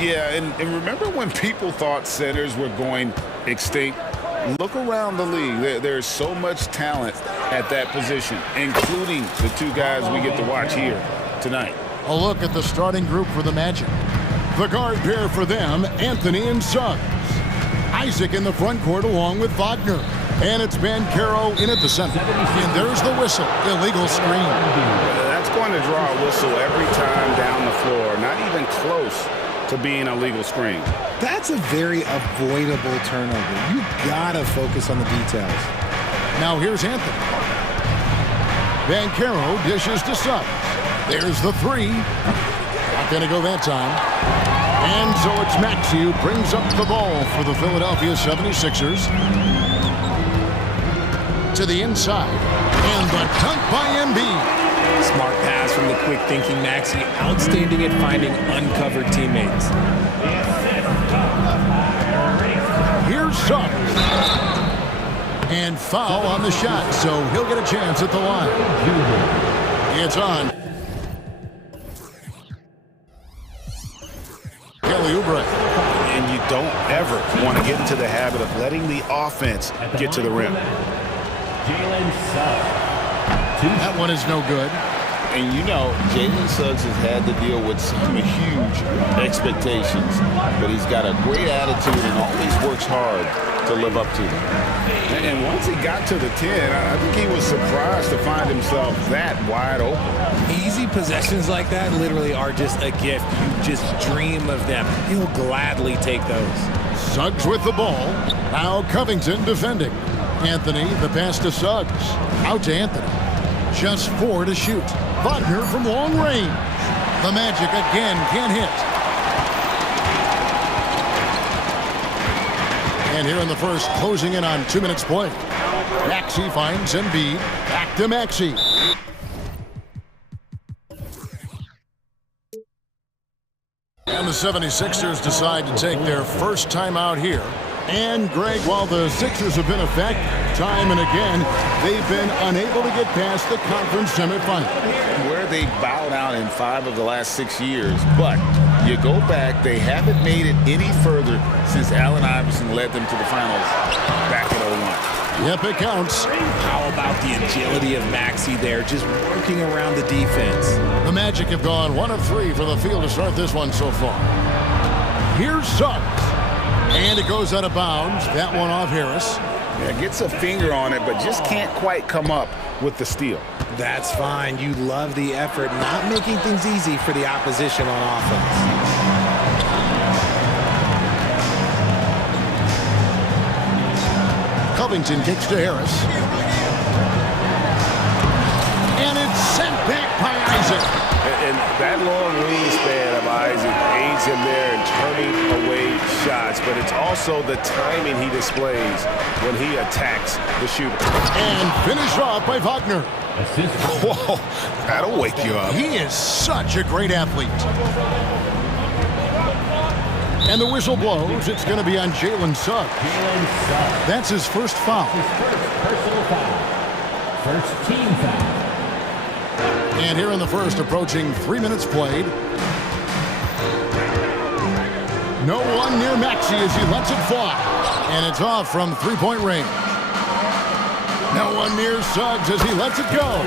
Yeah, and remember when people thought centers were going extinct? Look around the league. There's so much talent at that position, including the two guys we get to watch here tonight. A look at the starting group for the Magic. The guard pair for them, Anthony and Suggs. Isaac in the front court along with Wagner. And it's Bancaro in at the center. And there's the whistle. Illegal screen. That's going to draw a whistle every time down the floor. Not even close to being a legal screen. That's a very avoidable turnover. You gotta focus on the details. Now here's Anthony. Bancaro dishes to Suggs. There's the three. Not gonna go that time. And so it's Maxey who brings up the ball for the Philadelphia 76ers. To the inside. And the dunk by Embiid. Smart pass from the quick-thinking Maxey. Outstanding at finding uncovered teammates. Here's Suggs. And foul on the shot, so he'll get a chance at the line. It's on. Kelly Oubre. And you don't ever want to get into the habit of letting the offense get to the rim. That one is no good. And you know, Jalen Suggs has had to deal with some huge expectations, but he's got a great attitude and always works hard to live up to them. And once he got to the 10, I think he was surprised to find himself that wide open. Easy possessions like that literally are just a gift. You just dream of them. He'll gladly take those. Suggs with the ball. Now Covington defending. Anthony, the pass to Suggs. Out to Anthony. Just 4 to shoot. Wagner from long range. The Magic again can't hit. And here in the first, closing in on 2 minutes play. Maxey finds Embiid. Back to Maxey. And the 76ers decide to take their first time out here. And, Greg, while the Sixers have been effective time and again, they've been unable to get past the conference semifinal. Where they bowed out in 5 of the last 6 years. But you go back, they haven't made it any further since Allen Iverson led them to the finals back in 01. Yep, it counts. How about the agility of Maxey there, just working around the defense. The Magic have gone 1 of 3 for the field to start this one so far. Here's Suggs. And it goes out of bounds. That one off Harris. Yeah, gets a finger on it, but just can't quite come up with the steal. That's fine. You love the effort, not making things easy for the opposition on offense. Covington kicks to Harris. And it's sent back by Isaac. And that long wingspan of Isaac aids him there in turning away shots, but it's also the timing he displays when he attacks the shooter. And finished off by Wagner. Whoa, that'll wake you up. He is such a great athlete. And the whistle blows. It's going to be on Jalen Suggs. That's his first foul. Personal foul. First team foul. And here in the first, approaching 3 minutes played. No one near Maxey as he lets it fly. And it's off from three-point range. No one near Suggs as he lets it go.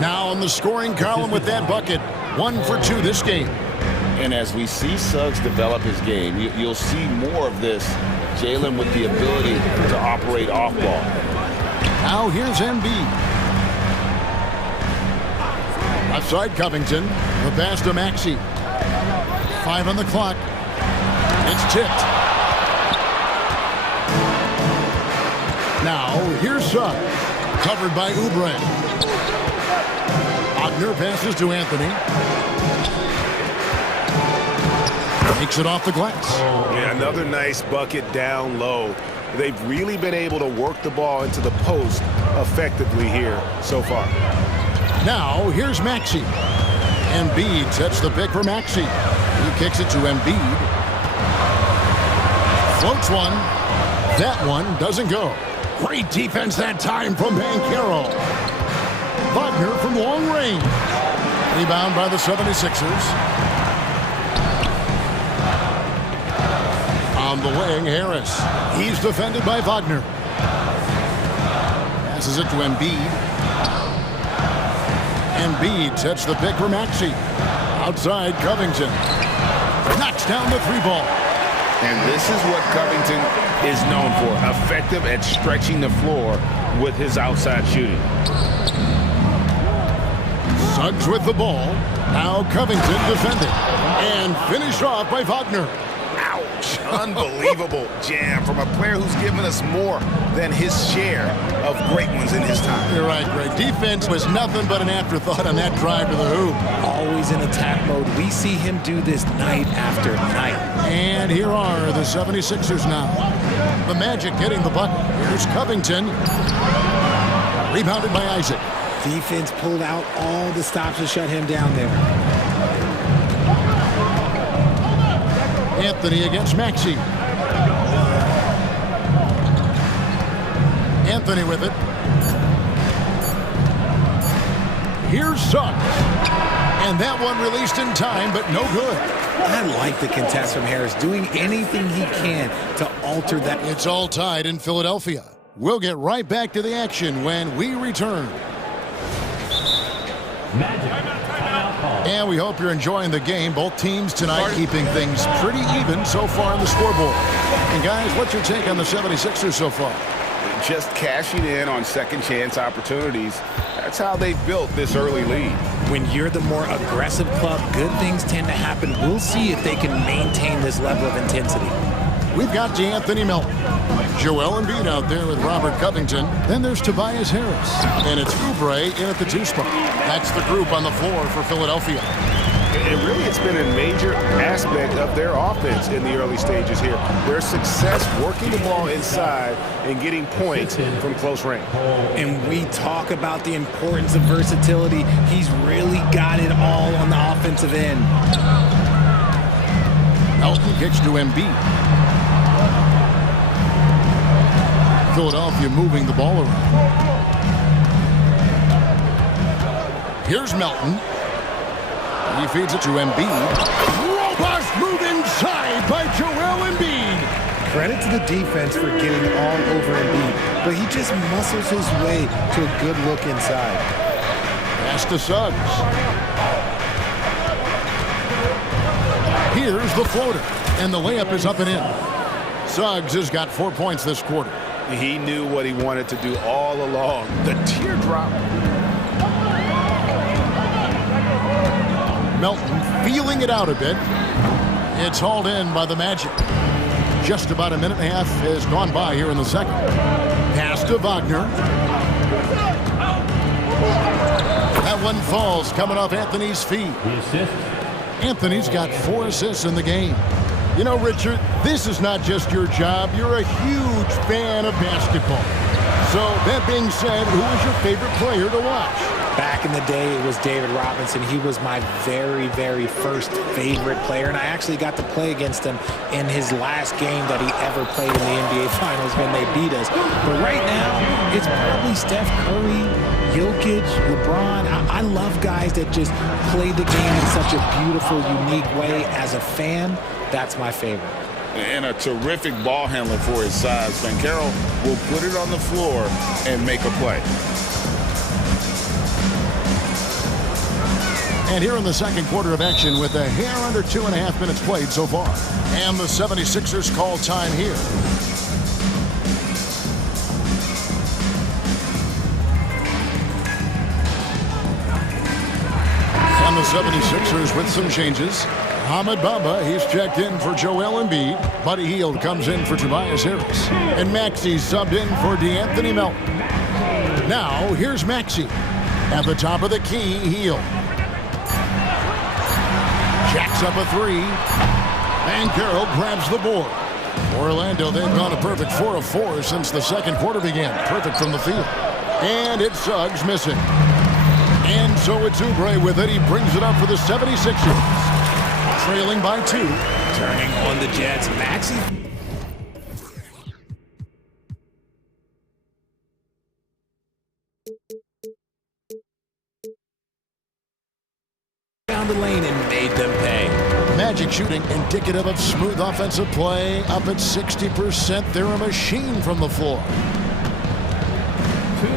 Now on the scoring column with that bucket. 1 for 2 this game. And as we see Suggs develop his game, you'll see more of this. Jalen with the ability to operate off ball. Now here's Embiid. Outside Covington. The pass to Maxey. 5 on the clock. It's tipped. Now here's Suggs. Covered by Oubre. Wagner passes to Anthony. Takes it off the glass. Yeah, another nice bucket down low. They've really been able to work the ball into the post effectively here so far. Now, here's Maxey. Embiid sets the pick for Maxey. He kicks it to Embiid. Floats one. That one doesn't go. Great defense that time from Bancaro. Wagner from long range. Rebound by the 76ers. On the wing, Harris. He's defended by Wagner. Passes it to Embiid. Embiid sets the pick for Maxey. Outside, Covington. Knocks down the three ball. And this is what Covington is known for, effective at stretching the floor with his outside shooting. Suggs with the ball. Now Covington defended. And finished off by Wagner. Ouch. Unbelievable jam from a player who's given us more than his share of great ones in his time. You're right, Greg. Defense was nothing but an afterthought on that drive to the hoop. Always in attack mode. We see him do this night after night. And here are the 76ers now. The Magic getting the bucket. Here's Covington. Rebounded by Isaac. Defense pulled out all the stops to shut him down there. Anthony against Maxey. Anthony with it. Here's Suggs. And that one released in time, but no good. I like the contest from Harris, doing anything he can to alter that. It's all tied in Philadelphia. We'll get right back to the action when we return. Magic. Timeout call. And we hope you're enjoying the game. Both teams tonight keeping things pretty even so far on the scoreboard. And guys, what's your take on the 76ers so far? Just cashing in on second chance opportunities. That's how they built this early lead. When you're the more aggressive club, good things tend to happen. We'll see if they can maintain this level of intensity. We've got Anthony Melton. Joel Embiid out there with Robert Covington. Then there's Tobias Harris. And it's Oubre in at the 2 spot. That's the group on the floor for Philadelphia. And really, it's been a major aspect of their offense in the early stages here. Their success working the ball inside and getting points from close range. And we talk about the importance of versatility. He's really got it all on the offensive end. Melton kicks to Embiid. Philadelphia moving the ball around. Here's Melton. He feeds it to Embiid. Robust move inside by Joel Embiid. Credit to the defense for getting all over Embiid, but he just muscles his way to a good look inside. Pass to Suggs. Here's the floater, and the layup is up and in. Suggs has got 4 points this quarter. He knew what he wanted to do all along. The teardrop. Melton feeling it out a bit. It's hauled in by the Magic. Just about a minute and a half has gone by here in the second. Pass to Wagner. That one falls coming off Anthony's feet. The assist. Anthony's got 4 assists in the game. You know, Richard, this is not just your job. You're a huge fan of basketball. So, that being said, who is your favorite player to watch? Back in the day, it was David Robinson. He was my very, very first favorite player, and I actually got to play against him in his last game that he ever played in the NBA Finals when they beat us. But right now, it's probably Steph Curry, Jokic, LeBron. I love guys that just play the game in such a beautiful, unique way. As a fan, that's my favorite. And a terrific ball handler for his size. Banchero will put it on the floor and make a play. And here in the second quarter of action with a hair under 2.5 minutes played so far. And the 76ers call time here. And the 76ers with some changes. Ahmed Bamba, he's checked in for Joel Embiid. Buddy Hield comes in for Tobias Harris. And Maxey's subbed in for DeAnthony Melton. Now, here's Maxey. At the top of the key, Hield. Jacks up a 3. And Carroll grabs the board. Orlando, they've gone a perfect 4 of 4 since the second quarter began. Perfect from the field. And it's Suggs missing. And so it's Oubre with it. He brings it up for the 76ers. Trailing by 2. Turning on the Jets. Maxey. Down the lane and made them pay. Magic shooting indicative of smooth offensive play. Up at 60%. They're a machine from the floor.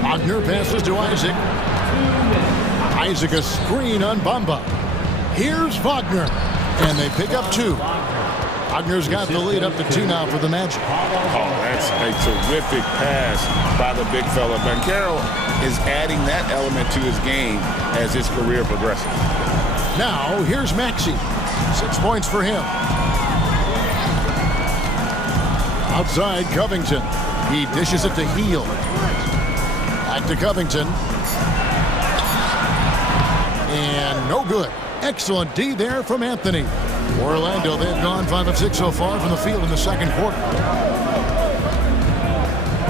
Wagner passes to Isaac. Isaac a screen on Bamba. Here's Wagner. And they pick up 2. Wagner's got the lead up to 2 now for the Magic. Oh, that's a terrific pass by the big fella. Banchero is adding that element to his game as his career progresses. Now, here's Maxey. 6 points for him. Outside, Covington. He dishes it to Heel. Back to Covington. And no good. Excellent D there from Anthony. Orlando, they've gone 5 of 6 so far from the field in the second quarter.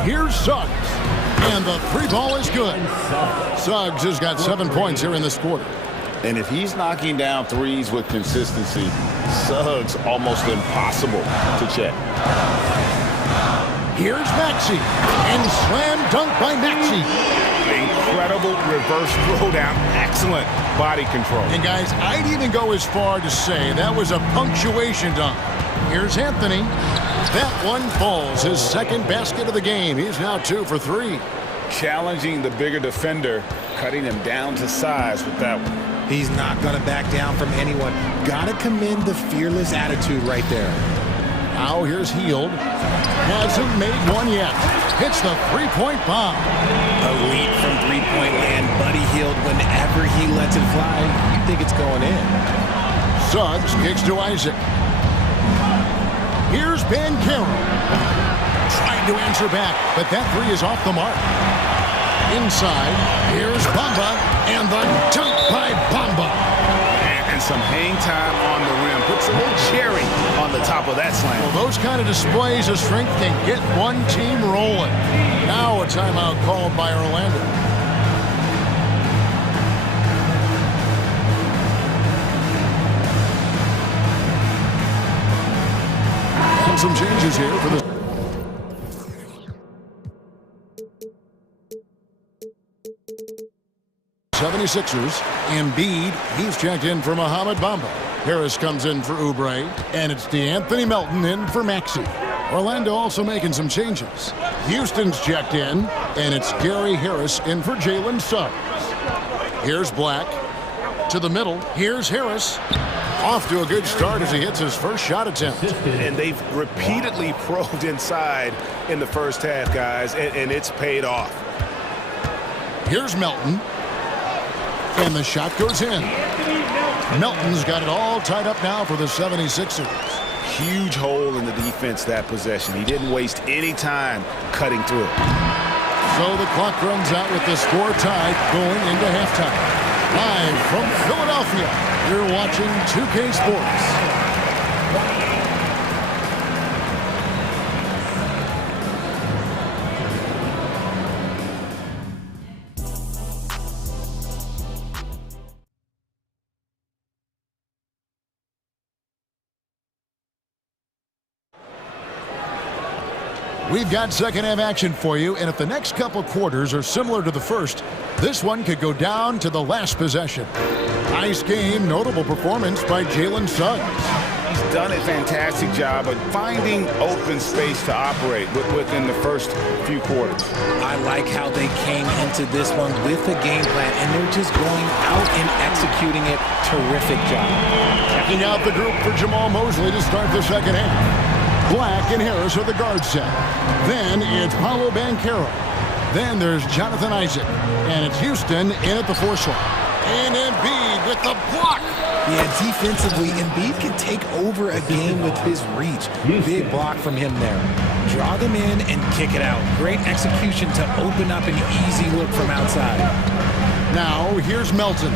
Here's Suggs. And the 3-ball is good. Suggs has got 7 points here in this quarter. And if he's knocking down threes with consistency, Suggs almost impossible to check. Here's Maxey. And slam dunk by Maxey. Incredible reverse throwdown. Excellent body control. And guys, I'd even go as far to say that was a punctuation dunk. Here's Anthony. That one falls. His second basket of the game. He's now 2 for 3. Challenging the bigger defender, cutting him down to size with that one. He's not going to back down from anyone. Got to commend the fearless attitude right there. Now here's Hield. Hasn't made one yet. Hits the 3-point bomb. Elite from 3-point land. Buddy Hield, whenever he lets it fly, you think it's going in. Suggs kicks to Isaac. Here's Banchero. Trying to answer back, but that 3 is off the mark. Inside, here's Bamba, and the dunk by Bamba. And some hang time on the rim. Puts a little cherry on the top of that slam. Well, those kind of displays of strength can get one team rolling. Now a timeout called by Orlando. And some changes here for the 76ers. Embiid, he's checked in for Mohamed Bamba. Harris comes in for Oubre, and it's DeAnthony Melton in for Maxey. Orlando also making some changes. Houston's checked in, and it's Gary Harris in for Jalen Suggs. Here's Black. To the middle, here's Harris. Off to a good start as he hits his first shot attempt. And they've repeatedly probed inside in the first half, guys, and it's paid off. Here's Melton. And the shot goes in. Melton's got it all tied up now for the 76ers. Huge hole in the defense that possession. He didn't waste any time cutting through it. So the clock runs out with the score tied going into halftime. Live from Philadelphia, you're watching 2K Sports. We've got second half action for you, and if the next couple quarters are similar to the first, this one could go down to the last possession. Nice game, notable performance by Jalen Suggs. He's done a fantastic job of finding open space to operate within the first few quarters. I like how they came into this one with a game plan, and they're just going out and executing it. Terrific job. Checking out the group for Jamal Mosley to start the second half. Black and Harris are the guard set. Then it's Paolo Banchero. Then there's Jonathan Isaac. And it's Houston in at the 4 slot. And Embiid with the block. Yeah, defensively, Embiid can take over a game with his reach. Big block from him there. Draw them in and kick it out. Great execution to open up an easy look from outside. Now here's Melton.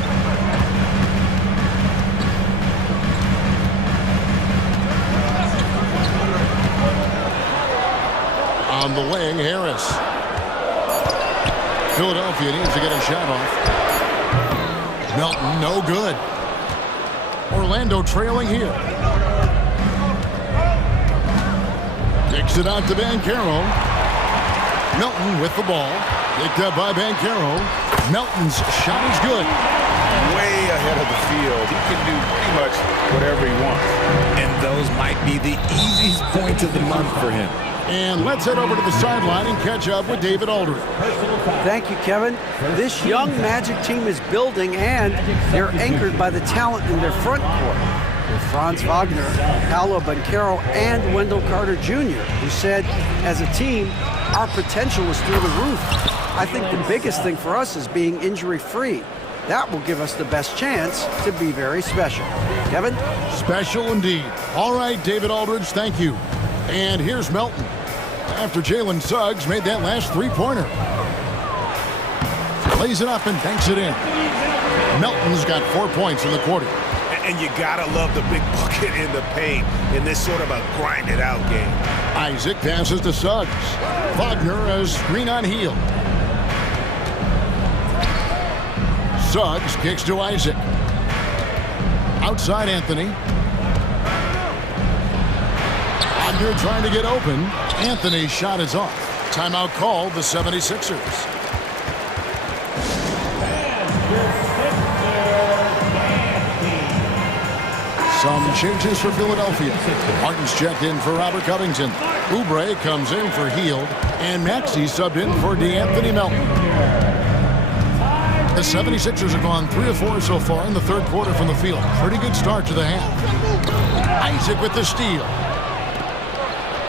On the wing, Harris. Philadelphia needs to get a shot off. Melton, no good. Orlando trailing here. Kicks it out to Banchero. Melton with the ball. Picked up by Banchero. Melton's shot is good. way ahead of the field. He can do pretty much whatever he wants. And those might be the easiest points of the month for him. And let's head over to the sideline and catch up with David Aldridge. Thank you, Kevin. This young Magic team is building, and they're anchored by the talent in their front court. With Franz Wagner, Paolo Banchero, and Wendell Carter Jr., who said, as a team, our potential is through the roof. I think the biggest thing for us is being injury-free. That will give us the best chance to be very special. Kevin? Special indeed. All right, David Aldridge, thank you. And here's Melton. After Jalen Suggs made that last three-pointer. Lays it up and banks it in. Melton's got 4 points in the quarter. And you gotta love the big bucket in the paint in this sort of a grinded-out game. Isaac passes to Suggs. Wagner a screen on Heel. Suggs kicks to Isaac. Outside Anthony. Wagner trying to get open. Anthony's shot is off. Timeout called the 76ers. Some changes for Philadelphia. Martin's checked in for Robert Covington. Oubre comes in for Hield. And Maxey subbed in for DeAnthony Melton. The 76ers have gone 3 of 4 so far in the third quarter from the field. Pretty good start to the half. Isaac with the steal.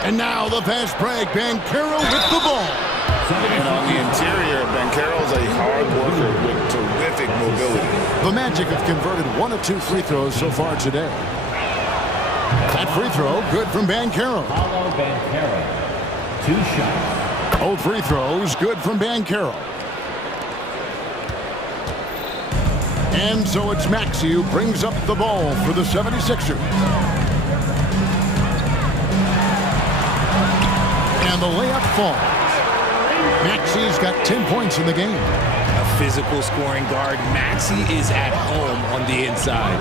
And now the fast break. Banchero with the ball. And on the interior, Banchero's a hard worker with terrific mobility. The Magic have converted 1 of 2 free throws so far today. That free throw good from Banchero. Paolo Banchero, 2 shots. Both free throws good from Banchero. And so it's Maxey who brings up the ball for the 76ers. And the layup falls. Maxey's got 10 points in the game. A physical scoring guard. Maxey is at home on the inside.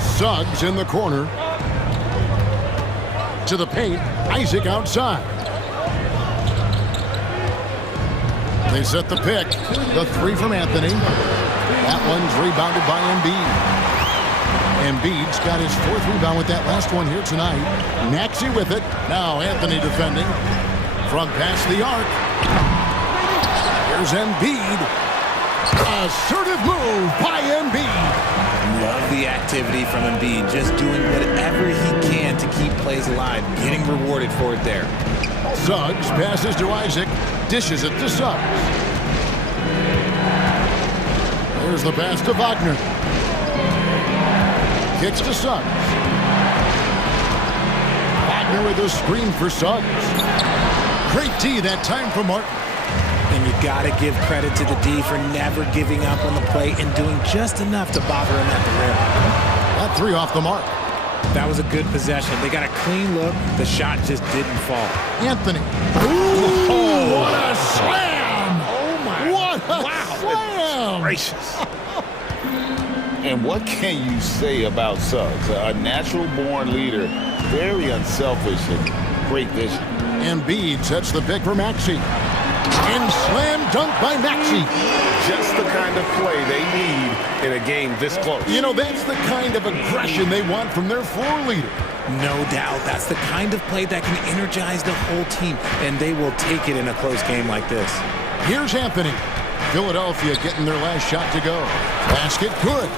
Suggs in the corner. To the paint. Isaac outside. They set the pick. The three from Anthony. That one's rebounded by Embiid. Embiid's got his 4th rebound with that last one here tonight. Maxey with it. Now Anthony defending. From past the arc. Here's Embiid. Assertive move by Embiid. Love the activity from Embiid. Just doing whatever he can to keep plays alive. Getting rewarded for it there. Suggs passes to Isaac. Dishes it to Suggs. There's the pass to Wagner. Kicks to Suggs. Wagner with a screen for Suggs. Great D that time for Martin. And you got to give credit to the D for never giving up on the play and doing just enough to bother him at the rim. That 3 off the mark. That was a good possession. They got a clean look. The shot just didn't fall. Anthony. Ooh, what a slam! Oh, my. What a wow. slam! Gracious. And what can you say about Suggs? A natural-born leader, very unselfish and great vision. Embiid sets the pick for Maxey. And slam dunk by Maxey. Just the kind of play they need in a game this close. You know, that's the kind of aggression they want from their floor leader. No doubt. That's the kind of play that can energize the whole team, and they will take it in a close game like this. Here's Anthony. Philadelphia getting their last shot to go. Basket good.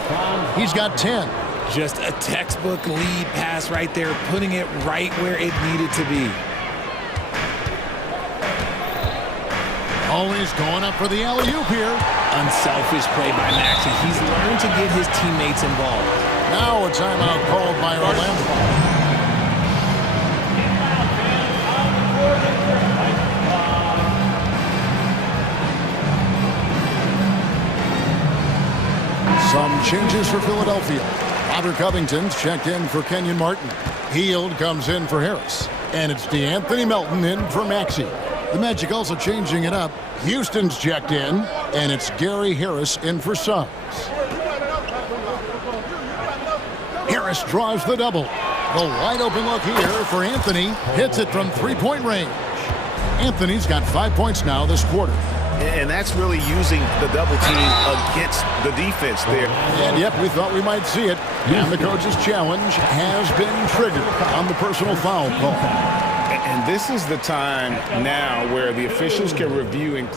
He's got 10. Just a textbook lead pass right there, putting it right where it needed to be. Always going up for the alley-oop here. Unselfish play by Maxey. He's learned to get his teammates involved. Now a timeout called by Orlando. Some changes for Philadelphia. Robert Covington's checked in for Kenyon Martin. Hield comes in for Harris. And it's DeAnthony Melton in for Maxey. The Magic also changing it up. Houston's checked in, and it's Gary Harris in for Suggs. Harris draws the double. The wide open look here for Anthony. Hits it from 3-point range. Anthony's got 5 points now this quarter. And that's really using the double team against the defense there. And yep, we thought we might see it. And the coach's challenge has been triggered on the personal foul call. And this is the time now where the officials can review and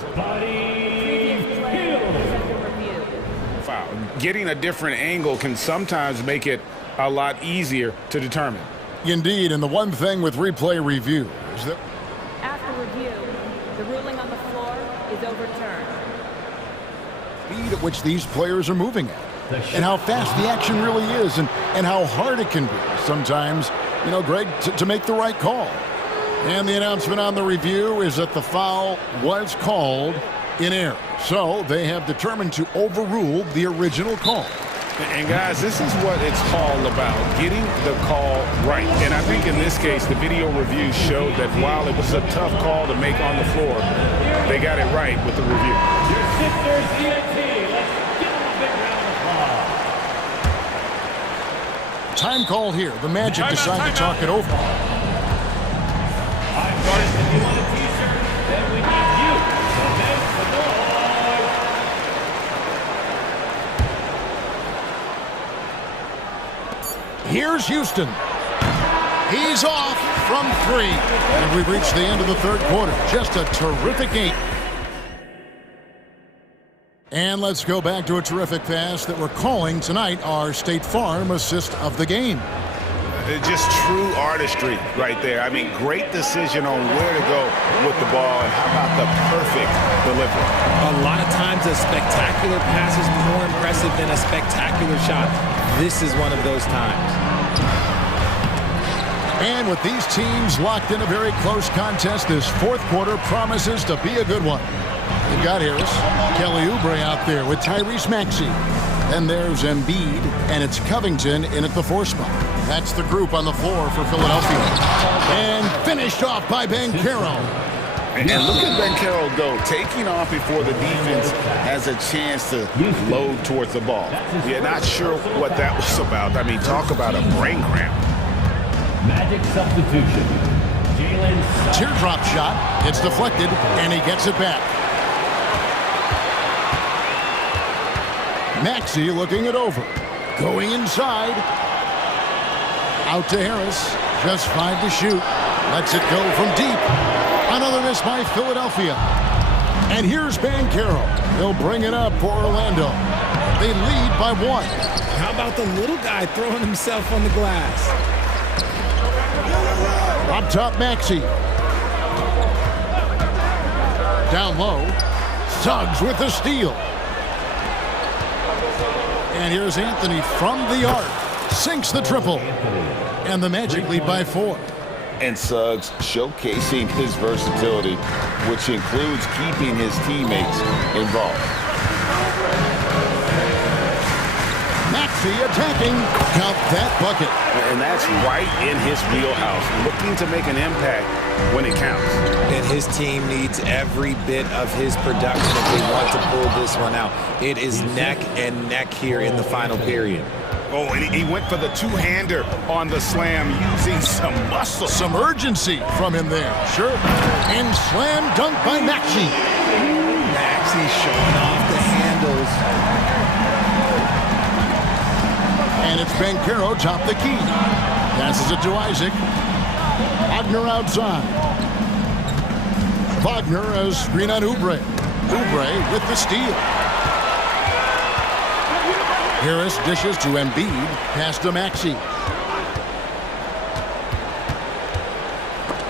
foul. Getting a different angle can sometimes make it a lot easier to determine. Indeed, and the one thing with replay review is that after review, the ruling on the floor is overturned. Speed at which these players are moving at, and how fast the action really is, and how hard it can be sometimes, you know, Greg, to make the right call. And the announcement on the review is that the foul was called in error. So they have determined to overrule the original call. And guys, this is what it's all about, getting the call right. And I think in this case, the video review showed that while it was a tough call to make on the floor, they got it right with the review. Your sisters, DNT. Let's give them a big round of applause. Time call here. The Magic decide to talk it over. All right, Gordon, if you want a t-shirt, then we need you to make the noise. Here's Houston. He's off from three. And we've reached the end of the third quarter. Just a terrific game. And let's go back to a terrific pass that we're calling tonight our State Farm assist of the game. Just true artistry right there. I mean, great decision on where to go with the ball, and how about the perfect delivery? A lot of times a spectacular pass is more impressive than a spectacular shot. This is one of those times. And with these teams locked in a very close contest, this fourth quarter promises to be a good one. You've got Harris, Kelly Oubre out there with Tyrese Maxey. Then there's Embiid, and it's Covington in at the 4 spot. That's the group on the floor for Philadelphia. And finished off by Banchero. And look at Banchero go, taking off before the defense has a chance to load towards the ball. Yeah, not sure what that was about. I mean, talk about a brain cramp. Magic substitution. Jalen. Teardrop shot. It's deflected, and he gets it back. Maxey looking it over. Going inside. Out to Harris. Just 5 to shoot. Lets it go from deep. Another miss by Philadelphia. And here's Banchero. He'll bring it up for Orlando. They lead by 1. How about the little guy throwing himself on the glass? Up top, Maxey. Down low. Suggs with the steal. And here's Anthony from the arc. Sinks the triple. And the Magic lead by 4. And Suggs showcasing his versatility, which includes keeping his teammates involved. Maxey attacking. Count that bucket. And that's right in his wheelhouse, looking to make an impact when it counts. And his team needs every bit of his production if they want to pull this one out. It is neck and neck here in the final period. Oh, and he went for the two-hander on the slam, using some muscle. Some urgency from him there. Sure. And slam dunk by Maxey. Maxey showing off the handles. And it's Banchero top the key. Passes it to Isaac. Wagner outside. Wagner has screen on Oubre. Oubre with the steal. Harris dishes to Embiid. Pass to Maxey.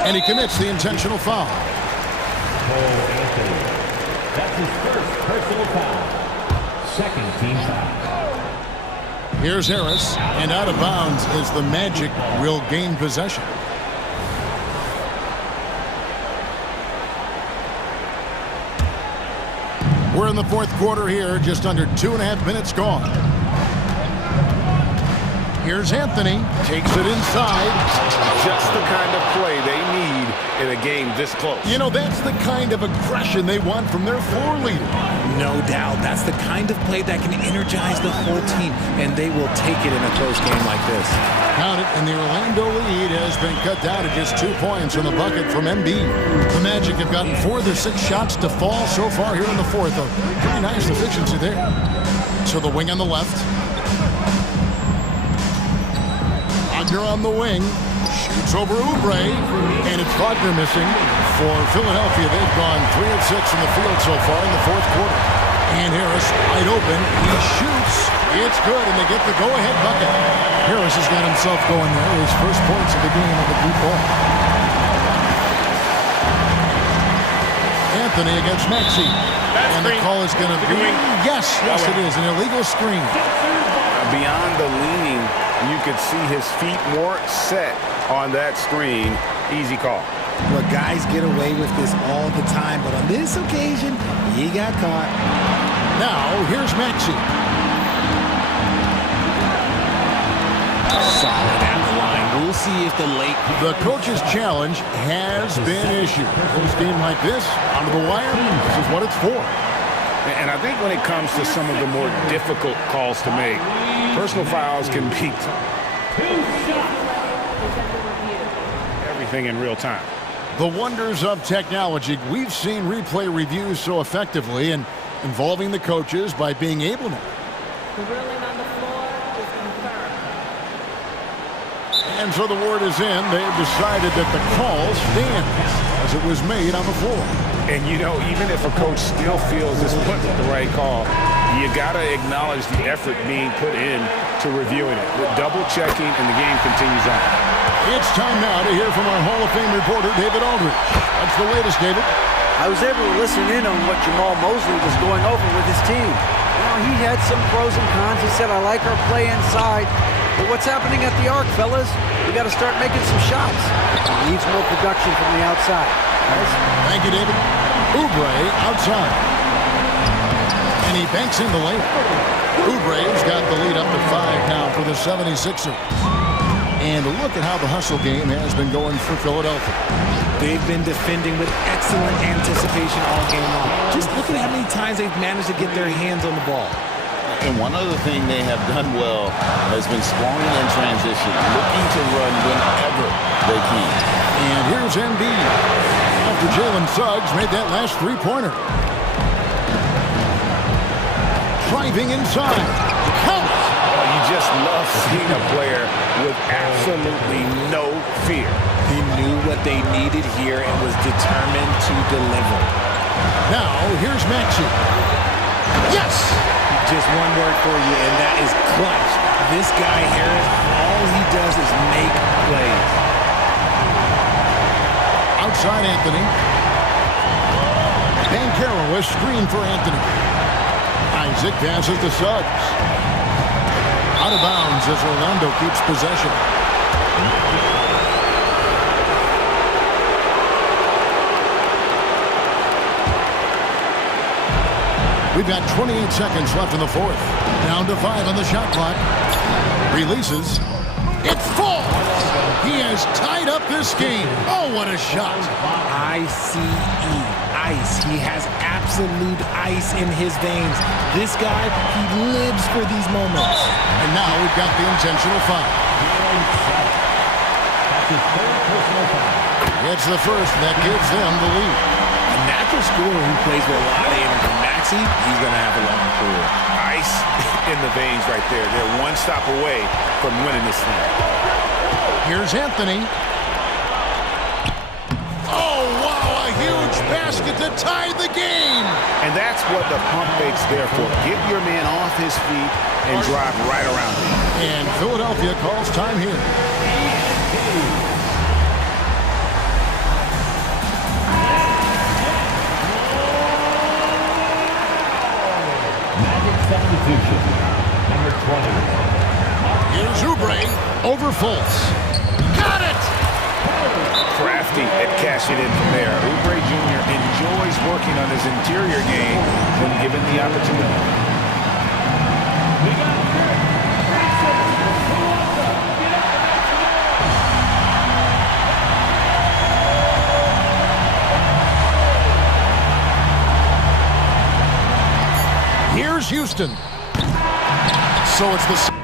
And he commits the intentional foul. Cole Anthony. That's his first personal foul. Second team foul. Here's Harris. And out of bounds as the Magic will gain possession. We're in the fourth quarter here. Just under 2.5 minutes gone. Here's Anthony. Takes it inside. Just the kind of play they need in a game this close. You know, that's the kind of aggression they want from their floor leader. No doubt. That's the kind of play that can energize the whole team, and they will take it in a close game like this. Count it, and the Orlando lead has been cut down to just 2 points from the bucket from Embiid. The Magic have gotten 4 of their 6 shots to fall so far here in the fourth. A pretty nice efficiency there. So the wing on the left. Wagner on the wing. Shoots over Oubre, and it's Wagner missing. For Philadelphia, they've gone 3 of 6 in the field so far in the fourth quarter. And Harris wide open. He shoots. It's good, and they get the go-ahead bucket. Harris has got himself going there. His first points of the game on the deep ball. Anthony against Maxey. And the call is going to be... Yes, it is. An illegal screen. Beyond the leaning, you could see his feet more set on that screen. Easy call. Well, guys get away with this all the time, but on this occasion, he got caught. Now, here's Maxey. Solid at the line. We'll see if the late... The coach's challenge has been issued. This game like this, onto the wire, this is what it's for. And I think when it comes to some of the more difficult calls to make, personal fouls can be everything in real time. The wonders of technology. We've seen replay reviews so effectively and involving the coaches by being able to. The ruling on the floor is confirmed. And so the word is in. They've decided that the call stands as it was made on the floor. And, you know, even if a coach still feels it's put the right call, you got to acknowledge the effort being put in to reviewing it. With double-checking, and the game continues on. It's time now to hear from our Hall of Fame reporter, David Aldridge. What's the latest, David? I was able to listen in on what Jamal Mosley was going over with his team. You know, he had some pros and cons. He said, I like our play inside. But what's happening at the arc, fellas? We got to start making some shots. He needs more production from the outside. Thank you, David. Oubre outside. And he banks in the lane. Oubre's got the lead up to 5 now for the 76ers. And look at how the hustle game has been going for Philadelphia. They've been defending with excellent anticipation all game long. Just look at how many times they've managed to get their hands on the ball. And one other thing they have done well has been scoring in transition, looking to run whenever they can. And here's Embiid. After Jalen Suggs made that last three-pointer. Driving inside. Count. You just love seeing a player with absolutely no fear. He knew what they needed here and was determined to deliver. Now, here's Maxey. Yes! Just one word for you, and that is clutch. This guy, Harris, all he does is make plays. Outside Anthony. Banchero is screen for Anthony. Isaac passes to Suggs. Out of bounds as Orlando keeps possession. We've got 28 seconds left in the fourth. Down to 5 on the shot clock. Releases. It falls. He has tied up this game. Oh, what a shot. ICE. Ice. He has absolute ice in his veins. This guy, he lives for these moments. And now we've got the intentional foul. It's the first that gives them the lead. A natural scorer who plays with a lot of energy. Maxey, he's going to have a long career. Ice in the veins right there. They're one stop away from winning this thing. Here's Anthony. Oh, wow, a huge basket to tie the game. And that's what the pump fake's there for. Get your man off his feet and drive right around him. And Philadelphia calls time here. Substitution, number 20. Here's Oubre over Fultz. Got it! Crafty at cashing in from there. Oubre Jr. enjoys working on his interior game when given the opportunity. Boston. So it's the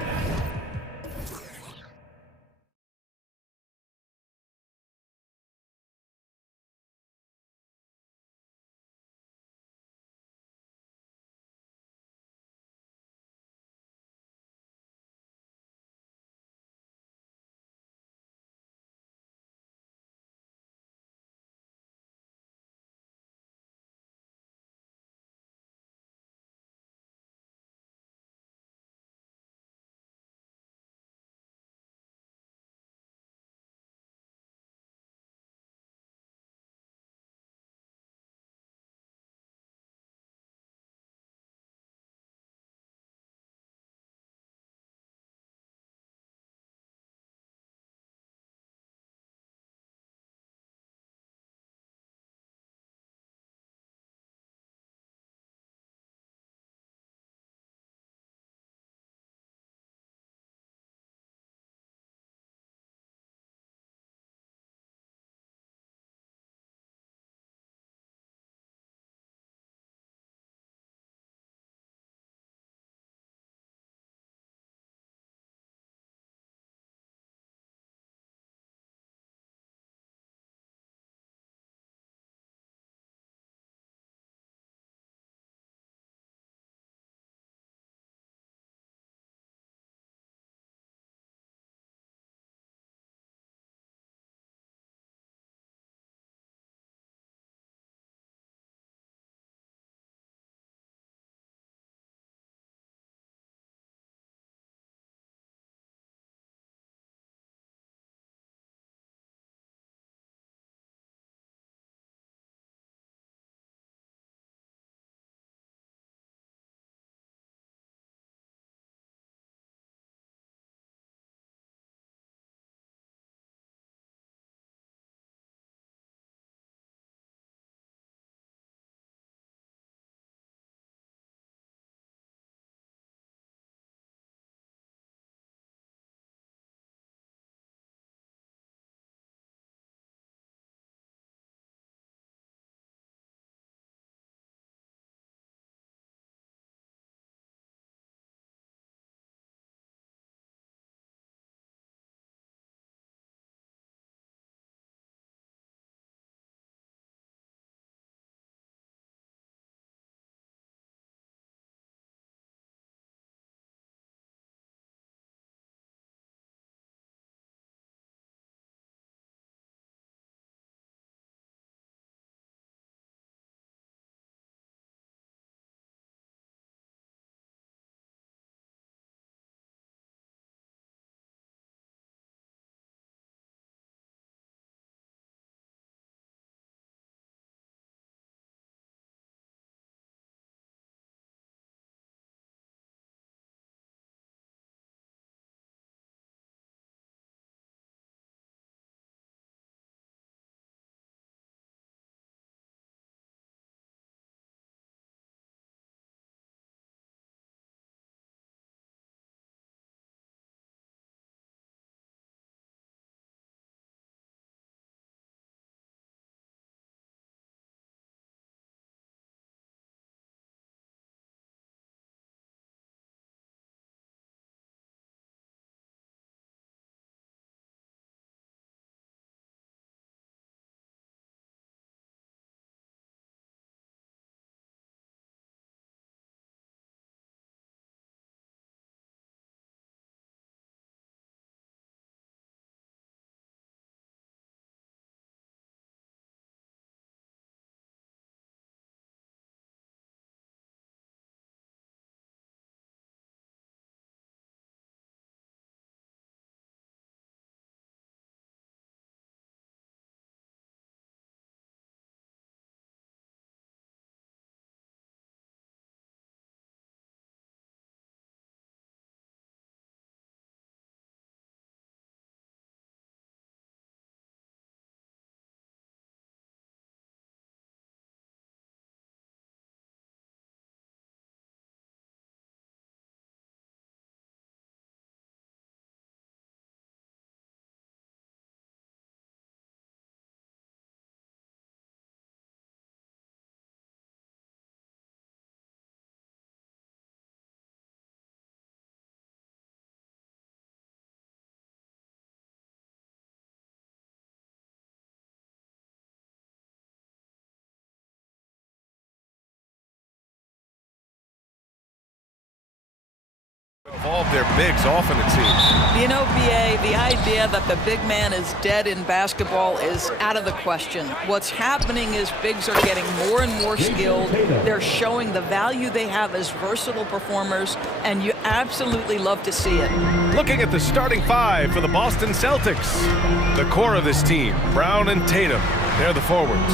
Involve their bigs often, it seems. You know, BA, the idea that the big man is dead in basketball is out of the question. What's happening is bigs are getting more and more skilled. They're showing the value they have as versatile performers, and you absolutely love to see it. Looking at the starting five for the Boston Celtics. The core of this team, Brown and Tatum. They're the forwards.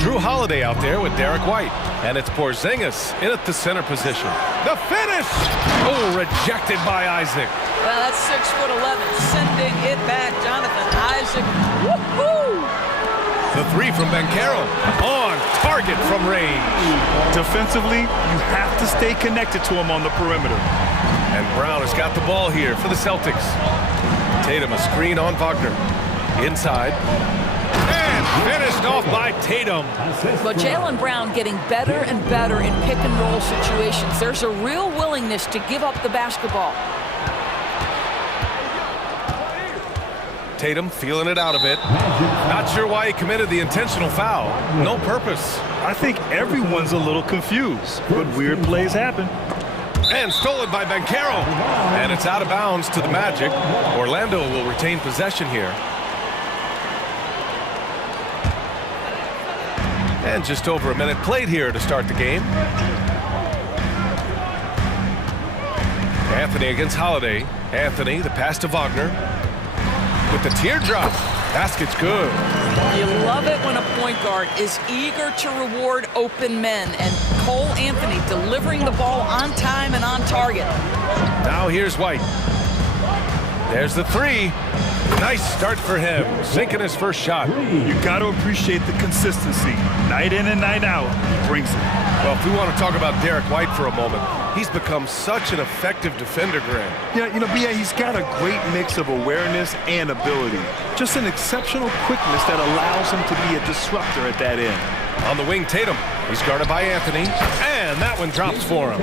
Drew Holiday out there with Derek White. And it's Porzingis in at the center position. The finish! Oh, rejected by Isaac. Well, that's 6'11", sending it back. Jonathan Isaac. Woohoo! The three from Banchero. On target from range. Defensively, you have to stay connected to him on the perimeter. And Brown has got the ball here for the Celtics. Tatum a screen on Wagner. Inside. And finished off by Tatum. But Jaylen Brown getting better and better in pick-and-roll situations. There's a real willingness to give up the basketball. Tatum feeling it out a bit. Not sure why he committed the intentional foul. No purpose. I think everyone's a little confused, but weird plays happen. And stolen by Banchero. And it's out of bounds to the Magic. Orlando will retain possession here. And just over a minute played here to start the game. Anthony against Holiday. Anthony, the pass to Wagner. With the teardrop. Basket's good. You love it when a point guard is eager to reward open men. And Cole Anthony delivering the ball on time and on target. Now here's White. There's the three. Nice start for him, sinking his first shot. You got to appreciate the consistency. Night in and night out, he brings it. Well, if we want to talk about Derek White for a moment, he's become such an effective defender, Grant. Yeah, you know, BA, he's got a great mix of awareness and ability. Just an exceptional quickness that allows him to be a disruptor at that end. On the wing, Tatum. He's guarded by Anthony, and that one drops for him.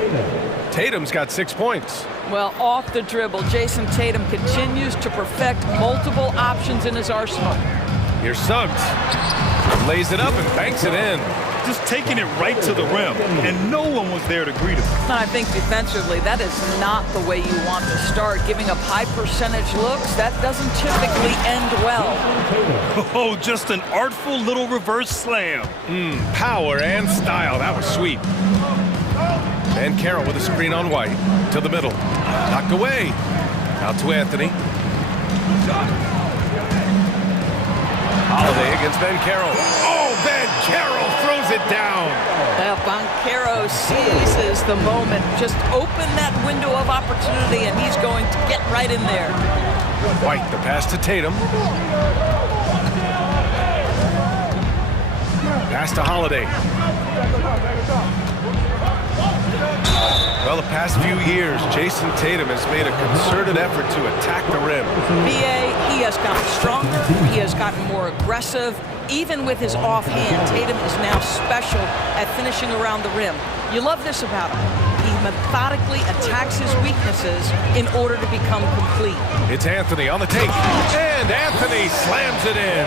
Tatum's got 6 points. Well, off the dribble, Jason Tatum continues to perfect multiple options in his arsenal. Here's Suggs. Lays it up and banks it in. Just taking it right to the rim, and no one was there to greet him. And I think defensively, that is not the way you want to start. Giving up high percentage looks, that doesn't typically end well. Oh, just an artful little reverse slam. Power and style. That was sweet. And Carroll with a screen on White to the middle. Knocked away. Out to Anthony. Holiday against Banchero. Oh, Banchero throws it down. Well, Banchero seizes the moment. Just open that window of opportunity, and he's going to get right in there. White, the pass to Tatum. Pass to Holiday. Well, the past few years, Jason Tatum has made a concerted effort to attack the rim. BA, he has gotten stronger. He has gotten more aggressive. Even with his offhand, Tatum is now special at finishing around the rim. You love this about him. He methodically attacks his weaknesses in order to become complete. It's Anthony on the take. And Anthony slams it in.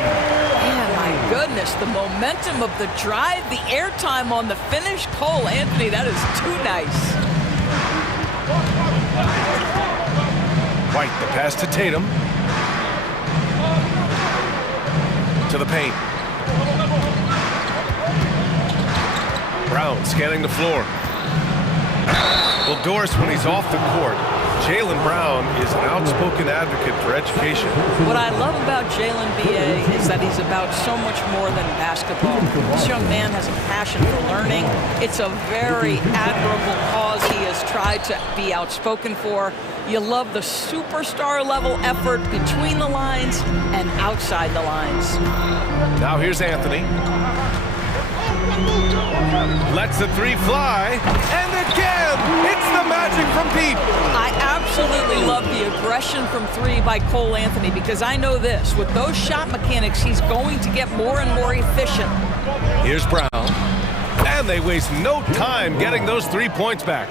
Man, my goodness, the momentum of the drive, the airtime on the finish. Cole Anthony, that is too nice. White, the pass to Tatum. To the paint. Brown scanning the floor. Well, Doris, when he's off the court, Jaylen Brown is an outspoken advocate for education. What I love about Jaylen, BA, is that he's about so much more than basketball. This young man has a passion for learning. It's a very admirable cause he has tried to be outspoken for. You love the superstar level effort between the lines and outside the lines. Now here's Anthony. Lets the three fly, and again, it's the Magic from deep. I absolutely love the aggression from three by Cole Anthony, because I know this, with those shot mechanics, he's going to get more and more efficient. Here's Brown, and they waste no time getting those 3 points back.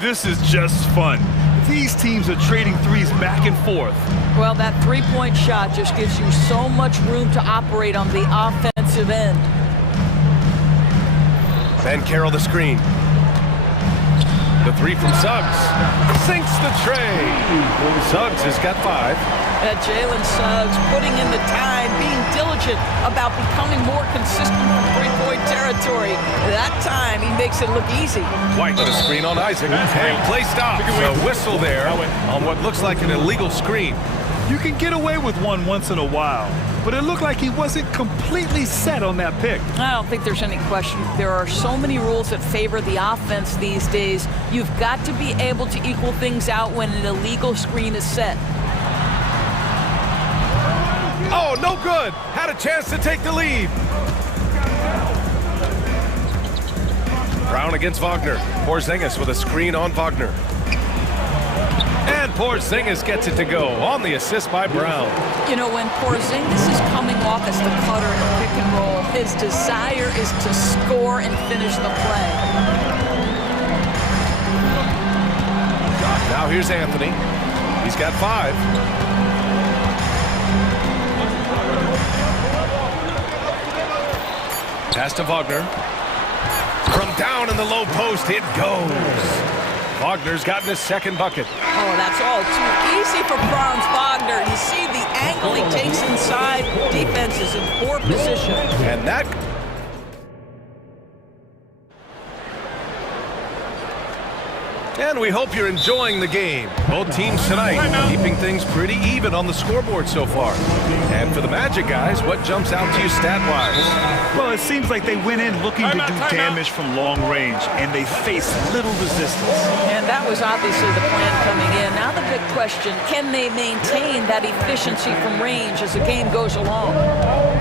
This is just fun. These teams are trading threes back and forth. Well, that three-point shot just gives you so much room to operate on the offensive end. Banchero the screen. The three from Suggs. Sinks the tray. Suggs has got 5. Jalen Suggs putting in the time, being diligent about becoming more consistent from three-point territory. That time, he makes it look easy. White with a screen on Isaac. And play stops. A whistle there on what looks like an illegal screen. You can get away with one once in a while, but it looked like he wasn't completely set on that pick. I don't think there's any question. There are so many rules that favor the offense these days. You've got to be able to equal things out when an illegal screen is set. Oh, no good. Had a chance to take the lead. Brown against Wagner. Porzingis with a screen on Wagner. And Porzingis gets it to go on the assist by Brown. You know, when Porzingis is coming off as the cutter in a pick and roll, his desire is to score and finish the play. Now here's Anthony. He's got 5. Pass to Wagner. From down in the low post, it goes. Wagner's gotten his second bucket. Oh, that's all too easy for Franz Wagner. You see the angle he takes inside. Defense is in poor position. And that... And we hope you're enjoying the game. Both teams tonight keeping things pretty even on the scoreboard so far. And for the Magic guys, what jumps out to you stat-wise? Well, it seems like they went in looking to do damage from long range, and they faced little resistance. And that was obviously the plan coming in. Now the big question, can they maintain that efficiency from range as the game goes along?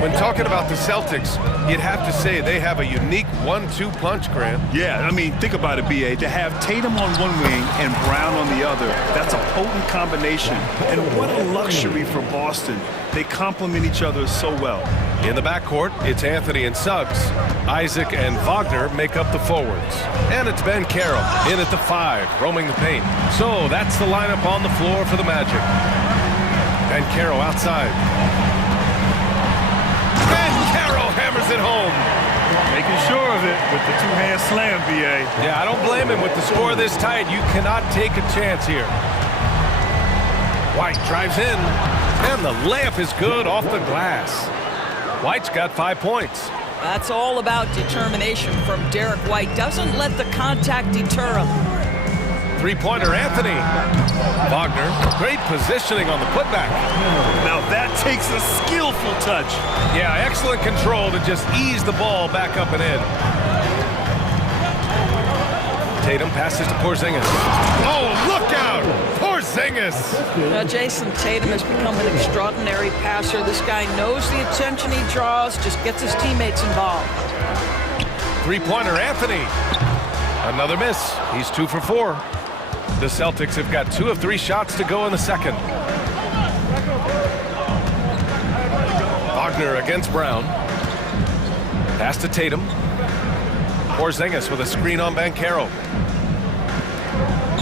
When talking about the Celtics, you'd have to say they have a unique 1-2 punch, Grant. Yeah, I mean, think about it, B.A. To have Tatum on one wing and Brown on the other, that's a potent combination. And what a luxury for Boston. They complement each other so well. In the backcourt, it's Anthony and Suggs. Isaac and Wagner make up the forwards. And it's Ben Carroll in at the 5, roaming the paint. So that's the lineup on the floor for the Magic. Ben Carroll outside. Ben Carroll hammers it home. Making sure of it with the two-hand slam, B.A. Yeah, I don't blame him. With the score this tight, you cannot take a chance here. White drives in, and the layup is good off the glass. White's got 5 points. That's all about determination from Derek White. Doesn't let the contact deter him. Three-pointer, Anthony. Wagner, great positioning on the putback. Now that takes a skillful touch. Yeah, excellent control to just ease the ball back up and in. Tatum passes to Porzingis. Oh, look out! Porzingis! Now, Jason Tatum has become an extraordinary passer. This guy knows the attention he draws, just gets his teammates involved. Three-pointer, Anthony. Another miss. He's 2 for 4. The Celtics have got 2 of 3 shots to go in the second. Wagner against Brown. Pass to Tatum. Porzingis with a screen on Banchero.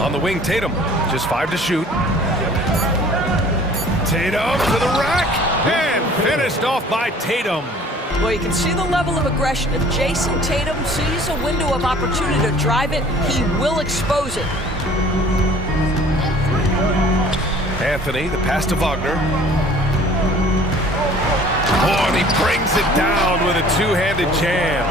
On the wing, Tatum. Just 5 to shoot. Tatum to the rack. And finished off by Tatum. Well, you can see the level of aggression. If Jason Tatum sees a window of opportunity to drive it, he will expose it. Anthony, the pass to Wagner. Oh, and he brings it down with a two-handed jam.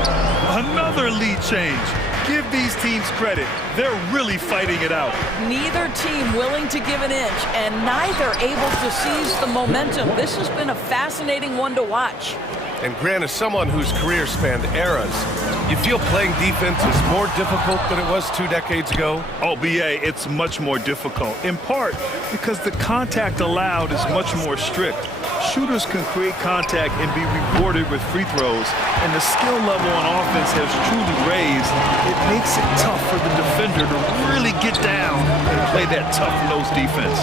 Another lead change. Give these teams credit. They're really fighting it out. Neither team willing to give an inch, and neither able to seize the momentum. This has been a fascinating one to watch. And Grant, as someone whose career spanned eras, you feel playing defense is more difficult than it was 2 decades ago? Oh, B.A., it's much more difficult, in part because the contact allowed is much more strict. Shooters can create contact and be rewarded with free throws, and the skill level on offense has truly raised. It makes it tough for the defender to really get down and play that tough-nosed defense.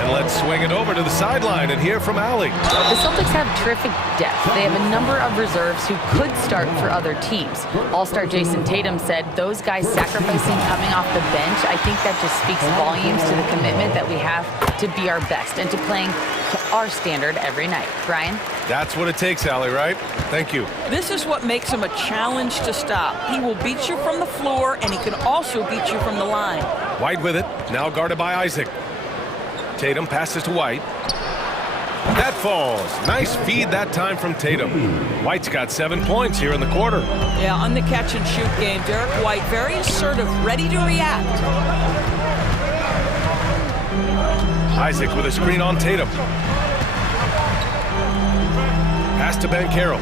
And let's swing it over to the sideline and hear from Allie. The Celtics have terrific depth. They have a number of reserves who could start for other teams. All-star Jason Tatum said those guys sacrificing coming off the bench, I think that just speaks volumes to the commitment that we have to be our best and to playing to our standard every night. Brian? That's what it takes, Allie, right? Thank you. This is what makes him a challenge to stop. He will beat you from the floor, and he can also beat you from the line. White with it, now guarded by Isaac. Tatum passes to White. That falls. Nice feed that time from Tatum. White's got 7 points here in the quarter. Yeah, on the catch and shoot game, Derek White very assertive, ready to react. Isaac with a screen on Tatum. Pass to Banchero.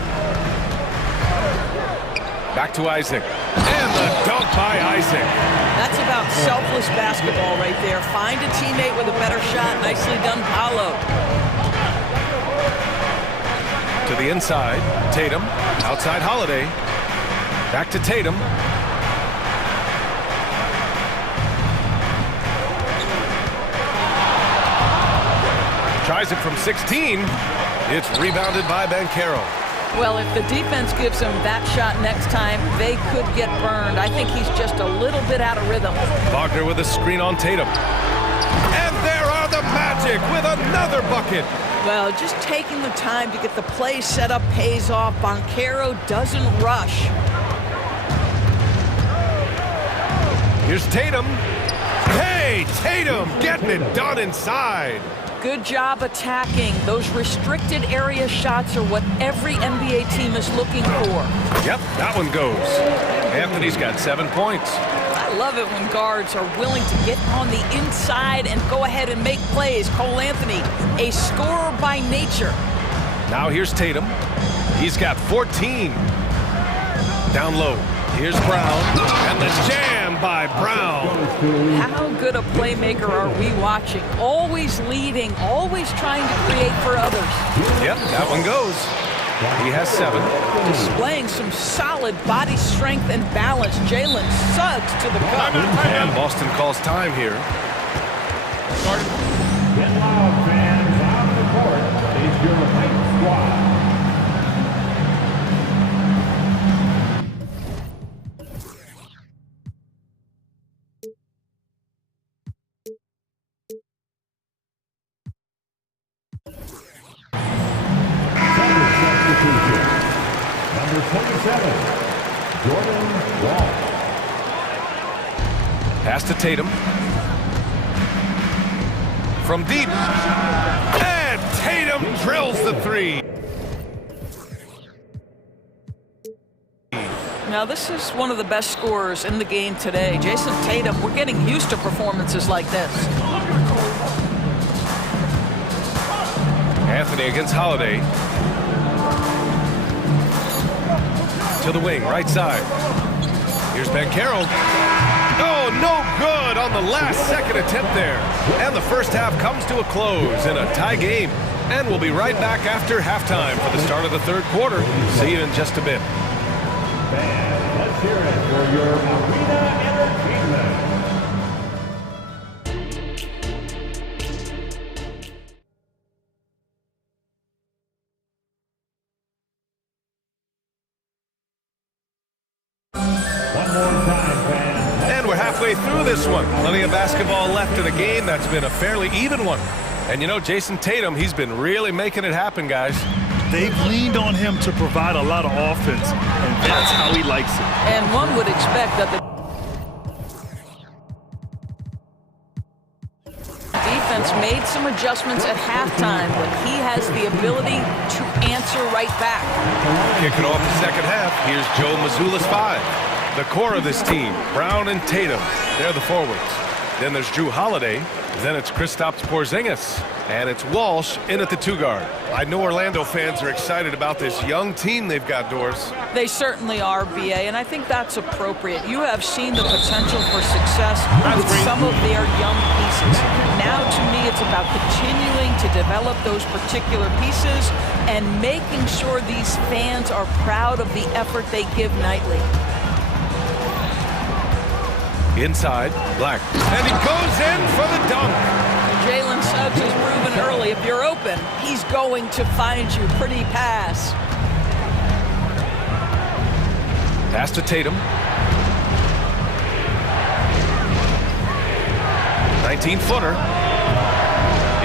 Back to Isaac. And the dunk by Isaac. That's about selfless basketball right there. Find a teammate with a better shot. Nicely done, Paolo. To the inside, Tatum. Outside Holiday. Back to Tatum. Tries it from 16. It's rebounded by Banchero. Well, if the defense gives him that shot next time, they could get burned. I think he's just a little bit out of rhythm. Wagner with a screen on Tatum. And there are the Magic with another bucket. Well, just taking the time to get the play set up pays off. Banchero doesn't rush. Here's Tatum. Hey, Tatum getting it done inside. Good job attacking. Those restricted area shots are what every NBA team is looking for. Yep, that one goes. Anthony's got 7 points. I love it when guards are willing to get on the inside and go ahead and make plays. Cole Anthony, a scorer by nature. Now here's Tatum. He's got 14. Down low. Here's Brown. And the jam by Brown. How good a playmaker are we watching? Always leading, always trying to create for others. Yep, that one goes. He has 7. Displaying some solid body strength and balance. Jalen Suggs to the cup. And Boston calls time here. Get loud, fans. On the court is your Hype Squad. Number 27, Jordan Wall. Pass to Tatum. From deep. And Tatum drills the 3. Now, this is one of the best scorers in the game today. Jason Tatum, we're getting used to performances like this. Anthony against Holiday. To the wing, right side. Here's Banchero. Oh, no good on the last second attempt there. And the first half comes to a close in a tie game. And we'll be right back after halftime for the start of the third quarter. See you in just a bit. Fans, let's hear it for your arena entertainment. Through this one. Plenty of basketball left in a game that's been a fairly even one. And you know, Jason Tatum, he's been really making it happen, guys. They've leaned on him to provide a lot of offense, and that's how he likes it. And one would expect that the defense made some adjustments at halftime, but he has the ability to answer right back. Kicking off the second half, here's Joe Mazzulla's 5. The core of this team, Brown and Tatum, they're the forwards. Then there's Drew Holiday. Then it's Kristaps Porzingis. And it's Walsh in at the 2-guard. I know Orlando fans are excited about this young team they've got, Doris. They certainly are, BA, and I think that's appropriate. You have seen the potential for success with some of their young pieces. Now, to me, it's about continuing to develop those particular pieces and making sure these fans are proud of the effort they give nightly. Inside, Black. And he goes in for the dunk. Jalen Suggs has proven early, if you're open, he's going to find you. Pretty pass. Pass to Tatum. 19-footer.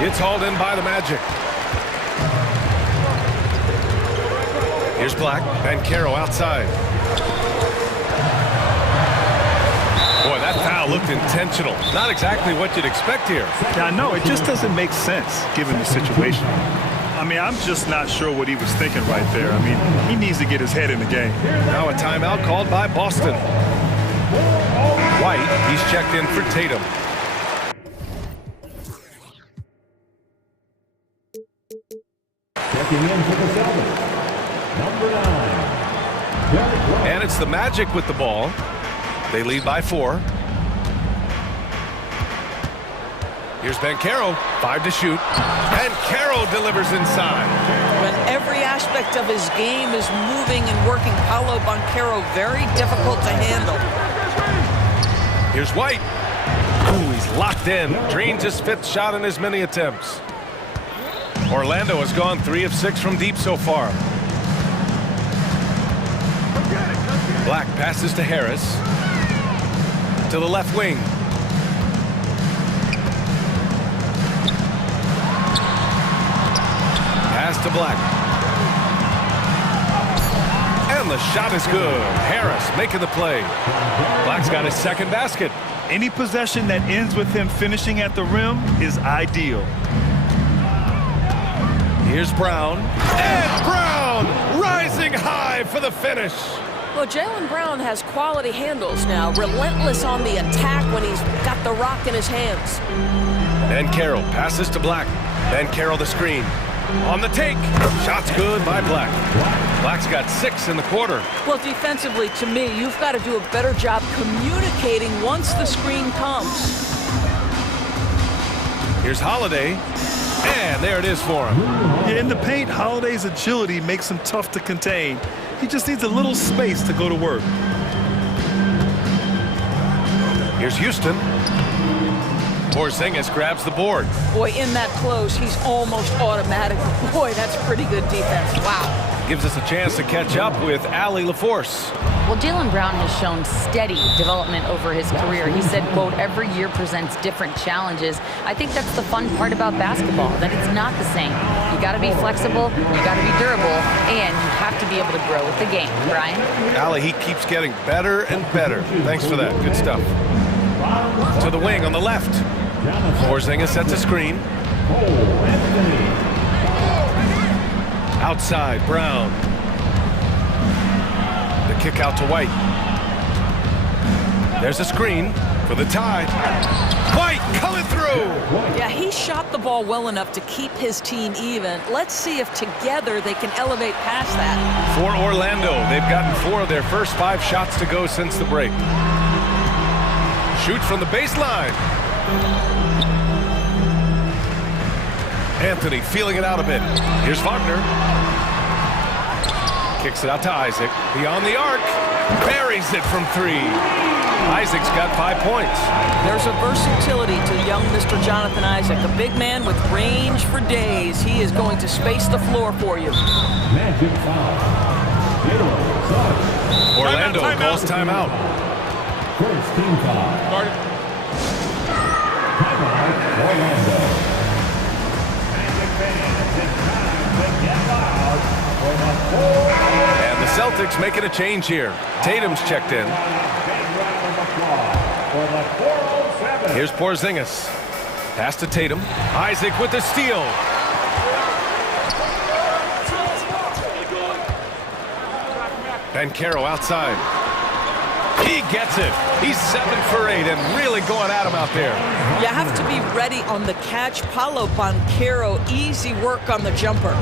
It's hauled in by the Magic. Here's Black. Bankero outside. Boy, that foul looked intentional. Not exactly what you'd expect here. Yeah, I know. It just doesn't make sense given the situation. I mean, I'm just not sure what he was thinking right there. I mean, he needs to get his head in the game. Now a timeout called by Boston. White, he's checked in for Tatum. Checking in for the Celtics, number 9. And it's the Magic with the ball. They lead by 4. Here's Bankero, 5 to shoot. Bankero delivers inside. When every aspect of his game is moving and working, Paolo Bankero very difficult to handle. Here's White. Ooh, he's locked in. Drains his 5th shot in as many attempts. Orlando has gone 3 of 6 from deep so far. Black passes to Harris. To the left wing. Pass to Black. And the shot is good. Harris making the play. Black's got his 2nd basket. Any possession that ends with him finishing at the rim is ideal. Here's Brown. And Brown rising high for the finish. Well, Jaylen Brown has quality handles now, relentless on the attack when he's got the rock in his hands. Bankero passes to Black. Bankero the screen. On the take. Shot's good by Black. Black's got 6 in the quarter. Well, defensively, to me, you've got to do a better job communicating once the screen comes. Here's Holiday. And there it is for him. Yeah, in the paint, Holiday's agility makes him tough to contain. He just needs a little space to go to work. Here's Houston. Porzingis grabs the board. Boy, in that close, he's almost automatic. Boy, that's pretty good defense. Wow. Gives us a chance to catch up with Allie LaForce. Well, Jaylen Brown has shown steady development over his career. He said, quote, every year presents different challenges. I think that's the fun part about basketball, that it's not the same. You got to be flexible, you got to be durable, and you have to be able to grow with the game. Brian? Allie, he keeps getting better and better. Thanks for that. Good stuff. To the wing on the left. Porzingis sets a screen. Outside, Brown. The kick out to White. There's a screen for the tie. White coming through. Yeah, he shot the ball well enough to keep his team even. Let's see if together they can elevate past that. For Orlando, they've gotten 4 of their first 5 shots to go since the break. Shoots from the baseline. Anthony feeling it out a bit. Here's Wagner. Kicks it out to Isaac. Beyond the arc. Buries it from 3. Isaac's got 5 points. There's a versatility to young Mr. Jonathan Isaac, a big man with range for days. He is going to space the floor for you. Magic foul. Orlando calls timeout. First team foul. Timeout, Orlando. And the Celtics making a change here. Tatum's checked in. Here's Porzingis. Pass to Tatum. Isaac with the steal. Bankero outside. He gets it. He's 7 for 8 and really going at him out there. You have to be ready on the catch. Paolo Bankero, easy work on the jumper.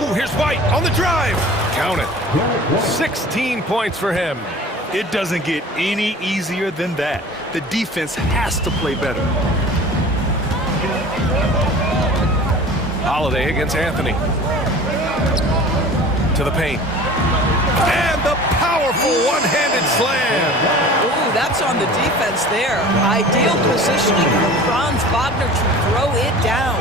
Ooh, here's White on the drive. Count it. 16 points for him. It doesn't get any easier than that. The defense has to play better. Holiday against Anthony. To the paint. And the powerful one-handed slam. Ooh, that's on the defense there. Ideal positioning for Franz Wagner to throw it down.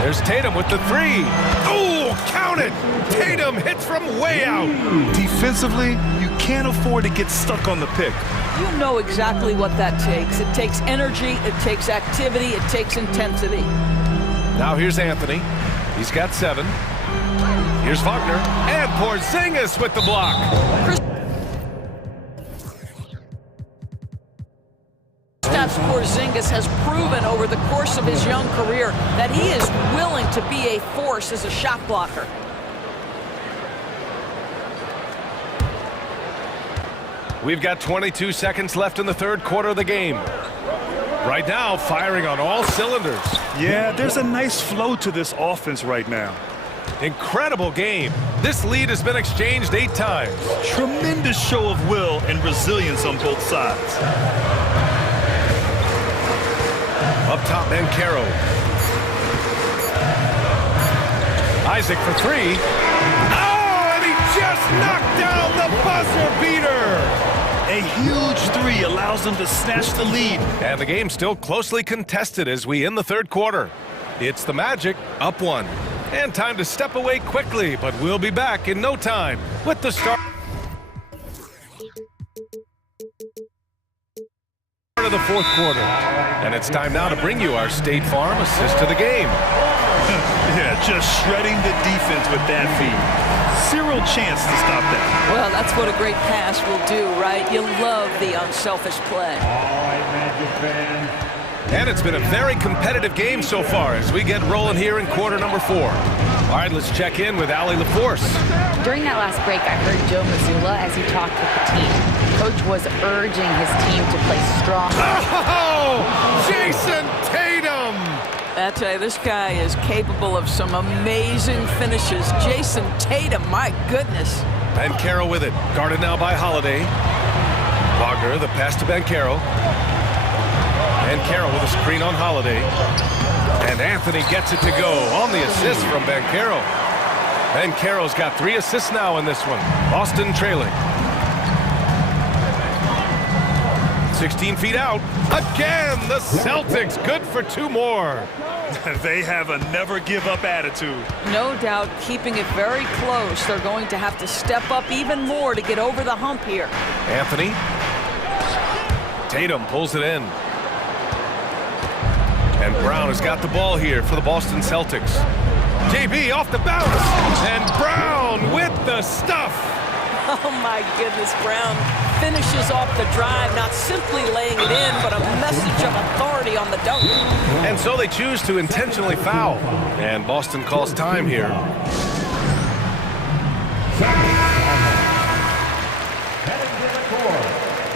There's Tatum with the 3. Ooh, count it. Tatum hits from way out. Defensively, you can't afford to get stuck on the pick. You know exactly what that takes. It takes energy, it takes activity, it takes intensity. Now here's Anthony. He's got 7. Here's Wagner, and Porzingis with the block. Kristaps Porzingis has proven over the course of his young career that he is willing to be a force as a shot blocker. We've got 22 seconds left in the third quarter of the game. Right now, firing on all cylinders. Yeah, there's a nice flow to this offense right now. Incredible game. This lead has been exchanged 8 times. Tremendous show of will and resilience on both sides. Up top, Bankero. Isaac for 3. Oh, and he just knocked down the buzzer beater. A huge 3 allows them to snatch the lead. And the game's still closely contested as we end the third quarter. It's the Magic up 1. And time to step away quickly, but we'll be back in no time with the start of the fourth quarter. And it's time now to bring you our State Farm assist to the game. Yeah, just shredding the defense with that feed. Zero chance to stop that. Well, that's what a great pass will do, right? You love the unselfish play. All right, Magic fans. And it's been a very competitive game so far as we get rolling here in quarter number 4. All right, let's check in with Allie LaForce. During that last break, I heard Joe Mazzulla as he talked with the team. Coach was urging his team to play strong. Oh, Jason Tatum! I tell you, this guy is capable of some amazing finishes. Jason Tatum, my goodness. Bankero with it, guarded now by Holiday. Wagner, the pass to Bankero. Bankero with a screen on Holiday. And Anthony gets it to go on the assist from Bankero. Bankero's got 3 assists now in this one. Boston trailing. 16 feet out. Again, the Celtics good for 2 more. They have a never-give-up attitude. No doubt, keeping it very close. They're going to have to step up even more to get over the hump here. Anthony. Tatum pulls it in. And Brown has got the ball here for the Boston Celtics. JB off the bounce. And Brown with the stuff. Oh, my goodness, Brown finishes off the drive, not simply laying it in, but a message of authority on the dunk. And so they choose to intentionally foul. And Boston calls time here. Heading to the court.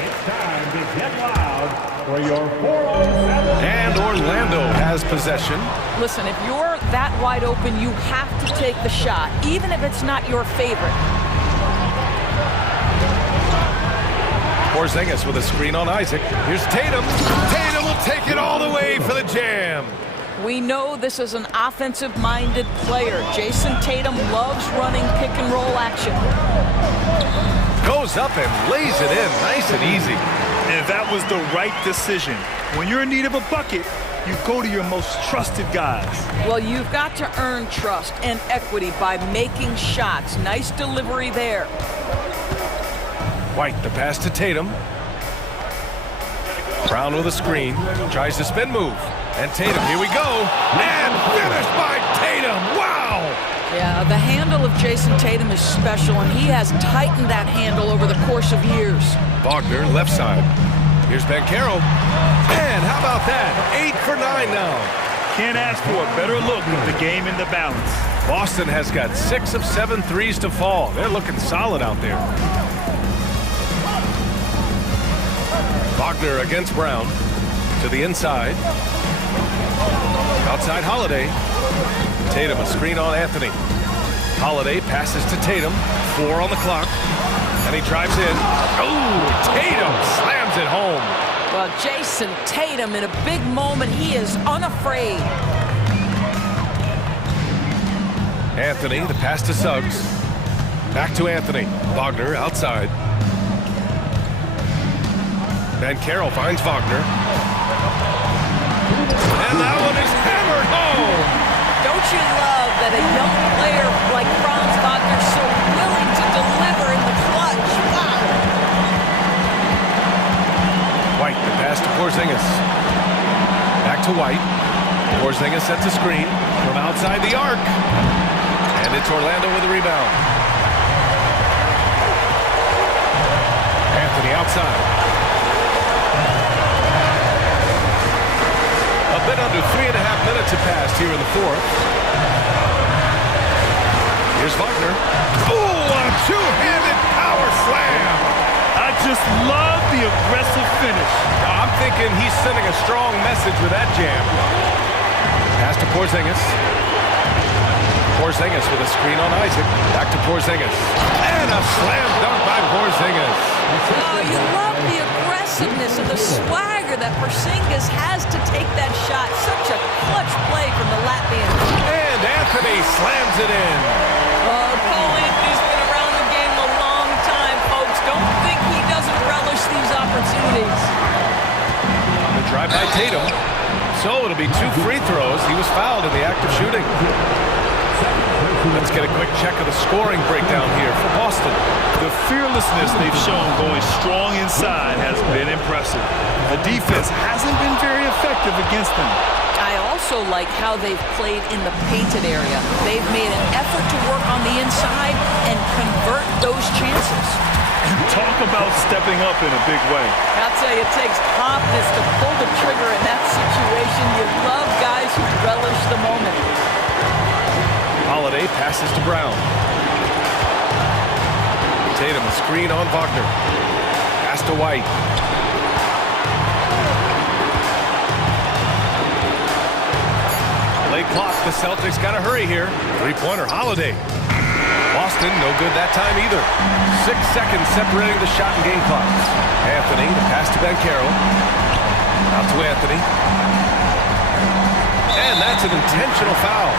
It's time to get loud for your 4-on-7. And Orlando has possession. Listen, if you're that wide open, you have to take the shot, even if it's not your favorite. Porzingis with a screen on Isaac. Here's Tatum. Tatum will take it all the way for the jam. We know this is an offensive-minded player. Jason Tatum loves running pick-and-roll action. Goes up and lays it in nice and easy. And that was the right decision. When you're in need of a bucket, you go to your most trusted guys. Well, you've got to earn trust and equity by making shots. Nice delivery there. White, the pass to Tatum. Brown with a screen. Tries to spin move. And Tatum, here we go. And finished by Tatum. Wow! Yeah, the handle of Jason Tatum is special, and he has tightened that handle over the course of years. Wagner, left side. Here's Bankero. And how about that? 8 for 9 now. Can't ask for a better look with the game in the balance. Boston has got 6 of 7 threes to fall. They're looking solid out there. Wagner against Brown. To the inside. Outside Holiday. Tatum a screen on Anthony. Holiday passes to Tatum. 4 on the clock. And he drives in. Oh, Tatum slams it home. Well, Jason Tatum in a big moment. He is unafraid. Anthony, the pass to Suggs. Back to Anthony. Wagner outside. Bankero finds Wagner. And that one is hammered home. Don't you love that a young player like Franz Wagner is so willing to deliver in the clutch? Wow. White, the pass to Porzingis. Back to White. Porzingis sets a screen from outside the arc. And it's Orlando with a rebound. Anthony outside. A bit under 3.5 minutes have passed here in the fourth. Here's Wagner. Oh, a two-handed power slam. I just love the aggressive finish. I'm thinking he's sending a strong message with that jam. Pass to Porzingis. Porzingis with a screen on Isaac. Back to Porzingis. And a slam dunk by Porzingis. Oh, you love the aggressiveness and the swagger that Porzingis has to take that shot. Such a clutch play from the Latvian. And Anthony slams it in. Oh, Cole Anthony's been around the game a long time, folks. Don't think he doesn't relish these opportunities. The drive by Tatum. So it'll be 2 free throws. He was fouled in the act of shooting. Let's get a quick check of the scoring breakdown here for Boston. The fearlessness they've shown going strong inside has been impressive. The defense hasn't been very effective against them. I also like how they've played in the painted area. They've made an effort to work on the inside and convert those chances. And talk about stepping up in a big way. I'll tell you, it takes confidence to pull the trigger in that situation. You love guys who relish the moment. Holiday passes to Brown. Tatum a screen on Wagner. Pass to White. Late clock, the Celtics got to hurry here. Three-pointer, Holiday. Boston, no good that time either. 6 seconds separating the shot and game clocks. Anthony, the pass to Banchero. Out to Anthony. And that's an intentional foul.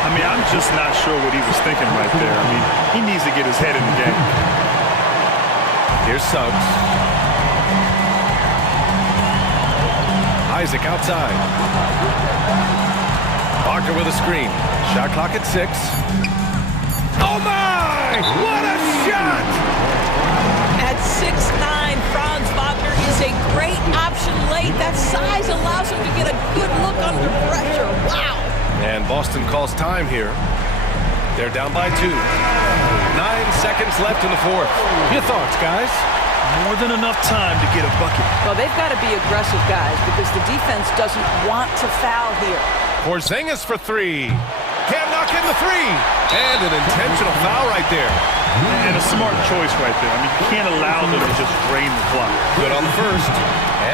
I mean, I'm just not sure what he was thinking right there. I mean, he needs to get his head in the game. Here's Suggs. Isaac outside. Barker with a screen. Shot clock at 6. Oh my! What a shot! At 6'9", Franz Wagner is a great option late. That size allows him to get a good look under pressure. Wow! And Boston calls time here. They're down by 2. 9 seconds left in the fourth. Your thoughts, guys? More than enough time to get a bucket. Well, they've got to be aggressive, guys, because the defense doesn't want to foul here. Porzingis for 3. Can't knock in the 3. And an intentional foul right there. And a smart choice right there. I mean, you can't allow them to just drain the clock. Good on the first.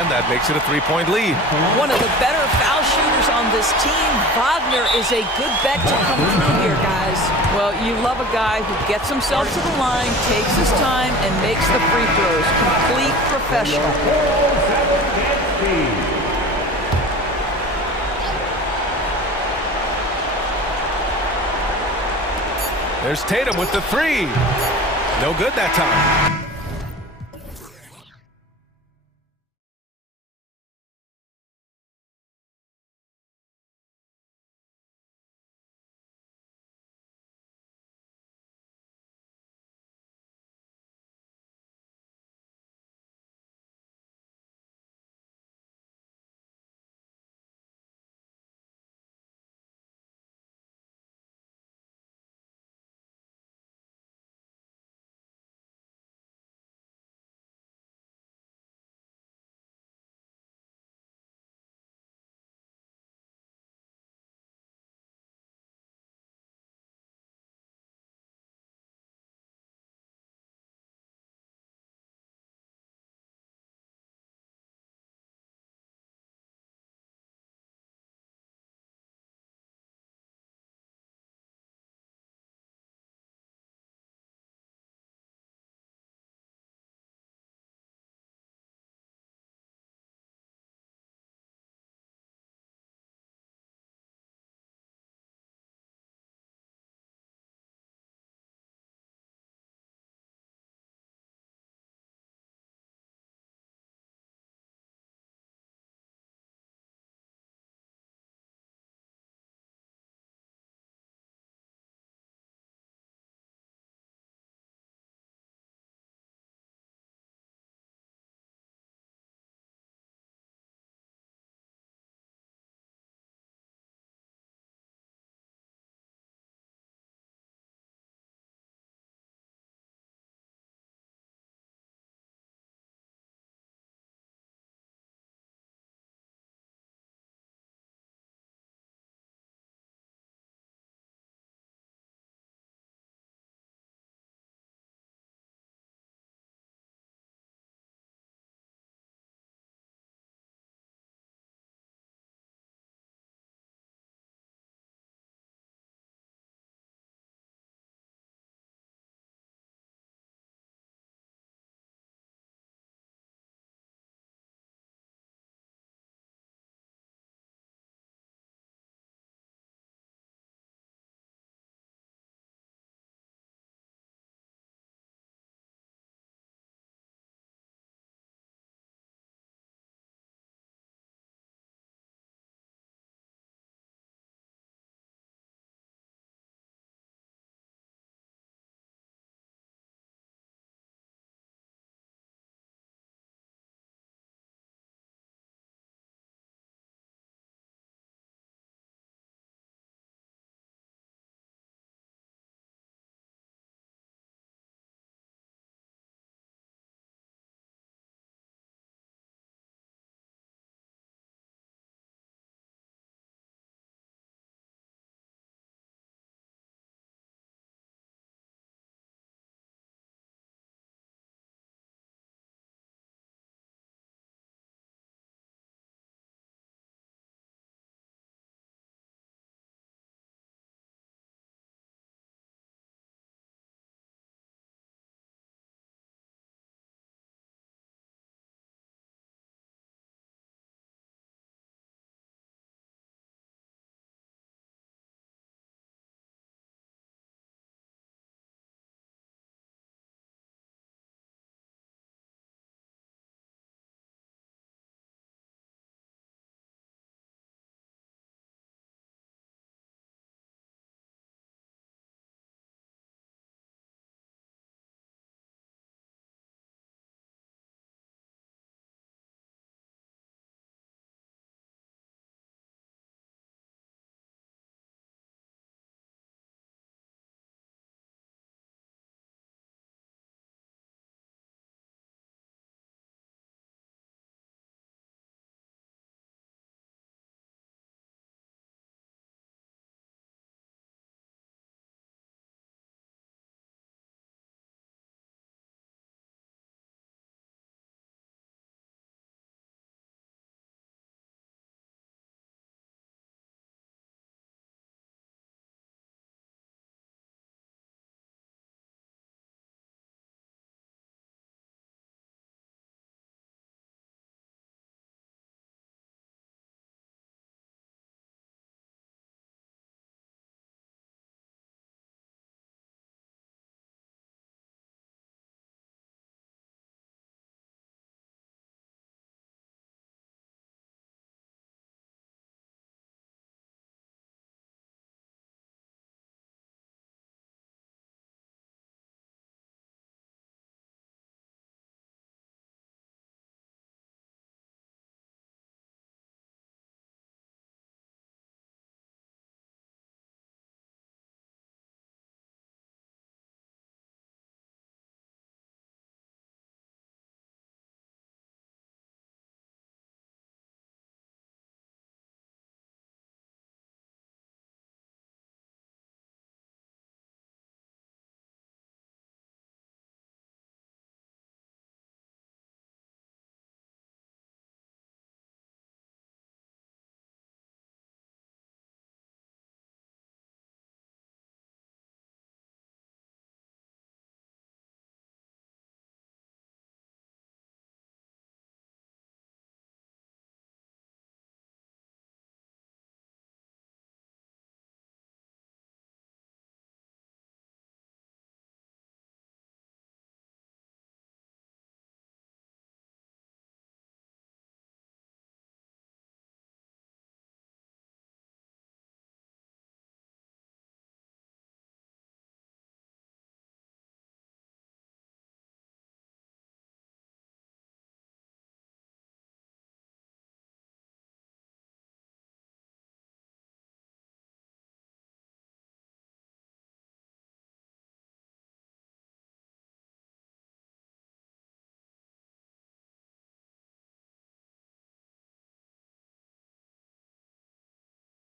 And that makes it a 3-point lead. One of the better foul shooters on this team. Wagner is a good bet to come through here, guys. Well, you love a guy who gets himself to the line, takes his time, and makes the free throws. Complete professional. There's Tatum with the 3. No good that time.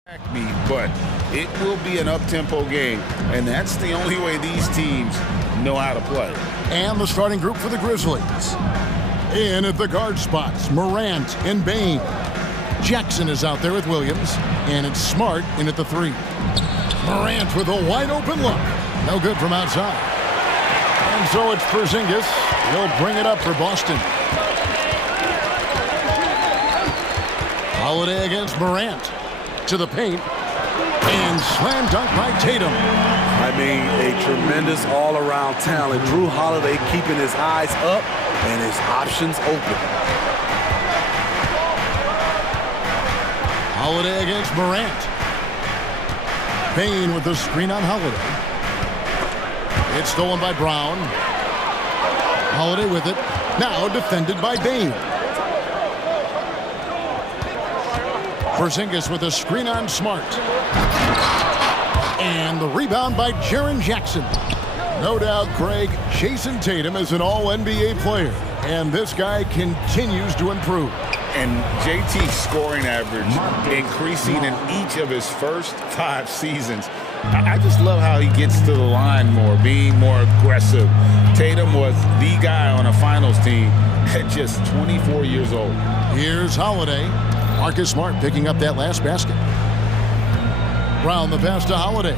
Me, but it will be an up-tempo game, and that's the only way these teams know how to play. And the starting group for the Grizzlies. In at the guard spots, Morant and Bain. Jackson is out there with Williams, and it's Smart in at the 3. Morant with a wide-open look. No good from outside. And so it's Porzingis. He'll bring it up for Boston. Holiday against Morant. To the paint. And slam dunk by Tatum. I mean, a tremendous all-around talent. Drew Holiday keeping his eyes up and his options open. Holiday against Morant. Bain with the screen on Holiday. It's stolen by Brown. Holiday with it. Now defended by Bain. Porzingis with a screen on Smart. And the rebound by Jaren Jackson. No doubt, Craig, Jason Tatum is an all-NBA player. And this guy continues to improve. And JT's scoring average increasing in each of his first 5 seasons. I just love how he gets to the line more, being more aggressive. Tatum was the guy on a finals team at just 24 years old. Here's Holiday. Marcus Smart picking up that last basket. Brown the pass to Holiday.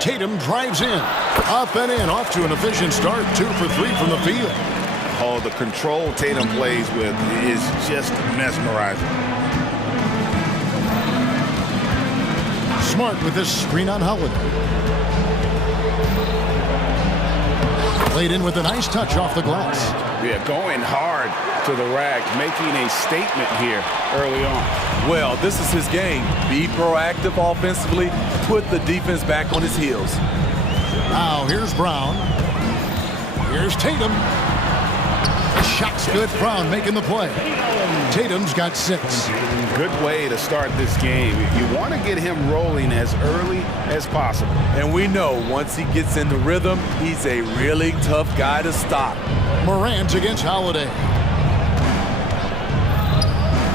Tatum drives in. Up and in. Off to an efficient start. 2 for 3 from the field. Oh, the control Tatum plays with is just mesmerizing. Smart with this screen on Holiday. Played in with a nice touch off the glass. Yeah, going hard to the rack, making a statement here early on. Well, this is his game. Be proactive offensively, put the defense back on his heels. Now here's Brown. Here's Tatum. The shot's good. Brown making the play. Tatum's got 6. Good way to start this game. You want to get him rolling as early as possible. And we know once he gets into rhythm, he's a really tough guy to stop. Morant against Holiday.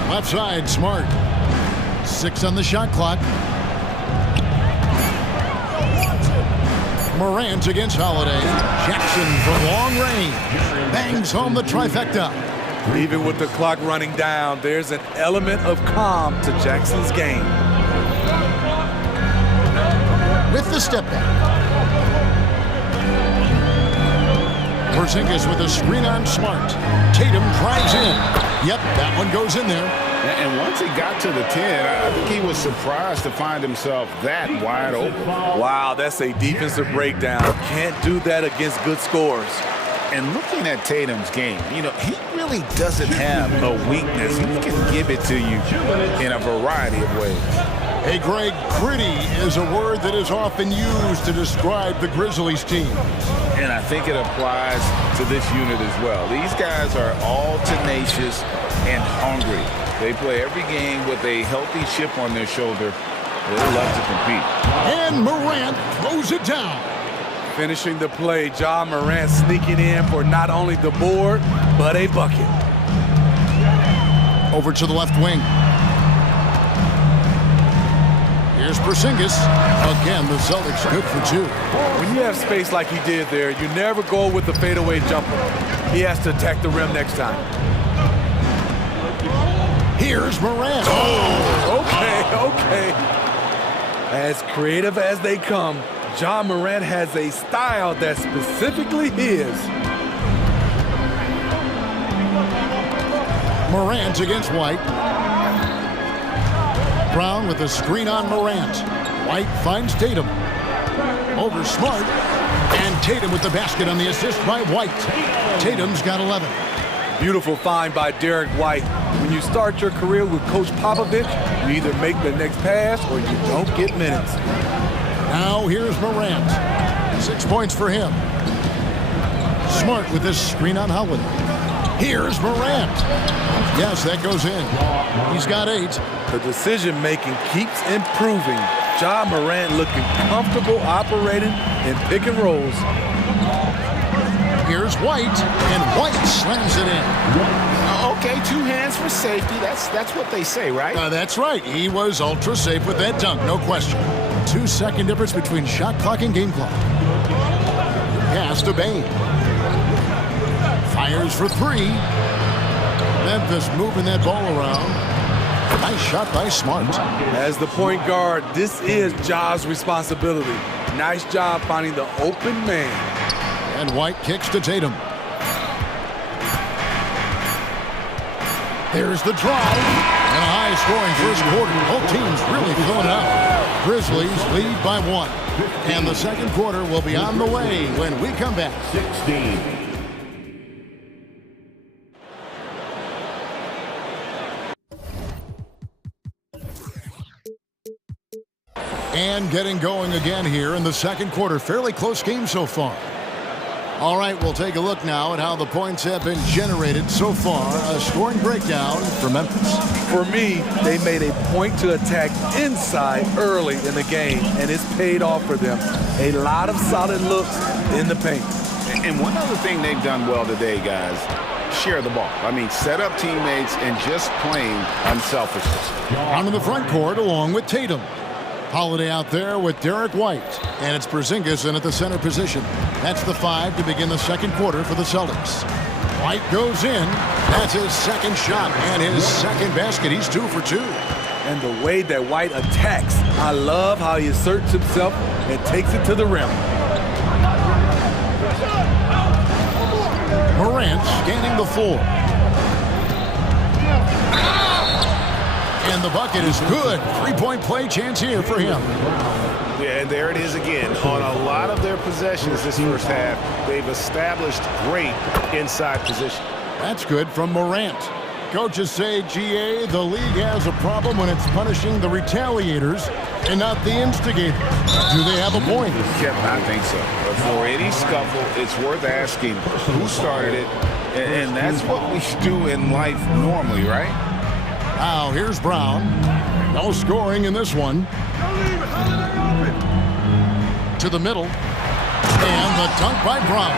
Left side, Smart. 6 on the shot clock. Morant against Holiday. Jackson from long range. Bangs home the trifecta. Even with the clock running down, there's an element of calm to Jackson's game. With the step back. Porzingis with a screen on Smart. Tatum drives in. Yep, that one goes in there. And once he got to the 10, I think he was surprised to find himself that wide open. Wow, that's a defensive breakdown. Can't do that against good scores. And looking at Tatum's game, you know, he really doesn't have a weakness. He can give it to you in a variety of ways. Hey, Greg, gritty is a word that is often used to describe the Grizzlies team. And I think it applies to this unit as well. These guys are all tenacious and hungry. They play every game with a healthy chip on their shoulder. They love to compete. And Morant throws it down. Finishing the play, Ja Morant sneaking in for not only the board, but a bucket. Over to the left wing. Here's Porzingis. Again, the Celtics good for 2. When you have space like he did there, you never go with the fadeaway jumper. He has to attack the rim next time. Here's Morant. Oh, okay. As creative as they come, Ja Morant has a style that's specifically his. Morant against White. Brown with a screen on Morant. White finds Tatum. Over Smart. And Tatum with the basket on the assist by White. Tatum's got 11. Beautiful find by Derek White. When you start your career with Coach Popovich, you either make the next pass or you don't get minutes. Now here's Morant. 6 points for him. Smart with this screen on Holiday. Here's Morant. Yes, that goes in. He's got 8. The decision-making keeps improving. Ja Morant looking comfortable operating in pick and rolls. Here's White, and White slams it in. Okay, 2 hands for safety. That's what they say, right? That's right. He was ultra safe with that dunk, no question. 2-second difference between shot clock and game clock. Pass to Bain. Fires for 3. Memphis moving that ball around. Nice shot by Smart. As the point guard, this is Ja's responsibility. Nice job finding the open man. And White kicks to Tatum. There's the drive. And a high-scoring first quarter. Both teams really filling it out. Grizzlies lead by 1. And the second quarter will be on the way when we come back. 16. And getting going again here in the second quarter. Fairly close game so far. All right, we'll take a look now at how the points have been generated so far. A scoring breakdown for Memphis. For me, they made a point to attack inside early in the game, and it's paid off for them. A lot of solid looks in the paint. And one other thing they've done well today, guys, share the ball. I mean, set up teammates and just playing unselfishly. On to the front court along with Tatum. Holiday out there with Derek White. And it's Porzingis in at the center position. That's the 5 to begin the second quarter for the Celtics. White goes in. That's his second shot and his second basket. He's 2 for 2. And the way that White attacks, I love how he asserts himself and takes it to the rim. Morant scanning the floor. And the bucket is good. 3-point play chance here for him. Yeah, and there it is again. On a lot of their possessions this first half, they've established great inside position. That's good from Morant. Coaches say, GA, the league has a problem when it's punishing the retaliators and not the instigators. Do they have a point? Yeah, I think so. But for any scuffle, it's worth asking who started it, and that's what we do in life normally, right? Now, here's Brown. No scoring in this one. To the middle. And the dunk by Brown.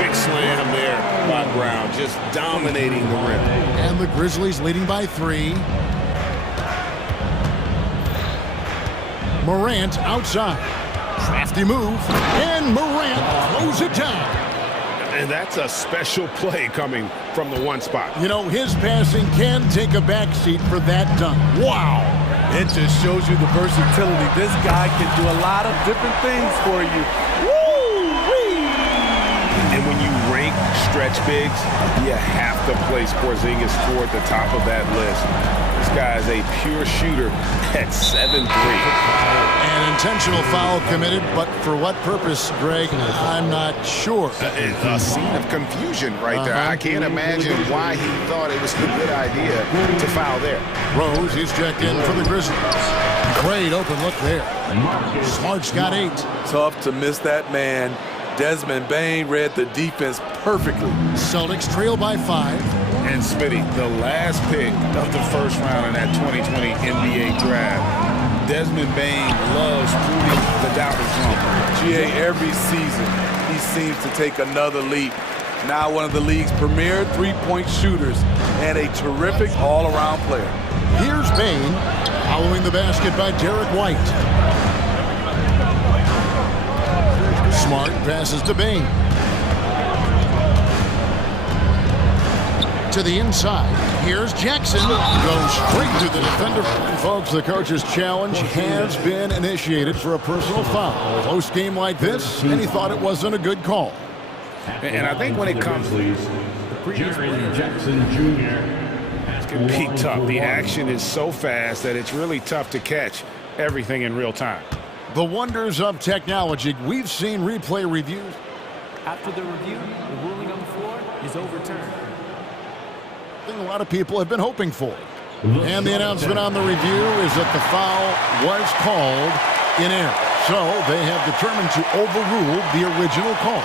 Big slam there by Brown, just dominating the rim. And the Grizzlies leading by 3. Morant outside. Crafty move. And Morant throws it down. And that's a special play coming from the one spot. You know, his passing can take a backseat for that dunk. Wow. It just shows you the versatility. This guy can do a lot of different things for you. Woo-wee! And when you rank stretch bigs, you have to place Porzingis toward the top of that list. This guy is a pure shooter at 7'3". An intentional foul committed, but for what purpose, Greg? I'm not sure. A scene of confusion right there. I can't imagine why he thought it was a good idea to foul there. Rose is checked in for the Grizzlies. Great open look there. Smart's got 8. Tough to miss that man. Desmond Bain read the defense perfectly. Celtics trail by 5. And Smitty, the last pick of the first round in that 2020 NBA draft. Desmond Bain loves proving the doubters wrong. GA, every season, he seems to take another leap. Now one of the league's premier 3-point shooters and a terrific all-around player. Here's Bain, following the basket by Derek White. Smart passes to Bain. To the inside. Here's Jackson. Goes straight to the defender. Folks, the coach's challenge has been initiated for a personal foul. Close game like this, and he thought it wasn't a good call. And I think when it comes to Jackson Jr. it can be tough. The action is so fast that it's really tough to catch everything in real time. The wonders of technology. We've seen replay reviews. After the review, the ruling on the floor is overturned. A lot of people have been hoping for. And the announcement on the review is that the foul was called in error. So they have determined to overrule the original call.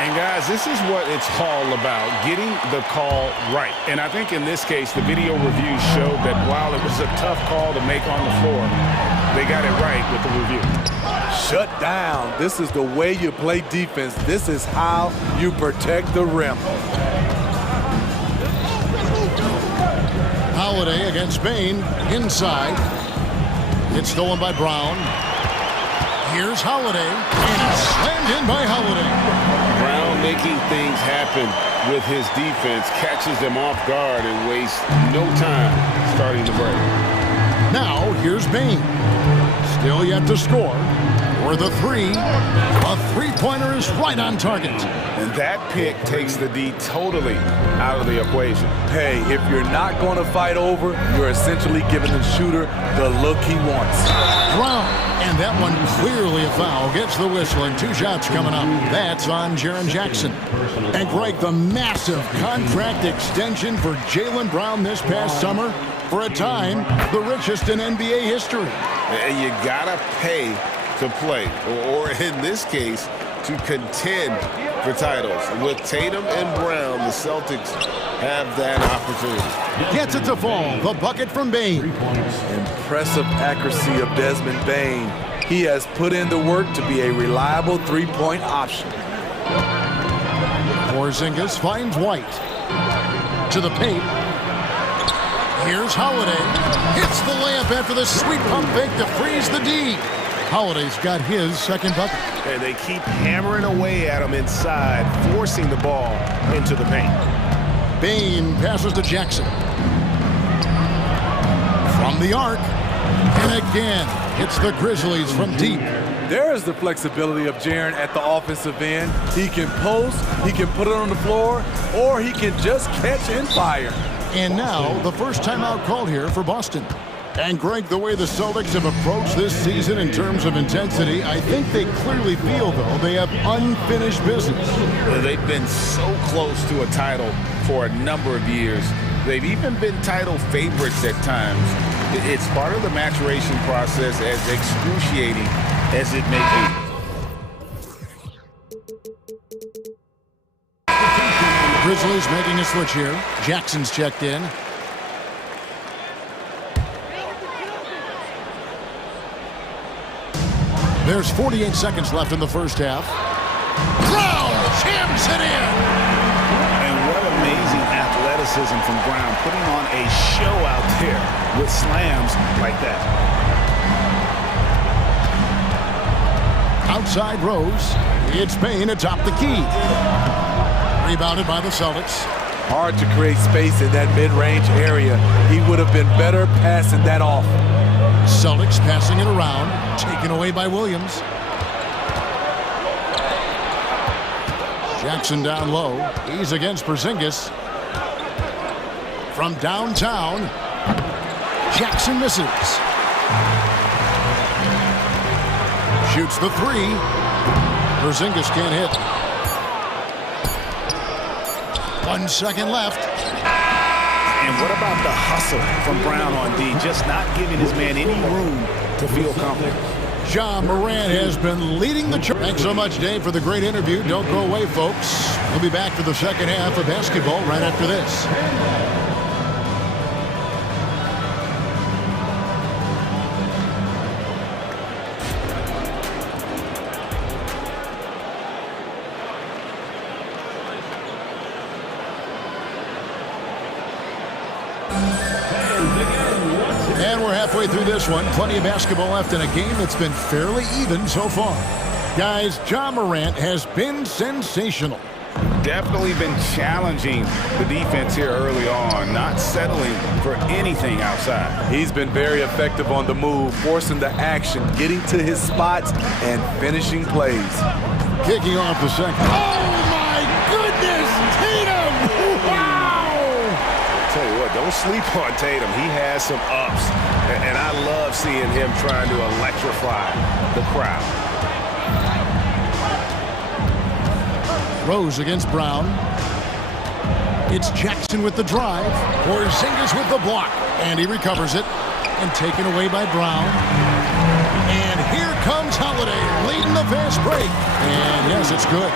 And guys, this is what it's all about, getting the call right. And I think in this case, the video review showed that while it was a tough call to make on the floor, they got it right with the review. Shut down. This is the way you play defense. This is how you protect the rim. Holiday against Bain. Inside. It's stolen by Brown. Here's Holiday. And it's slammed in by Holiday. Brown making things happen with his defense. Catches them off guard and wastes no time starting the break. Now, here's Bain. Still yet to score. For the three. A three-pointer is right on target. And that pick takes the D totally out of the equation. Hey, if you're not going to fight over, you're essentially giving the shooter the look he wants. Brown, and that one clearly a foul. Gets the whistle, and 2 shots coming up. That's on Jaren Jackson. And Greg, the massive contract extension for Jaylen Brown this past summer. For a time, the richest in NBA history. And you gotta pay to play, or in this case, to contend for titles. With Tatum and Brown, the Celtics have that opportunity. Gets it to fall. The bucket from Bain. Impressive accuracy of Desmond Bain. He has put in the work to be a reliable three-point option. Porzingis finds White. To the paint. Here's Holiday. Hits the layup after the sweet pump fake to freeze the D. Holiday's got his second bucket. And they keep hammering away at him inside, forcing the ball into the paint. Bain passes to Jackson. From the arc. And again, hits the Grizzlies from deep. There is the flexibility of Jaren at the offensive end. He can post, he can put it on the floor, or he can just catch and fire. And now, the first timeout called here for Boston. And Greg, the way the Celtics have approached this season in terms of intensity, I think they clearly feel, though, they have unfinished business. They've been so close to a title for a number of years. They've even been title favorites at times. It's part of the maturation process, as excruciating as it may be. Grizzlies making a switch here. Jackson's checked in. There's 48 seconds left in the first half. Brown jams it in! And what amazing athleticism from Brown, putting on a show out there with slams like that. Outside Rose. It's Bain atop the key. Rebounded by the Celtics. Hard to create space in that mid-range area. He would have been better passing that off. Celtics passing it around. Taken away by Williams. Jackson down low. He's against Porzingis. From downtown. Jackson misses. Shoots the three. Porzingis can't hit. 1 second left. And what about the hustle from Brown on D? Just not giving his man any room to feel confident. Ja Morant has been leading the charge. Thanks so much, Dave, for the great interview. Don't go away, folks. We'll be back for the second half of basketball right after this. And we're halfway through this one. Plenty of basketball left in a game that's been fairly even so far. Guys, Ja Morant has been sensational. Definitely been challenging the defense here early on, not settling for anything outside. He's been very effective on the move, forcing the action, getting to his spots, and finishing plays. Kicking off the second. Oh, my goodness! Tatum! Wow! Tell you what, don't sleep on Tatum. He has some ups, and I love seeing him trying to electrify the crowd. Rose against Brown. It's Jackson with the drive. Porzingis with the block. And he recovers it. And taken away by Brown. And here comes Holiday leading the fast break. And yes, it's good.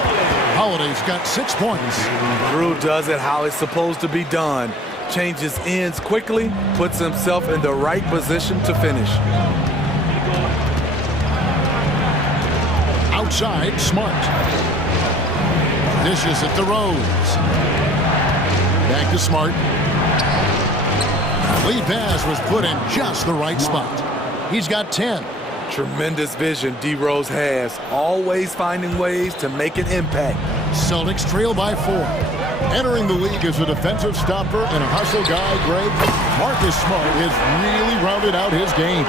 Holiday's got 6 points. Drew does it how it's supposed to be done. Changes ends quickly, puts himself in the right position to finish. Outside, Smart. Dishes it to Rose. Back to Smart. Lead pass was put in just the right spot. He's got 10. Tremendous vision D-Rose has, always finding ways to make an impact. Celtics trail by 4. Entering the league as a defensive stopper and a hustle guy, Greg, Marcus Smart has really rounded out his game.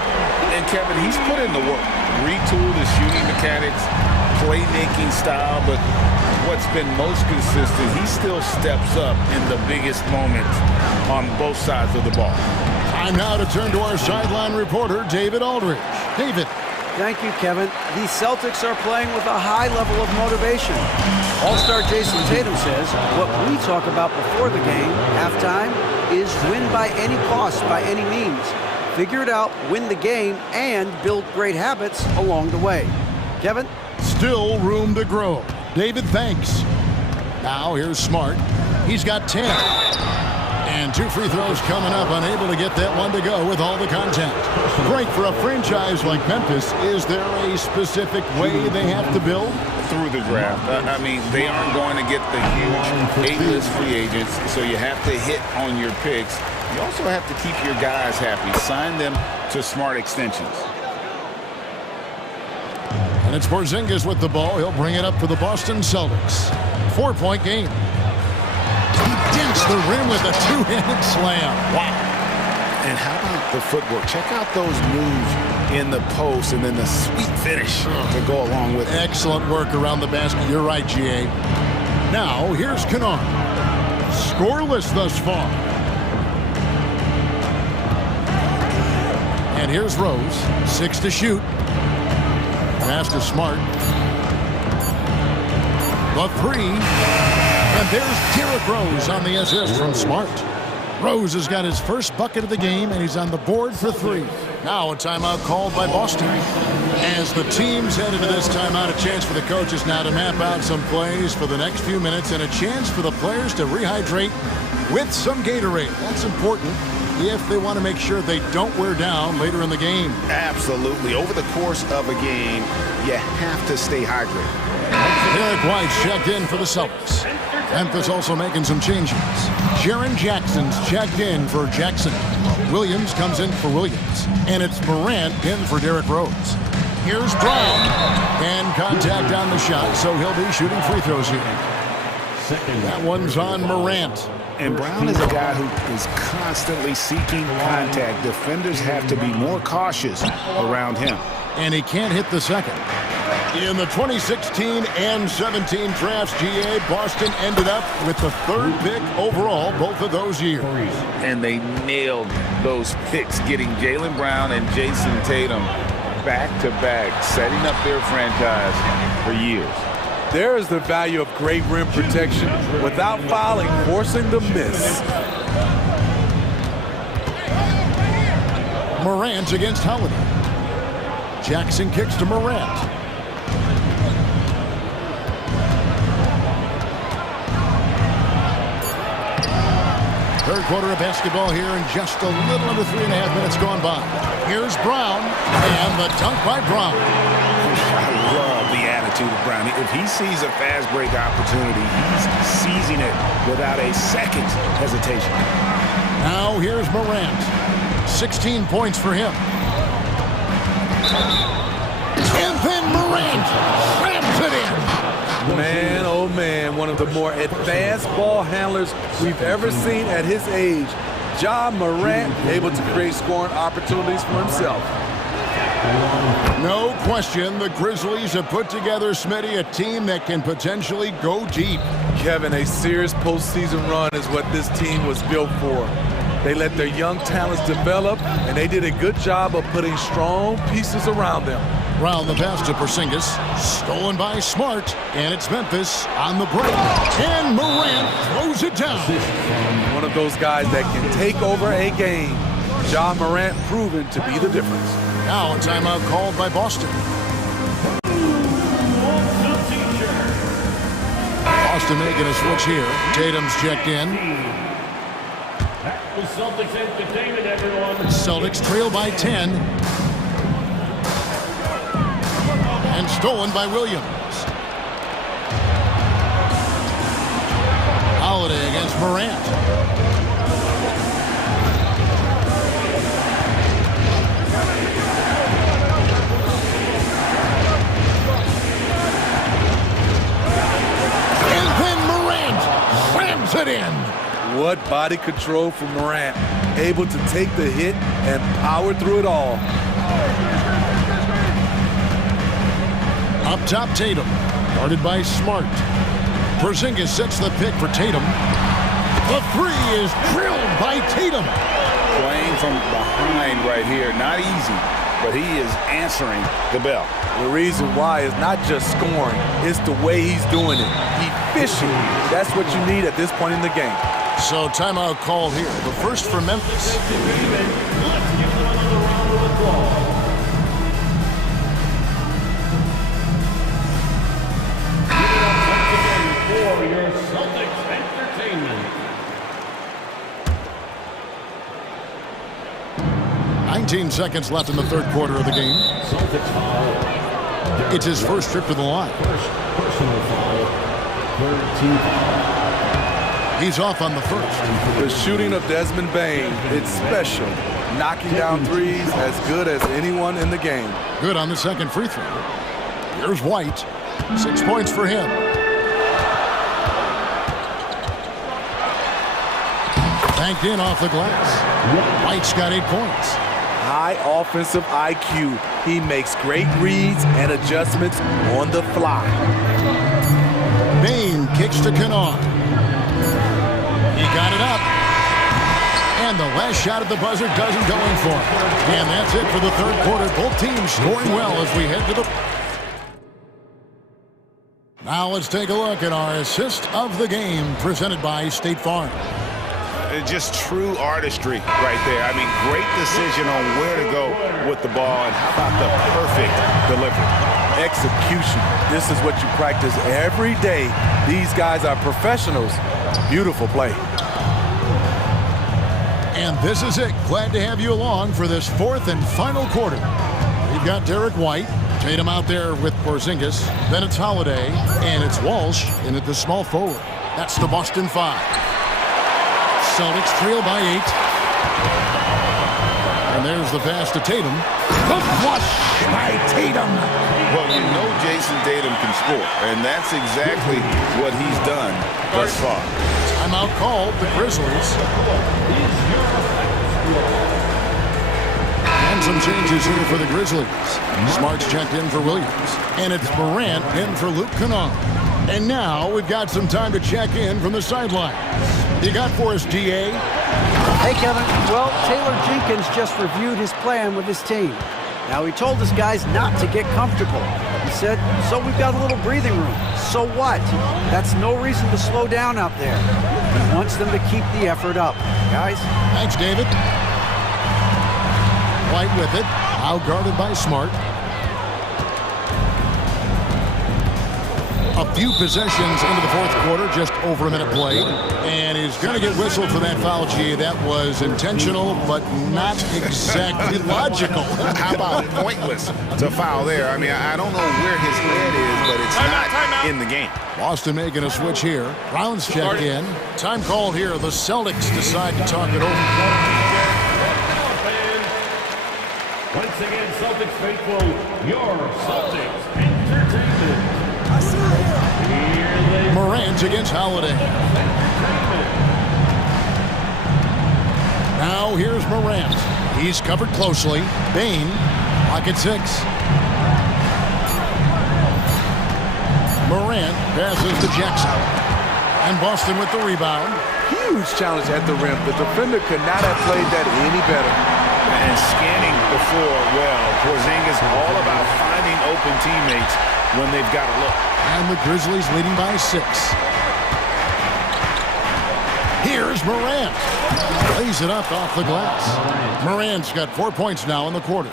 And Kevin, he's put in the work. Retooled his shooting mechanics, playmaking style, but what's been most consistent, he still steps up in the biggest moments on both sides of the ball. Time now to turn to our sideline reporter, David Aldridge. David. Thank you, Kevin. The Celtics are playing with a high level of motivation. All-star Jason Tatum says what we talk about before the game, halftime, is win by any cost, by any means. Figure it out, win the game, and build great habits along the way. Kevin? Still room to grow. David, thanks. Now here's Smart. He's got 10. And 2 free throws coming up, unable to get that one to go with all the contact. Great for a franchise like Memphis. Is there a specific way they have to build? Through the draft. I mean, they aren't going to get the huge A-list free agents, so you have to hit on your picks. You also have to keep your guys happy. Sign them to smart extensions. And it's Porzingis with the ball. He'll bring it up for the Boston Celtics. 4-point game. He dents the rim with a 2-handed slam. Wow. And how about the footwork? Check out those moves in the post and then the sweet finish to go along with it. Excellent work around the basket. You're right, GA. Now, here's Kennard. Scoreless thus far. And here's Rose. 6 to shoot. Pass to Smart. The 3. And there's Derrick Rose on the assist from Smart. Rose has got his first bucket of the game, and he's on the board for 3. Now a timeout called by Boston. As the teams head into this timeout, a chance for the coaches now to map out some plays for the next few minutes and a chance for the players to rehydrate with some Gatorade. That's important if they want to make sure they don't wear down later in the game. Absolutely. Over the course of a game, you have to stay hydrated. Derek White's checked in for the Celtics. Memphis also making some changes. Jaren Jackson's checked in for Jackson. Williams comes in for Williams. And it's Morant in for Derrick Rose. Here's Brown. And contact on the shot, so he'll be shooting free throws here. That one's on Morant. And Brown is a guy who is constantly seeking contact. Defenders have to be more cautious around him. And he can't hit the second. In the 2016 and 17 drafts, GA, Boston ended up with the 3rd pick overall both of those years. And they nailed those picks, getting Jaylen Brown and Jason Tatum back-to-back, setting up their franchise for years. There is the value of great rim protection without fouling, forcing the miss. Morant against Holiday. Jackson kicks to Morant. Third quarter of basketball here, and just a little under 3.5 minutes gone by. Here's Brown, and the dunk by Brown. I love the attitude of Brown. If he sees a fast break opportunity, he's seizing it without a second hesitation. Now here's Morant. 16 points for him. And then Morant slams it in. Man, oh man, one of the more advanced ball handlers we've ever seen at his age. Ja Morant able to create scoring opportunities for himself. No question, the Grizzlies have put together, Smitty, a team that can potentially go deep. Kevin, a serious postseason run is what this team was built for. They let their young talents develop, and they did a good job of putting strong pieces around them. Round the pass to Porzingis, stolen by Smart, and it's Memphis on the break. And Morant throws it down. One of those guys that can take over a game. Ja Morant proven to be the difference. Now a timeout called by Boston. Boston making a switch here. Tatum's checked in. Celtics trail by 10. And stolen by Williams. Holiday against Morant. What body control from Morant. Able to take the hit and power through it all. Up top, Tatum. Guarded by Smart. Porzingis sets the pick for Tatum. The three is drilled by Tatum. Playing from behind right here. Not easy, but he is answering the bell. The reason why is not just scoring, it's the way he's doing it. Efficient. That's what you need at this point in the game. So timeout called here. The first for Memphis. Let's give them another round of applause. For your Celtics entertainment. 19 seconds left in the third quarter of the game. Celtics foul. It's his first trip to the line. First personal foul. Third team foul. He's off on the first. The shooting of Desmond Bane, it's special. Knocking down threes as good as anyone in the game. Good on the second free throw. Here's White. 6 points for him. Banked in off the glass. White's got 8 points. High offensive IQ. He makes great reads and adjustments on the fly. Bane kicks to Kennard. He got it up. And the last shot at the buzzer doesn't go in for him. And that's it for the third quarter. Both teams scoring well as we head to the... Now let's take a look at our assist of the game presented by State Farm. Just true artistry right there. I mean, great decision on where to go with the ball, and how about the perfect delivery? Execution. This is what you practice every day. These guys are professionals. Beautiful play. And this is it. Glad to have you along for this fourth and final quarter. We've got Derek White, Tatum out there with Porzingis, then it's Holiday, and it's Walsh in at the small forward. That's the Boston Five. Celtics trail by 8. And there's the pass to Tatum. The flush by Tatum. Well, you know Jason Tatum can score, and that's exactly what he's done thus far. Timeout called, the Grizzlies. And some changes here for the Grizzlies. Smart's checked in for Williams. And it's Morant in for Luke Kennard. And now we've got some time to check in from the sideline. You got for us, DA? Hey, Kevin. Well, Taylor Jenkins just reviewed his plan with his team. Now, he told his guys not to get comfortable. He said, so we've got a little breathing room. So what? That's no reason to slow down out there. He wants them to keep the effort up. Guys? Thanks, David. White with it. Out guarded by Smart. A few possessions into the fourth quarter, just over a minute played. And he's going to get whistled for that foul, G. That was intentional, but not exactly logical. How about pointless to foul there? I mean, I don't know where his head is, but it's not in the game. Boston making a switch here. Brown's checked in. Time called here. The Celtics decide to talk it over. Once again, Celtics faithful, your Celtics entertainment. Morant against Holiday. Now here's Morant. He's covered closely. Bane, pocket 6. Morant passes to Jackson. And Boston with the rebound. Huge challenge at the rim. The defender could not have played that any better. And scanning the floor well. Porzingis all about finding open teammates when they've got a look. And the Grizzlies leading by 6. Here's Morant. Lays it up off the glass. Morant's got 4 points now in the quarter.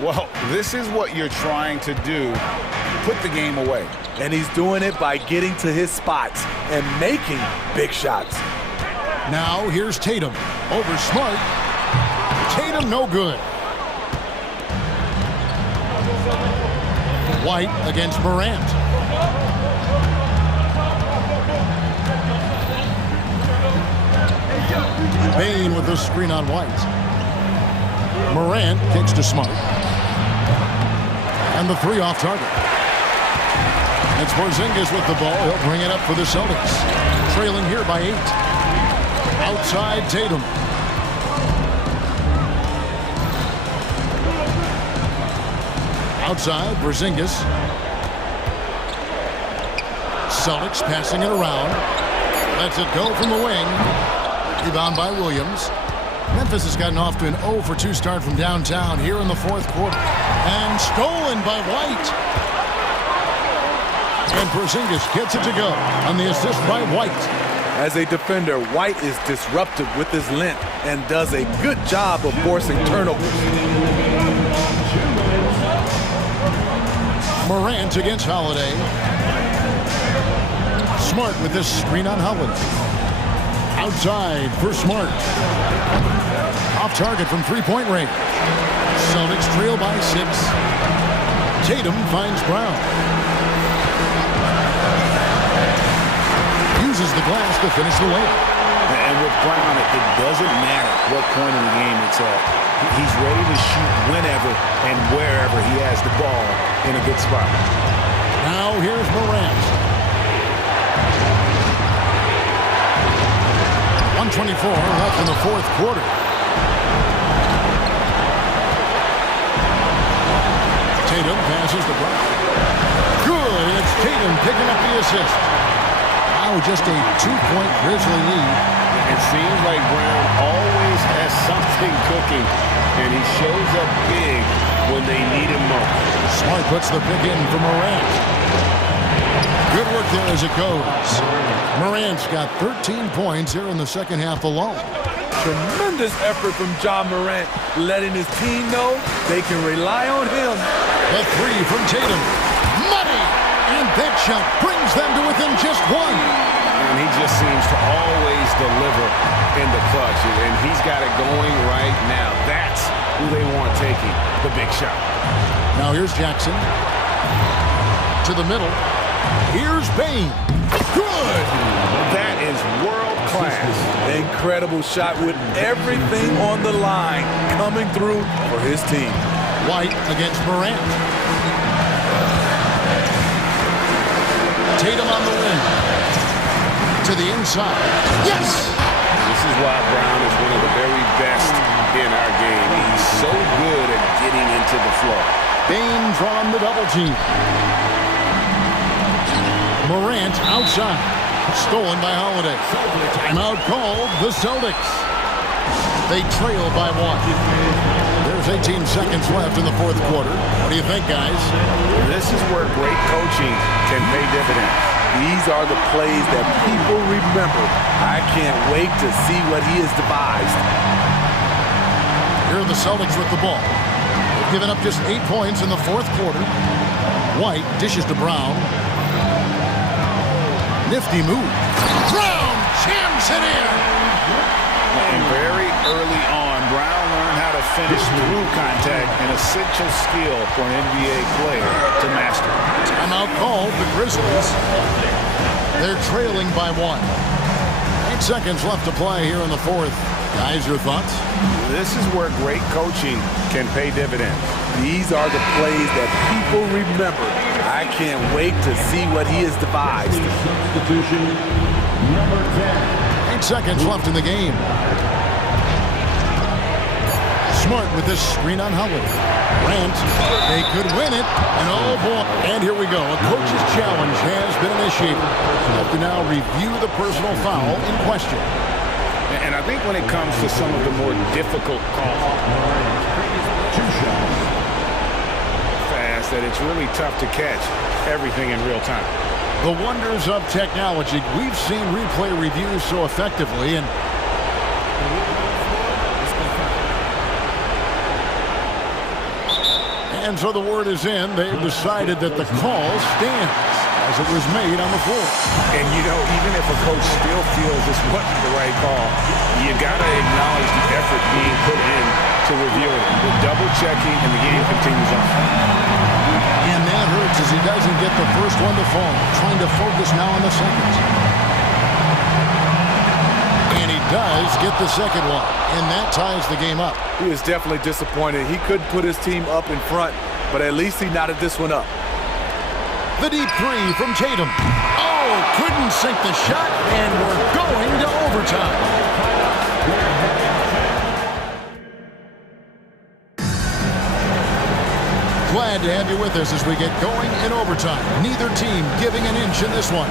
Well, this is what you're trying to do. Put the game away. And he's doing it by getting to his spots and making big shots. Now here's Tatum. Over Smart. Tatum no good. White against Morant. Bane with the screen on White. Morant kicks to Smart. And the 3 off target. It's Porzingis with the ball. He'll bring it up for the Celtics. Trailing here by 8. Outside Tatum. Outside Porzingis. Celtics passing it around. Lets it go from the wing. Rebound by Williams. Memphis has gotten off to an 0 for 2 start from downtown here in the fourth quarter. And stolen by White. And Porzingis gets it to go on the assist by White. As a defender, White is disruptive with his length and does a good job of forcing turnovers. Morant against Holiday. Smart with this screen on Holiday. Outside for Smart. Off target from three-point range. Celtics trail by 6. Tatum finds Brown. Uses the glass to finish the layup. And with Brown, it doesn't matter what point in the game it's at. He's ready to shoot whenever and wherever he has the ball in a good spot. Now here's Morant. 1:24 left in the fourth quarter. Tatum passes to Brown. Good, it's Tatum picking up the assist. Now just a 2-point Grizzly lead. It seems like Brown always has something cooking, and he shows up big when they need him most. Smart puts the pick in for Morant. Good work there as it goes. Morant's got 13 points here in the second half alone. Tremendous effort from Ja Morant, letting his team know they can rely on him. The three from Tatum. Money! And that shot brings them to within just 1. And he just seems to always deliver in the clutch. And he's got it going right now. That's who they want taking the big shot. Now here's Jackson. To the middle. Here's Bain. Good! That is world class. Incredible shot with everything on the line coming through for his team. White against Morant. Tatum on the wing. To the inside. Yes! This is why Brown is one of the very best in our game. He's so good at getting into the flow. Bain drawn the double team. Morant outside. Stolen by Holiday. Timeout called the Celtics. They trail by 1. There's 18 seconds left in the fourth quarter. What do you think, guys? This is where great coaching can pay dividends. These are the plays that people remember. I can't wait to see what he has devised. Here are the Celtics with the ball. They've given up just 8 points in the fourth quarter. White dishes to Brown. Nifty move. Brown jams it in. And very early on, Brown learned how to finish through contact, an essential skill for an NBA player to master. Timeout called the Grizzlies. They're trailing by 1. 8 seconds left to play here in the fourth. Guys, your thoughts? This is where great coaching can pay dividends. These are the plays that people remember. I can't wait to see what he has devised. Substitution number 10. 8 seconds left in the game. Smart with this screen on Howard. Grant, they could win it. And oh boy. And here we go. A coach's challenge has been initiated. We have to now review the personal foul in question. And I think when it comes to some of the more difficult calls, fast, that it's really tough to catch everything in real time. The wonders of technology. We've seen replay reviews so effectively, and so the word is in. They've decided that the call stands as it was made on the floor. And you know, even if a coach still feels this wasn't the right call, you got to acknowledge the effort being put in to review it. The double checking, and the game continues on. And that hurts as he doesn't get the first one to fall. Trying to focus now on the second. And he does get the second one. And that ties the game up. He is definitely disappointed. He couldn't put his team up in front, but at least he knotted this one up. The deep three from Tatum. Oh, couldn't sink the shot, and we're going to overtime. Glad to have you with us as we get going in overtime. Neither team giving an inch in this one.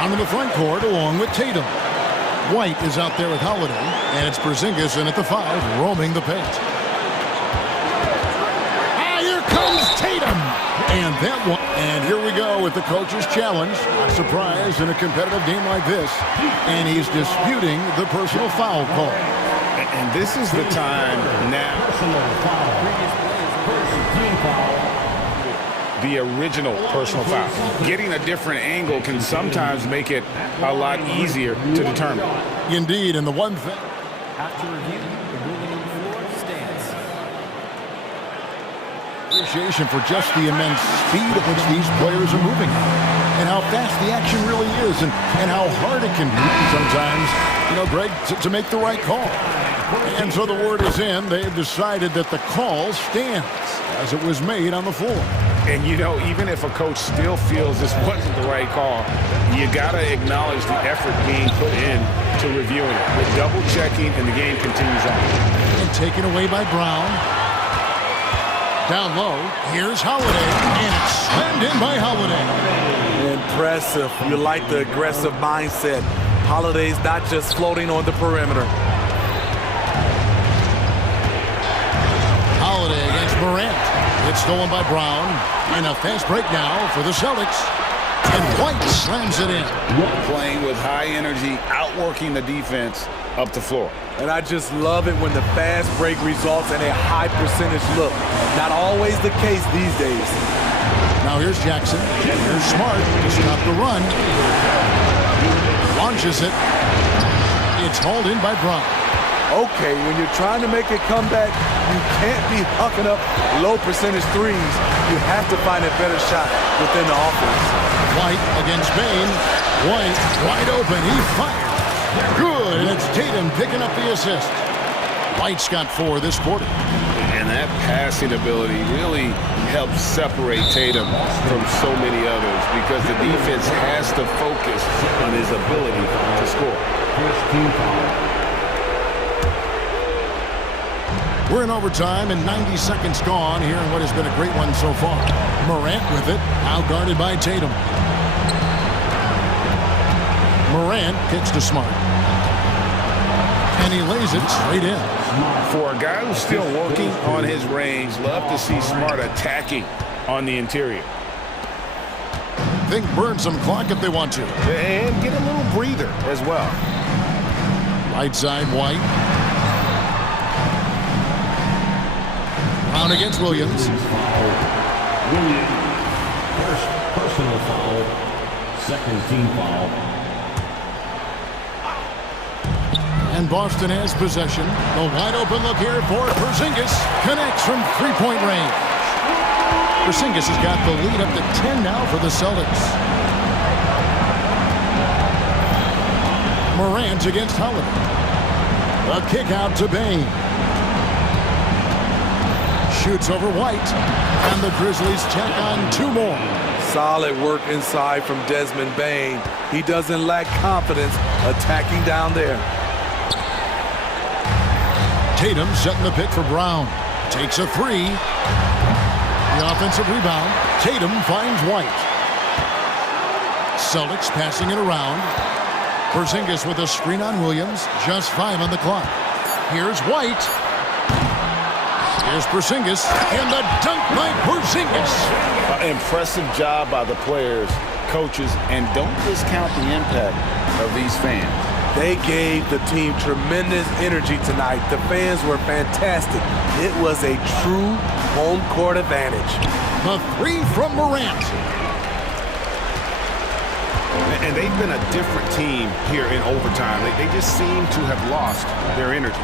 Down in the front court along with Tatum. White is out there with Holiday, and it's Porzingis in at the 5, roaming the paint. Here comes Tatum! And that one. And here we go with the coach's challenge. Not surprised in a competitive game like this. And he's disputing the personal foul call. And this is the time now. The original personal foul. Getting a different angle can sometimes make it a lot easier to determine. Indeed, and the one thing. After review, the ruling on the floor stands. Appreciation for just the immense speed at which these players are moving and how fast the action really is and how hard it can be sometimes, Greg, to make the right call. And so the word is in. They've decided that the call stands as it was made on the floor. And, even if a coach still feels this wasn't the right call, you got to acknowledge the effort being put in to reviewing it. With double-checking, and the game continues on. And taken away by Brown. Down low, here's Holiday, and it's slammed in by Holiday. Impressive. You like the aggressive mindset. Holiday's not just floating on the perimeter. Holiday against Morant. It's stolen by Brown. And a fast break now for the Celtics. And White slams it in. Playing with high energy, outworking the defense up the floor. And I just love it when the fast break results in a high percentage look. Not always the case these days. Now here's Jackson. Here's Smart to stop the run. Launches it. It's hauled in by Brown. Okay, when you're trying to make a comeback, you can't be hucking up low percentage threes. You have to find a better shot within the offense. White against Bain. White wide open. He fired. Good, and it's Tatum picking up the assist. White's got 4 this quarter. And that passing ability really helps separate Tatum from so many others because the defense has to focus on his ability to score. We're in overtime and 90 seconds gone here in what has been a great one so far. Morant with it, out guarded by Tatum. Morant kicks to Smart. And he lays it straight in. For a guy who's still working on his range, love to see Smart attacking on the interior. Think burn some clock if they want to. And get a little breather as well. Right side, White. Brown against Williams. First personal foul, second team foul. And Boston has possession. The wide open look here for Porzingis. Connects from three-point range. Porzingis has got the lead up to 10 now for the Celtics. Morant against Holiday. A kick out to Bain. Shoots over White. And the Grizzlies tack on 2 more. Solid work inside from Desmond Bain. He doesn't lack confidence attacking down there. Tatum setting the pick for Brown. Takes a 3. The offensive rebound. Tatum finds White. Celtics passing it around. Porzingis with a screen on Williams. Just 5 on the clock. Here's White. Here's Porzingis. And the dunk by Porzingis. Impressive job by the players, coaches, and don't discount the impact of these fans. They gave the team tremendous energy tonight. The fans were fantastic. It was a true home court advantage. The 3 from Morant. And they've been a different team here in overtime. They just seem to have lost their energy.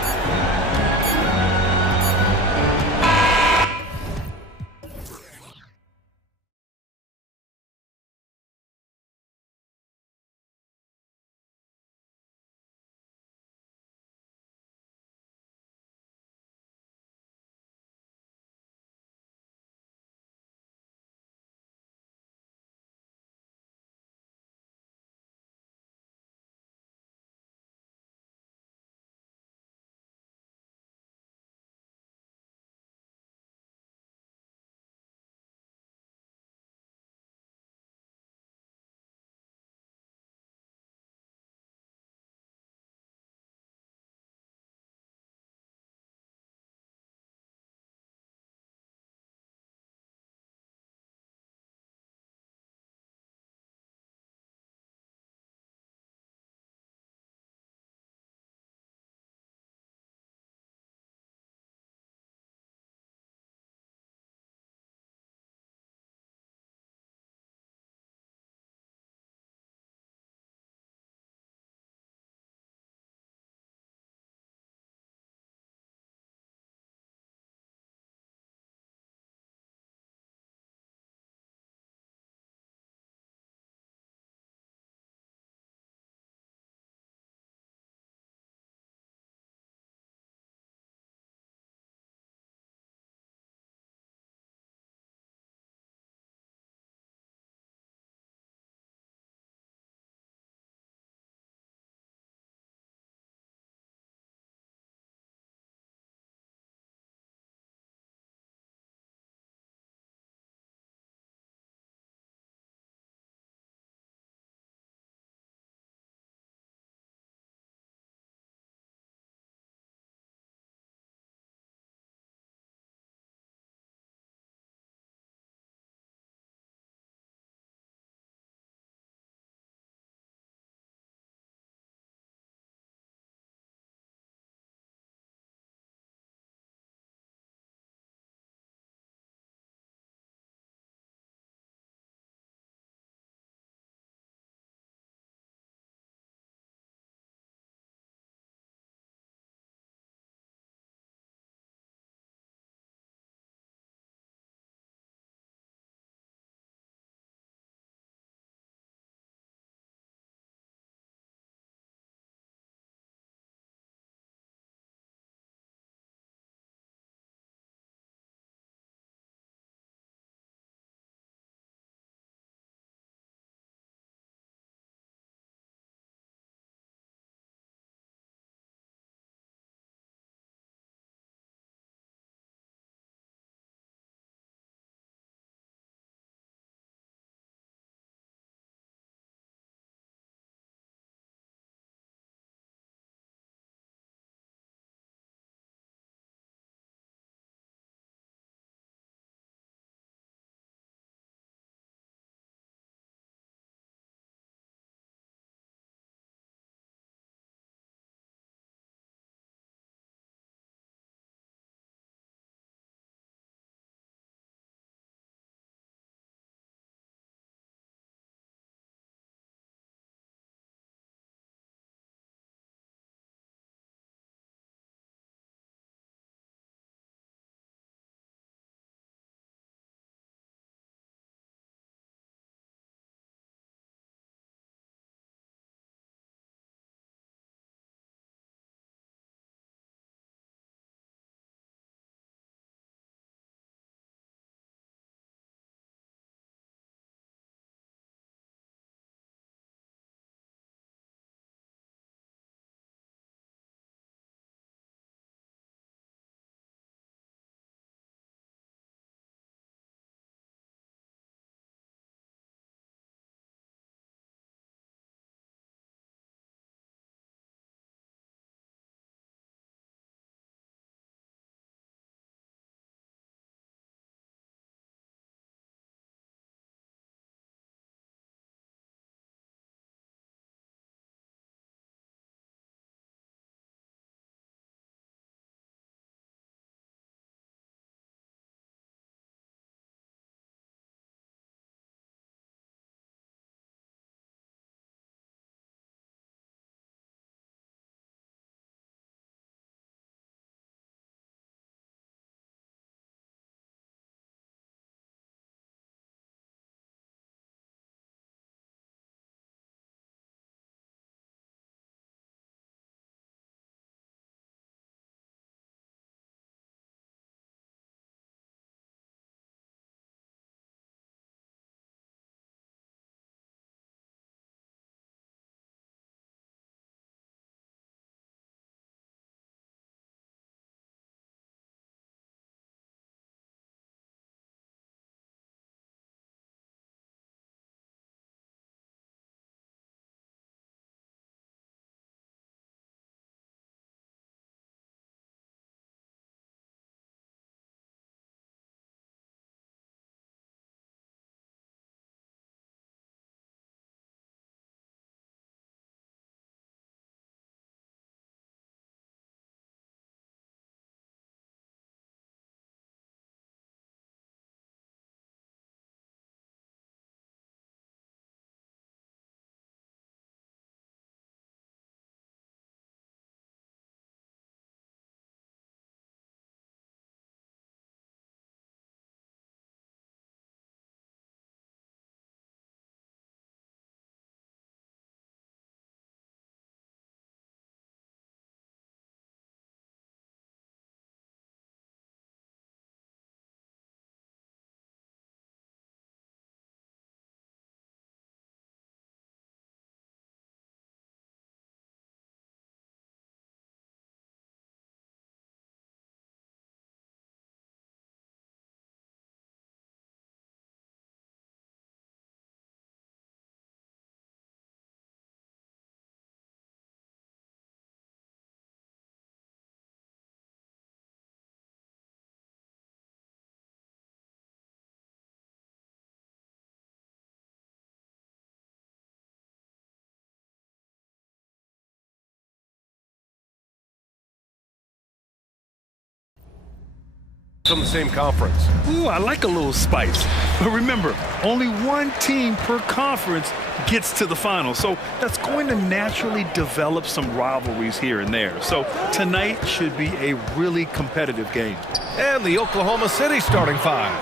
from the same conference. Ooh, I like a little spice. But remember, only one team per conference gets to the final. So that's going to naturally develop some rivalries here and there. So tonight should be a really competitive game. And the Oklahoma City starting five.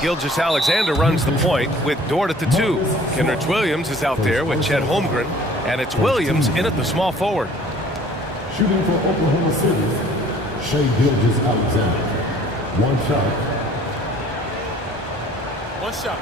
Gilgeous-Alexander runs the point with Dort at the 2. Kenrich Williams is out there with Chet Holmgren. And it's Williams in at the small forward. Shooting for Oklahoma City, Shai Gilgeous-Alexander. One shot. One shot.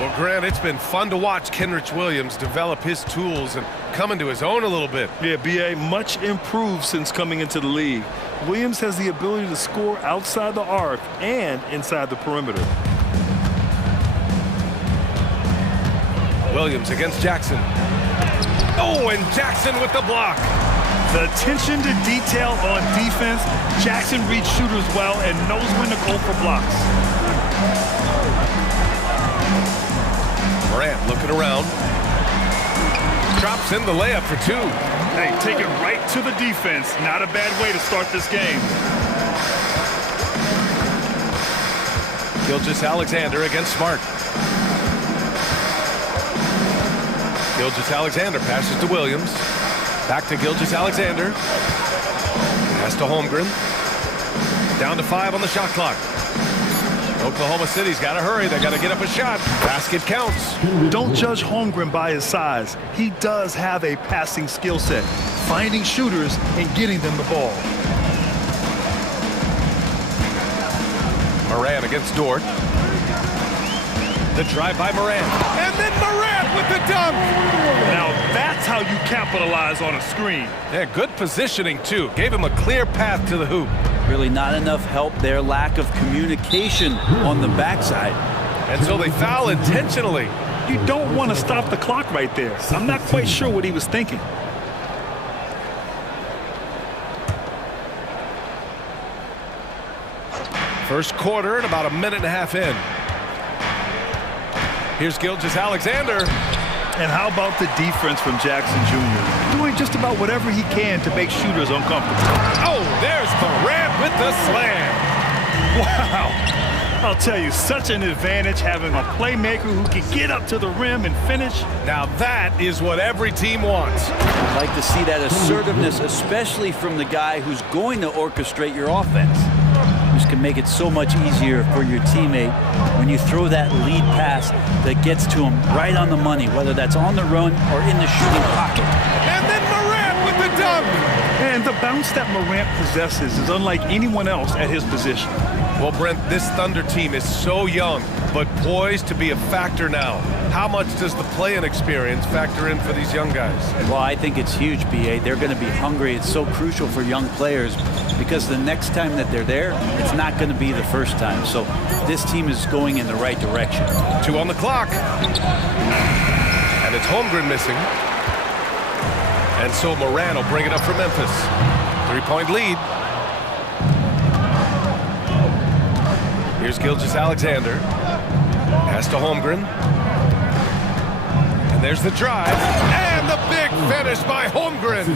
Well, Grant, it's been fun to watch Kenrich Williams develop his tools and come into his own a little bit. Yeah, B.A. much improved since coming into the league. Williams has the ability to score outside the arc and inside the perimeter. Williams against Jackson. Oh, and Jackson with the block. The attention to detail on defense. Jackson reads shooters well and knows when to go for blocks. Morant looking around. Drops in the layup for 2. Hey, take it right to the defense. Not a bad way to start this game. Gilgeous-Alexander against Smart. Gilgeous-Alexander passes to Williams. Back to Gilgeous-Alexander. Pass to Holmgren. Down to 5 on the shot clock. Oklahoma City's got to hurry. They got to get up a shot. Basket counts. Don't judge Holmgren by his size. He does have a passing skill set, finding shooters and getting them the ball. Morant against Dort. The drive by Morant. And then Morant with the dunk. Now that's how you capitalize on a screen. Yeah, good positioning, too. Gave him a clear path to the hoop. Really not enough help there. Lack of communication on the backside. And so they foul intentionally. You don't want to stop the clock right there. I'm not quite sure what he was thinking. First quarter and about a minute and a half in. Here's Gilgeous-Alexander. And how about the defense from Jackson Jr.? Doing just about whatever he can to make shooters uncomfortable. Oh, there's Morant with the slam. Wow. I'll tell you, such an advantage having a playmaker who can get up to the rim and finish. Now that is what every team wants. I'd like to see that assertiveness, especially from the guy who's going to orchestrate your offense. This can make it so much easier for your teammate when you throw that lead pass that gets to him right on the money, whether that's on the run or in the shooting pocket. And then Morant with the dunk. And the bounce that Morant possesses is unlike anyone else at his position. Well, Brent, this Thunder team is so young, but poised to be a factor now. How much does the play-in experience factor in for these young guys? Well, I think it's huge, B.A. They're going to be hungry. It's so crucial for young players because the next time that they're there, it's not going to be the first time. So this team is going in the right direction. 2 on the clock. And it's Holmgren missing. And so Morant will bring it up for Memphis. 3-point lead. Here's Gilgeous-Alexander. Pass to Holmgren. And there's the drive. And the big finish by Holmgren.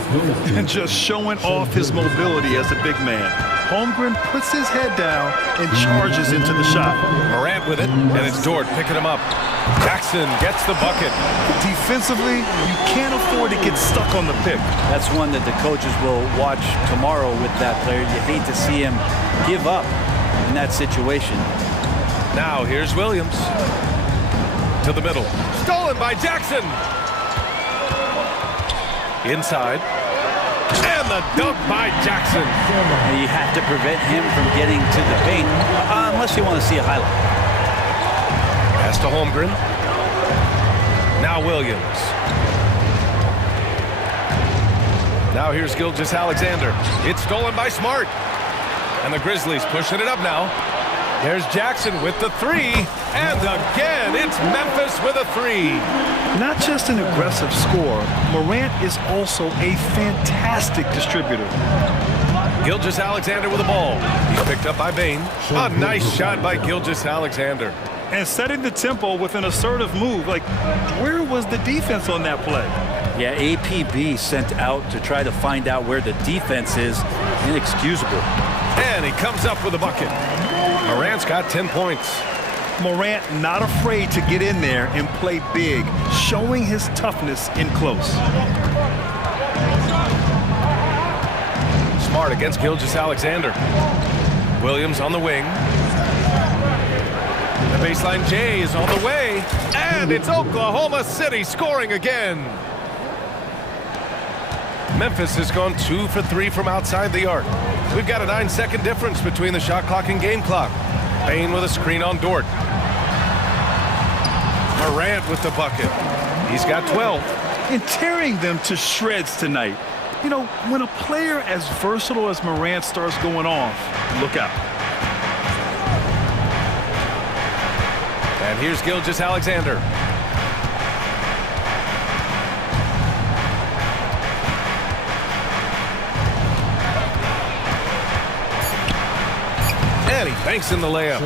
And just showing off his mobility as a big man. Holmgren puts his head down and charges into the shot. Morant with it, and it's Dort picking him up. Jackson gets the bucket. Defensively, you can't afford to get stuck on the pick. That's one that the coaches will watch tomorrow with that player. You hate to see him give up in that situation. Now here's Williams to the middle. Stolen by Jackson. Inside. And the dunk by Jackson. You have to prevent him from getting to the paint, unless you want to see a highlight. Pass to Holmgren. Now Williams. Now here's Gilgeous-Alexander. It's stolen by Smart. And the Grizzlies pushing it up now. There's Jackson with the 3. And again, it's Memphis with a 3. Not just an aggressive scorer, Morant is also a fantastic distributor. Gilgeous-Alexander with the ball. He's picked up by Bain. A nice shot by Gilgeous-Alexander. and setting the tempo with an assertive move. Like, where was the defense on that play? Yeah, APB sent out to try to find out where the defense is. Inexcusable. And he comes up with a bucket. Morant's got 10 points. Morant not afraid to get in there and play big, showing his toughness in close. Smart against Gilgeous-Alexander. Williams on the wing. The baseline J is on the way. And it's Oklahoma City scoring again. Memphis has gone 2 for 3 from outside the arc. We've got a 9-second difference between the shot clock and game clock. Payne with a screen on Dort. Morant with the bucket. He's got 12. And tearing them to shreds tonight. You know, when a player as versatile as Morant starts going off, look out. And here's Gilgeous-Alexander. And he banks in the layup.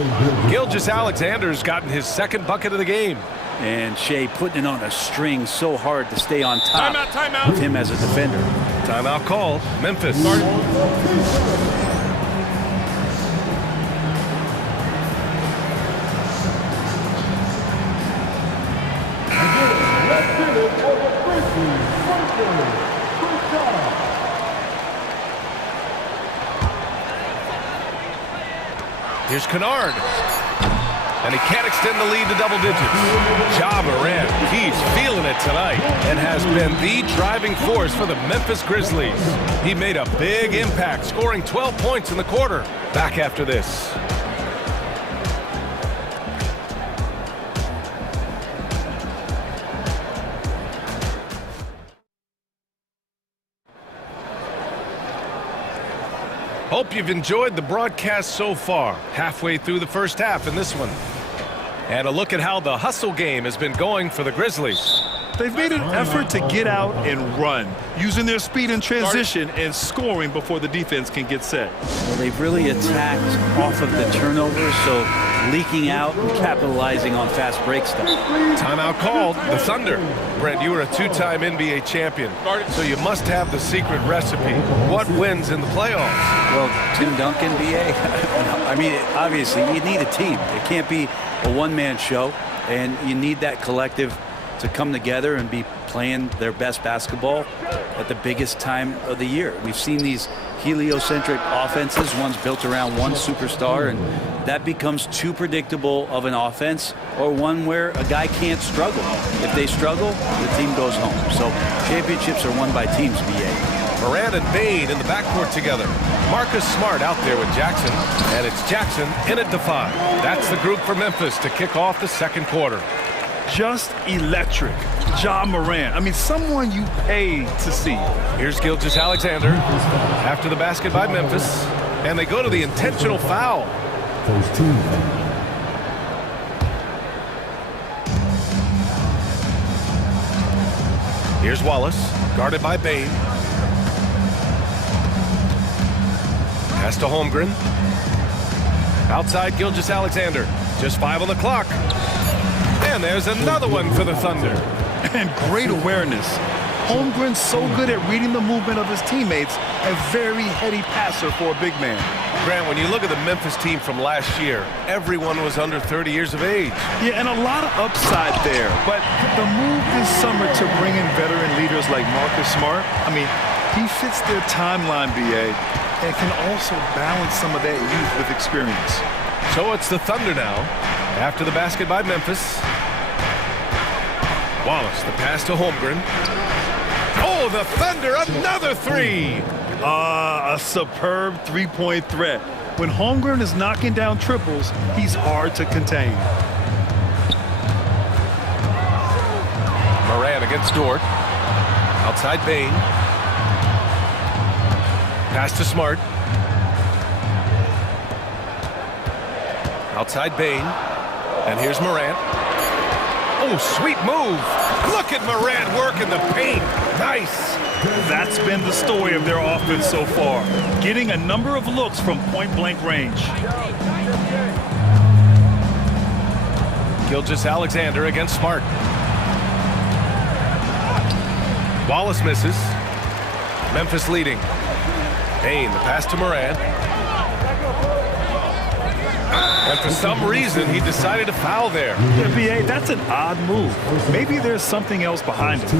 Gilgeous-Alexander's gotten his second bucket of the game. And Shea putting it on a string so hard to stay on top Timeout. with him as a defender. Timeout called. Memphis. Here's Kennard. And he can't extend the lead to double digits. Ja Morant, he's feeling it tonight and has been the driving force for the Memphis Grizzlies. He made a big impact, scoring 12 points in the quarter. Back after this. Hope you've enjoyed the broadcast so far. Halfway through the first half in this one. And a look at how the hustle game has been going for the Grizzlies. They've made an effort to get out and run, using their speed in transition and scoring before the defense can get set. Well, they've really attacked off of the turnovers, so leaking out and capitalizing on fast break stuff. Timeout called. The Thunder. Brent, you were a two-time NBA champion, so you must have the secret recipe. What wins in the playoffs? Well, Tim Duncan, BA. I mean, obviously, you need a team. It can't be a one-man show, and you need that collective to come together and be playing their best basketball at the biggest time of the year. We've seen these heliocentric offenses, one's built around one superstar, and that becomes too predictable of an offense, or one where a guy can't struggle. If they struggle, the team goes home. So championships are won by teams, BA. Morant and Bane in the backcourt together. Marcus Smart out there with Jackson, and it's Jackson in at the 5. That's the group for Memphis to kick off the second quarter. Just electric. Ja Morant. I mean, someone you pay to see. Here's Gilgeous-Alexander after the basket by Memphis, and they go to the intentional foul. First team. Here's Wallace, guarded by Bane. Pass to Holmgren. Outside Gilgeous-Alexander. Just 5 on the clock. And there's another one for the Thunder. And great awareness. Holmgren's so good at reading the movement of his teammates, a very heady passer for a big man. Grant, when you look at the Memphis team from last year, everyone was under 30 years of age. Yeah, and a lot of upside there. But the move this summer to bring in veteran leaders like Marcus Smart, I mean, he fits their timeline, BA, and can also balance some of that youth with experience. So it's the Thunder now, after the basket by Memphis. Wallace, the pass to Holmgren. Oh, the Thunder, another 3! A superb three-point threat. When Holmgren is knocking down triples, he's hard to contain. Morant against Dort. Outside Bane. Pass to Smart. Outside Bane. And here's Morant. Oh, sweet move. Look at Morant working the paint. Nice. That's been the story of their offense so far, getting a number of looks from point-blank range. Gilgeous-Alexander against Smart. Wallace misses. Memphis leading. Payne, the pass to Moran. And for some reason, he decided to foul there. Yeah, B.A., that's an odd move. Maybe there's something else behind it.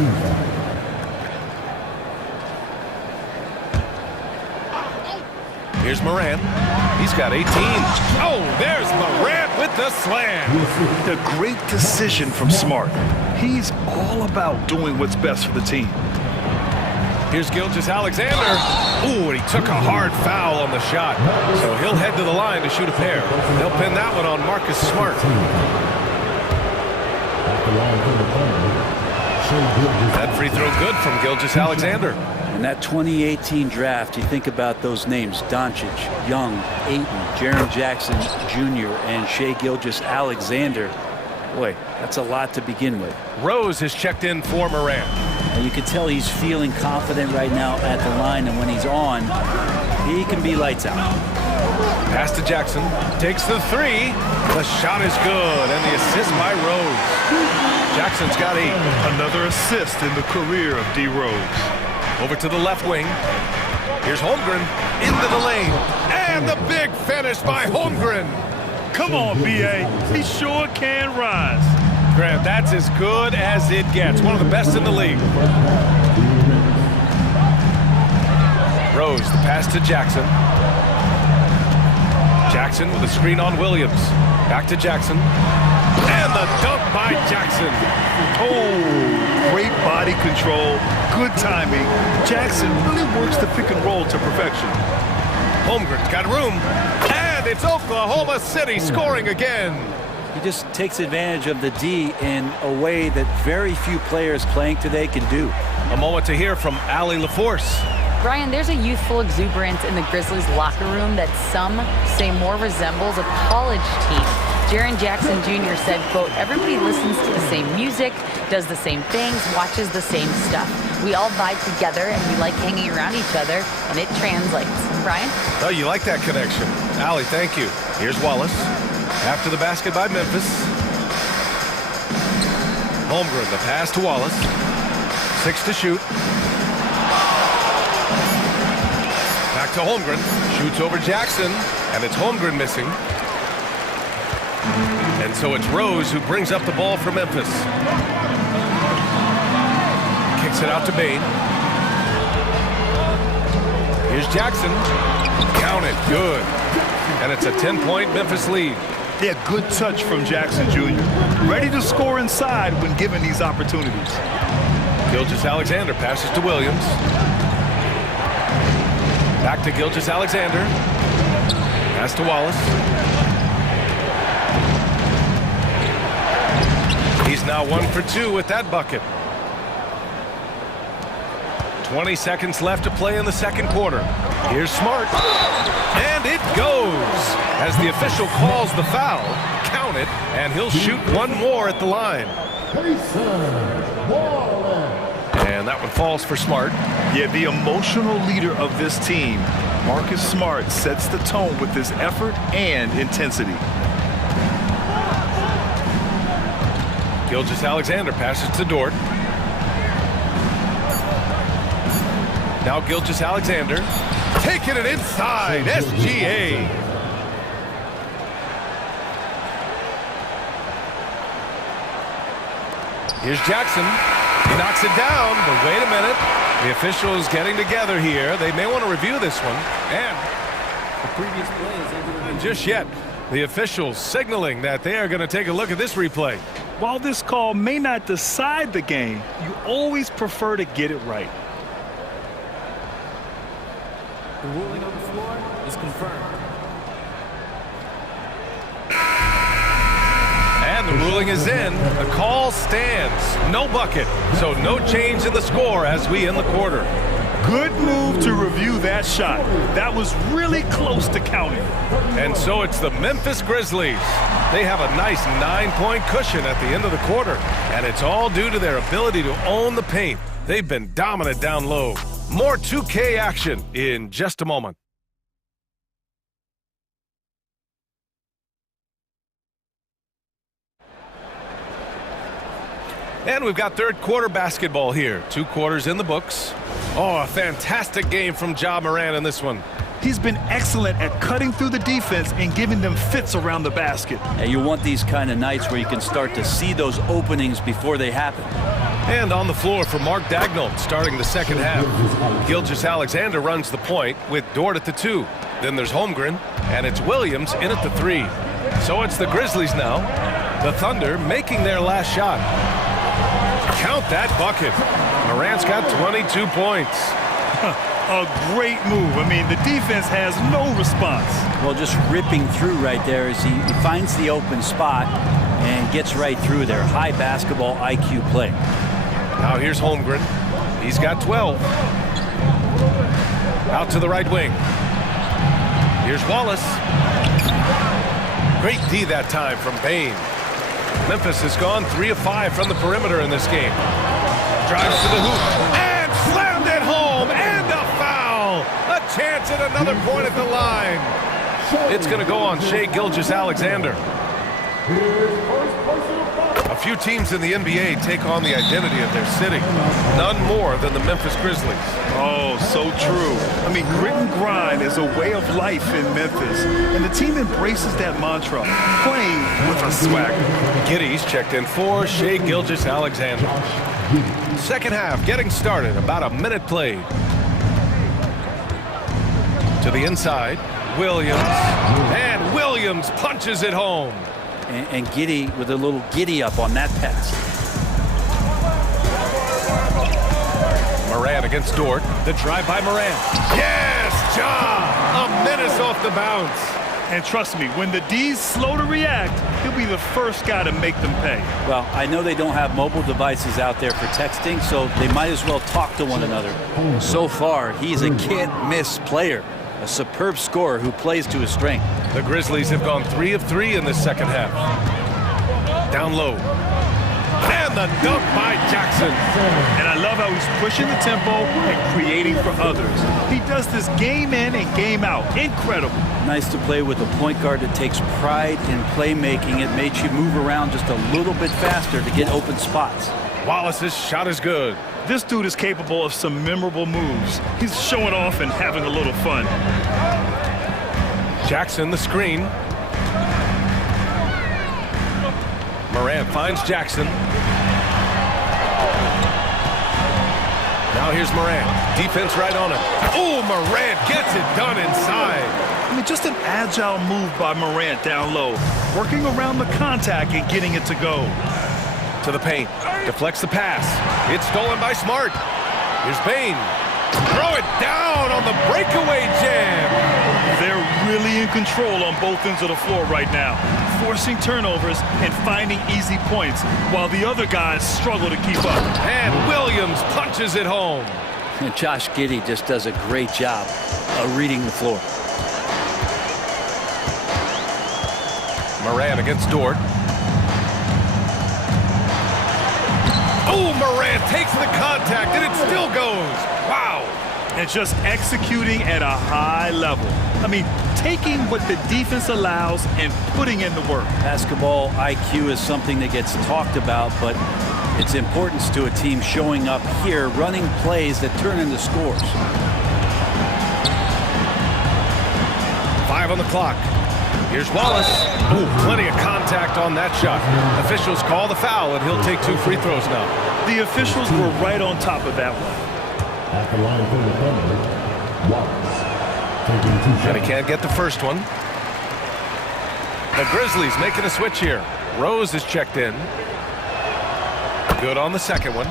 Here's Moran. He's got 18. Oh, there's Moran with the slam. A great decision from Smart. He's all about doing what's best for the team. Here's Gilgeous-Alexander. Ooh, and he took a hard foul on the shot. So he'll head to the line to shoot a pair. They'll pin that one on Marcus Smart. That free throw good from Gilgeous-Alexander. In that 2018 draft, you think about those names: Doncic, Young, Ayton, Jaren Jackson Jr., and Shai Gilgeous-Alexander. Boy, that's a lot to begin with. Rose has checked in for Moran. And you can tell he's feeling confident right now at the line, and when he's on, he can be lights out. Pass to Jackson. Takes the three. The shot is good, and the assist by Rose. Jackson's got 8. Another assist in the career of D. Rose. Over to the left wing. Here's Holmgren into the lane. And the big finish by Holmgren. Come on, B.A. He sure can rise. Grant, that's as good as it gets. One of the best in the league. Rose, the pass to Jackson. Jackson with a screen on Williams. Back to Jackson. And the dunk by Jackson. Oh, great body control, good timing. Jackson really works the pick and roll to perfection. Holmgren's got room. And it's Oklahoma City scoring again. He just takes advantage of the D in a way that very few players playing today can do. A moment to hear from Allie LaForce. Brian, there's a youthful exuberance in the Grizzlies locker room that some say more resembles a college team. Jaren Jackson Jr. said, quote, "Everybody listens to the same music, does the same things, watches the same stuff. We all vibe together and we like hanging around each other, and it translates." Brian? Oh, you like that connection. Allie, thank you. Here's Wallace. After the basket by Memphis. Holmgren, the pass to Wallace. 6 to shoot. Back to Holmgren. Shoots over Jackson, and it's Holmgren missing. And so it's Rose who brings up the ball for Memphis. Kicks it out to Bane. Here's Jackson. Count it. Good. And it's a 10-point Memphis lead. Yeah, good touch from Jackson Jr. Ready to score inside when given these opportunities. Gilgeous-Alexander passes to Williams. Back to Gilgeous-Alexander. Pass to Wallace. He's now 1 for 2 with that bucket. 20 seconds left to play in the second quarter. Here's Smart. And it goes. As the official calls the foul, count it, and he'll shoot one more at the line. And that one falls for Smart. Yeah, the emotional leader of this team, Marcus Smart, sets the tone with his effort and intensity. Gilgeous-Alexander passes to Dort. Now Gilgeous-Alexander taking it inside. SGA. Here's Jackson. He knocks it down, but wait a minute. The officials getting together here. They may want to review this one. And the previous play is ended. Just yet, the officials signaling that they are going to take a look at this replay. While this call may not decide the game, you always prefer to get it right. The ruling on the floor is confirmed. And the ruling is in. The call stands. No bucket. So no change in the score as we end the quarter. Good move to review that shot. That was really close to counting. And so it's the Memphis Grizzlies. They have a nice 9-point cushion at the end of the quarter. And it's all due to their ability to own the paint. They've been dominant down low. More 2K action in just a moment. And we've got third quarter basketball here. 2 quarters in the books. Oh, a fantastic game from Ja Morant in this one. He's been excellent at cutting through the defense and giving them fits around the basket. And you want these kind of nights where you can start to see those openings before they happen. And on the floor for Mark Daigneault starting the second half. Gilgeous-Alexander runs the point with Dort at the 2. Then there's Holmgren, and it's Williams in at the 3. So it's the Grizzlies now. The Thunder making their last shot. Count that bucket. Morant's got 22 points. A great move. I mean, the defense has no response. Well, just ripping through right there as he finds the open spot and gets right through there. High basketball IQ play. Now here's Holmgren. He's got 12. Out to the right wing. Here's Wallace. Great D that time from Bane. Memphis has gone 3 of 5 from the perimeter in this game. Drives to the hoop and slammed it home, and a foul. A chance at another point at the line. It's going to go on Shai Gilgeous-Alexander. A few teams in the NBA take on the identity of their city. None more than the Memphis Grizzlies. Oh, so true. I mean, grit and grind is a way of life in Memphis. And the team embraces that mantra, playing with a swagger. Giddy's checked in for Shai Gilgeous-Alexander. Second half getting started. About a minute played. To the inside. Williams. And Williams punches it home. And Giddy with a little giddy up on that pass. Morant against Dort. The drive by Morant. Yes, Ja! A menace off the bounce. And trust me, when the D's slow to react, he'll be the first guy to make them pay. Well, I know they don't have mobile devices out there for texting, so they might as well talk to one another. So far, he's a can't-miss player. A superb scorer who plays to his strength. The Grizzlies have gone 3 of 3 in this second half. Down low. And the dunk by Jackson. And I love how he's pushing the tempo and creating for others. He does this game in and game out. Incredible. Nice to play with a point guard that takes pride in playmaking. It makes you move around just a little bit faster to get open spots. Wallace's shot is good. This dude is capable of some memorable moves. He's showing off and having a little fun. Jackson the screen. Morant finds Jackson. Now here's Morant. Defense right on him. Oh, Morant gets it done inside. I mean, just an agile move by Morant down low. Working around the contact and getting it to go. To the paint. Deflects the pass. It's stolen by Smart. Here's Bane. Throw it down on the breakaway jam. They're really in control on both ends of the floor right now, forcing turnovers and finding easy points while the other guys struggle to keep up. And Williams punches it home. And Josh Giddey just does a great job of reading the floor. Morant against Dort. Oh, Morant takes the contact, and it still goes. Wow. And just executing at a high level. I mean, taking what the defense allows and putting in the work. Basketball IQ is something that gets talked about, but its importance to a team showing up here, running plays that turn into scores. 5 on the clock. Here's Wallace. Ooh, plenty of contact on that shot. Officials call the foul, and he'll take 2 free throws now. The officials were right on top of that one. At the line for the Thunder, Wallace. Taking 2 shots. And he can't get the first one. The Grizzlies making a switch here. Rose is checked in. Good on the second one.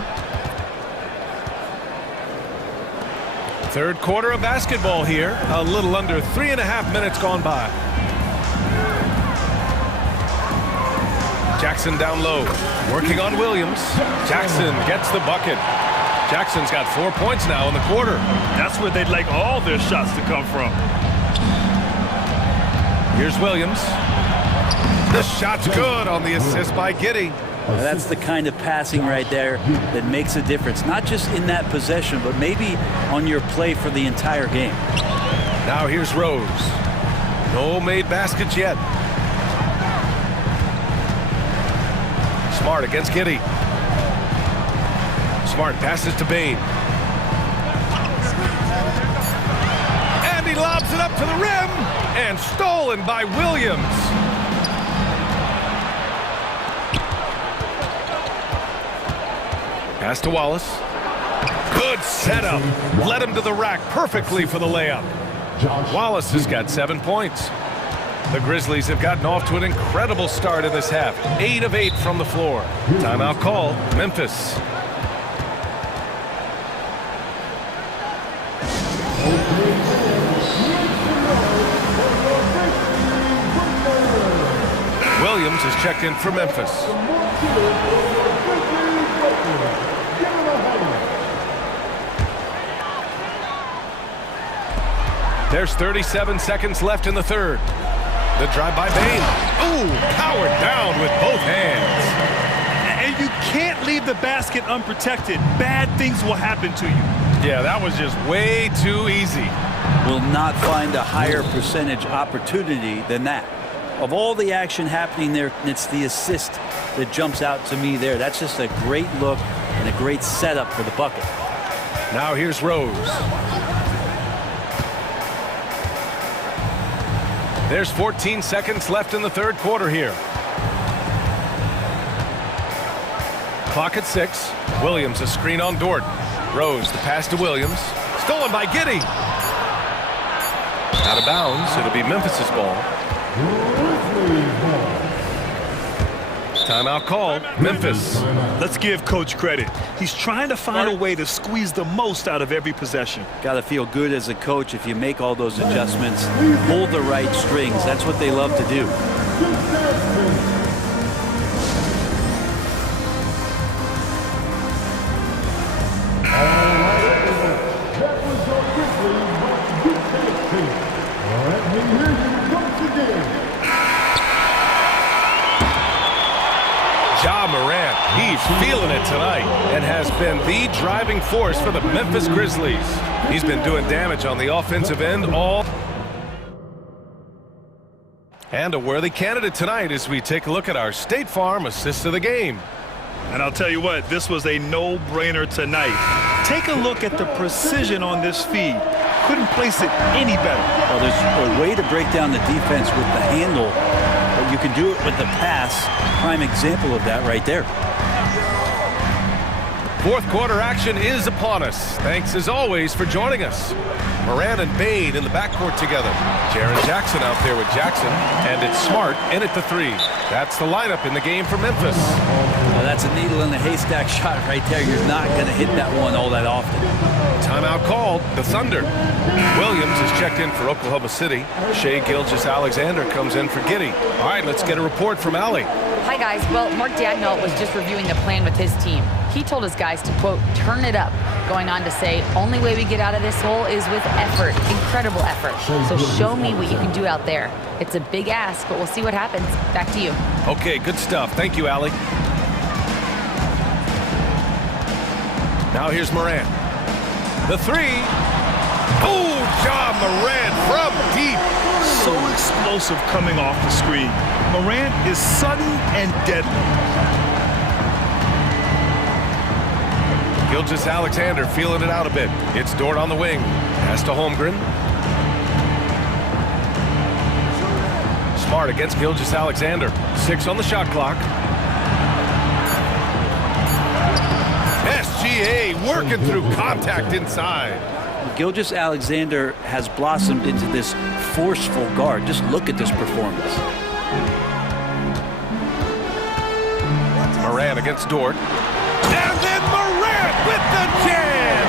Third quarter of basketball here. A little under 3.5 minutes gone by. Jackson down low, working on Williams. Jackson gets the bucket. Jackson's got 4 points now in the quarter. That's where they'd like all their shots to come from. Here's Williams. The shot's good on the assist by Giddey. That's the kind of passing right there that makes a difference, not just in that possession, but maybe on your play for the entire game. Now here's Rose. No made baskets yet. Smart against Giddey. Smart passes to Bain. And he lobs it up to the rim. And stolen by Williams. Pass to Wallace. Good setup. Led him to the rack perfectly for the layup. Wallace has got 7 points. The Grizzlies have gotten off to an incredible start in this half. 8 of 8 from the floor. Timeout call, Memphis. Williams is checked in for Memphis. There's 37 seconds left in the third. The drive by Bain. Ooh, powered down with both hands. And you can't leave the basket unprotected. Bad things will happen to you. Yeah, that was just way too easy. Will not find a higher percentage opportunity than that. Of all the action happening there, it's the assist that jumps out to me there. That's just a great look and a great setup for the bucket. Now here's Rose. There's 14 seconds left in the third quarter here. Clock at 6. Williams a screen on Dort. Rose the pass to Williams. Stolen by Giddey. Out of bounds. It'll be Memphis's ball. Timeout call. Memphis. Let's give Coach credit. He's trying to find a way to squeeze the most out of every possession. Got to feel good as a coach if you make all those adjustments. Pull the right strings. That's what they love to do. He's feeling it tonight and has been the driving force for the Memphis Grizzlies. He's been doing damage on the offensive end all. And a worthy candidate tonight as we take a look at our State Farm assist of the game. And I'll tell you what, this was a no-brainer tonight. Take a look at the precision on this feed. Couldn't place it any better. Well, there's a way to break down the defense with the handle, but you can do it with the pass. Prime example of that right there. Fourth quarter action is upon us. Thanks as always for joining us. Moran and Bain in the backcourt together. Jaren Jackson out there with Jackson, and it's Smart in at the 3. That's the lineup in the game for Memphis. Well, that's a needle in the haystack shot right there. You're not going to hit that one all that often. Timeout called, the Thunder. Williams is checked in for Oklahoma City. Shea Gilgeous-Alexander comes in for Giddey. All right, let's get a report from Allie. Hi, guys. Well, Mark Dagnall was just reviewing the plan with his team. He told his guys to, quote, turn it up, going on to say, only way we get out of this hole is with effort, incredible effort. So show me what you can do out there. It's a big ask, but we'll see what happens. Back to you. Okay, good stuff. Thank you, Allie. Now here's Moran. The 3. Oh, John Moran from deep. So explosive coming off the screen. Moran is sudden and deadly. Gilgeous-Alexander feeling it out a bit. It's Dort on the wing. Pass to Holmgren. Smart against Gilgeous-Alexander. 6 on the shot clock. SGA working through contact inside. Gilgeous-Alexander has blossomed into this forceful guard. Just look at this performance. Moran against Dort. And then Moran with the jam!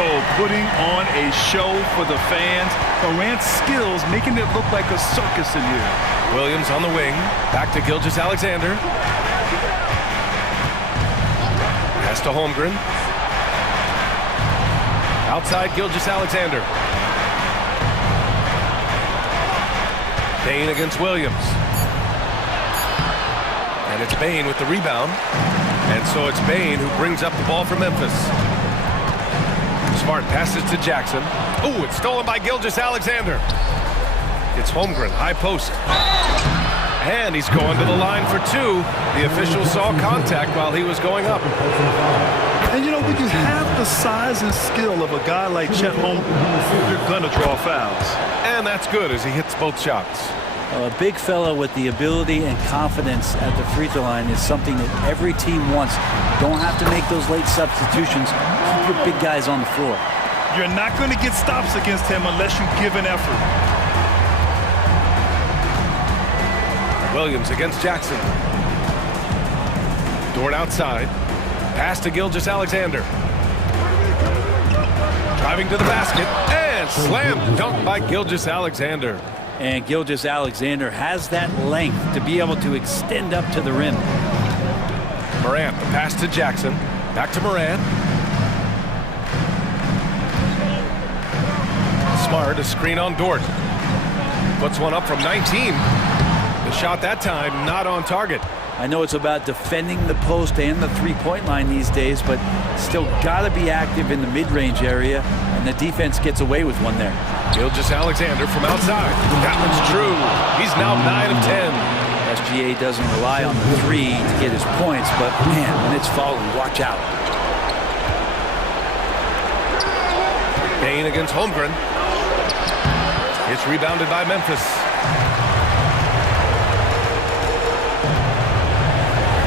Oh, putting on a show for the fans. Morant's skills making it look like a circus in here. Williams on the wing. Back to Gilgeous-Alexander. Pass to Holmgren. Outside Gilgeous-Alexander. Bain against Williams. And it's Bain with the rebound. And so it's Bain who brings up the ball for Memphis. Smart passes to Jackson. Oh, it's stolen by Gilgeous-Alexander. It's Holmgren, high post. And he's going to the line for 2. The official saw contact while he was going up. And, you know, when you have the size and skill of a guy like Chet Holmgren, you're going to draw fouls. And that's good as he hits both shots. A big fella with the ability and confidence at the free throw line is something that every team wants. Don't have to make those late substitutions. Keep your big guys on the floor. You're not going to get stops against him unless you give an effort. Williams against Jackson. Dort outside. Pass to Gilgeous-Alexander. Driving to the basket. And slam dunk by Gilgeous-Alexander. And Gilgeous-Alexander has that length to be able to extend up to the rim. Morant, the pass to Jackson. Back to Morant. Smart, a screen on Dort. Puts one up from 19. The shot that time not on target. I know it's about defending the post and the three-point line these days, but still got to be active in the mid-range area, and the defense gets away with one there. Gilgeous-Alexander from outside. That one's true. He's now 9 of 10. SGA doesn't rely on the three to get his points, but man, when it's falling, watch out. Payne against Holmgren. It's rebounded by Memphis.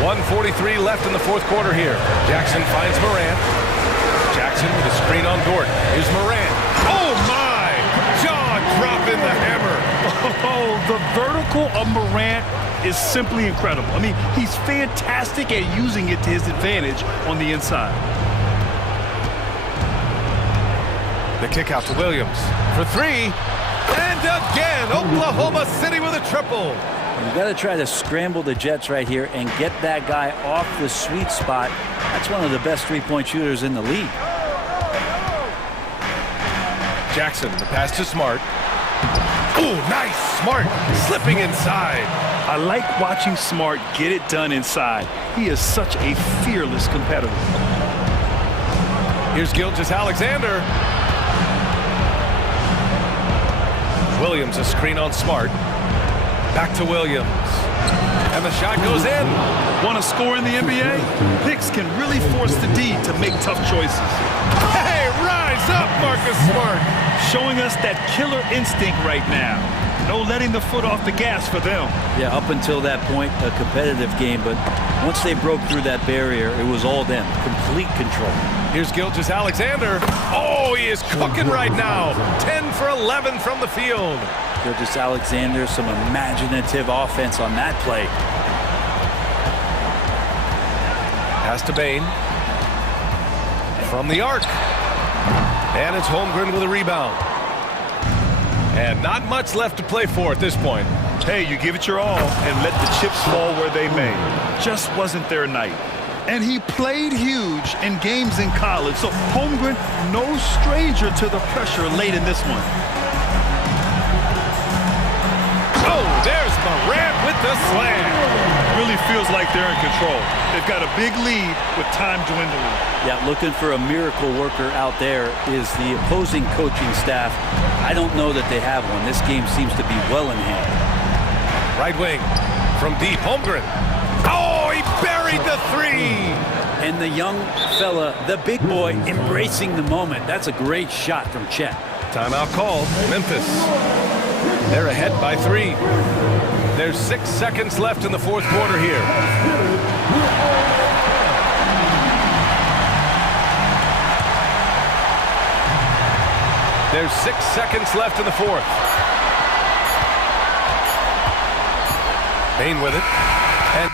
1:43 left in the fourth quarter here. Jackson finds Morant. Jackson with a screen on Dort. Here's Morant. Oh my! Jaw dropping the hammer. Oh, the vertical of Morant is simply incredible. I mean, he's fantastic at using it to his advantage on the inside. The kick out to Williams for three. And again, Oklahoma City with a triple. You've got to try to scramble the Jets right here and get that guy off the sweet spot. That's one of the best three-point shooters in the league. Jackson, the pass to Smart. Oh, nice. Smart slipping inside. I like watching Smart get it done inside. He is such a fearless competitor. Here's Gilgeous-Alexander. Williams, a screen on Smart. Back to Williams. And the shot goes in. Want to score in the NBA? Picks can really force the D to make tough choices. Hey, rise up, Marcus Smart. Showing us that killer instinct right now. No letting the foot off the gas for them. Yeah, up until that point, a competitive game, but once they broke through that barrier, it was all them. Complete control. Here's Gilgeous-Alexander. Oh, he is cooking right now. 10 for 11 from the field. Gilgeous-Alexander, some imaginative offense on that play. Pass to Bane. From the arc. And it's Holmgren with a rebound. And not much left to play for at this point. Hey, you give it your all and let the chips fall where they may. Just wasn't their night. And he played huge in games in college, so Holmgren, no stranger to the pressure late in this one. Oh, there's Morant with the slam. Really feels like they're in control. They've got a big lead with time dwindling. Yeah, looking for a miracle worker out there is the opposing coaching staff. I don't know that they have one. This game seems to be well in hand. Right wing from deep, Holmgren. Oh, he buried the three. And the young fella, the big boy, embracing the moment. That's a great shot from Chet. Timeout called. Memphis. They're ahead by 3. There's 6 seconds left in the fourth quarter here. There's 6 seconds left in the fourth. Bane with it. And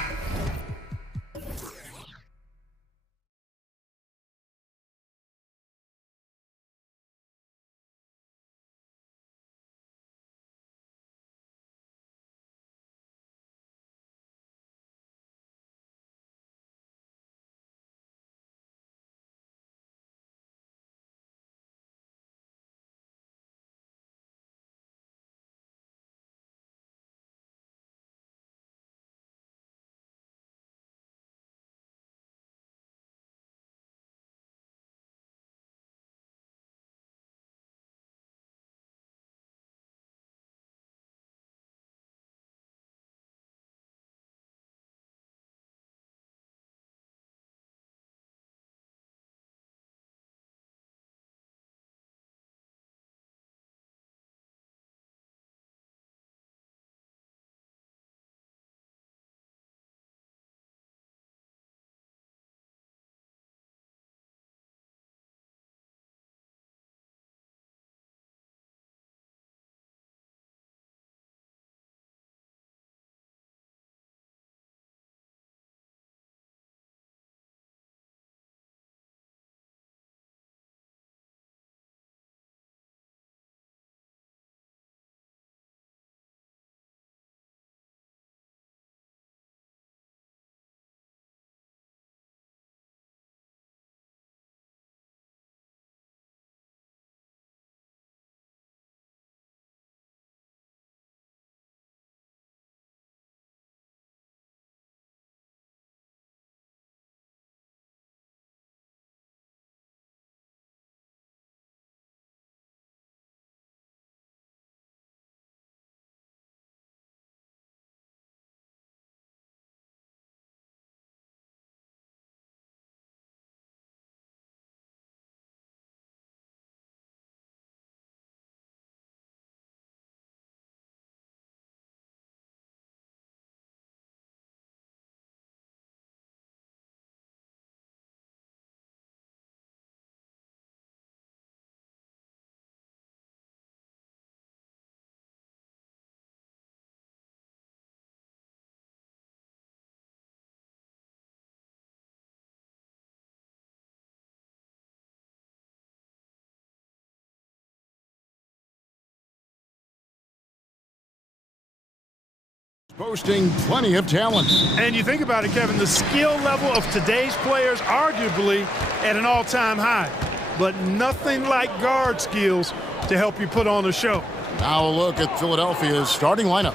Boasting plenty of talent. And you think about it, Kevin, the skill level of today's players arguably at an all-time high. But nothing like guard skills to help you put on a show. Now a look at Philadelphia's starting lineup.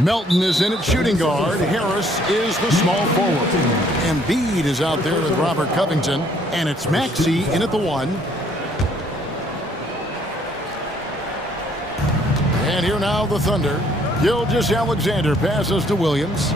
Melton is in at shooting guard. Harris is the small forward. Embiid is out there with Robert Covington. And it's Maxey in at the 1. And here now the Thunder. Gilgeous-Alexander passes to Williams.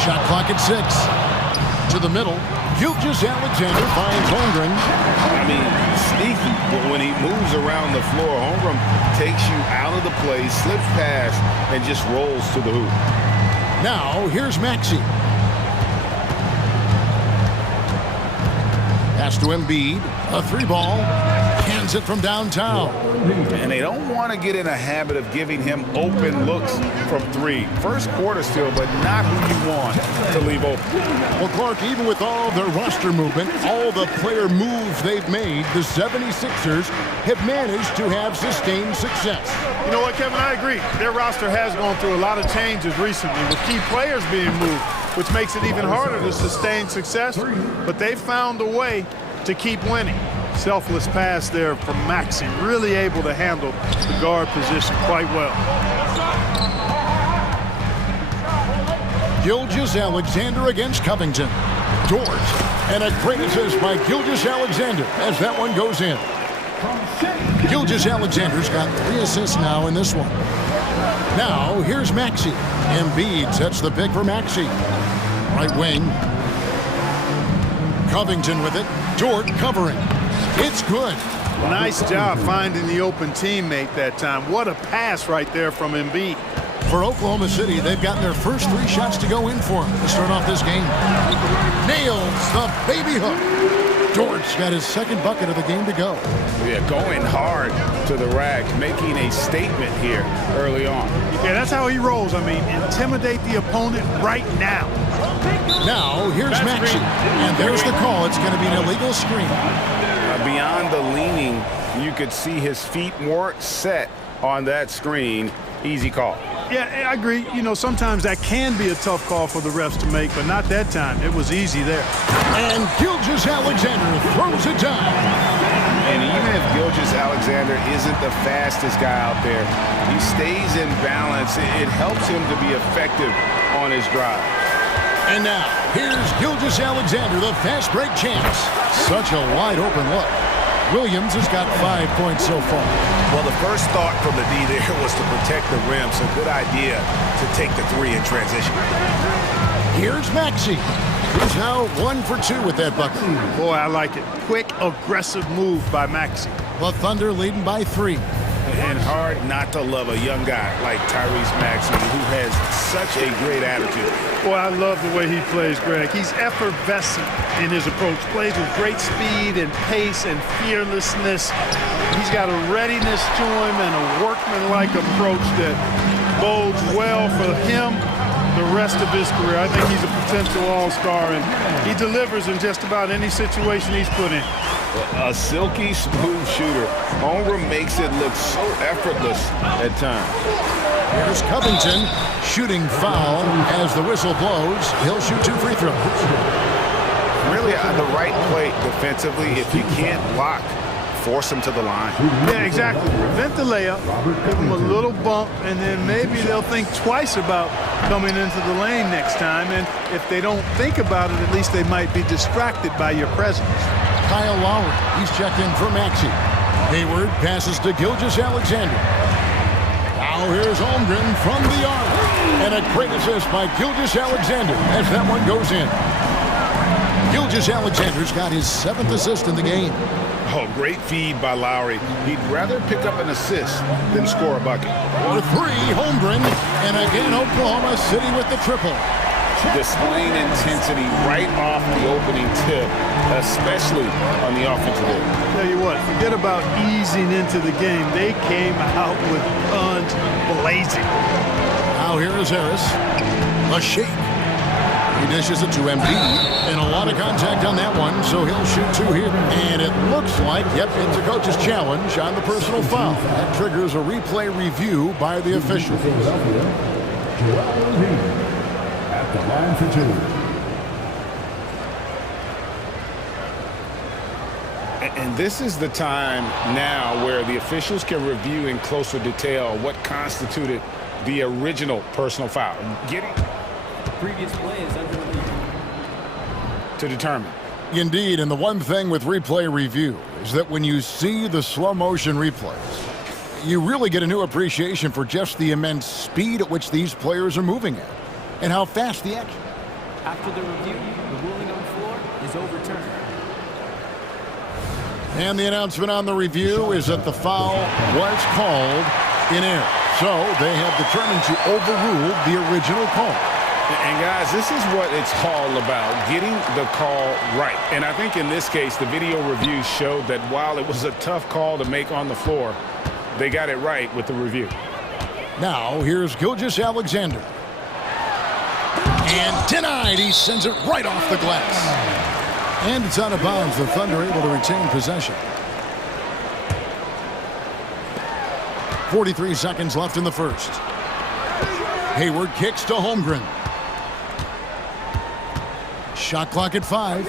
Shot clock at 6. To the middle. Gilgeous-Alexander finds Holmgren. I mean, sneaky, but when he moves around the floor, Holmgren takes you out of the play, slips past, and just rolls to the hoop. Now, here's Maxey. Pass to Embiid. A 3-ball. Hands it from downtown. And they don't want to get in a habit of giving him open looks from 3. First quarter still, but not who you want to leave open. Well, Clark, even with all their roster movement, all the player moves they've made, the 76ers have managed to have sustained success. You know what, Kevin? I agree. Their roster has gone through a lot of changes recently with key players being moved, which makes it even harder to sustain success. But they've found a way to keep winning. Selfless pass there from Maxey, really able to handle the guard position quite well. Gilgeous-Alexander against Covington. Dort, and a great assist by Gilgeous-Alexander as that one goes in. Gilgeous-Alexander's got 3 assists now in this one. Now, here's Maxey. Embiid sets the pick for Maxey. Right wing. Covington with it. Dort covering. It's good. Nice job finding the open teammate that time. What a pass right there from Embiid. For Oklahoma City, they've gotten their first 3 shots to go in for him to start off this game. Nails the baby hook. Dort's got his 2nd bucket of the game to go. Yeah, going hard to the rack, making a statement here early on. Yeah, that's how he rolls. I mean, intimidate the opponent right now. Now, here's Maxey. And there's the call. It's going to be an illegal screen. Beyond the leaning, you could see his feet weren't set on that screen. Easy call. Yeah, I agree. You know, sometimes that can be a tough call for the refs to make, but not that time. It was easy there. And Gilgeous-Alexander throws it down. And even if Gilgeous-Alexander isn't the fastest guy out there, he stays in balance. It helps him to be effective on his drive. And now, here's Gilgeous-Alexander, the fast break champs. Such a wide open look. Williams has got 5 points so far. Well, the first thought from the D there was to protect the rim, so good idea to take the 3 in transition. Here's Maxey, who's now 1 for 2 with that bucket. Boy, I like it. Quick, aggressive move by Maxey. The Thunder leading by 3. And hard not to love a young guy like Tyrese Maxey, who has such a great attitude. Boy, I love the way he plays, Greg. He's effervescent in his approach. Plays with great speed and pace and fearlessness. He's got a readiness to him and a workman-like approach that bodes well for him the rest of his career. I think he's a potential all-star, and he delivers in just about any situation he's put in. A silky smooth shooter. Holmgren makes it look so effortless at times. Here's Covington, shooting foul as the whistle blows. He'll shoot 2 free throws. Really on the right play defensively. If you can't block, force him to the line. Yeah, exactly. Prevent the layup, give him a little bump, and then maybe they'll think twice about coming into the lane next time. And if they don't think about it, at least they might be distracted by your presence. Kyle Lowry, he's checked in for Maxey. Hayward passes to Gilgeous-Alexander. Now here's Holmgren from the arc. And a great assist by Gilgeous-Alexander as that one goes in. Gilgeous-Alexander's got his 7th assist in the game. Oh, great feed by Lowry. He'd rather pick up an assist than score a bucket. For 3, Holmgren. And again, Oklahoma City with the triple. Displaying intensity right off the opening tip, especially on the offensive end. Tell you what, forget about easing into the game. They came out with guns blazing. Now here is Harris. A shake. He dishes it to Embiid, and a lot of contact on that one, so he'll shoot two here. And it looks like, yep, it's a coach's challenge on the personal foul. That triggers a replay review by the official. At the line for two. And this is the time now where the officials can review in closer detail what constituted the original personal foul. Previous play is under review. To determine. Indeed, and the one thing with replay review is that when you see the slow motion replays, you really get a new appreciation for just the immense speed at which these players are moving at and how fast the action. After the review, the ruling on the floor is overturned. And the announcement on the review is that the foul was called in error. So they have determined to overrule the original call. And guys, this is what it's all about, getting the call right. And I think in this case, the video review showed that while it was a tough call to make on the floor, they got it right with the review. Now, here's Gilgeous-Alexander. And denied. He sends it right off the glass. And it's out of bounds. The Thunder able to retain possession. 43 seconds left in the first. Hayward kicks to Holmgren. Shot clock at 5.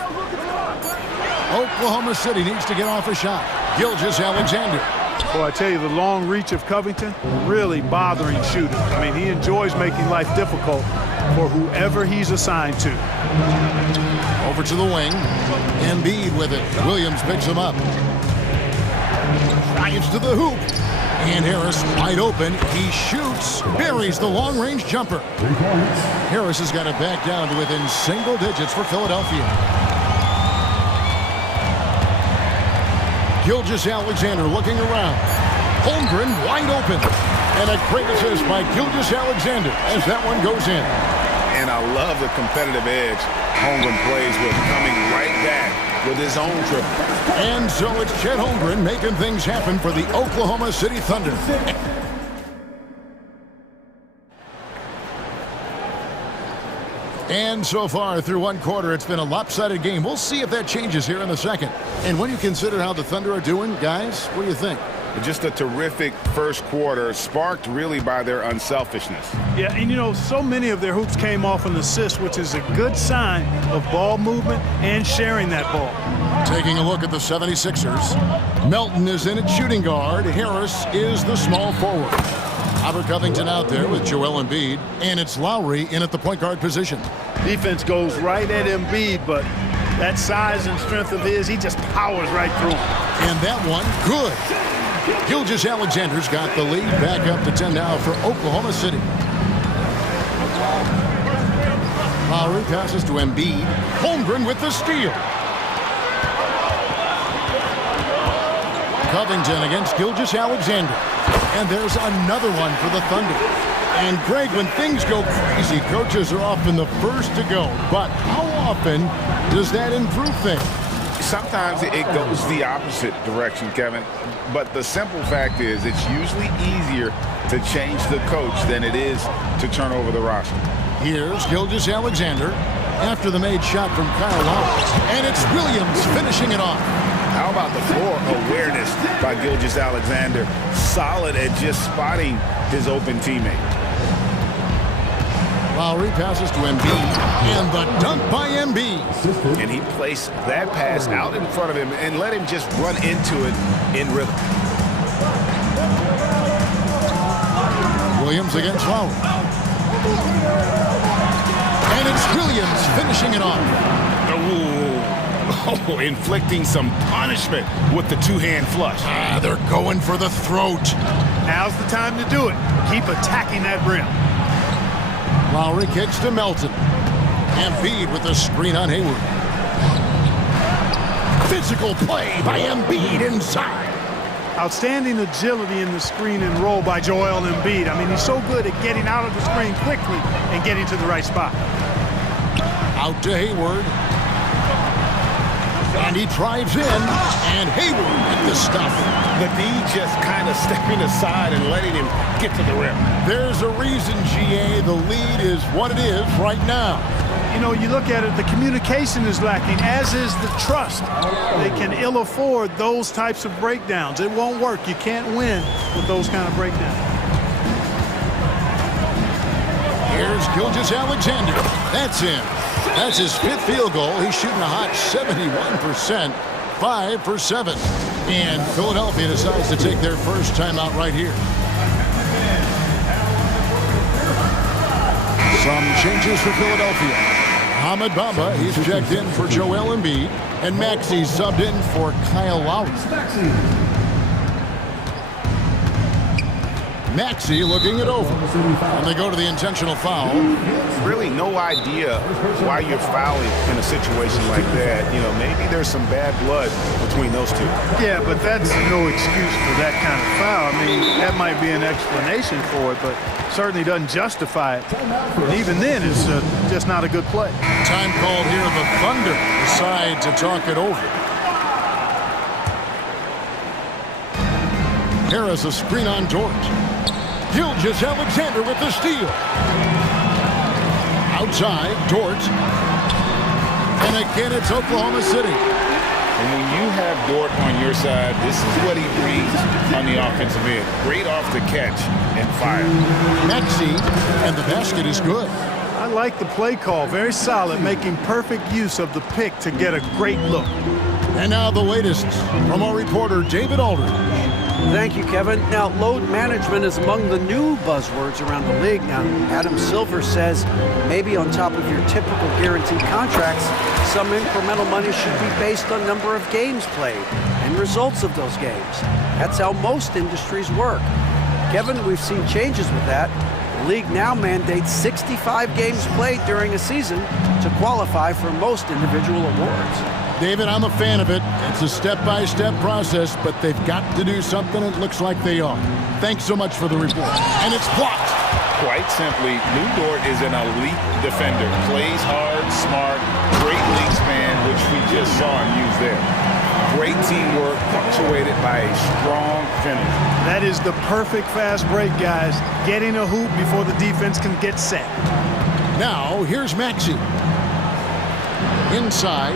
Oklahoma City needs to get off a shot. Gilgeous-Alexander. Well, I tell you, the long reach of Covington really bothering shooters. I mean, he enjoys making life difficult for whoever he's assigned to. Over to the wing. Embiid with it. Williams picks him up. Drives to the hoop. And Harris wide open. He shoots. Buries the long-range jumper. Harris has got it back down to within single digits for Philadelphia. Gilgeous-Alexander looking around. Holmgren wide open. And a great assist by Gilgeous-Alexander as that one goes in. And I love the competitive edge Holmgren plays with, coming right back with his own triple. And so it's Chet Holmgren making things happen for the Oklahoma City Thunder. And so far through one quarter, it's been a lopsided game. We'll see if that changes here in the second. And when you consider how the Thunder are doing, guys, what do you think? Just a terrific first quarter, sparked really by their unselfishness. Yeah, and you know, so many of their hoops came off an assist, which is a good sign of ball movement and sharing that ball. Taking a look at the 76ers. Melton is in at shooting guard. Harris is the small forward. Robert Covington out there with Joel Embiid. And it's Lowry in at the point guard position. Defense goes right at Embiid, but that size and strength of his, he just powers right through him. And that one, good. Gilgeous-Alexander's got the lead back up to 10 now for Oklahoma City. Lowry passes to Embiid. Holmgren with the steal. Covington against Gilgeous-Alexander. And there's another one for the Thunder. And Greg, when things go crazy, coaches are often the first to go. But how often does that improve things? Sometimes it goes the opposite direction, Kevin. But the simple fact is it's usually easier to change the coach than it is to turn over the roster. Here's Gilgeous-Alexander after the made shot from Kyle Lowry. And it's Williams finishing it off. How about the floor awareness by Gilgeous-Alexander? Solid at just spotting his open teammate. Lowry passes to Embiid, and the dunk by Embiid. And he placed that pass out in front of him and let him just run into it in rhythm. Williams against Lowry. And it's Williams finishing it off. Oh, inflicting some punishment with the two-hand flush. They're going for the throat. Now's the time to do it. Keep attacking that rim. Lowry kicks to Melton. Embiid with the screen on Hayward. Physical play by Embiid inside. Outstanding agility in the screen and roll by Joel Embiid. I mean, he's so good at getting out of the screen quickly and getting to the right spot. Out to Hayward. And he drives in, and Hayward with the stuff. The D just kind of stepping aside and letting him get to the rim. There's a reason, GA, the lead is what it is right now. you know, you look at it, the communication is lacking, as is the trust. They can ill afford those types of breakdowns. It won't work. You can't win with those kind of breakdowns. Here's Gilgeous-Alexander. That's in. That's his 5th field goal. He's shooting a hot 71%, 5 for 7. And Philadelphia decides to take their first timeout right here. Some changes for Philadelphia. Hamid Bamba, he's checked in for Joel Embiid. And Maxey subbed in for Kyle Lowry. Maxey looking it over. And they go to the intentional foul. Really no idea why you're fouling in a situation like that. You know, maybe there's some bad blood between those two. Yeah, but that's no excuse for that kind of foul. I mean, that might be an explanation for it, but certainly doesn't justify it. And even then, it's just not a good play. Time called here. The Thunder decide to talk it over. Harris a screen on Dort. Gilgeous-Alexander with the steal. Outside, Dort. And again, it's Oklahoma City. And when you have Dort on your side, this is what he brings on the offensive end. Great off the catch and fire. Maxey, and the basket is good. I like the play call. Very solid, making perfect use of the pick to get a great look. And now the latest from our reporter, David Aldridge. Thank you, Kevin. Now, load management is among the new buzzwords around the league. Now, Adam Silver says maybe on top of your typical guaranteed contracts, some incremental money should be based on number of games played and results of those games. That's how most industries work. Kevin, we've seen changes with that. The league now mandates 65 games played during a season to qualify for most individual awards. David, I'm a fan of it. It's a step-by-step process, but they've got to do something. It looks like they are. Thanks so much for the report. And it's blocked. Quite simply, Lou Dort is an elite defender. Plays hard, smart, great wingspan, which we just saw him use there. Great teamwork, punctuated by a strong finish. That is the perfect fast break, guys. Getting a hoop before the defense can get set. Now, here's Maxey. Inside.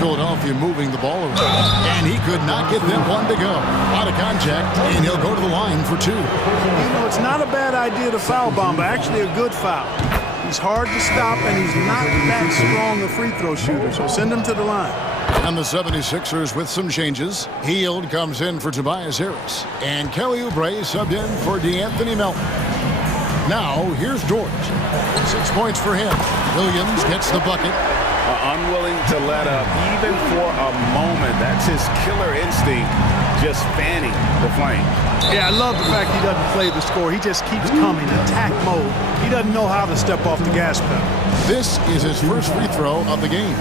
Philadelphia moving the ball around. And he could not get them one to go. Out of contact, and he'll go to the line for 2. You know, it's not a bad idea to foul Bamba. Actually, a good foul. He's hard to stop, and he's not that strong a free throw shooter, so send him to the line. And the 76ers with some changes. Hield comes in for Tobias Harris. And Kelly Oubre subbed in for DeAnthony Melton. Now, here's Dort. 6 points for him. Williams gets the bucket. Unwilling to let up even for a moment. That's his killer instinct, just fanning the flame. Yeah, I love the fact he doesn't play the score. He just keeps coming, attack mode. He doesn't know how to step off the gas pedal. This is his first free throw of the game.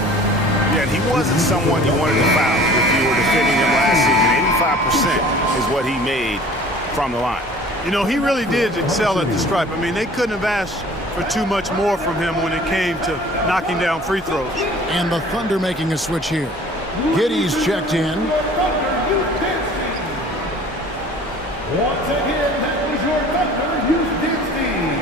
Yeah, and he wasn't someone you wanted to foul if you were defending him last season. 85% is what he made from the line. You know, he really did excel at the stripe. I mean, they couldn't have asked for too much more from him when it came to knocking down free throws. And the Thunder making a switch here. Giddey's checked in. Once again, that was your Thunder Houston team.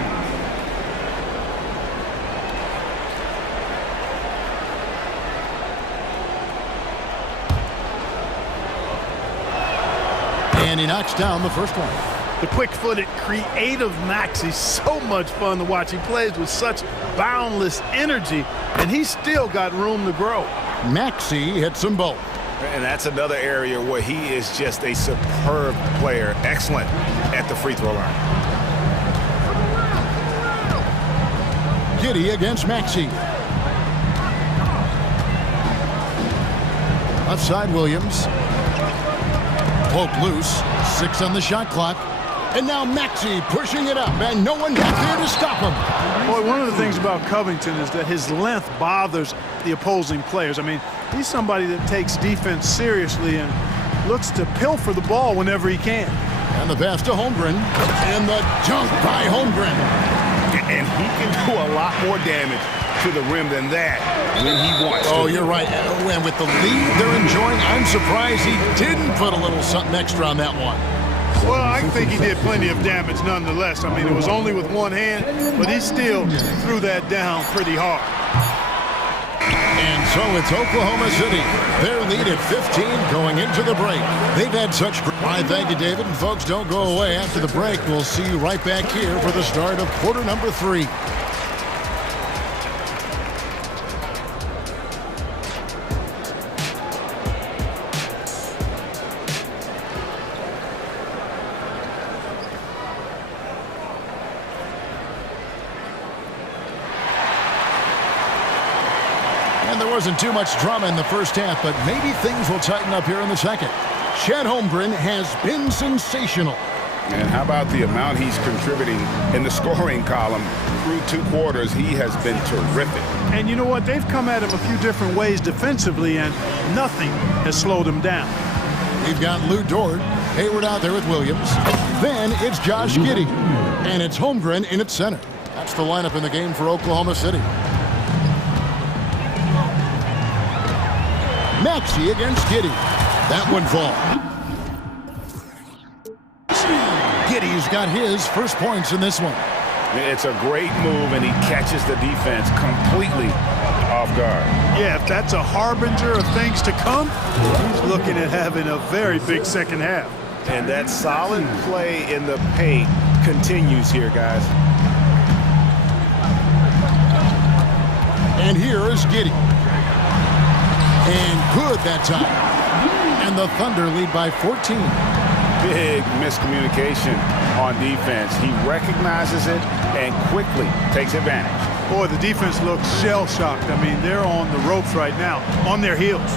And he knocks down the first one. The quick-footed, creative Maxey, so much fun to watch. He plays with such boundless energy, and he's still got room to grow. Maxey hits them both. And that's another area where he is just a superb player, excellent at the free throw line. Giddey against Maxey. Left side, Williams. Poke loose. 6 on the shot clock. And now Maxey pushing it up, and no one back there to stop him. Boy, one of the things about Covington is that his length bothers the opposing players. I mean, he's somebody that takes defense seriously and looks to pilfer the ball whenever he can. And the pass to Holmgren, and the dunk by Holmgren. And he can do a lot more damage to the rim than that when he wants to. Oh, you're right. And with the lead they're enjoying, I'm surprised he didn't put a little something extra on that one. Well, I think he did plenty of damage nonetheless. I mean, it was only with one hand, but he still threw that down pretty hard. And so it's Oklahoma City. Their lead at 15 going into the break. They've had such great... All right, thank you, David. And folks, don't go away. After the break, we'll see you right back here for the start of quarter number 3. Wasn't too much drama in the first half, but maybe things will tighten up here in the second. Chet Holmgren has been sensational. And how about the amount he's contributing in the scoring column through 2 quarters? He has been terrific. And you know what? They've come at him a few different ways defensively, and nothing has slowed him down. We've got Lou Dort, Hayward out there with Williams. Then it's Josh Giddey, and it's Holmgren in at center. That's the lineup in the game for Oklahoma City. Maxey against Giddey. That one fall. Giddey's got his first points in this one. It's a great move, and he catches the defense completely off guard. Yeah, if that's a harbinger of things to come, he's looking at having a very big second half. And that solid play in the paint continues here, guys. And here is Giddey. And good that time. And the Thunder lead by 14. Big miscommunication on defense. He recognizes it and quickly takes advantage. Boy, the defense looks shell-shocked. I mean, they're on the ropes right now, on their heels.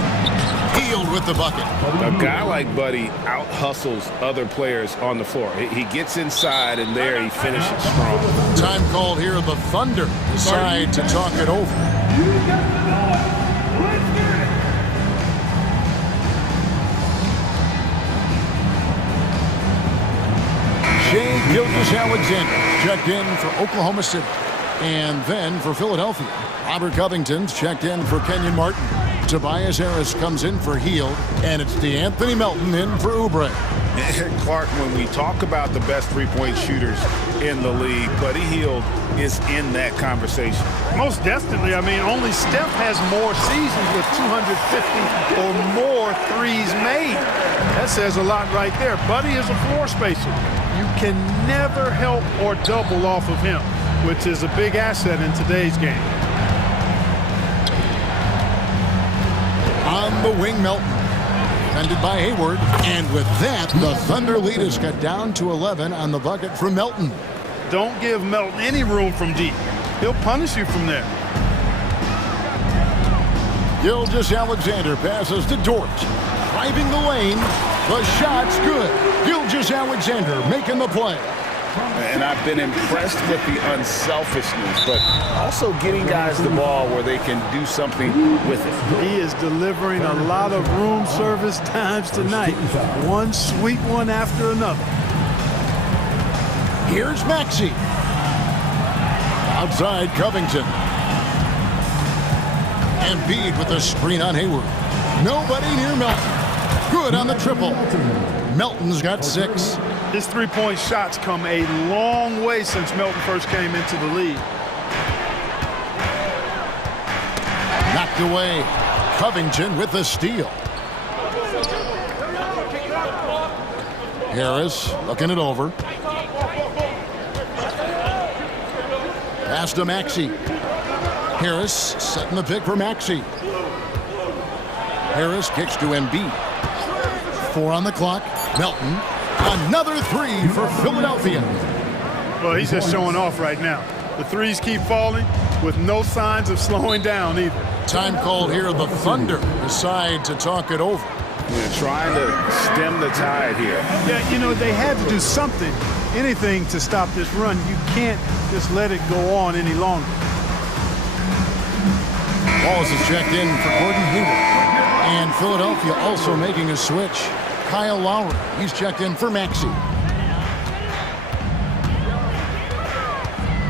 Hield with the bucket. A guy like Buddy out-hustles other players on the floor. He gets inside, and there he finishes strong. Time called here. The Thunder decide to talk it over. Shai Gilgeous-Alexander checked in for Oklahoma City. And then for Philadelphia, Robert Covington's checked in for Kenyon Martin. Tobias Harris comes in for Hield. And it's DeAnthony Melton in for Oubre. Clark, when we talk about the best three-point shooters in the league, Buddy Hield is in that conversation. Most definitely. I mean, only Steph has more seasons with 250 or more threes made. That says a lot right there. Buddy is a floor spacer. You can never help or double off of him, which is a big asset in today's game. On the wing, Melton. Defended by Hayward. And with that, the Thunder lead is cut down to 11 on the bucket from Melton. Don't give Melton any room from deep. He'll punish you from there. Gilgeous-Alexander passes to Dort. Driving the lane. The shot's good. Gilgeous-Alexander making the play. And I've been impressed with the unselfishness, but also getting guys the ball where they can do something with it. He is delivering a lot of room service times tonight. One sweet one after another. Here's Maxey. Outside Covington. Embiid with the screen on Hayward. Nobody near Melton. Good on the triple. Melton's got 6. His three-point shots come a long way since Melton first came into the league. Knocked away. Covington with the steal. Harris looking it over. Pass to Maxey. Harris setting the pick for Maxey. Harris kicks to Embiid. 4 on the clock. Melton. Another 3 for Philadelphia. Well, he's just showing off right now. The threes keep falling with no signs of slowing down either. Time called here. The Thunder decide to talk it over. They're trying to stem the tide here. Yeah, you know, they had to do something, anything to stop this run. You can't just let it go on any longer. Wallace is checked in for Gordon Hayward. And Philadelphia also making a switch. Kyle Lowry, he's checked in for Maxey.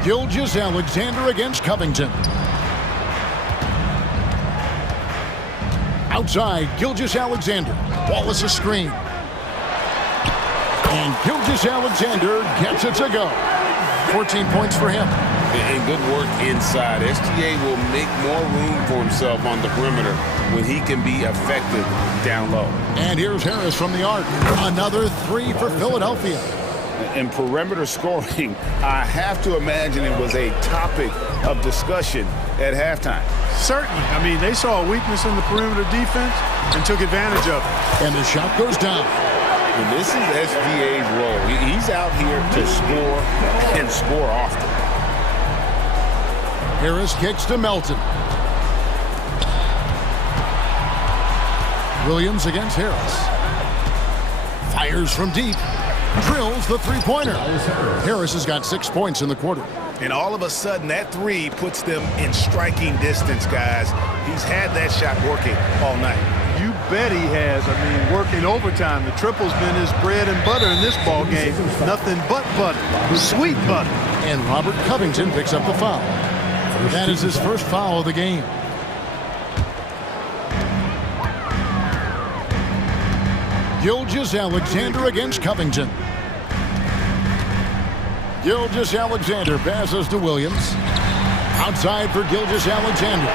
Gilgeous-Alexander against Covington. Outside, Gilgeous-Alexander. Wallace a screen. And Gilgeous-Alexander gets it to go. 14 points for him. And good work inside. SGA will make more room for himself on the perimeter when he can be effective down low. And here's Harris from the arc. Another three for Philadelphia. And perimeter scoring, I have to imagine it was a topic of discussion at halftime. Certainly. I mean, they saw a weakness in the perimeter defense and took advantage of it. And the shot goes down. And this is SGA's role. He's out here to score and score often. Harris kicks to Melton. Williams against Harris. Fires from deep. Drills the three-pointer. Harris has got 6 points in the quarter. And all of a sudden, that three puts them in striking distance, guys. He's had that shot working all night. You bet he has. I mean, working overtime. The triple's been his bread and butter in this ball game. Nothing but butter. Sweet butter. And Robert Covington picks up the foul. That is his first foul of the game. Gilgeous-Alexander against Covington. Gilgeous-Alexander passes to Williams. Outside for Gilgeous-Alexander.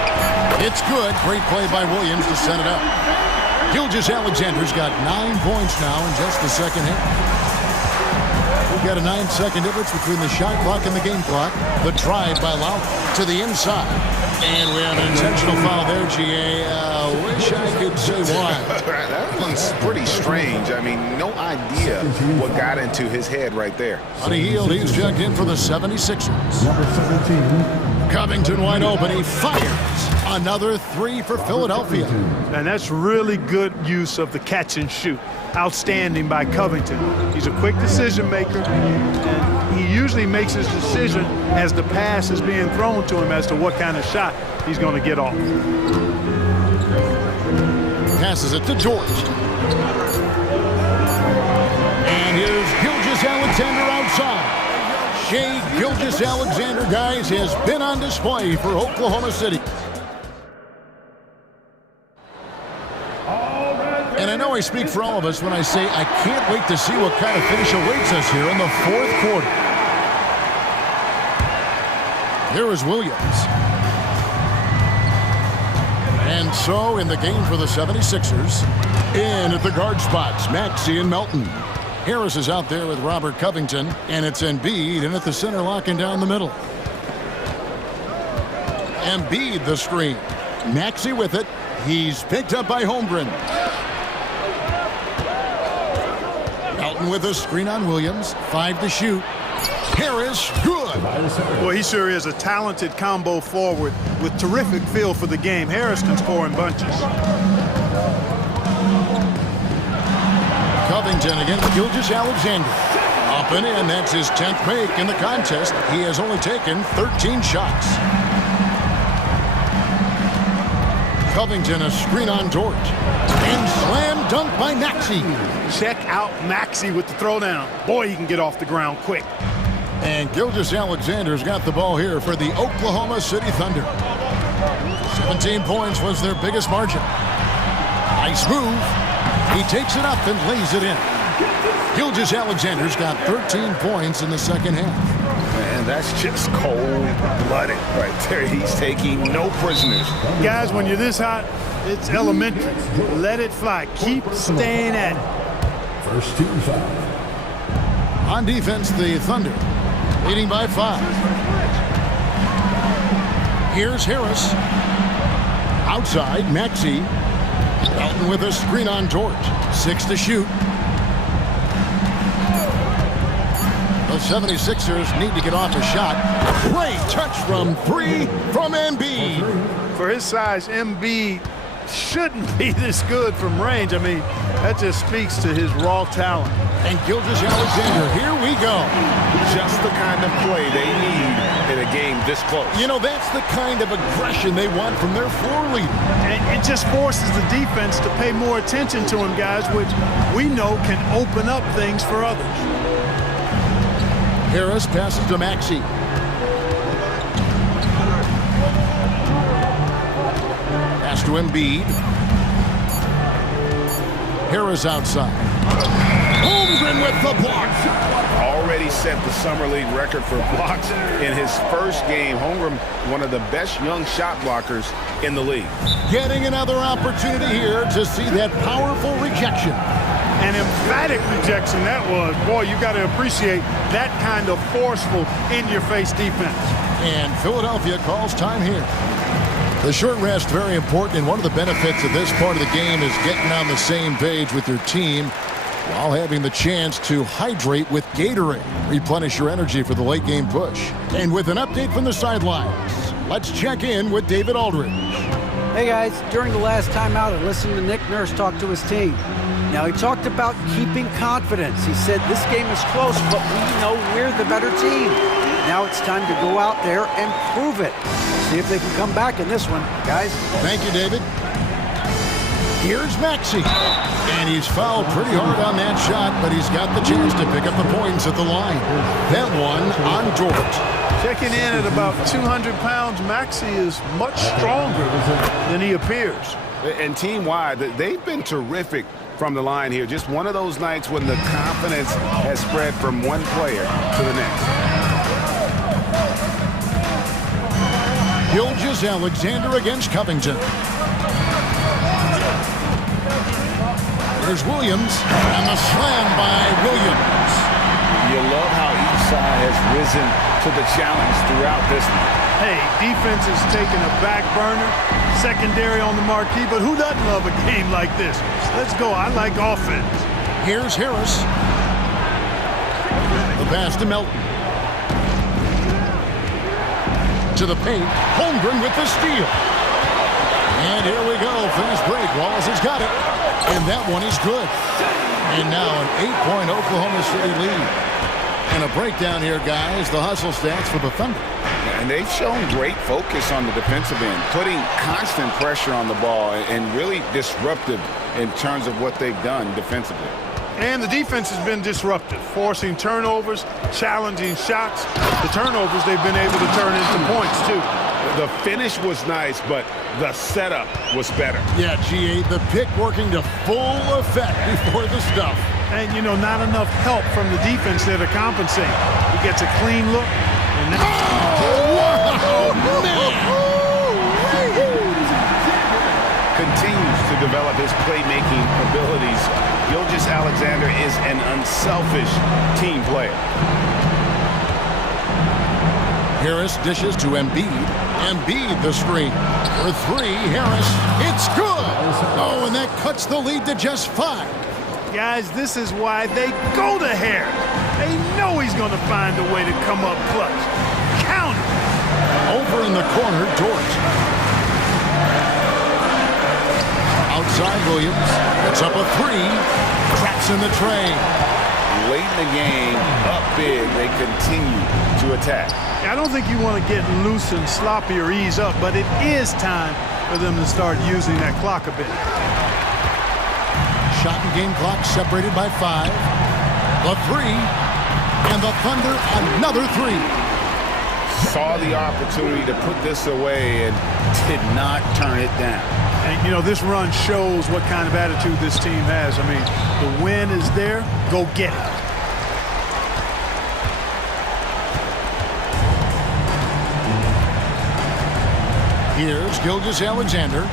It's good. Great play by Williams to set it up. Gilgeous-Alexander's got 9 points now in just the second half. We've got a 9-second difference between the shot clock and the game clock. The drive by Lowry to the inside. And we have an intentional foul there, GA. Wish I could say why. That one's pretty strange. I mean, no idea what got into his head right there. On a heel, he's checked in for the 76ers. Number 17. Covington wide open. He fires. Another three for Philadelphia. And that's really good use of the catch and shoot. Outstanding by Covington. He's a quick decision maker, and he usually makes his decision as the pass is being thrown to him as to what kind of shot he's going to get off. Passes it to George. And here's Gilgeous-Alexander outside. Shai Gilgeous-Alexander, guys, has been on display for Oklahoma City. And I know I speak for all of us when I say I can't wait to see what kind of finish awaits us here in the fourth quarter. Here is Williams. And so in the game for the 76ers, in at the guard spots, Maxey and Melton. Harris is out there with Robert Covington, and it's Embiid in at the center, locking down the middle. Embiid the screen. Maxey with it. He's picked up by Holmgren. Melton with a screen on Williams. 5 to shoot. Harris, good. Well, he sure is a talented combo forward with terrific feel for the game. Harris can score in bunches. Covington against Gilgeous-Alexander. Up and in. That's his 10th make in the contest. He has only taken 13 shots. Covington, a screen on Dort. And slam dunk by Maxey. Check out Maxey with the throwdown. Boy, he can get off the ground quick. And Gilgeous-Alexander's got the ball here for the Oklahoma City Thunder. 17 points was their biggest margin. Nice move. He takes it up and lays it in. Gilgeous-Alexander's got 13 points in the second half. And that's just cold-blooded right there. He's taking no prisoners. Guys, when you're this hot, it's elementary. Let it fly. Keep staying at it. First team foul. On defense, the Thunder leading by 5. Here's Harris. Outside, Maxey. Melton with a screen on Dort. 6 to shoot. The 76ers need to get off a shot. Great touch from 3 from Embiid. For his size, Embiid shouldn't be this good from range. I mean, that just speaks to his raw talent. And Gilgeous-Alexander, here we go. Just the kind of play they need in a game this close. You know, that's the kind of aggression they want from their floor leader. And it just forces the defense to pay more attention to him, guys, which we know can open up things for others. Harris passes to Maxey. Pass to Embiid. Harris outside. Holmgren with the block. Already set the Summer League record for blocks in his first game. Holmgren, one of the best young shot blockers in the league. Getting another opportunity here to see that powerful rejection. An emphatic rejection that was. Boy, you got to appreciate that kind of forceful, in-your-face defense. And Philadelphia calls time here. The short rest, very important, and one of the benefits of this part of the game is getting on the same page with your team while having the chance to hydrate with Gatorade. Replenish your energy for the late game push. And with an update from the sidelines, let's check in with David Aldridge. Hey guys, during the last timeout, I listened to Nick Nurse talk to his team. Now, he talked about keeping confidence. He said this game is close, but we know we're the better team. Now it's time to go out there and prove it. See if they can come back in this one, guys. Thank you, David. Here's Maxey. And he's fouled pretty hard on that shot, but he's got the chance to pick up the points at the line. That one on Dort. Checking in at about 200 pounds, Maxey is much stronger than he appears. And team-wide, they've been terrific from the line here. Just one of those nights when the confidence has spread from one player to the next. Gilgeous-Alexander against Covington. There's Williams, and the slam by Williams. You love how each side has risen to the challenge throughout this one. Hey, defense is taking a back burner, secondary on the marquee, but who doesn't love a game like this? Let's go. I like offense. Here's Harris. The pass to Melton. To the paint. Holmgren with the steal. And here we go. Fast break. Wallace has got it. And that one is good. And now an 8-point Oklahoma City lead. And a breakdown here, guys. The hustle stats for the Thunder. And they've shown great focus on the defensive end, putting constant pressure on the ball and really disruptive in terms of what they've done defensively. And the defense has been disruptive, forcing turnovers, challenging shots. The turnovers they've been able to turn into points, too. The finish was nice, but the setup was better. Yeah, G.A., the pick working to full effect before the stuff. And, you know, not enough help from the defense there to compensate. He gets a clean look. And continues to develop his playmaking abilities. Gilgeous-Alexander is an unselfish team player. Harris dishes to Embiid. Embiid the screen. For three, Harris. It's good. Oh, and that cuts the lead to just 5. Guys, this is why they go to Harris. They know he's going to find a way to come up clutch. Count it. Over in the corner, Dort. Outside Williams. It's up a 3. Traps in the tray. Late in the game, up big, they continue to attack. I don't think you want to get loose and sloppy or ease up, but it is time for them to start using that clock a bit. Shot and game clock separated by 5. The 3. And the Thunder, another 3. Saw the opportunity to put this away and did not turn it down. And, you know, this run shows what kind of attitude this team has. I mean, the win is there. Go get it. Here's Gilgeous-Alexander.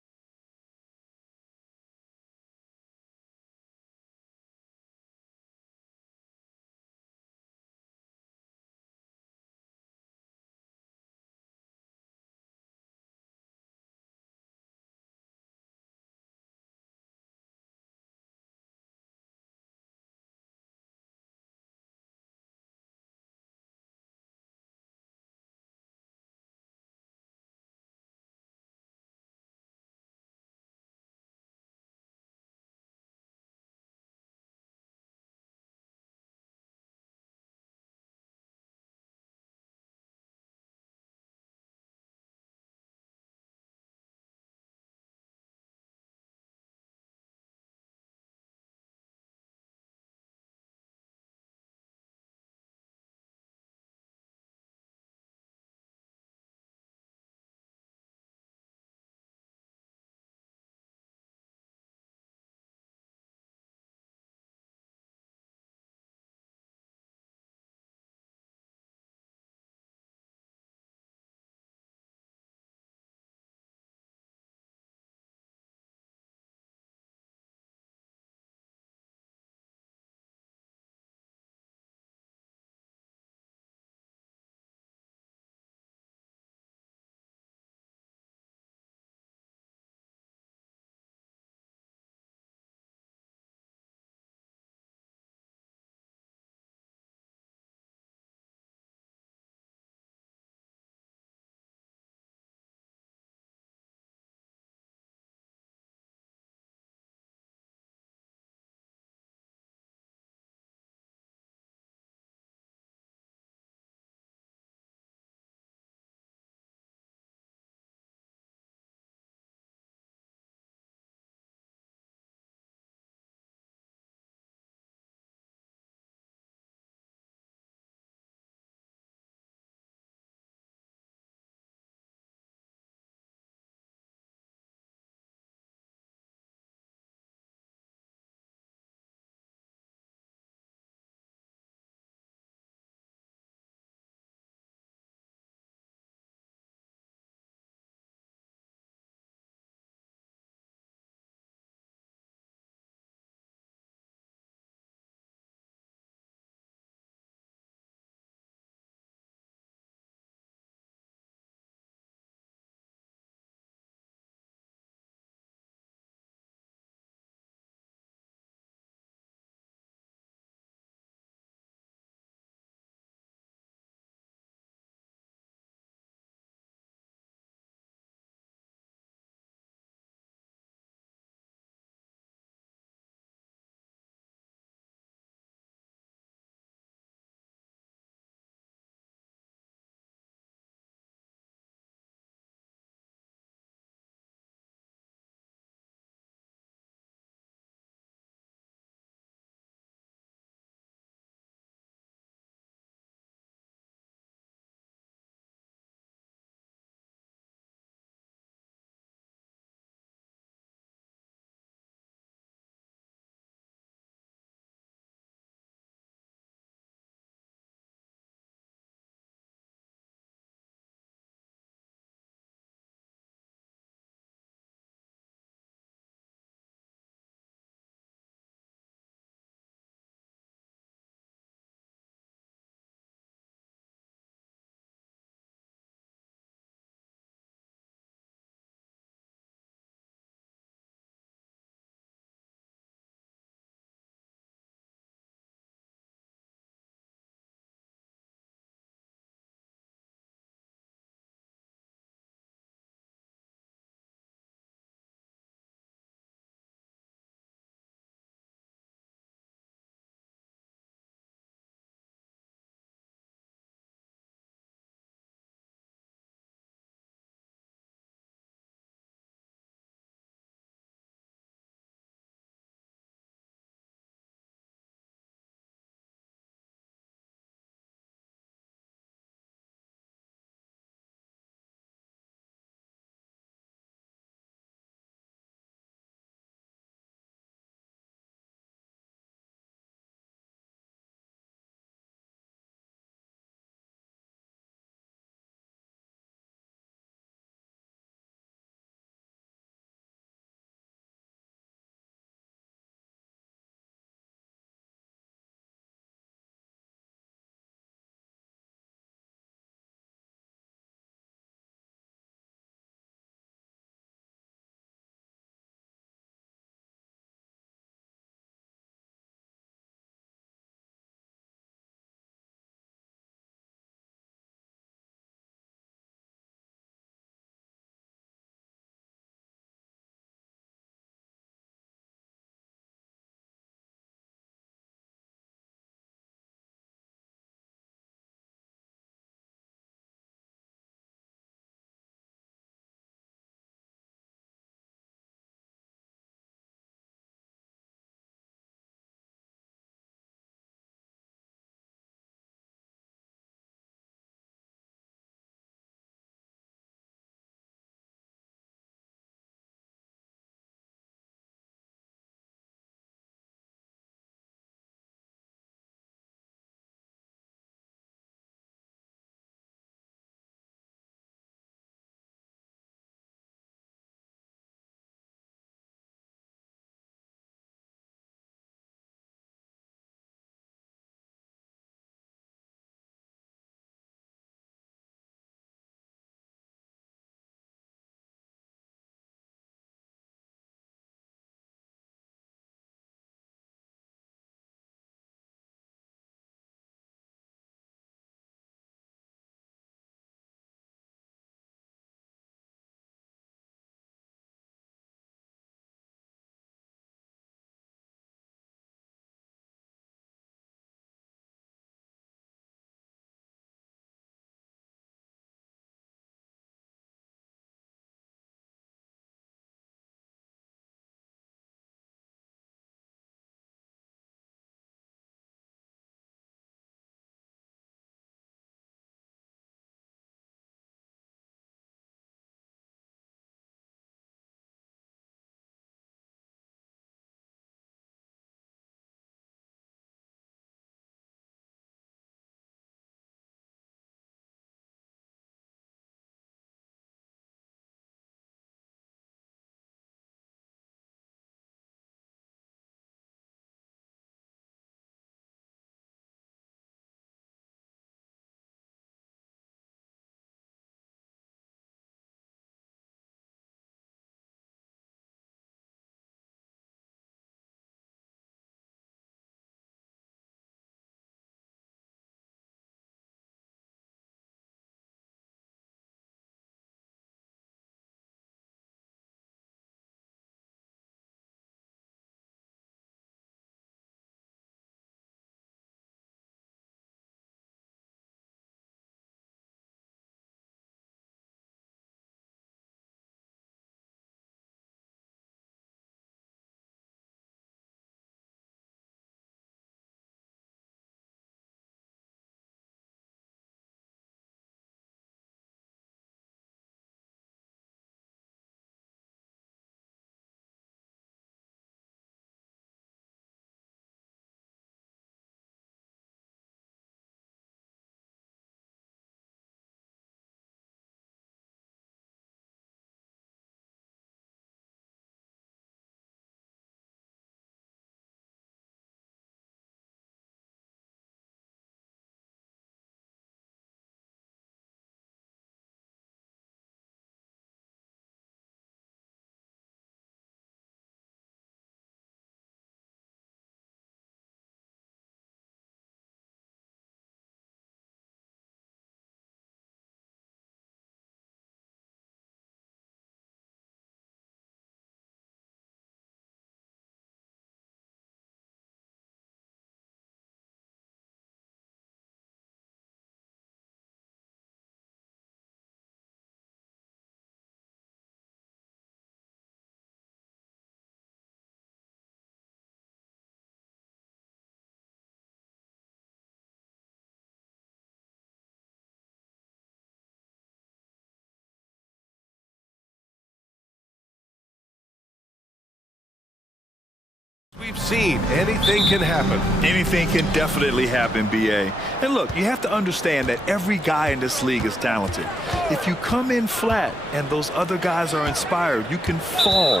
seen. Anything can happen. Anything can definitely happen, BA. And look, you have to understand that every guy in this league is talented. If you come in flat and those other guys are inspired, you can fall.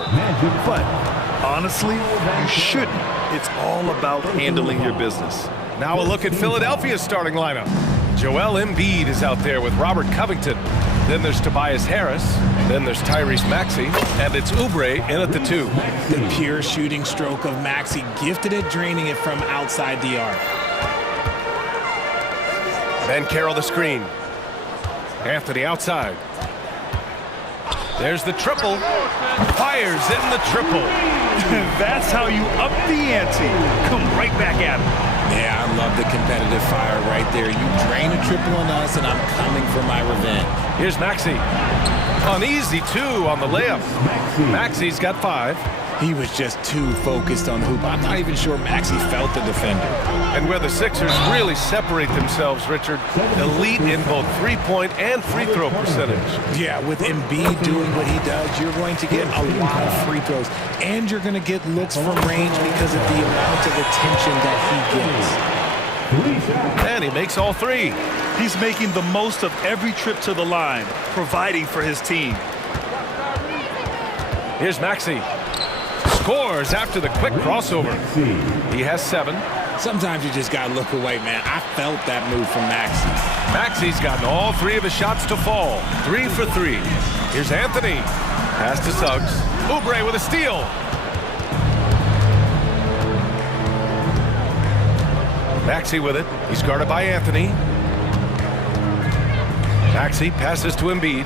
But honestly, you shouldn't. It's all about handling your business. Now a look at Philadelphia's starting lineup. Joel Embiid is out there with Robert Covington. Then there's Tobias Harris. Then there's Tyrese Maxey. And it's Oubre in at the 2. The pure shooting stroke of Maxey, gifted at draining it from outside the arc. Banchero the screen. Anthony outside. There's the triple. Fires in the triple. That's how you up the ante. Come right back at him. Yeah, I love the competitive fire right there. You drain a triple on us, and I'm coming for my revenge. Here's Maxey. An easy 2 on the layup. Maxey's got 5. He was just too focused on hoop. I'm not even sure Maxey felt the defender. And where the Sixers really separate themselves, Richard, elite in both three-point and free throw percentage. Yeah, with Embiid doing what he does, you're going to get a lot of free throws. And you're going to get looks from range because of the amount of attention that he gets. And he makes all 3. He's making the most of every trip to the line, providing for his team. Here's Maxey. Scores after the quick crossover. He has 7. Sometimes you just got to look away, man. I felt that move from Maxey. Maxey's gotten all 3 of his shots to fall. 3 for 3. Here's Anthony. Pass to Suggs. Oubre with a steal. Maxey with it. He's guarded by Anthony. Maxey passes to Embiid.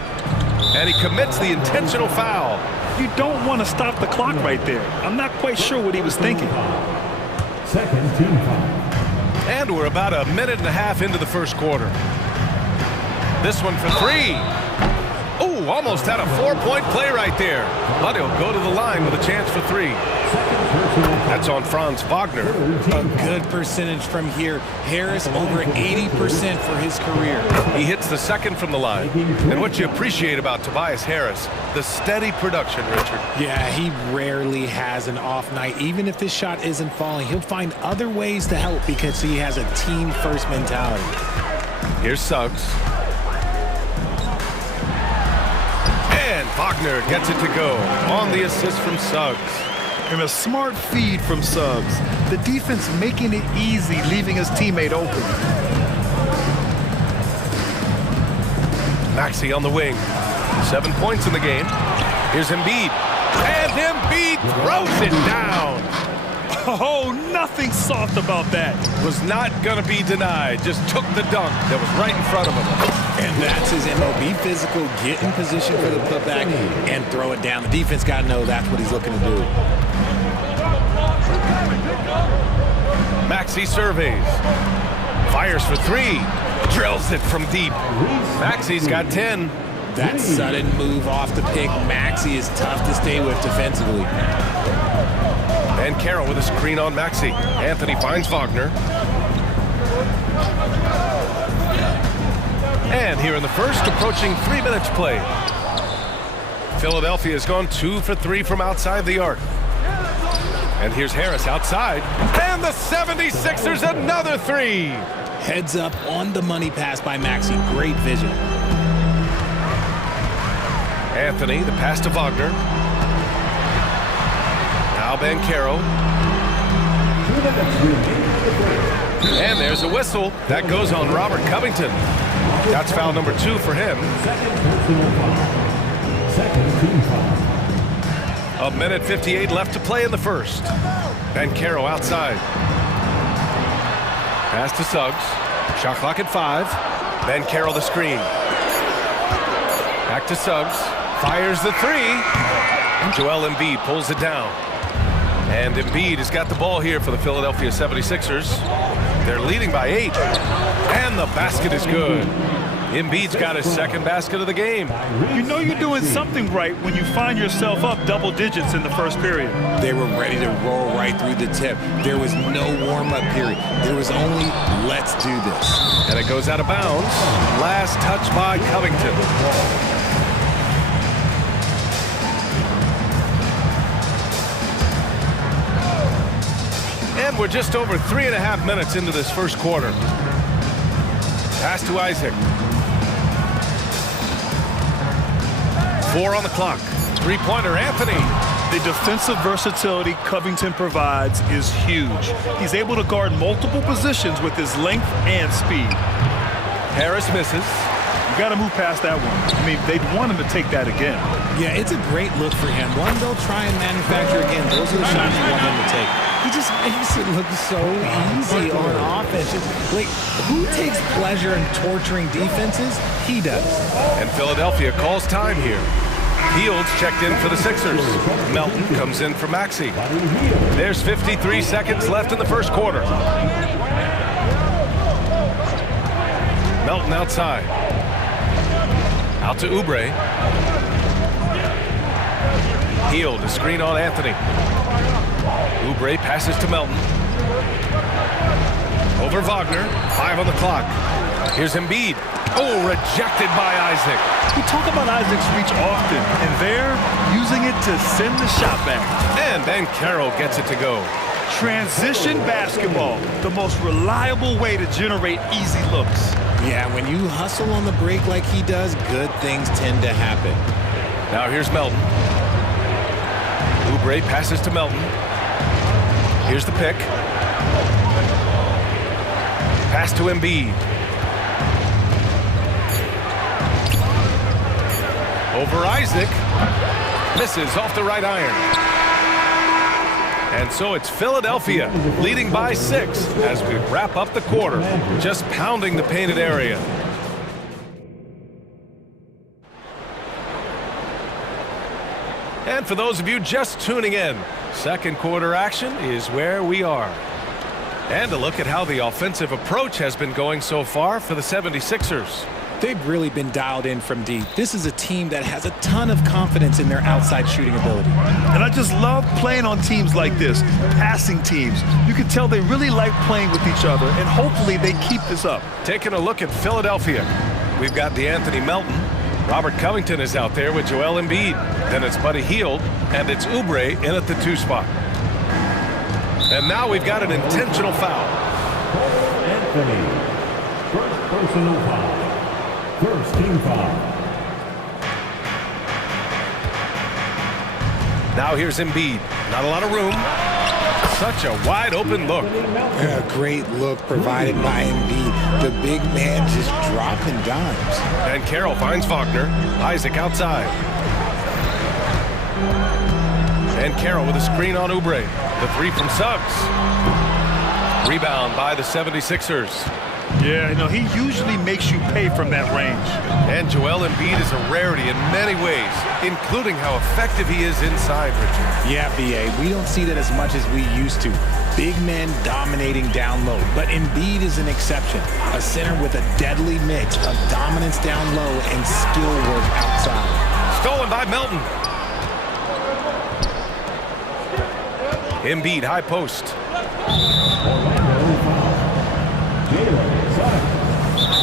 And he commits the intentional foul. You don't want to stop the clock right there. I'm not quite sure what he was thinking. Second team foul. And we're about a minute and a half into the first quarter. This one for 3. Oh, almost had a 4-point play right there. But he'll go to the line with a chance for 3. That's on Franz Wagner. A good percentage from here. Harris over 80% for his career. He hits the second from the line. And what you appreciate about Tobias Harris, the steady production, Richard. Yeah, he rarely has an off night. Even if his shot isn't falling, he'll find other ways to help because he has a team-first mentality. Here's Suggs. And Wagner gets it to go on the assist from Suggs. And a smart feed from Suggs. The defense making it easy, leaving his teammate open. Maxey on the wing. 7 points in the game. Here's Embiid. And Embiid throws it down. Oh, nothing soft about that. Was not going to be denied. Just took the dunk that was right in front of him. And that's his MO. Be physical, get in position for the putback, and throw it down. The defense got to know that's what he's looking to do. Maxey surveys. Fires for 3. Drills it from deep. Maxey's got 10. That sudden move off the pick, Maxey is tough to stay with defensively. And Carroll with a screen on Maxey. Anthony finds Wagner. And here in the first, approaching 3 minutes played. Philadelphia has gone 2 for 3 from outside the arc. And here's Harris outside. And the 76ers another 3. Heads up on the money pass by Maxey. Great vision. Anthony, the pass to Wagner. Now Banchero. And there's a whistle. That goes on Robert Covington. That's foul number 2 for him. Second team foul. A minute 58 left to play in the first. Banchero outside. Pass to Suggs. Shot clock at 5. Banchero the screen. Back to Suggs. Fires the 3. And Joel Embiid pulls it down. And Embiid has got the ball here for the Philadelphia 76ers. They're leading by 8. And the basket is good. Embiid's got his second basket of the game. You know you're doing something right when you find yourself up double digits in the first period. They were ready to roll right through the tip. There was no warm-up period. There was only, let's do this. And it goes out of bounds. Last touch by Covington. And we're just over 3.5 minutes into this first quarter. Pass to Isaac. 4 on the clock. Three-pointer, Anthony. The defensive versatility Covington provides is huge. He's able to guard multiple positions with his length and speed. Harris misses. You got to move past that one. I mean, they'd want him to take that again. Yeah, it's a great look for him. One they'll try and manufacture again. Those are the shots you want him to take. He just makes it look so easy on offense. Like, who takes pleasure in torturing defenses? He does. And Philadelphia calls time here. Fields checked in for the Sixers. Melton comes in for Maxey. There's 53 seconds left in the first quarter. Melton outside. Out to Oubre. Hield, a screen on Anthony. Oubre passes to Melton. Over Wagner. 5 on the clock. Here's Embiid. Oh, rejected by Isaac. We talk about Isaac's reach often, and they're using it to send the shot back. And then Carroll gets it to go. Transition basketball, the most reliable way to generate easy looks. Yeah, when you hustle on the break like he does, good things tend to happen. Now here's Melton. Oubre passes to Melton. Here's the pick. Pass to Embiid. Over Isaac. Misses off the right iron. And so it's Philadelphia leading by 6 as we wrap up the quarter, just pounding the painted area. And for those of you just tuning in, second quarter action is where we are. And a look at how the offensive approach has been going so far for the 76ers. They've really been dialed in from deep. This is a team that has a ton of confidence in their outside shooting ability. And I just love playing on teams like this, passing teams. You can tell they really like playing with each other, and hopefully they keep this up. Taking a look at Philadelphia. We've got DeAnthony Melton. Robert Covington is out there with Joel Embiid. Then it's Buddy Hield, and it's Oubre in at the 2 spot. And now we've got an intentional foul. Anthony, first personal foul. First team foul. Now here's Embiid. Not a lot of room. Such a wide open look. A great look provided by Embiid. The big man just dropping dimes. And Carroll finds Wagner. Isaac outside. And Carroll with a screen on Oubre. The 3 from Suggs. Rebound by the 76ers. Yeah, you know, he usually makes you pay from that range. And Joel Embiid is a rarity in many ways, including how effective he is inside, Richard. Yeah, B.A., we don't see that as much as we used to. Big men dominating down low, but Embiid is an exception. A center with a deadly mix of dominance down low and skill work outside. Stolen by Melton. Embiid, high post.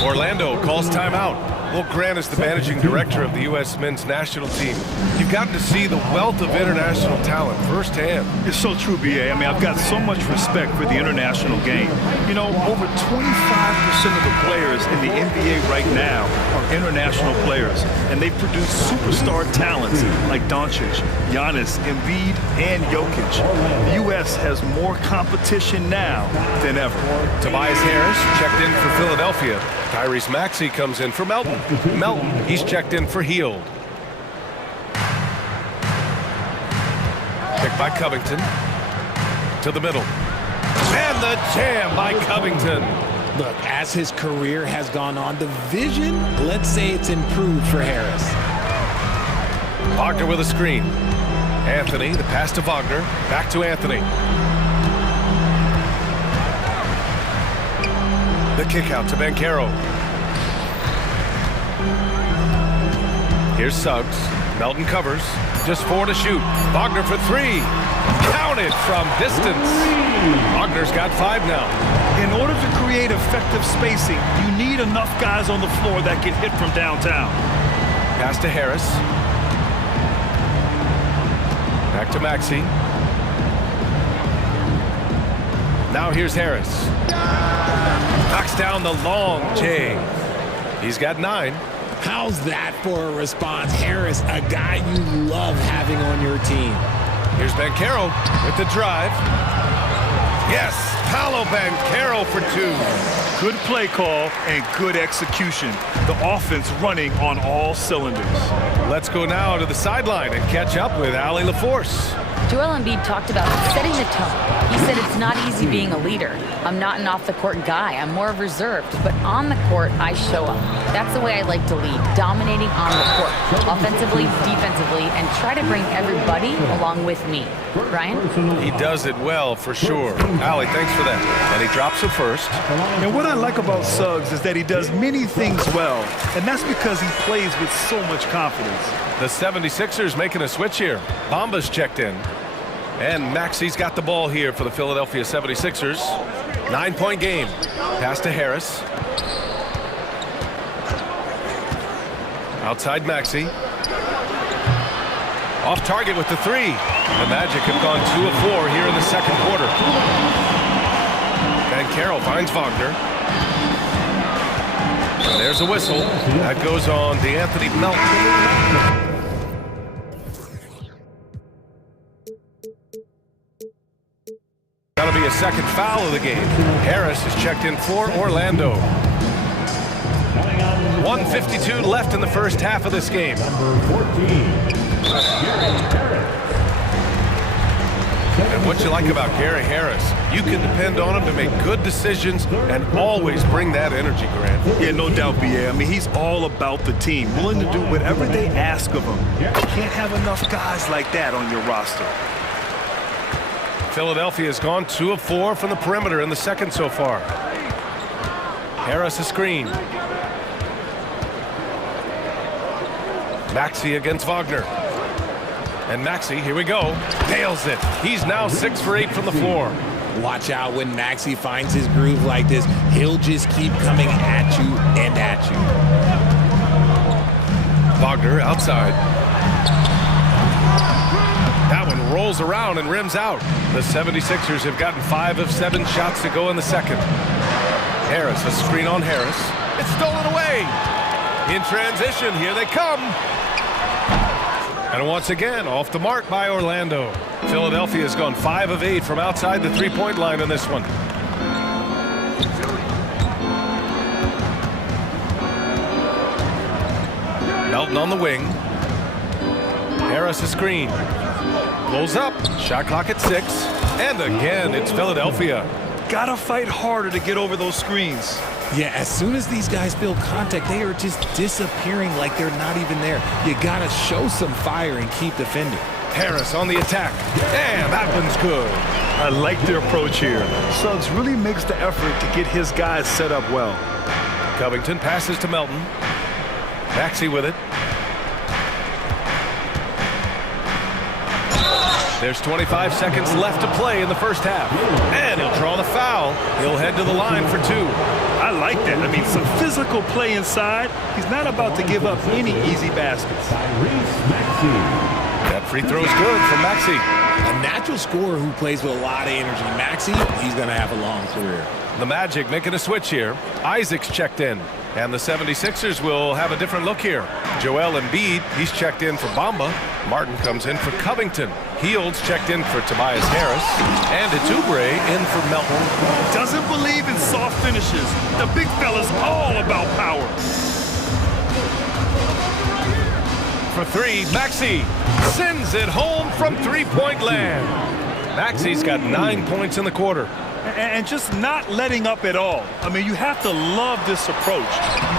Orlando calls timeout. Well, Grant is the managing director of the U.S. men's national team. You've gotten to see the wealth of international talent firsthand. It's so true, B.A. I mean, I've got so much respect for the international game. You know, over 25% of the players in the NBA right now are international players, and they produce superstar talents like Doncic, Giannis, Embiid, and Jokic. The U.S. has more competition now than ever. Tobias Harris checked in for Philadelphia. Tyrese Maxey comes in for Melton. Melton, he's checked in for Hield. Picked by Covington. To the middle. And the jam by Covington. Look, as his career has gone on, the vision, let's say it's improved for Harris. Wagner with a screen. Anthony, the pass to Wagner. Back to Anthony. The kick out to Banchero. Here's Suggs. Melton covers. Just 4 to shoot. Wagner for 3. Counted from distance. Wagner's got 5 now. In order to create effective spacing, you need enough guys on the floor that can hit from downtown. Pass to Harris. Back to Maxey. Now here's Harris. Knocks down the long J. He's got 9. How's that for a response? Harris, a guy you love having on your team. Here's Banchero with the drive. Yes, Paolo Banchero for 2. Good play call and good execution. The offense running on all cylinders. Let's go now to the sideline and catch up with Allie LaForce. Joel Embiid talked about setting the tone. He said it's not easy being a leader. I'm not an off-the-court guy. I'm more reserved. But on the court, I show up. That's the way I like to lead, dominating on the court, offensively, defensively, and try to bring everybody along with me. Ryan? He does it well, for sure. Allie, thanks for that. And he drops it first. And what I like about Suggs is that he does many things well, and that's because he plays with so much confidence. The 76ers making a switch here. Bamba's checked in. And Maxi's got the ball here for the Philadelphia 76ers. 9-point game. Pass to Harris. Outside Maxi. Off target with the 3. The Magic have gone 2 of 4 here in the second quarter. Banchero finds Wagner. And there's a whistle. That goes on DeAnthony Melton. That'll be a second foul of the game. Harris is checked in for Orlando. 1:52 left in the first half of this game. And what you like about Gary Harris, you can depend on him to make good decisions and always bring that energy, Grant. Yeah, no doubt, B.A. I mean, he's all about the team, willing to do whatever they ask of him. You can't have enough guys like that on your roster. Philadelphia has gone 2 of 4 from the perimeter in the second so far. Harris a screen. Maxi against Wagner. And Maxi, here we go, nails it. He's now 6 for 8 from the floor. Watch out when Maxi finds his groove like this. He'll just keep coming at you and at you. Wagner outside. That one rolls around and rims out. The 76ers have gotten 5 of 7 shots to go in the second. Harris, a screen on Harris. It's stolen away. In transition, here they come. And once again, off the mark by Orlando. Philadelphia has gone 5 of 8 from outside the three-point line in this one. Melton on the wing. Harris a screen. Pulls up. Shot clock at 6. And again, it's Philadelphia. Gotta fight harder to get over those screens. Yeah, as soon as these guys feel contact, they are just disappearing like they're not even there. You gotta show some fire and keep defending. Harris on the attack. And that one's good. I like their approach here. Suggs really makes the effort to get his guys set up well. Covington passes to Melton. Maxi with it. There's 25 seconds left to play in the first half. And he'll draw the foul. He'll head to the line for 2. I like that. I mean, some physical play inside. He's not about to give up any easy baskets. That free throw's good from Maxi. A natural scorer who plays with a lot of energy. Maxi, he's going to have a long career. The Magic making a switch here. Isaac's checked in. And the 76ers will have a different look here. Joel Embiid, he's checked in for Bamba. Martin comes in for Covington. Hields checked in for Tobias Harris. And it's Oubre in for Melton. Doesn't believe in soft finishes. The big fella's all about power. For 3, Maxi sends it home from three-point land. Maxi's got 9 points in the quarter. And just not letting up at all. I mean, you have to love this approach.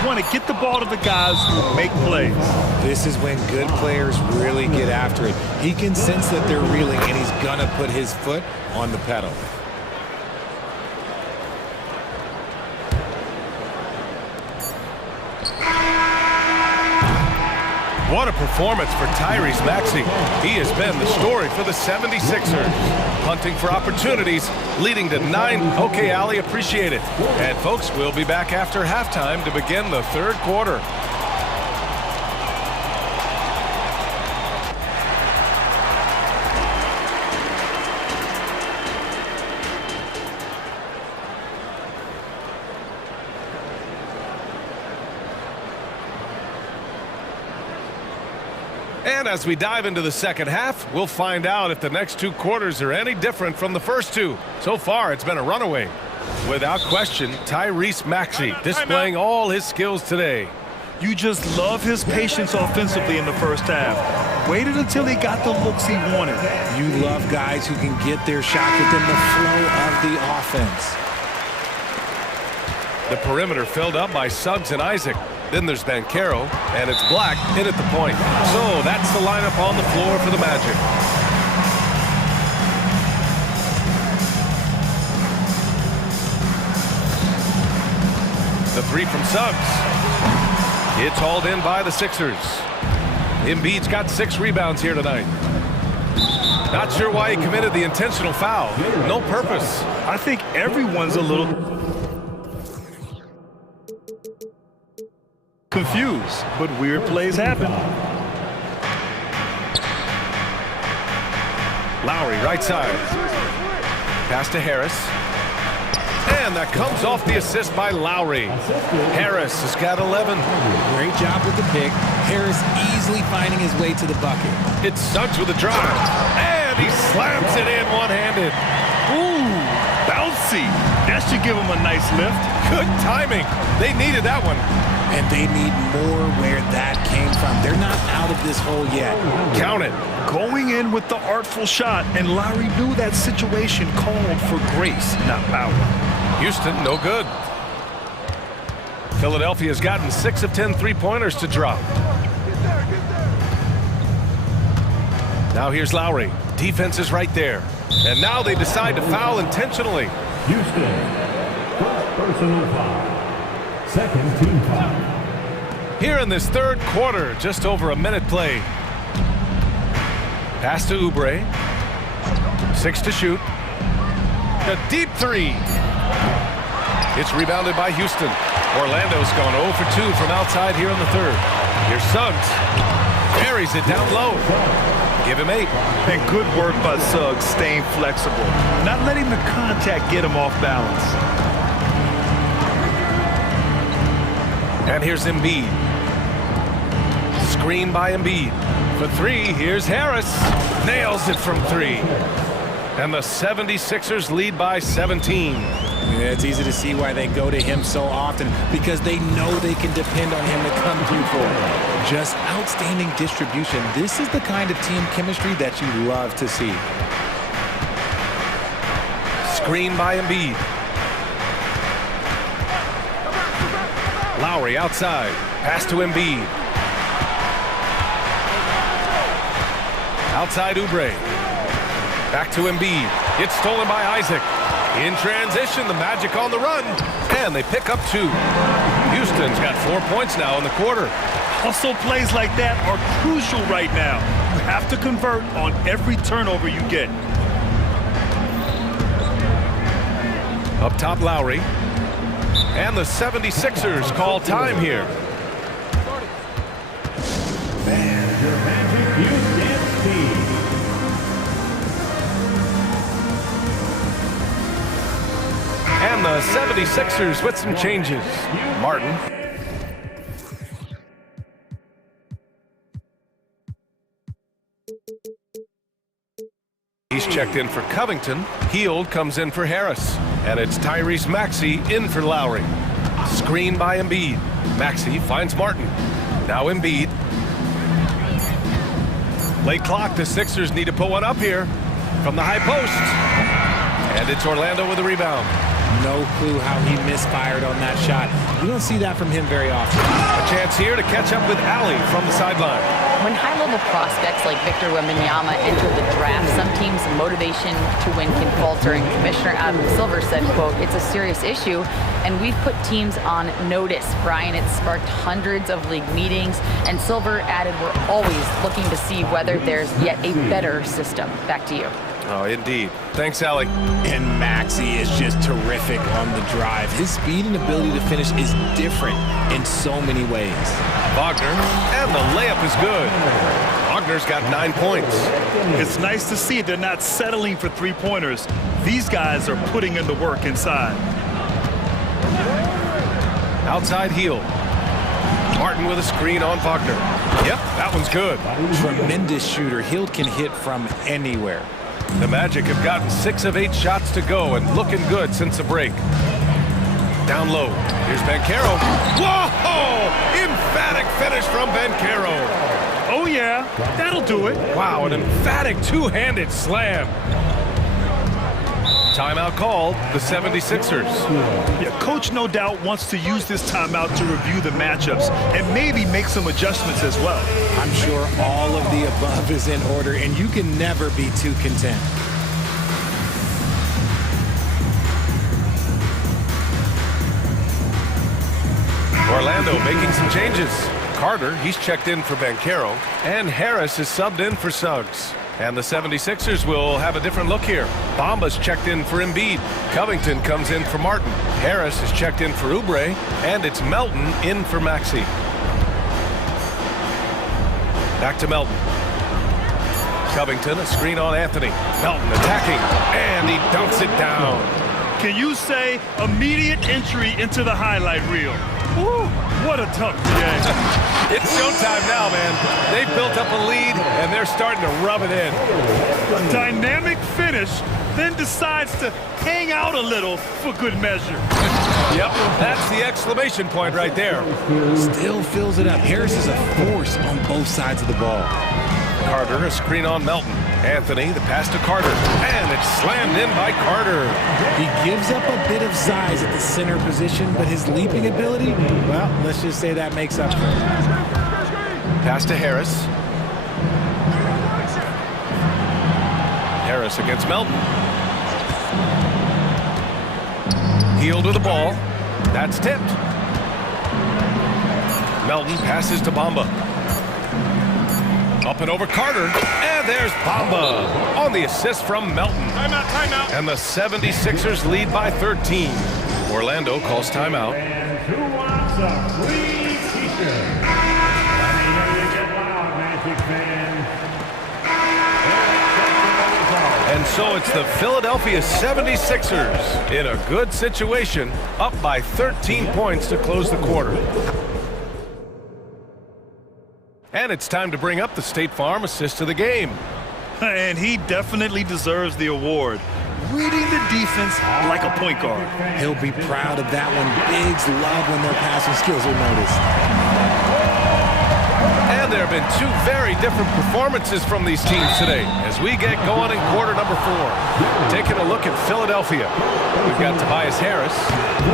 You want to get the ball to the guys who make plays. This is when good players really get after it. He can sense that they're reeling, and he's going to put his foot on the pedal. What a performance for Tyrese Maxey. He has been the story for the 76ers. Hunting for opportunities, leading to 9. Okay, Allie, appreciate it. And folks, we'll be back after halftime to begin the third quarter. And as we dive into the second half, we'll find out if the next 2 quarters are any different from the first 2. So far, it's been a runaway. Without question, Tyrese-Maxey displaying all his skills today. You just love his patience offensively in the first half. Waited until he got the looks he wanted. You love guys who can get their shot within the flow of the offense. The perimeter filled up by Suggs and Isaac. Then there's Banchero, and it's Black in at the point. So that's the lineup on the floor for the Magic. The 3 from Suggs. It's hauled in by the Sixers. Embiid's got 6 rebounds here tonight. Not sure why he committed the intentional foul. No purpose. I think everyone's a little confused, but weird plays happen. Lowry, right side. Pass to Harris. And that comes off the assist by Lowry. Harris has got 11. Great job with the pick. Harris easily finding his way to the bucket. It's Suggs with a drive. And he slams it in one-handed. Ooh, bouncy. That should give him a nice lift. Good timing. They needed that one. And they need more where that came from. They're not out of this hole yet. Count it. Going in with the artful shot, and Lowry knew that situation called for grace, not power. Houston, no good. Philadelphia's gotten 6 of 10 3-pointers to drop. Now here's Lowry. Defense is right there. And now they decide to foul intentionally. Houston, first personal foul. Second team foul. Here in this third quarter, just over a minute played. Pass to Oubre. 6 to shoot. A deep 3. It's rebounded by Houston. Orlando's gone 0 for 2 from outside here in the third. Here's Suggs. Buries it down low. Give him 8. And good work by Suggs, staying flexible. Not letting the contact get him off balance. And here's Embiid. Screen by Embiid. For 3, here's Harris. Nails it from 3. And the 76ers lead by 17. Yeah, it's easy to see why they go to him so often, because they know they can depend on him to come through for them. Just outstanding distribution. This is the kind of team chemistry that you love to see. Screen by Embiid. Lowry outside. Pass to Embiid. Outside Oubre. Back to Embiid. It's stolen by Isaac. In transition, the Magic on the run. And they pick up 2. Houston's got 4 points now in the quarter. Hustle plays like that are crucial right now. You have to convert on every turnover you get. Up top, Lowry. And the 76ers call time here. And your Magic Houston team. And the 76ers with some changes. Martin. He's checked in for Covington. Hield comes in for Harris. And it's Tyrese-Maxey in for Lowry. Screen by Embiid. Maxey finds Martin. Now Embiid. Late clock, the Sixers need to put one up here from the high post. And it's Orlando with a rebound. No clue how he misfired on that shot. You don't see that from him very often. A chance here to catch up with Ali from the sideline. When high-level prospects like Victor Wembanyama enter the draft, some teams' motivation to win can falter, and Commissioner Adam Silver said, quote, "It's a serious issue, and we've put teams on notice." Brian, it sparked hundreds of league meetings, and Silver added, "We're always looking to see whether there's yet a better system." Back to you. Oh, indeed. Thanks, Allie. And Maxey is just terrific on the drive. His speed and ability to finish is different in so many ways. Wagner, and the layup is good. Wagner's got 9 points. It's nice to see they're not settling for three-pointers. These guys are putting in the work inside. Outside heel. Martin with a screen on Wagner. Yep, that one's good. Tremendous shooter. He can hit from anywhere. The Magic have gotten 6 of 8 shots to go and looking good since the break. Down low. Here's Banchero. Whoa! Emphatic finish from Banchero. Oh, yeah. That'll do it. Wow, an emphatic two-handed slam. Timeout called, the 76ers. Yeah, coach no doubt wants to use this timeout to review the matchups and maybe make some adjustments as well. I'm sure all of the above is in order, and you can never be too content. Orlando making some changes. Carter, he's checked in for Banchero, and Harris is subbed in for Suggs. And the 76ers will have a different look here. Bamba's checked in for Embiid. Covington comes in for Martin. Harris is checked in for Oubre, and it's Melton in for Maxey. Back to Melton. Covington, a screen on Anthony. Melton attacking, and he dunks it down. Can you say immediate entry into the highlight reel? Woo, what a dunk, Jay. It's showtime now, man. They built up a lead, and they're starting to rub it in. A dynamic finish, then decides to hang out a little for good measure. Yep, that's the exclamation point right there. Still fills it up. Harris is a force on both sides of the ball. Carter, a screen on Melton. Anthony, the pass to Carter, and it's slammed in by Carter. He gives up a bit of size at the center position, but his leaping ability, well, let's just say that makes up for it. Pass to Harris. Harris against Melton. Healed with the ball. That's tipped. Melton passes to Bamba. Up and over Carter, and there's Bamba on the assist from Melton. Timeout, timeout. And the 76ers lead by 13. Orlando calls timeout. And who wants a free t-shirt? Let me hear you get loud, Magic fans. And so it's the Philadelphia 76ers in a good situation, up by 13 points to close the quarter. And it's time to bring up the State Farm assist of the game. And he definitely deserves the award. Reading the defense like a point guard. He'll be proud of that one. Bigs love when their passing skills are noticed. And there have been 2 very different performances from these teams today as we get going in quarter number 4. Taking a look at Philadelphia. We've got Tobias Harris,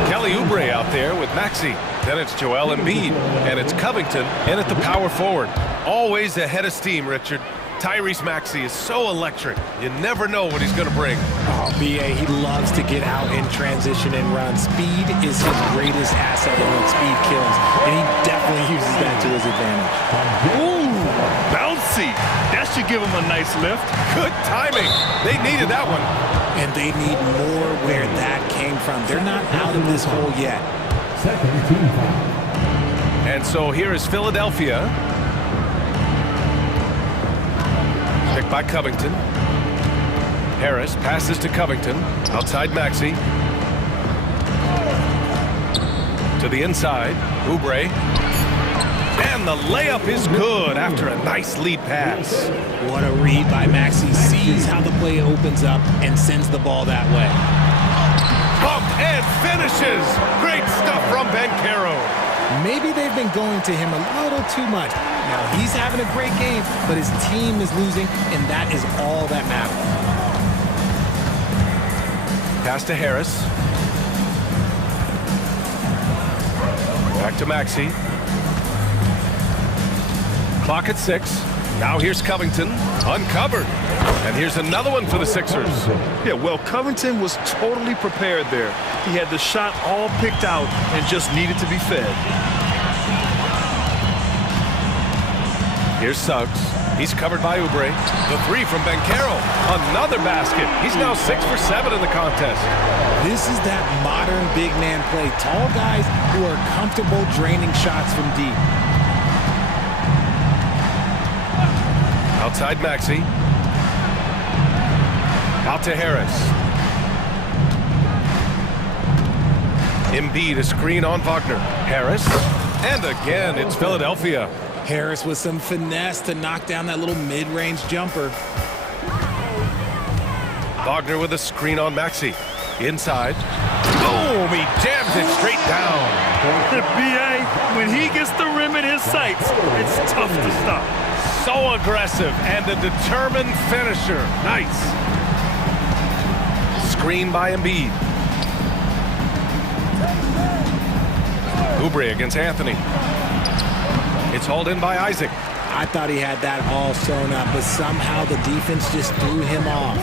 Kelly Oubre out there with Maxey. Then it's Joel Embiid, and it's Covington in at the power forward. Always ahead of steam, Richard. Tyrese Maxey is so electric. You never know what he's going to bring. Oh, B.A., he loves to get out in transition and run. Speed is his greatest asset, and when speed kills, and he definitely uses that to his advantage. Ooh, bouncy. That should give him a nice lift. Good timing. They needed that one. And they need more where that came from. They're not out of this hole yet. And so here is Philadelphia. Picked by Covington. Harris passes to Covington. Outside Maxey. To the inside. Oubre. And the layup is good after a nice lead pass. What a read by Maxey. Sees how the play opens up and sends the ball that way. Bumped and finishes. Great stuff from Banchero. Maybe they've been going to him a little too much. Now, he's having a great game, but his team is losing, and that is all that matters. Pass to Harris. Back to Maxey. Clock at 6. Now here's Covington, uncovered. And here's another one for the Sixers. Yeah, well, Covington was totally prepared there. He had the shot all picked out and just needed to be fed. Here's Suggs. He's covered by Oubre. The 3 from Banchero. Another basket. He's now 6 for 7 in the contest. This is that modern big man play. Tall guys who are comfortable draining shots from deep. Outside Maxey. Out to Harris. Embiid, a screen on Wagner. Harris. And again, it's Philadelphia. Harris with some finesse to knock down that little mid-range jumper. Wagner with a screen on Maxey. Inside. Boom! He jams it straight down. B.A., when he gets the rim in his sights, it's tough to stop. So aggressive and a determined finisher. Nice. Screen by Embiid. Oubre against Anthony. It's hauled in by Isaac. I thought he had that all sewn up, but somehow the defense just threw him off.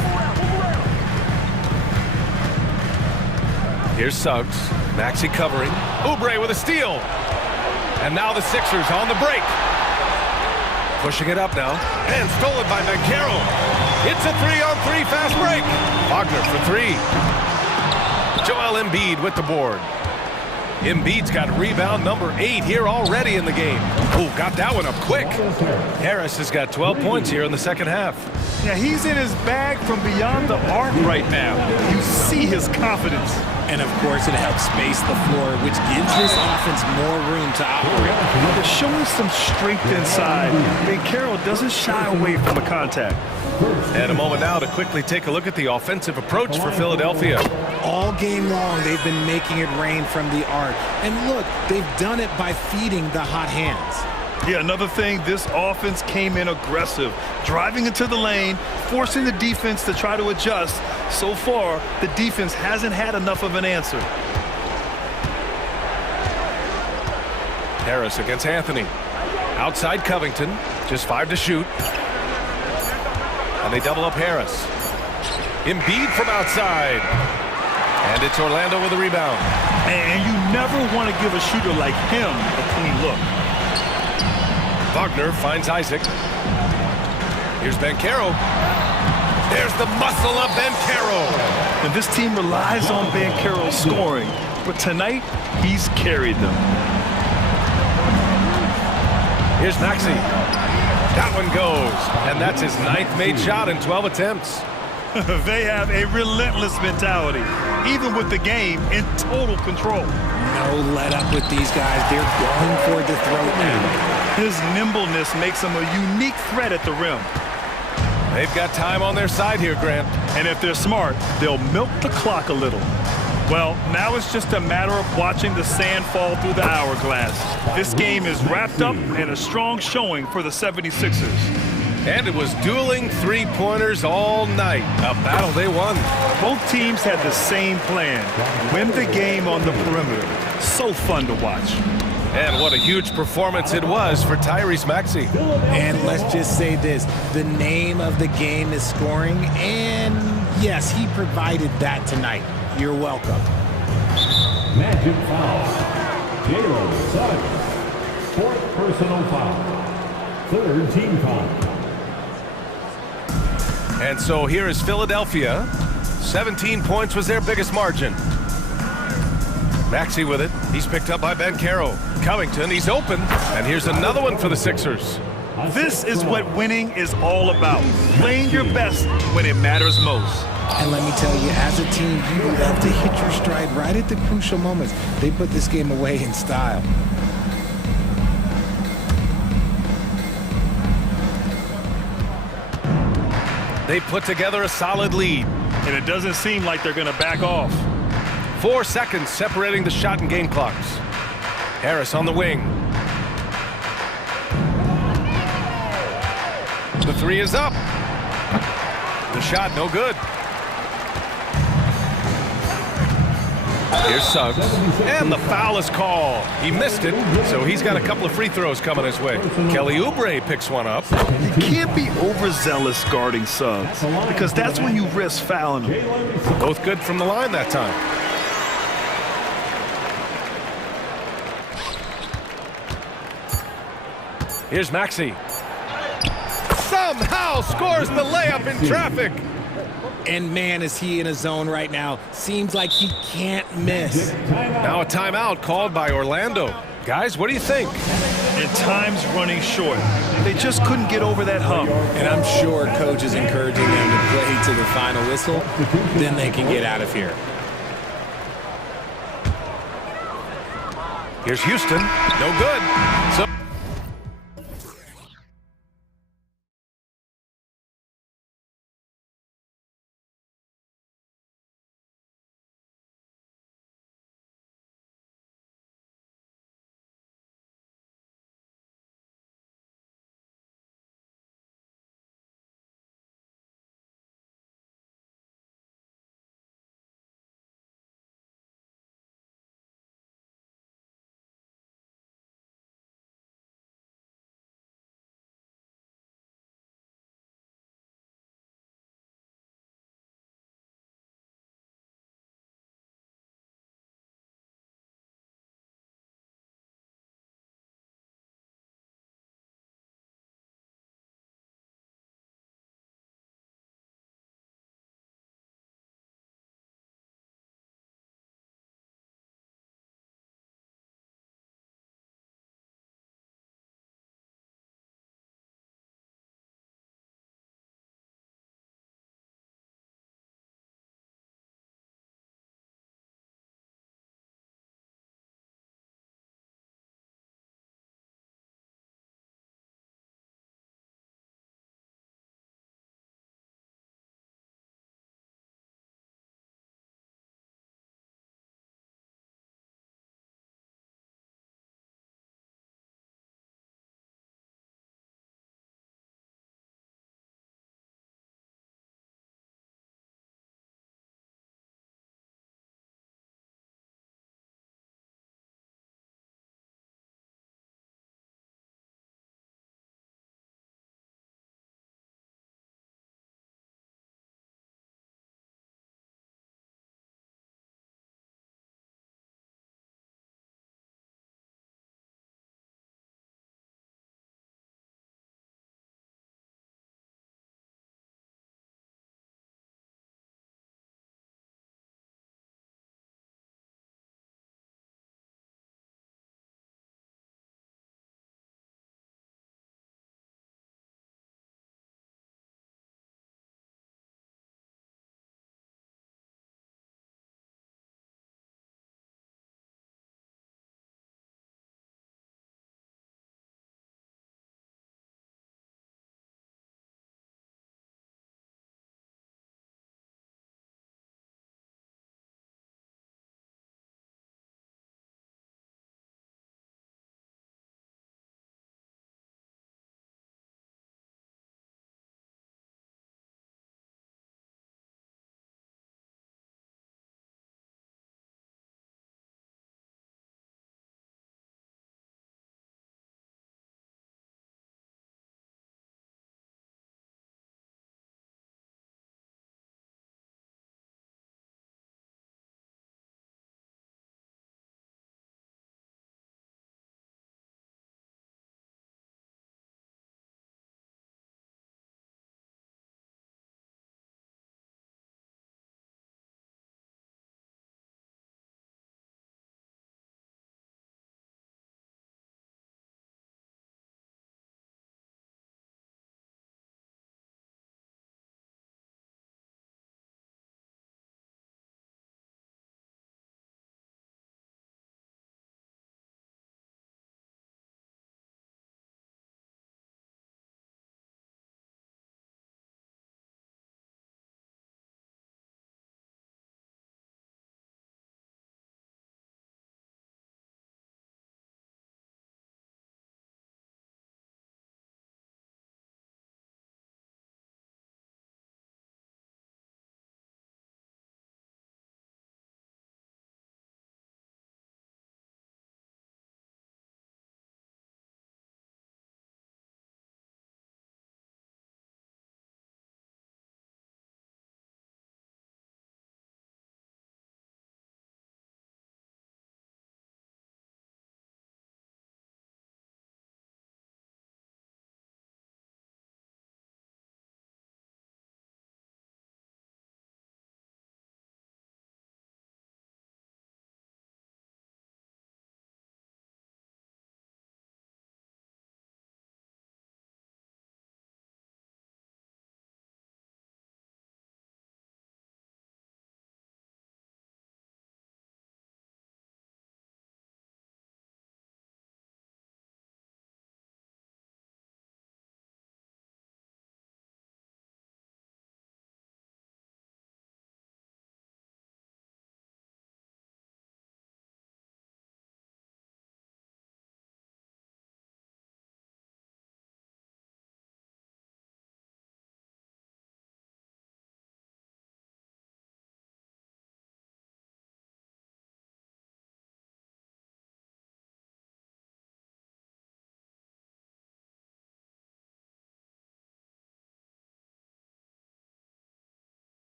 Here's Suggs. Maxey covering. Oubre with a steal. And now the Sixers on the break. Pushing it up now. And stolen by Bankero. It's a 3-on-3 fast break. Wagner for three. Joel Embiid with the board. Embiid's got rebound number 8 here already in the game. Ooh, got that one up quick. Harris has got 12 points here in the second half. Yeah, he's in his bag from beyond the arc right now. You see his confidence. And of course, it helps space the floor, which gives this offense more room to operate. They're showing some strength inside. Bankero doesn't shy away from the contact. And a moment now to quickly take a look at the offensive approach for Philadelphia. All game long, they've been making it rain from the arc. And look, they've done it by feeding the hot hands. Yeah, another thing, this offense came in aggressive, driving into the lane, forcing the defense to try to adjust. So far, the defense hasn't had enough of an answer. Harris against Anthony. Outside Covington, just 5 to shoot. And they double up Harris. Embiid from outside. And it's Orlando with a rebound. And you never want to give a shooter like him a clean look. Wagner finds Isaac. Here's Bankero. There's the muscle of Bankero. And this team relies on Bankero scoring, but tonight he's carried them. Here's Maxey. That one goes. And that's his 9th made shot in 12 attempts. They have a relentless mentality, even with the game in total control. No let up with these guys. They're going for the throat now. His nimbleness makes him a unique threat at the rim. They've got time on their side here, Grant. And if they're smart, they'll milk the clock a little. Well, now it's just a matter of watching the sand fall through the hourglass. This game is wrapped up and a strong showing for the 76ers. And it was dueling three-pointers all night. A battle they won. Both teams had the same plan. Win the game on the perimeter. So fun to watch. And what a huge performance it was for Tyrese Maxey. And let's just say this. The name of the game is scoring. And yes, he provided that tonight. You're welcome. Magic foul. Jalen Suggs. 4th personal foul. 3rd team foul. And so here is Philadelphia. 17 points was their biggest margin. Maxey with it. He's picked up by Bankero. Covington, he's open. And here's another one for the Sixers. This is what winning is all about. Playing your best when it matters most. And let me tell you, as a team, you love to hit your stride right at the crucial moments. They put this game away in style. They put together a solid lead. And it doesn't seem like they're going to back off. 4 seconds separating the shot and game clocks. Harris on the wing. The three is up. The shot no good. Here's Suggs. And the foul is called. He missed it, so he's got a couple of free throws coming his way. Kelly Oubre picks one up. You can't be overzealous guarding Suggs, because that's when you risk fouling him. Both good from the line that time. Here's Maxey. Somehow scores the layup in traffic. And man, is he in a zone right now. Seems like he can't miss. Now a timeout called by Orlando. Guys, what do you think? And time's running short. They just couldn't get over that hump. And I'm sure coach is encouraging them to play to the final whistle. Then they can get out of here. Here's Houston. No good. So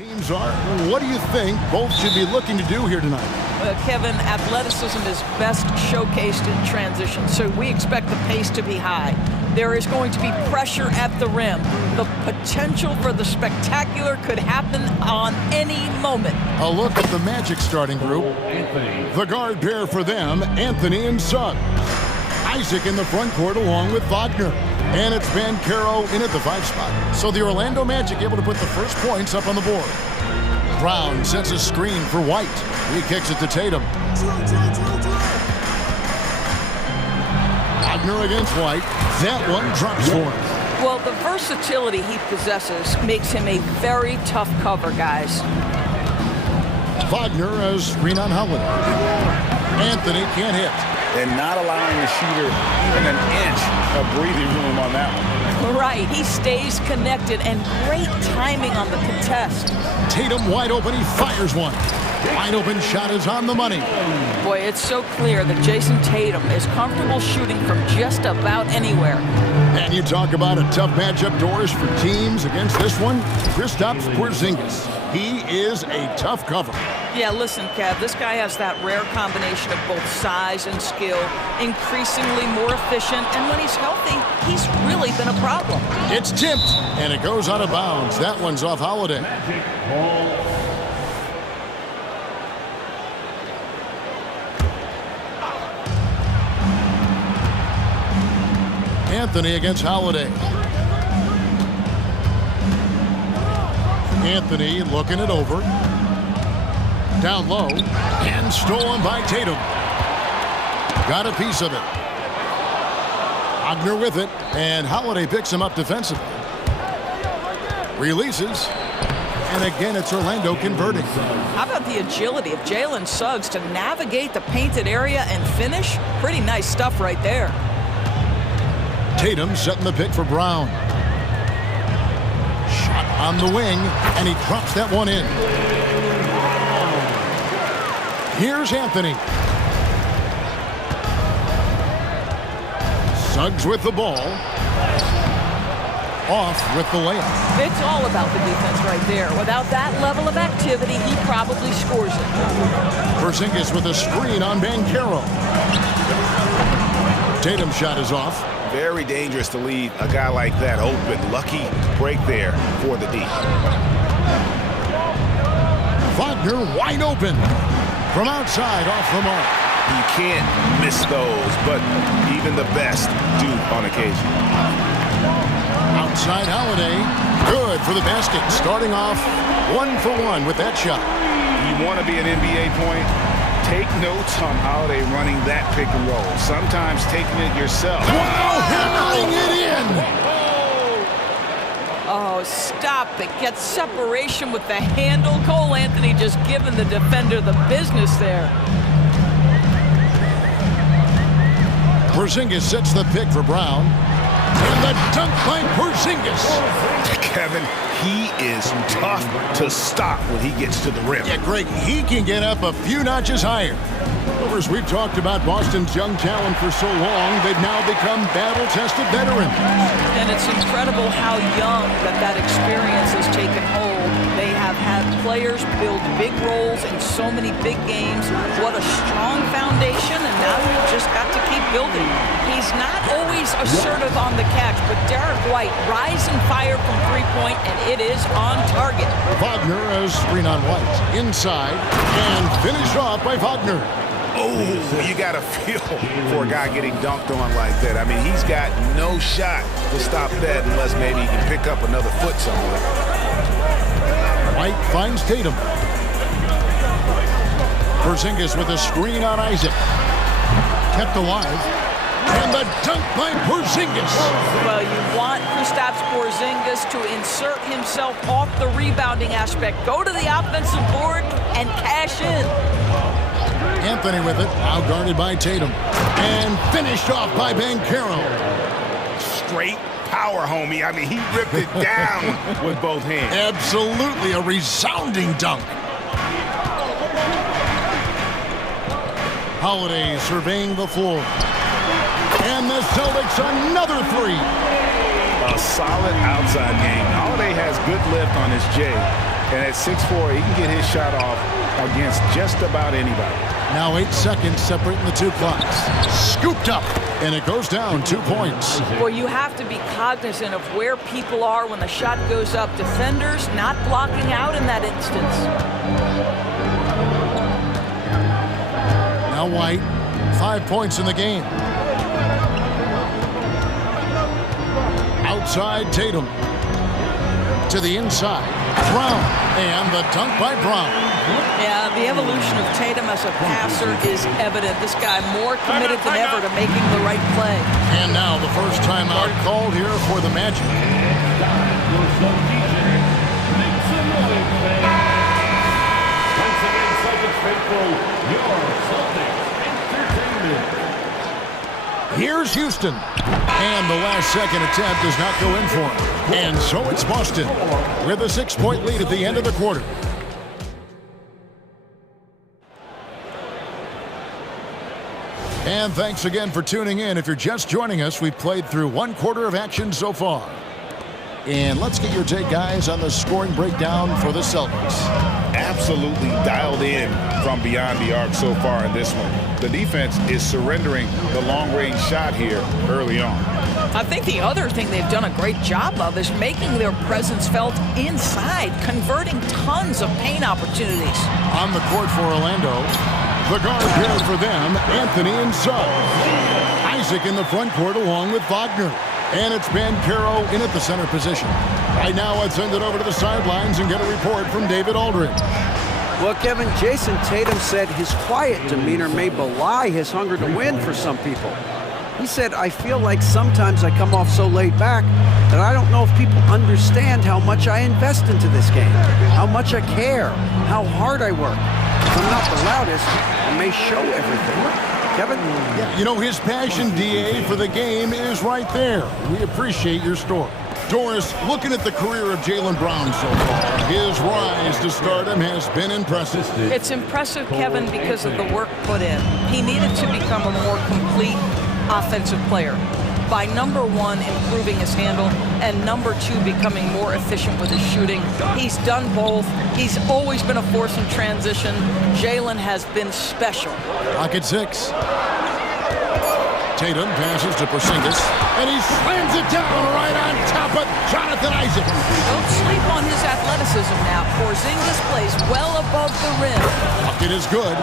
Teams are. What do you think both should be looking to do here tonight? Kevin, athleticism is best showcased in transition, so we expect the pace to be high. There is going to be pressure at the rim. The potential for the spectacular could happen on any moment. A look at the Magic starting group. The guard pair for them, Anthony and Suggs. Isaac in the front court along with Wagner. And it's Banchero in at the 5 spot. So the Orlando Magic able to put the first points up on the board. Brown sets a screen for White. He kicks it to Tatum. Wagner against White. That one drops for him. Well, the versatility he possesses makes him a very tough cover, guys. Wagner as screen on Holiday. Anthony can't hit. And not allowing the shooter even an inch of breathing room on that one. Right, he stays connected, and great timing on the contest. Tatum wide open, he fires one. Wide open shot is on the money. Boy, it's so clear that Jason Tatum is comfortable shooting from just about anywhere. And you talk about a tough matchup, Doris, for teams against this one. Kristaps Porzingis. He is a tough cover. Yeah, listen, Kev, this guy has that rare combination of both size and skill, increasingly more efficient, and when he's healthy, he's really been a problem. It's tipped, and it goes out of bounds. That one's off Holiday. Anthony against Holiday. Anthony looking it over. Down low. And stolen by Tatum. Got a piece of it. Wagner with it. And Holiday picks him up defensively. Releases. And again, it's Orlando converting. How about the agility of Jalen Suggs to navigate the painted area and finish? Pretty nice stuff right there. Tatum setting the pick for Brown. Shot on the wing, and he drops that one in. Here's Anthony. Suggs with the ball. Off with the layup. It's all about the defense right there. Without that level of activity, he probably scores it. Porzingis with a screen on Banchero. Tatum's shot is off. Very dangerous to leave a guy like that open. Lucky break there for the D. Wagner wide open. From outside, off the mark. You can't miss those, but even the best do on occasion. Outside Holiday. Good for the basket. Starting off 1 for 1 with that shot. You want to be an NBA point? Take notes on Holiday running that pick and roll. Sometimes taking it yourself. Wow, hammering it in! Oh, stop it. Gets separation with the handle. Cole Anthony just giving the defender the business there. Porzingis sets the pick for Brown. And the dunk by Porzingis. Kevin, he is tough to stop when he gets to the rim. Yeah, Greg, he can get up a few notches higher. As we've talked about Boston's young talent for so long, they've now become battle-tested veterans. And it's incredible how young that experience has taken hold. They have had players build big roles in so many big games. What a strong foundation, and now you've just got to keep building. He's not always assertive on the catch, but Derek White rise and fire from three-point, and it is on target. Wagner as screen on White. Inside, and finished off by Wagner. Oh, you got to feel for a guy getting dunked on like that. I mean, he's got no shot to stop that unless maybe he can pick up another foot somewhere. White finds Tatum. Porzingis with a screen on Isaac. Kept alive. And the dunk by Porzingis. Well, you want Kristaps Porzingis to insert himself off the rebounding aspect. Go to the offensive board and cash in. Anthony with it, now guarded by Tatum. And finished off by Banchero. Straight power, homie. I mean, he ripped it down with both hands. Absolutely a resounding dunk. Holiday surveying the floor. And the Celtics another three. A solid outside game. Holiday has good lift on his J. And at 6'4", he can get his shot off against just about anybody. Now 8 seconds separating the two clocks. Scooped up, and it goes down 2 points. Well, you have to be cognizant of where people are when the shot goes up. Defenders not blocking out in that instance. Now White, 5 points in the game. Outside Tatum. To the inside. Brown. And the dunk by Brown. Yeah, the evolution of Tatum as a passer is evident. This guy more committed than ever to making the right play. And now the first timeout called here for the Magic. Here's Houston. And the last second attempt does not go in for him. And so it's Boston with a 6-point lead at the end of the quarter. And thanks again for tuning in. If you're just joining us, we've played through 1 quarter of action so far. And let's get your take, guys, on the scoring breakdown for the Celtics. Absolutely dialed in from beyond the arc so far in this one. The defense is surrendering the long-range shot here early on. I think the other thing they've done a great job of is making their presence felt inside, converting tons of paint opportunities. On the court for Orlando, the guard paired for them, Anthony and Suggs. Isaac in the front court along with Wagner. And it's Banchero in at the center position. Right now, let's send it over to the sidelines and get a report from David Aldridge. Well, Kevin, Jason Tatum said his quiet demeanor may belie his hunger to win for some people. He said, I feel like sometimes I come off so laid back that I don't know if people understand how much I invest into this game, how much I care, how hard I work. If I'm not the loudest, I may show everything. Kevin? Yeah, you know, his passion, DA, for the game is right there. We appreciate your story. Doris, looking at the career of Jaylen Brown so far, his rise to stardom has been impressive. It's impressive, Kevin, because of the work put in. He needed to become a more complete offensive player by, number 1, improving his handle, and number 2, becoming more efficient with his shooting. He's done both. He's always been a force in transition. Jaylen has been special. Clock at 6. Tatum passes to Porzingis, and he slams it down right on top of Jonathan Isaac. Don't sleep on his athleticism now. Porzingis plays well above the rim. Bucket is good.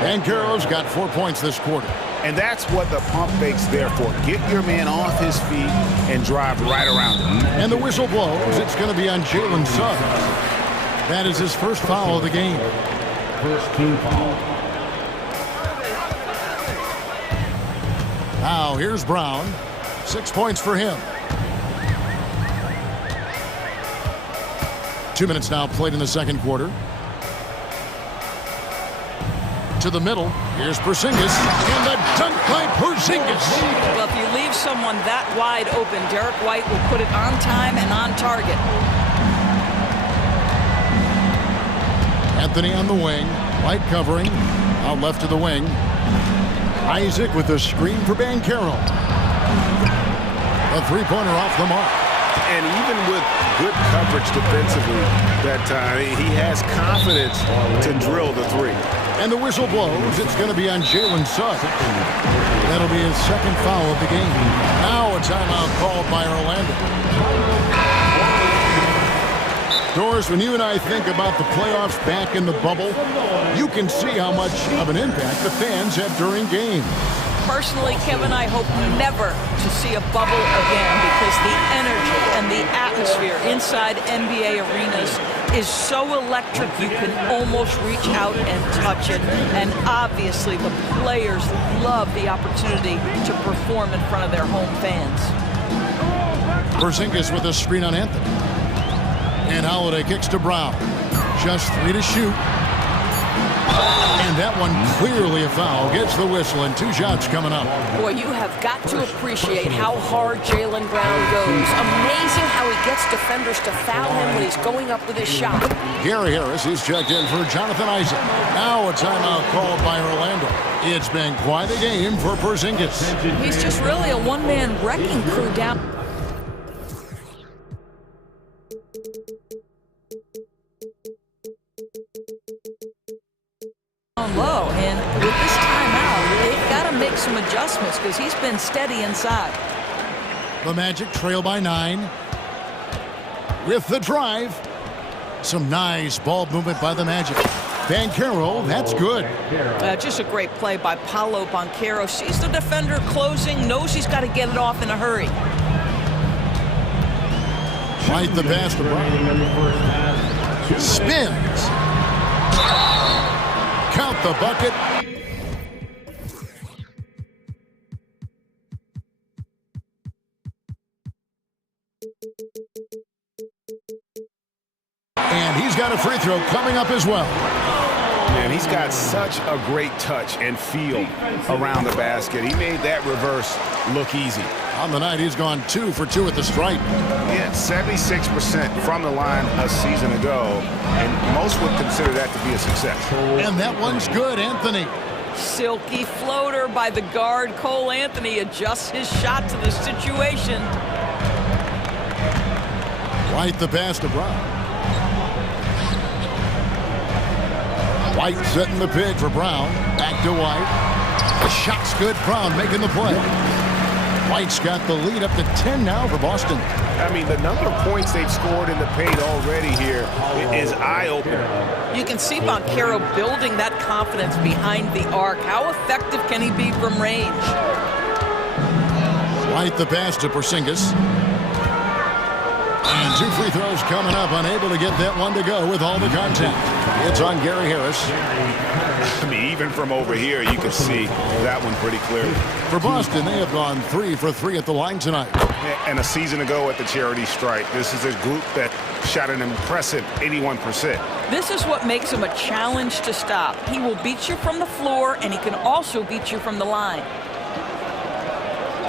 Banchero's got 4 points this quarter. And that's what the pump fake's there for. Get your man off his feet and drive right around him. And the whistle blows. It's going to be on Jalen Suggs. That is his first foul of the game. First team foul. Now here's Brown. 6 points for him. 2 minutes now played in the second quarter. To the middle. Here's Porzingis. And the dunk by Porzingis. Well, if you leave someone that wide open, Derek White will put it on time and on target. Anthony on the wing. White covering. Out left to the wing. Isaac with a screen for Banchero. A three-pointer off the mark. And even with good coverage defensively that time, he has confidence to drill the three. And the whistle blows. It's going to be on Jalen Suggs. That'll be his second foul of the game. Now a timeout called by Orlando. Doris, when you and I think about the playoffs back in the bubble, you can see how much of an impact the fans have during games. Personally, Kevin, I hope never to see a bubble again because the energy and the atmosphere inside NBA arenas is so electric you can almost reach out and touch it. And obviously the players love the opportunity to perform in front of their home fans. Porzingis with a screen on Anthony. And Holiday kicks to Brown. Just 3 to shoot. And that one clearly a foul. Gets the whistle and 2 shots coming up. Boy, you have got to appreciate how hard Jaylen Brown goes. Amazing how he gets defenders to foul him when he's going up with his shot. Gary Harris is checked in for Jonathan Isaac. Now a timeout called by Orlando. It's been quite a game for Porzingis. He's just really a one-man wrecking crew down. make some adjustments because he's been steady inside. The Magic trail by 9. With the drive. Some nice ball movement by the Magic. Banchero, that's good. Just a great play by Paolo Banchero. Sees the defender closing, knows he's got to get it off in a hurry. Right the basketball. Spins. Count the bucket. And he's got a free throw coming up as well. Man, he's got such a great touch and feel around the basket. He made that reverse look easy. On the night, he's gone 2 for 2 at the stripe. Yeah, 76% from the line a season ago, and most would consider that to be a success. And that one's good, Anthony. Silky floater by the guard. Cole Anthony adjusts his shot to the situation. Right the pass to Brown. White setting the pick for Brown. Back to White. The shot's good. Brown making the play. White's got the lead up to 10 now for Boston. I mean, the number of points they've scored in the paint already here is eye-opening. You can see Banchero building that confidence behind the arc. How effective can he be from range? White the pass to Porzingis. And 2 free throws coming up. Unable to get that one to go with all the contact. It's on Gary Harris. I mean, even from over here, you can see that one pretty clearly. For Boston, they have gone 3 for 3 at the line tonight. And a season ago at the charity stripe, this is a group that shot an impressive 81%. This is what makes him a challenge to stop. He will beat you from the floor, and he can also beat you from the line.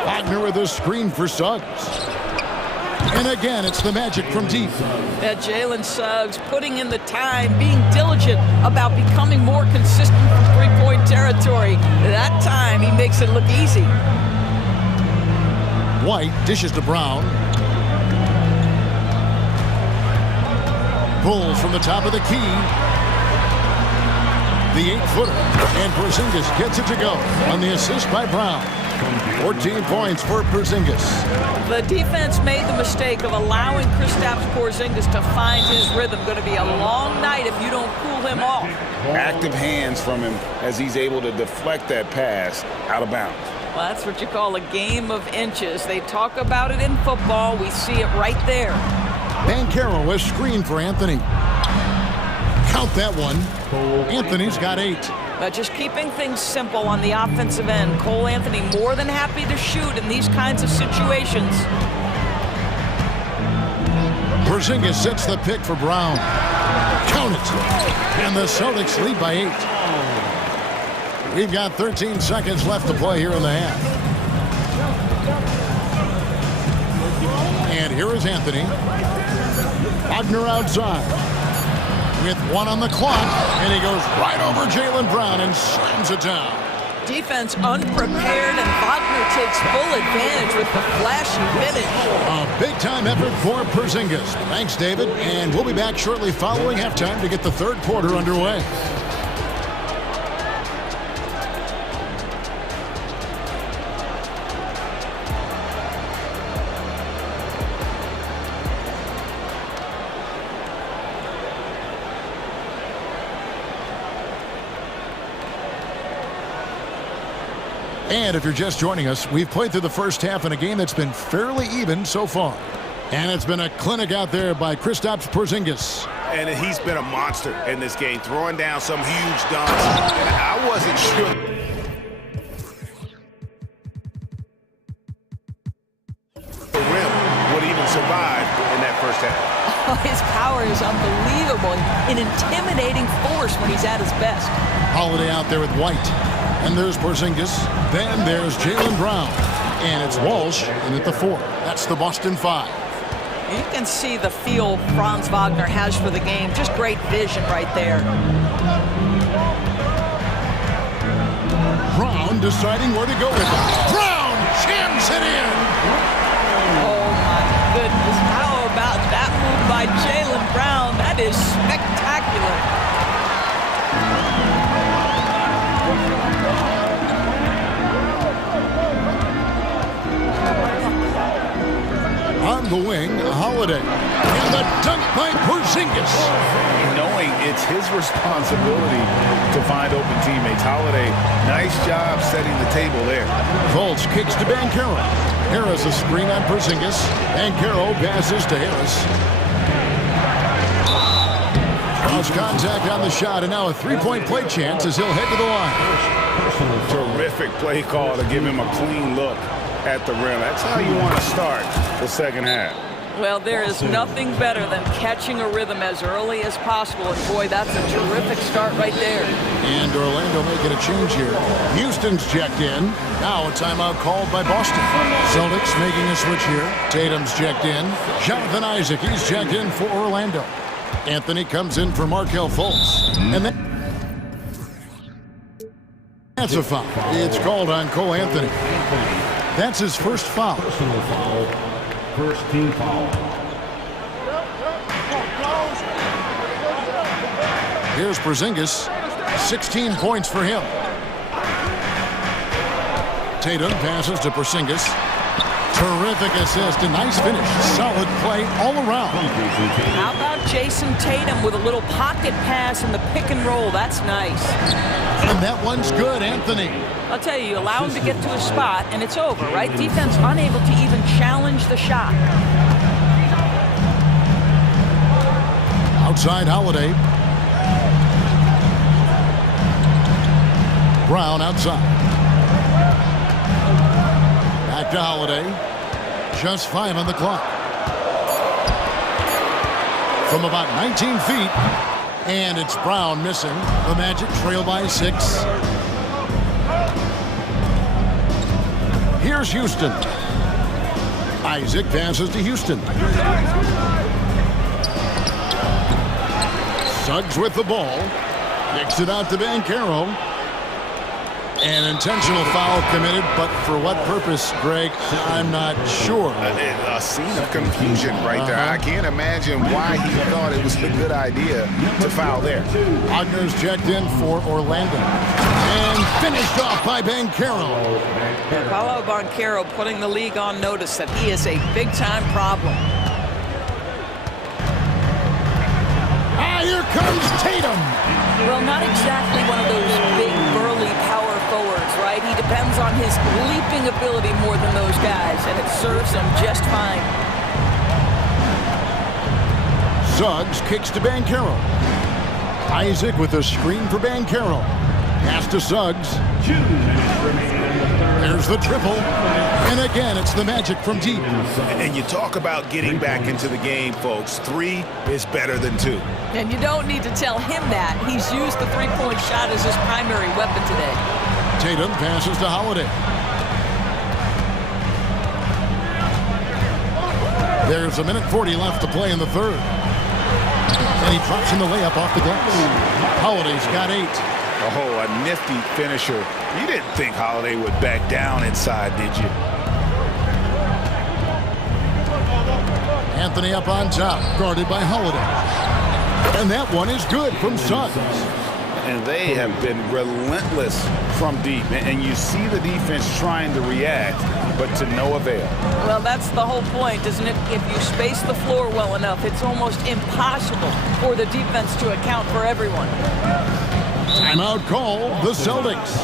Wagner with a screen for Suggs. And again, it's the Magic from deep. Jalen Suggs putting in the time, being diligent about becoming more consistent from three-point territory. That time, he makes it look easy. White dishes to Brown. Pulls from the top of the key. The 8-footer. And Porzingis gets it to go on the assist by Brown. 14 points for Porzingis. The defense made the mistake of allowing Kristaps Porzingis to find his rhythm. Going to be a long night if you don't cool him off. Active hands from him as he's able to deflect that pass out of bounds. Well, that's what you call a game of inches. They talk about it in football. We see it right there. Banchero, a screen for Anthony. Count that one. Anthony's got 8. Just keeping things simple on the offensive end. Cole Anthony more than happy to shoot in these kinds of situations. Porzingis sets the pick for Brown. Count it. And the Celtics lead by 8. We've got 13 seconds left to play here in the half. And here is Anthony. Wagner outside. With 1 on the clock, and he goes right over Jaylen Brown and slams it down. Defense unprepared, and Wagner takes full advantage with the flashy finish. A big-time effort for Porzingis. Thanks, David, and we'll be back shortly following halftime to get the third quarter underway. And if you're just joining us, we've played through the first half in a game that's been fairly even so far. And it's been a clinic out there by Kristaps Porzingis. And he's been a monster in this game, throwing down some huge dunks. And I wasn't sure the rim would even survive in that first half. Oh, his power is unbelievable. An intimidating force when he's at his best. Holiday out there with White. And there's Porzingis. Then there's Jaylen Brown. And it's Walsh in at the 4. That's the Boston 5. You can see the feel Franz Wagner has for the game. Just great vision right there. Brown deciding where to go with it. Brown jams it in. Oh, my goodness. How about that move by Jaylen Brown? That is spectacular. the wing, Holiday. And the dunk by Porzingis. Knowing it's his responsibility to find open teammates. Holiday, nice job setting the table there. Fultz kicks to Banchero. Harris a screen on Porzingis. Banchero passes to Harris. Cross contact on the shot, and now a three-point play chance as he'll head to the line. Terrific play call to give him a clean look at the rim. That's how you want to start the second half. Well, there is nothing better than catching a rhythm as early as possible, and boy, that's a terrific start right there. And Orlando making a change here. Houston's checked in. Now a timeout called by Boston. Celtics making a switch here. Tatum's checked in. Jonathan Isaac, he's checked in for Orlando. Anthony comes in for Markelle Fultz. And then that's a foul. It's called on Cole Anthony. That's his first foul. Personal foul. First team foul. Here's Porzingis. 16 points for him. Tatum passes to Porzingis. Terrific assist, a nice finish. Solid play all around. How about Jason Tatum with a little pocket pass in the pick and roll? That's nice. And that one's good, Anthony. I'll tell you, you allow him to get to a spot, and it's over, right? Defense unable to even challenge the shot. Outside Holiday. Brown outside. Back to Holiday. Just 5 on the clock. From about 19 feet. And it's Brown missing. The Magic trail by 6. Here's Houston. Isaac passes to Houston. Suggs with the ball. Kicks it out to Banchero. An intentional foul committed, but for what purpose, Greg, I'm not sure. A scene of confusion right there. I can't imagine why he thought it was a good idea to foul there. Wagner's checked in for Orlando. And finished off by Banchero. Paolo Banchero putting the league on notice that he is a big-time problem. Here comes Tatum. Well, not exactly one of those big, burly power forwards, right? He depends on his leaping ability more than those guys, and it serves him just fine. Suggs kicks to Banchero. Isaac with a screen for Banchero. Pass to Suggs. There's the triple. And again, it's the Magic from deep. And you talk about getting back into the game, folks. 3 is better than 2. And you don't need to tell him that. He's used the three-point shot as his primary weapon today. Tatum passes to Holiday. There's a minute 40 left to play in the third. And he drops in the layup off the glass. Holiday's got 8. Oh, a nifty finisher. You didn't think Holiday would back down inside, did you? Anthony up on top, guarded by Holiday. And that one is good from Suggs. And they have been relentless from deep. And you see the defense trying to react, but to no avail. Well, that's the whole point, isn't it? If you space the floor well enough, it's almost impossible for the defense to account for everyone. Timeout call, the Celtics.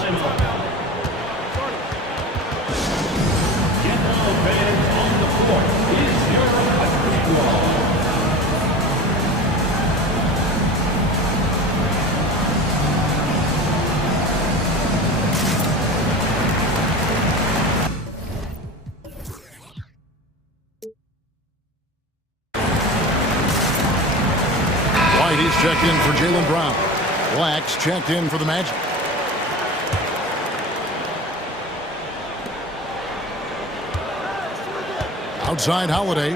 Whitey's checked in for Jaylen Brown. Black's checked in for the Magic. Outside Holiday.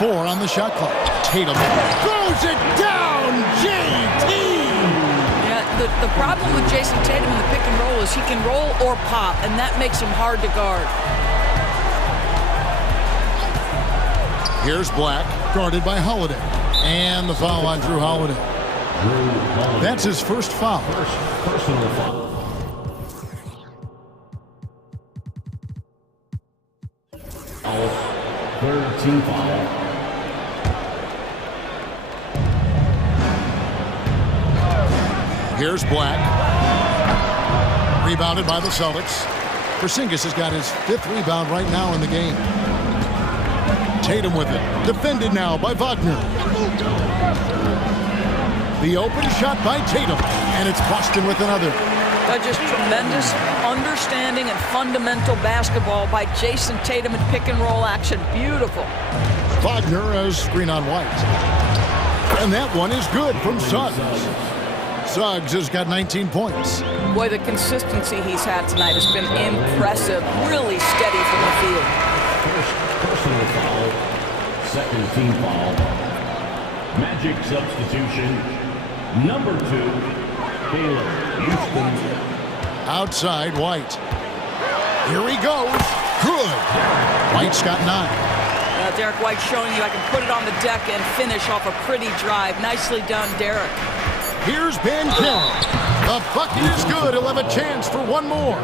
4 on the shot clock. Tatum throws it down. JT! Yeah, the problem with Jason Tatum in the pick and roll is he can roll or pop, and that makes him hard to guard. Here's Black, guarded by Holiday. And the foul on Drew Holiday. That's his first foul. Personal foul. Third team foul. Here's Black. Rebounded by the Celtics. Porzingis has got his 5th rebound right now in the game. Tatum with it. Defended now by Wagner. The open shot by Tatum. And it's Boston with another. Just tremendous understanding and fundamental basketball by Jason Tatum in pick-and-roll action. Beautiful. Wagner has screen on White. And that one is good from Suggs. Suggs has got 19 points. Boy, the consistency he's had tonight has been impressive. Really steady from the field. First personal foul. Second team foul. Magic substitution. Number 2, Baylor, Houston. Outside, White. Here he goes. Good. White's got 9. Derek White showing you I can put it on the deck and finish off a pretty drive. Nicely done, Derek. Here's Bankero. The bucket is good. He'll have a chance for one more.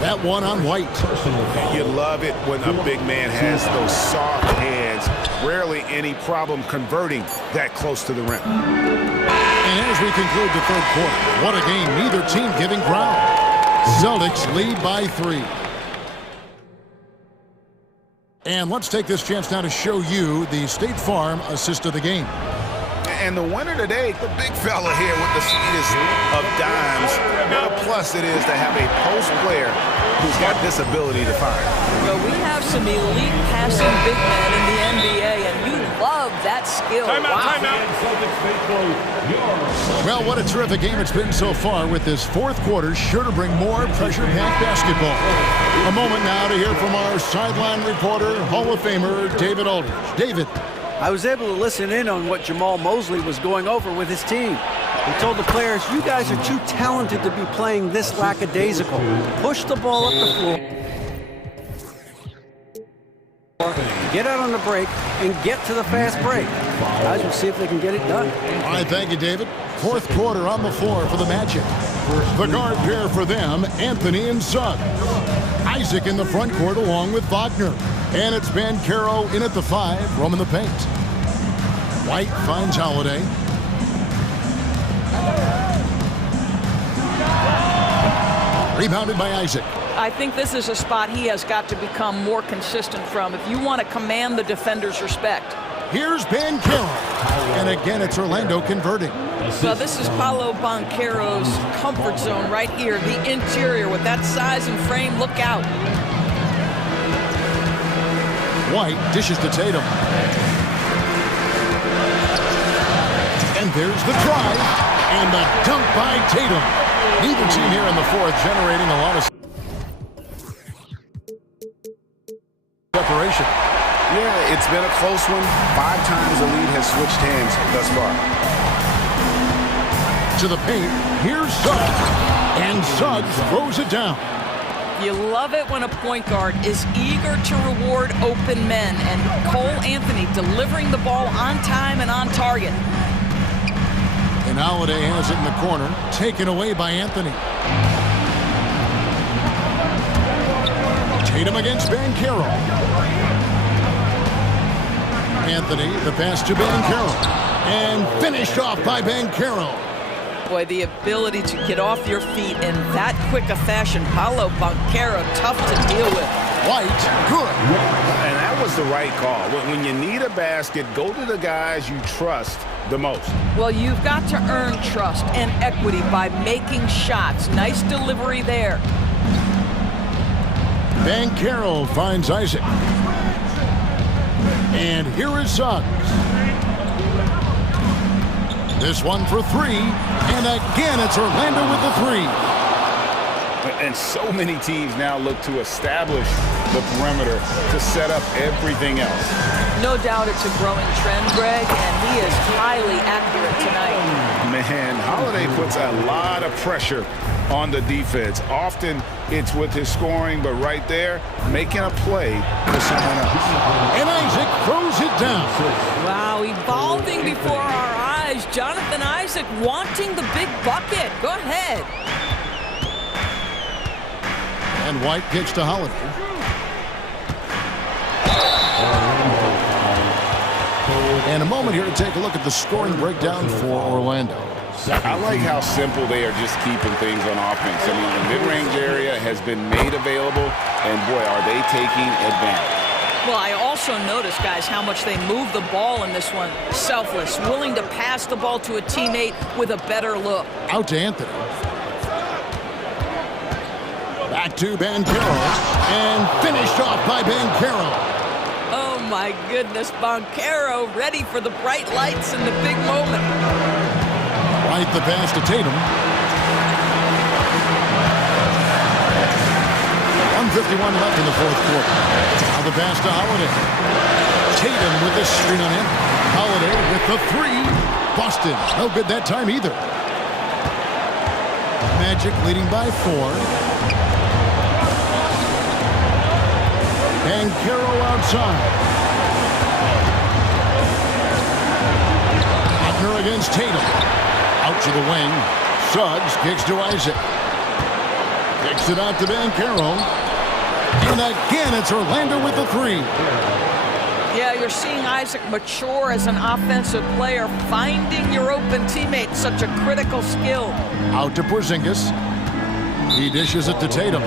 That one on White. You love it when a big man has those soft hands. Rarely any problem converting that close to the rim. And as we conclude the third quarter, what a game. Neither team giving ground. Celtics lead by 3. And let's take this chance now to show you the State Farm assist of the game. And the winner today, the big fella here with the sweetest of dimes. What a plus it is to have a post player who's got this ability to fire. Well, we have some elite passing big men in the NBA, and you love that skill. Well, what a terrific game it's been so far, with this fourth quarter sure to bring more pressure-packed basketball. A moment now to hear from our sideline reporter, Hall of Famer David Aldridge. David. I was able to listen in on what Jamal Mosley was going over with his team. He told the players, you guys are too talented to be playing this lackadaisical. Push the ball up the floor. Get out on the break and get to the fast break. Guys will see if they can get it done. All right, thank you, David. Fourth quarter on the floor for the Magic. The guard pair for them, Anthony and Suggs. Isaac in the front court along with Wagner. And it's Bankero in at the 5, roaming the paint. White finds Holiday. Rebounded by Isaac. I think this is a spot he has got to become more consistent from if you want to command the defender's respect. Here's Bankero. And again, it's Orlando converting. Well, this is Paolo Banchero's comfort zone right here, the interior with that size and frame. Look out. White dishes to Tatum. And there's the drive. And the dunk by Tatum. Neither team here in the fourth generating a lot of separation. Yeah, it's been a close one. 5 times the lead has switched hands thus far. To the paint, here's Suggs. And Suggs throws it down. You love it when a point guard is eager to reward open men, and Cole Anthony delivering the ball on time and on target. And Holiday has it in the corner, taken away by Anthony. Tatum against Bankero. Anthony, the pass to Bankero. And finished off by Bankero. Boy, the ability to get off your feet in that quick a fashion. Paolo Banchero, tough to deal with. White, good. And that was the right call. When you need a basket, go to the guys you trust the most. Well, you've got to earn trust and equity by making shots. Nice delivery there. Bankero finds Isaac. And here is Suggs. This one for 3, and again it's Orlando with the 3. And so many teams now look to establish the perimeter to set up everything else. No doubt it's a growing trend, Greg, and he is highly accurate tonight. Man, Holiday puts a lot of pressure on the defense. Often it's with his scoring, but right there, making a play for someone else. And Isaac throws it down. Wow, evolving before our eyes. Jonathan Isaac wanting the big bucket. Go ahead. And White kicks to Holiday. And a moment here to take a look at the scoring breakdown for Orlando. I like how simple they are just keeping things on offense. I mean, the mid-range area has been made available, and boy, are they taking advantage. Well, I also noticed, guys, how much they move the ball in this one. Selfless, willing to pass the ball to a teammate with a better look. Out to Anthony. Back to Banchero, and finished off by Banchero. Oh, my goodness, Banchero ready for the bright lights and the big moment. Right the pass to Tatum. 1:51 left in the fourth quarter. Now the pass to Holiday. Tatum with the screen on him. Holiday with the three. Boston, no good that time either. Magic leading by 4. Banchero outside. Butler against Tatum. Out to the wing. Suggs kicks to Isaac. Kicks it out to Banchero. And again, it's Orlando with the 3. Yeah, you're seeing Isaac mature as an offensive player. Finding your open teammate, such a critical skill. Out to Porzingis. He dishes it to Tatum.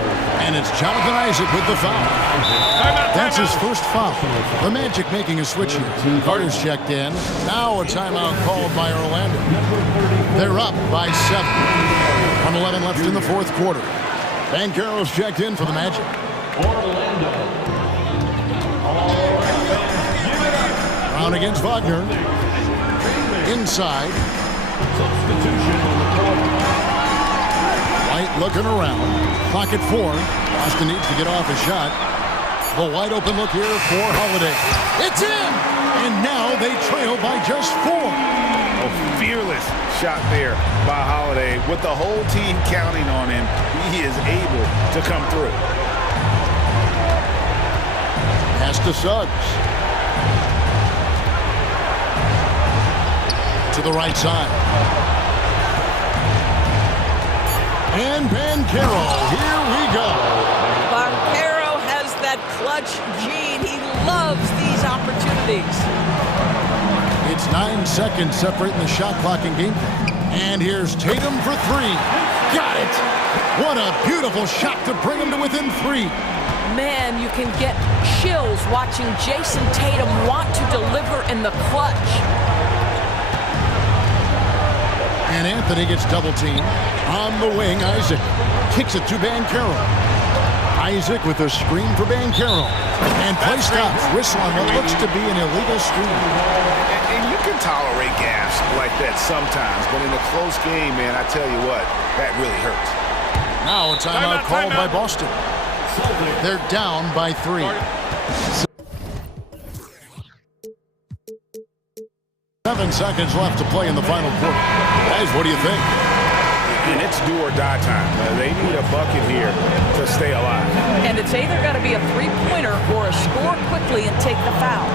And it's Jonathan Isaac with the foul. That's his first foul. The Magic making a switch here. Carter's checked in. Now a timeout called by Orlando. They're up by 7. 1:11 left in the fourth quarter. Banchero's checked in for the Magic. Brown against Wagner. Inside. White looking around. Pocket 4. Boston needs to get off a shot. The wide open look here for Holiday. It's in! And now they trail by just 4. A fearless shot there by Holiday. With the whole team counting on him, he is able to come through. Pass to Suggs. To the right side. And Banchero, here we go. Banchero has that clutch gene. He loves these opportunities. It's 9 seconds separating the shot clock and game clock. And here's Tatum for 3. Got it! What a beautiful shot to bring him to within 3. Man, you can get chills watching Jason Tatum want to deliver in the clutch. And Anthony gets double teamed. On the wing, Isaac kicks it to Banchero. Isaac with a screen for Banchero. And play stops. Whistle on what looks to be an illegal screen. And you can tolerate gaps like that sometimes, but in a close game, man, I tell you what, that really hurts. Now a timeout called by Boston. They're down by 3. Seven seconds left to play in the final quarter. Guys, what do you think? And it's do or die time. They need a bucket here to stay alive. And it's either got to be a three-pointer or a score quickly and take the foul.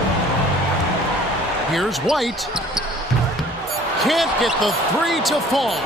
Here's White. Can't get the 3 to fall.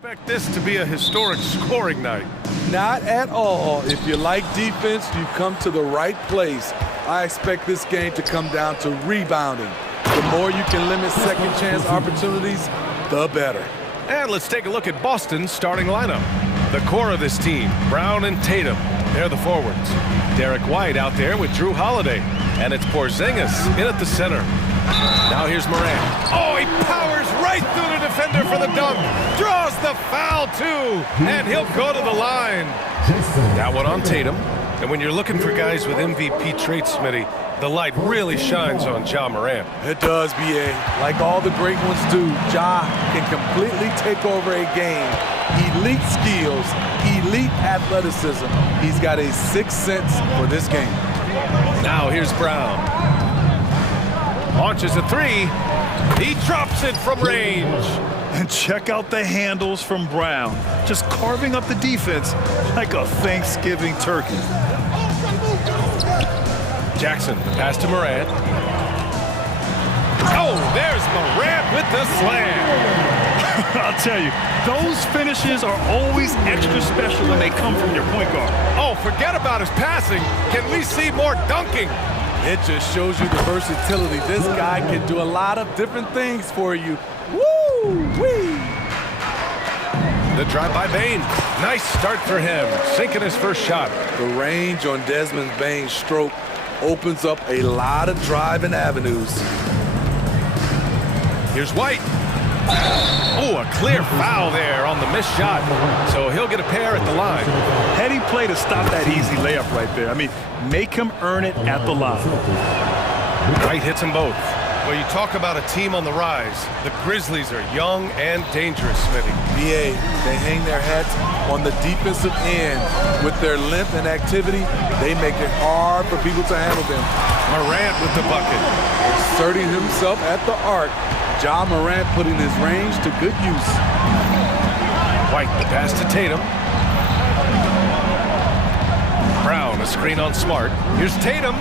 Expect this to be a historic scoring night. Not at all. If you like defense, you come to the right place. I expect this game to come down to rebounding. The more you can limit second chance opportunities, the better. And let's take a look at Boston's starting lineup. The core of this team, Brown and Tatum. They're the forwards. Derek White out there with Drew Holiday. And it's Porzingis in at the center. Now here's Morant. Oh, he powers right through the defender for the dunk. Draws the foul, too. And he'll go to the line. That one on Tatum. And when you're looking for guys with MVP traits, Smitty, the light really shines on Ja Morant. It does, B.A. Like all the great ones do, Ja can completely take over a game. Elite skills, elite athleticism. He's got a sixth sense for this game. Now here's Brown. Launches a three. He drops it from range. And check out the handles from Brown. Just carving up the defense like a Thanksgiving turkey. Jackson, the pass to Morant. Oh, there's Morant with the slam. I'll tell you, those finishes are always extra special when they come from your point guard. Oh, forget about his passing. Can we see more dunking? It just shows you the versatility. This guy can do a lot of different things for you. Woo-wee! The drive by Bane. Nice start for him, sinking his first shot. The range on Desmond Bane's stroke opens up a lot of driving avenues. Here's White. Oh, a clear foul there on the missed shot. So he'll get a pair at the line. Heady play to stop that easy layup right there. I mean, make him earn it at the line. White hits them both. Well, you talk about a team on the rise. The Grizzlies are young and dangerous, Smitty. BA, they hang their hats on the defensive end. With their length and activity, they make it hard for people to handle them. Morant with the bucket. Asserting himself at the arc. Ja Morant putting his range to good use. White, the pass to Tatum. Brown, a screen on Smart. Here's Tatum.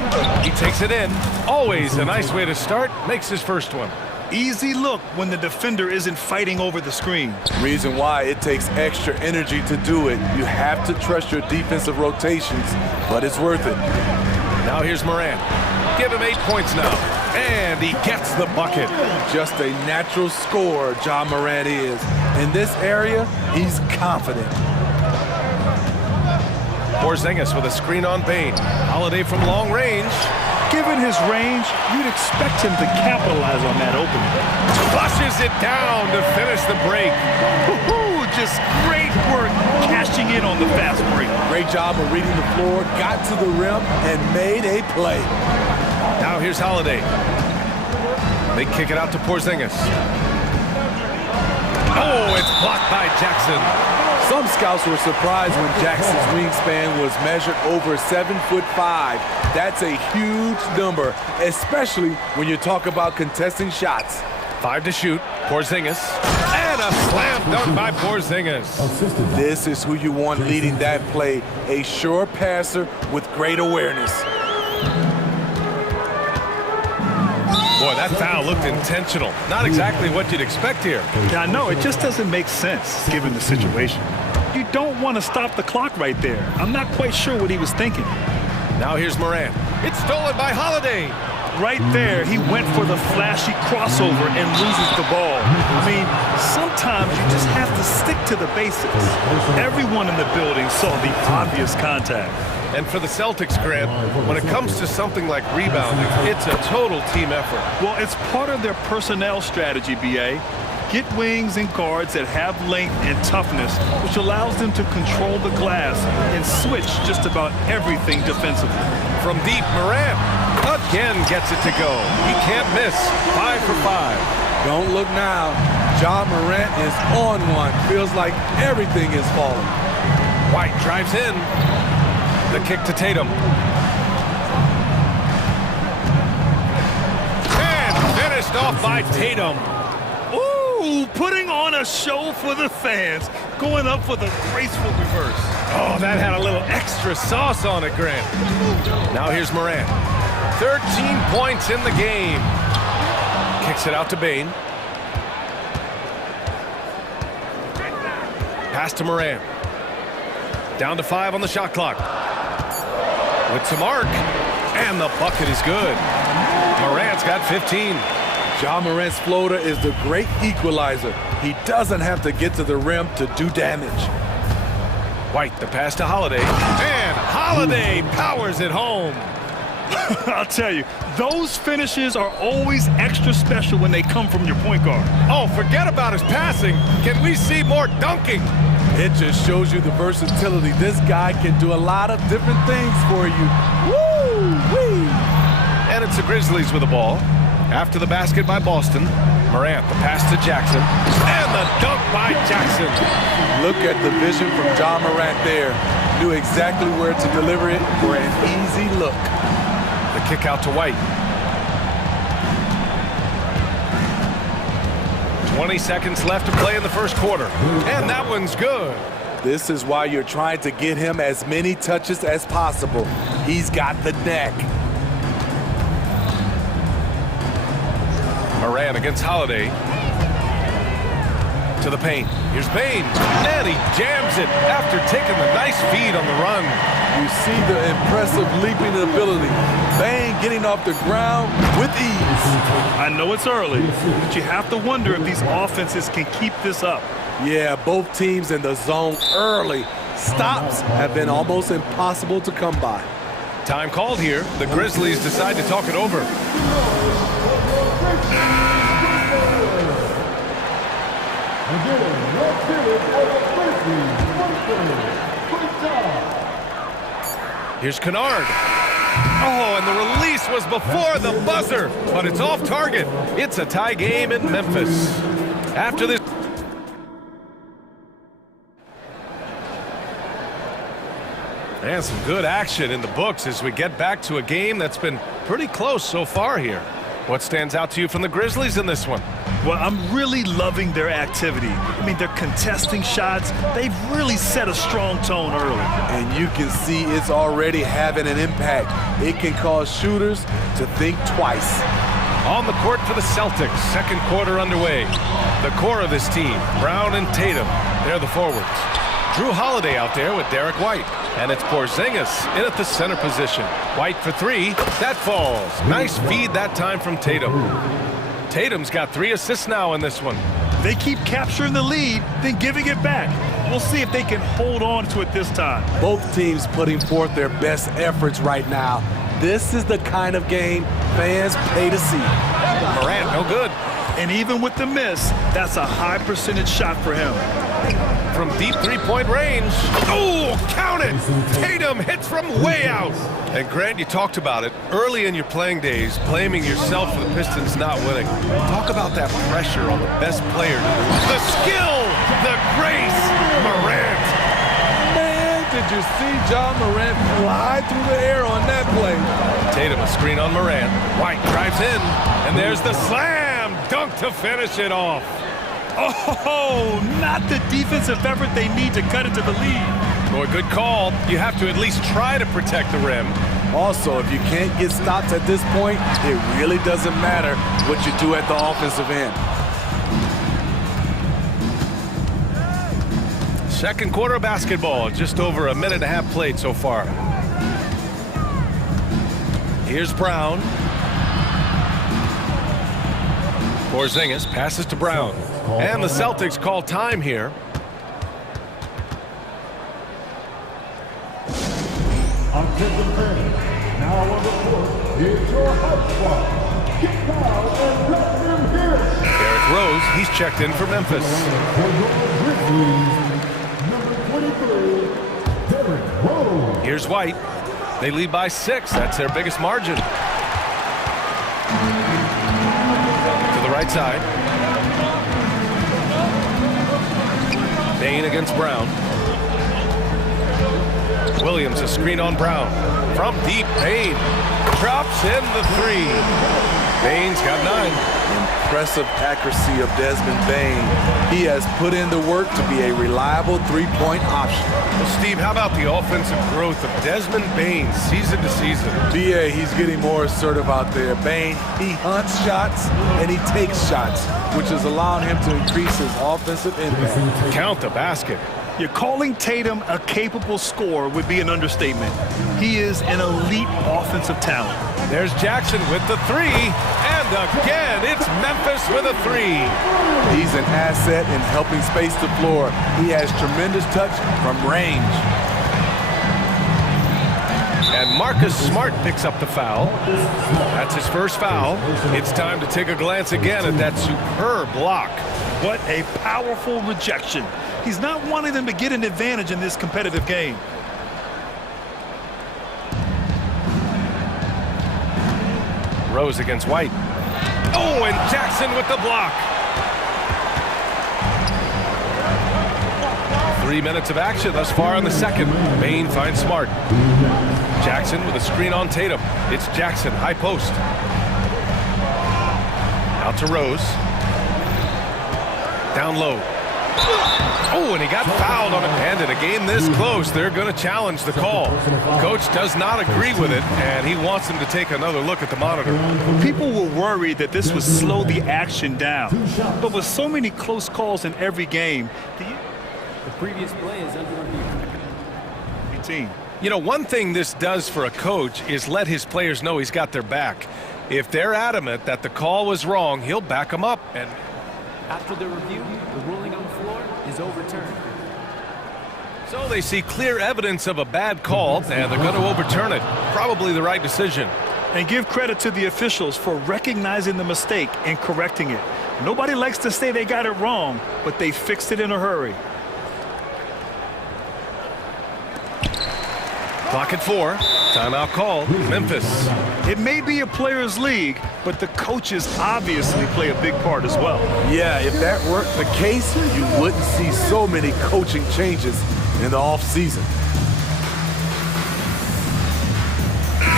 He takes it in. Always a nice way to start. Makes his first one. Easy look when the defender isn't fighting over the screen. Reason why it takes extra energy to do it. You have to trust your defensive rotations, but it's worth it. Now here's Morant. Give him 8 points now. And he gets the bucket. Just a natural scorer, Ja Morant is. In this area, he's confident. Porzingis with a screen on Bane. Holiday from long range. Given his range, you'd expect him to capitalize on that opening. Flushes it down to finish the break. Just great work cashing in on the fast break. Great job of reading the floor, got to the rim, and made a play. Now here's Holiday. They kick it out to Porzingis. Oh, it's blocked by Jackson. Some scouts were surprised when Jackson's wingspan was measured over 7'5". That's a huge number, especially when you talk about contesting shots. 5 to shoot. Porzingis. And a slam dunk by Porzingis. This is who you want leading that play. A sure passer with great awareness. Boy, that foul looked intentional. Not exactly what you'd expect here. Yeah, I know. It just doesn't make sense, given the situation. You don't want to stop the clock right there. I'm not quite sure what he was thinking. Now here's Morant. It's stolen by Holiday. Right there, he went for the flashy crossover and loses the ball. I mean, sometimes you just have to stick to the basics. Everyone in the building saw the obvious contact. And for the Celtics, Grant, when it comes to something like rebounding, it's a total team effort. Well, it's part of their personnel strategy, B.A. Get wings and guards that have length and toughness, which allows them to control the glass and switch just about everything defensively. From deep, Morant again gets it to go. He can't miss. 5 for 5. Don't look now. Ja Morant is on one. Feels like everything is falling. White drives in. The kick to Tatum. And finished off by Tatum. Ooh, putting on a show for the fans. Going up for the graceful reverse. Oh, that had a little extra sauce on it, Grant. Now here's Morant. 13 points in the game. Kicks it out to Bane. Pass to Morant. Down to 5 on the shot clock. With some arc. And the bucket is good. Morant's got 15. Ja Morant's floater is the great equalizer. He doesn't have to get to the rim to do damage. White, the pass to Holiday. And Holiday powers it home. I'll tell you, those finishes are always extra special when they come from your point guard. Oh, forget about his passing. Can we see more dunking? It just shows you the versatility. This guy can do a lot of different things for you. Woo-wee! And it's the Grizzlies with the ball. After the basket by Boston, Morant, the pass to Jackson. And the dunk by Jackson. Look at the vision from Ja Morant there. Knew exactly where to deliver it for an easy look. The kick out to White. 20 seconds left to play in the first quarter. And that one's good. This is why you're trying to get him as many touches as possible. He's got the neck. Morant against Holiday. To the paint. Here's Bane. And he jams it after taking the nice feed on the run. You see the impressive leaping ability. Bane getting off the ground with ease. I know it's early, but you have to wonder if these offenses can keep this up. Yeah, both teams in the zone early. Stops have been almost impossible to come by. Time called here. The Grizzlies decide to talk it over. Here's Kennard. Oh, and the release was before the buzzer, but it's off target. It's a tie game in Memphis. After this. And some good action in the books as we get back to a game that's been pretty close so far here. What stands out to you from the Grizzlies in this one? Well, I'm really loving their activity. I mean, they're contesting shots. They've really set a strong tone early. And you can see it's already having an impact. It can cause shooters to think twice. On the court for the Celtics, second quarter underway. The core of this team, Brown and Tatum, they're the forwards. Drew Holiday out there with Derek White. And it's Porzingis in at the center position. White for 3. That falls. Nice feed that time from Tatum. Tatum's got 3 assists now in this one. They keep capturing the lead, then giving it back. We'll see if they can hold on to it this time. Both teams putting forth their best efforts right now. This is the kind of game fans pay to see. Morant, no good. And even with the miss, that's a high percentage shot for him. From deep three-point range. Oh, count it! Tatum hits from way out. And Grant, you talked about it early in your playing days, blaming yourself for the Pistons not winning. Talk about that pressure on the best player. The skill, the grace, Morant. Man, did you see Ja Morant fly through the air on that play? Tatum a screen on Morant. White drives in, and there's the slam dunk to finish it off. Oh, not the defensive effort they need to cut into the lead. Boy, good call. You have to at least try to protect the rim. Also, if you can't get stops at this point, it really doesn't matter what you do at the offensive end. Second quarter of basketball, just over a minute and a half played so far. Here's Brown. Porzingis passes to Brown. And the Celtics call time here. Now on the court is your hot spot. Derrick Rose, he's checked in for Memphis. Here's White. They lead by 6. That's their biggest margin. To the right side. Bane against Brown. Williams a screen on Brown. From deep, Bane drops in the 3. Bane's got 9. Impressive accuracy of Desmond Bane. He has put in the work to be a reliable three-point option. Well, Steve, how about the offensive growth of Desmond Bane season to season? BA, he's getting more assertive out there. Bane, he hunts shots and he takes shots, which has allowed him to increase his offensive impact. Count the basket. You're calling Tatum a capable scorer would be an understatement. He is an elite offensive talent. There's Jackson with the three, and again, it's Memphis with a three. He's an asset in helping space the floor. He has tremendous touch from range. And Marcus Smart picks up the foul. That's his first foul. It's time to take a glance again at that superb block. What a powerful rejection. He's not wanting them to get an advantage in this competitive game. Rose against White. Oh, and Jackson with the block. 3 minutes of action thus far in the second. Bain finds Smart. Jackson with a screen on Tatum. It's Jackson, high post. Out to Rose. Down low. Oh, and he got fouled on a hand. In a game this close, they're going to challenge the call. Coach does not agree with it, and he wants him to take another look at the monitor. People were worried that this would slow the action down. But with so many close calls in every game, the previous play is under review. Team. You know, one thing this does for a coach is let his players know he's got their back. If they're adamant that the call was wrong, he'll back them up. And after the review, the ruling on the floor is overturned. So they see clear evidence of a bad call, and they're going to overturn it. Probably the right decision. And give credit to the officials for recognizing the mistake and correcting it. Nobody likes to say they got it wrong, but they fixed it in a hurry. Clock at 4. Timeout called. Memphis. It may be a players' league, but the coaches obviously play a big part as well. Yeah, if that weren't the case, you wouldn't see so many coaching changes in the offseason.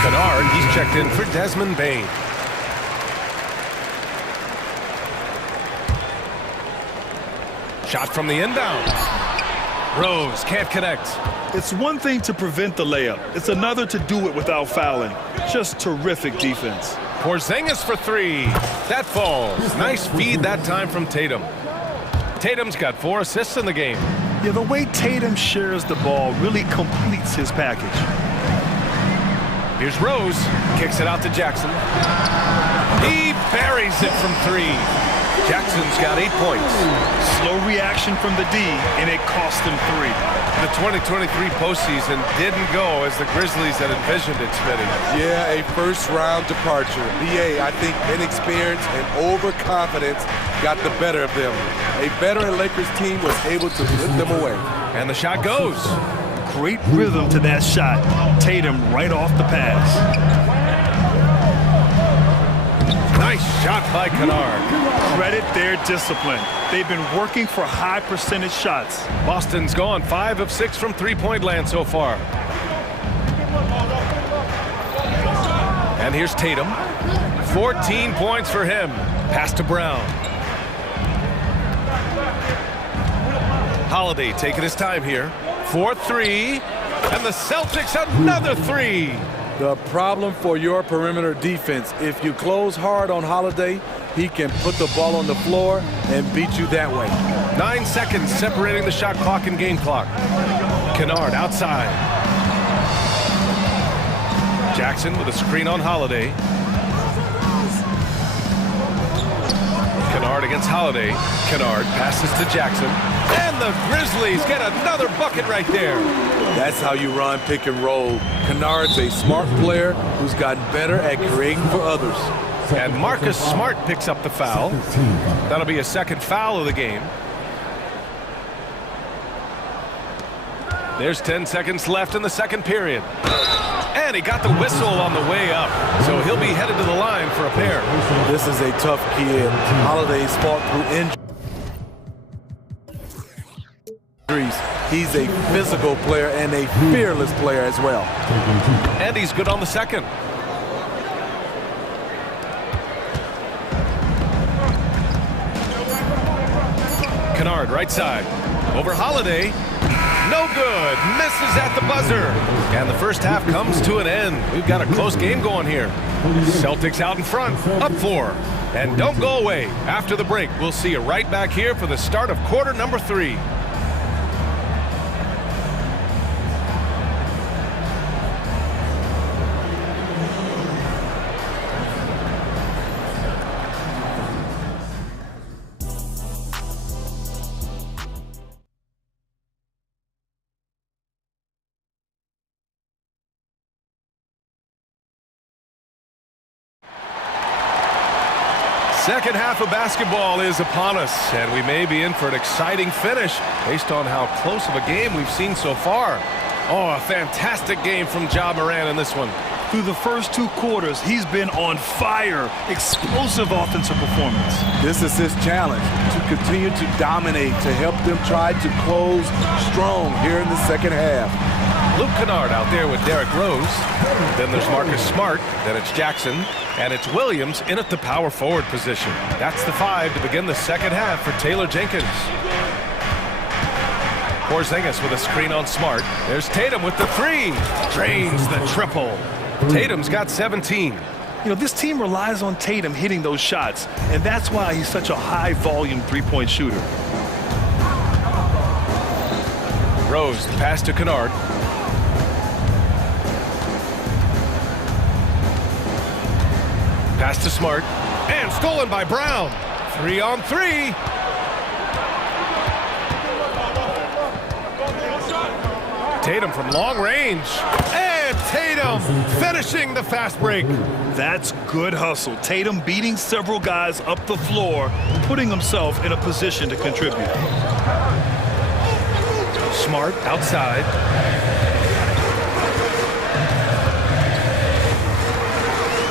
Kennard, he's checked in for Desmond Bain. Shot from the inbound. Rose can't connect. It's one thing to prevent the layup. It's another to do it without fouling. Just terrific defense. Porzingis for three. That falls. Nice feed that time from Tatum. Tatum's got 4 assists in the game. Yeah, the way Tatum shares the ball really completes his package. Here's Rose. Kicks it out to Jackson. He buries it from 3. Jackson's got 8 points. Slow reaction from the D, and it cost him 3. The 2023 postseason didn't go as the Grizzlies had envisioned it, Smitty. Yeah, a first-round departure. BA, I think inexperience and overconfidence got the better of them. A veteran Lakers team was able to put them away. And the shot goes. Great rhythm to that shot. Tatum right off the pass. Nice shot by Kennard. Credit their discipline. They've been working for high percentage shots. Boston's gone 5 of 6 from three-point land so far. And here's Tatum. 14 points for him. Pass to Brown. Holiday taking his time here. 4-3. And the Celtics another 3. The problem for your perimeter defense, if you close hard on Holiday, he can put the ball on the floor and beat you that way. 9 seconds separating the shot clock and game clock. Kennard outside. Jackson with a screen on Holiday. Kennard against Holiday. Kennard passes to Jackson. And the Grizzlies get another bucket right there. That's how you run pick and roll. Kennard's a smart player who's gotten better at creating for others. And Marcus Smart picks up the foul. That'll be a second foul of the game. There's 10 seconds left in the second period. And he got the whistle on the way up. So he'll be headed to the line for a pair. This is a tough kid. Holiday's fought through injuries. He's a physical player and a fearless player as well. And he's good on the second. Kennard right side. Over Holiday. No good. Misses at the buzzer. And the first half comes to an end. We've got a close game going here. Celtics out in front. Up 4. And don't go away. After the break, we'll see you right back here for the start of quarter number 3. Second half of basketball is upon us, and we may be in for an exciting finish based on how close of a game we've seen so far. Oh, a fantastic game from Ja Morant in this one. Through the first 2 quarters, he's been on fire. Explosive offensive performance. This is his challenge, to continue to dominate, to help them try to close strong here in the second half. Luke Kennard out there with Derrick Rose. Then there's Marcus Smart. Then it's Jackson. And it's Williams in at the power forward position. That's the 5 to begin the second half for Taylor Jenkins. Porzingis with a screen on Smart. There's Tatum with the 3. Drains the triple. Tatum's got 17. You know, this team relies on Tatum hitting those shots, and that's why he's such a high-volume three-point shooter. Rose, the pass to Kennard. Pass to Smart. And stolen by Brown. 3 on 3. Tatum from long range. And Tatum finishing the fast break. That's good hustle. Tatum beating several guys up the floor, putting himself in a position to contribute. Smart outside.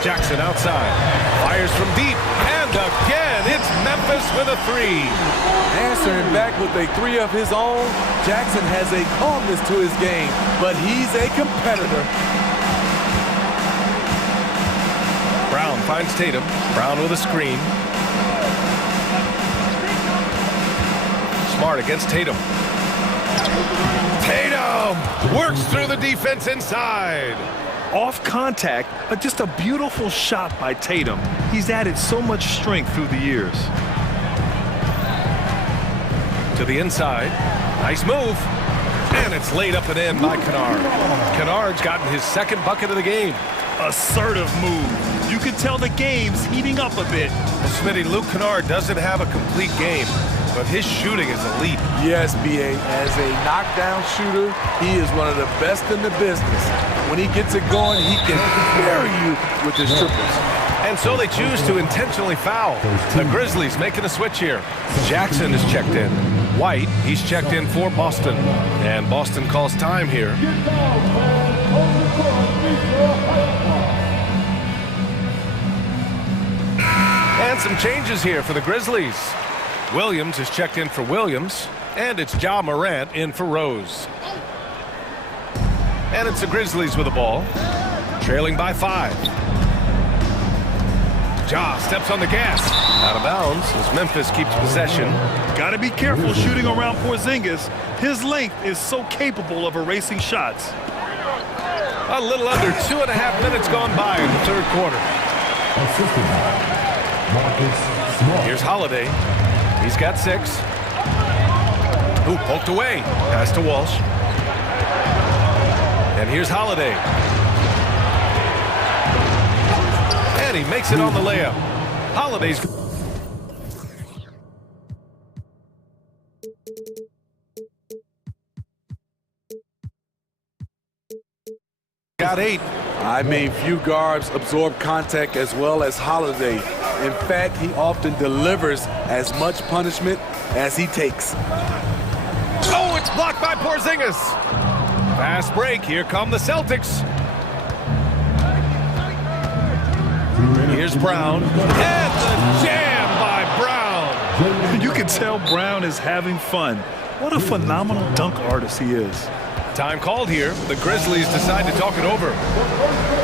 Jackson outside. Fires from deep. And again, it's Memphis with a 3. Answering back with a 3 of his own, Jackson has a calmness to his game, but he's a competitor. Brown finds Tatum. Brown with a screen. Smart against Tatum. Tatum works through the defense inside. Off contact, but just a beautiful shot by Tatum. He's added so much strength through the years. To the inside. Nice move. And it's laid up and in by Kennard. Kennard's gotten his second bucket of the game. Assertive move. You can tell the game's heating up a bit. Well, Smitty, Luke Kennard doesn't have a complete game, but his shooting is elite. Yes, B.A. As a knockdown shooter, he is one of the best in the business. When he gets it going, he can carry you with his triples. And so they choose to intentionally foul. The Grizzlies making a switch here. Jackson is checked in. White, he's checked in for Boston. And Boston calls time here. And some changes here for the Grizzlies. Williams is checked in for Williams. And it's Ja Morant in for Rose. And it's the Grizzlies with the ball. Trailing by 5. Ja steps on the gas. Out of bounds as Memphis keeps possession. Got to be careful shooting around Porzingis. His length is so capable of erasing shots. A little under 2.5 minutes gone by in the third quarter. Here's Holiday. He's got 6. Ooh, poked away. Pass to Walsh. And here's Holiday. And he makes it on the layup. Holiday's got 8. I mean, few guards absorb contact as well as Holiday. In fact, he often delivers as much punishment as he takes. Oh, it's blocked by Porzingis. Fast break. Here come the Celtics. Here's Brown. And the jam by Brown. You can tell Brown is having fun. What a phenomenal dunk artist he is. Time called here. The Grizzlies decide to talk it over.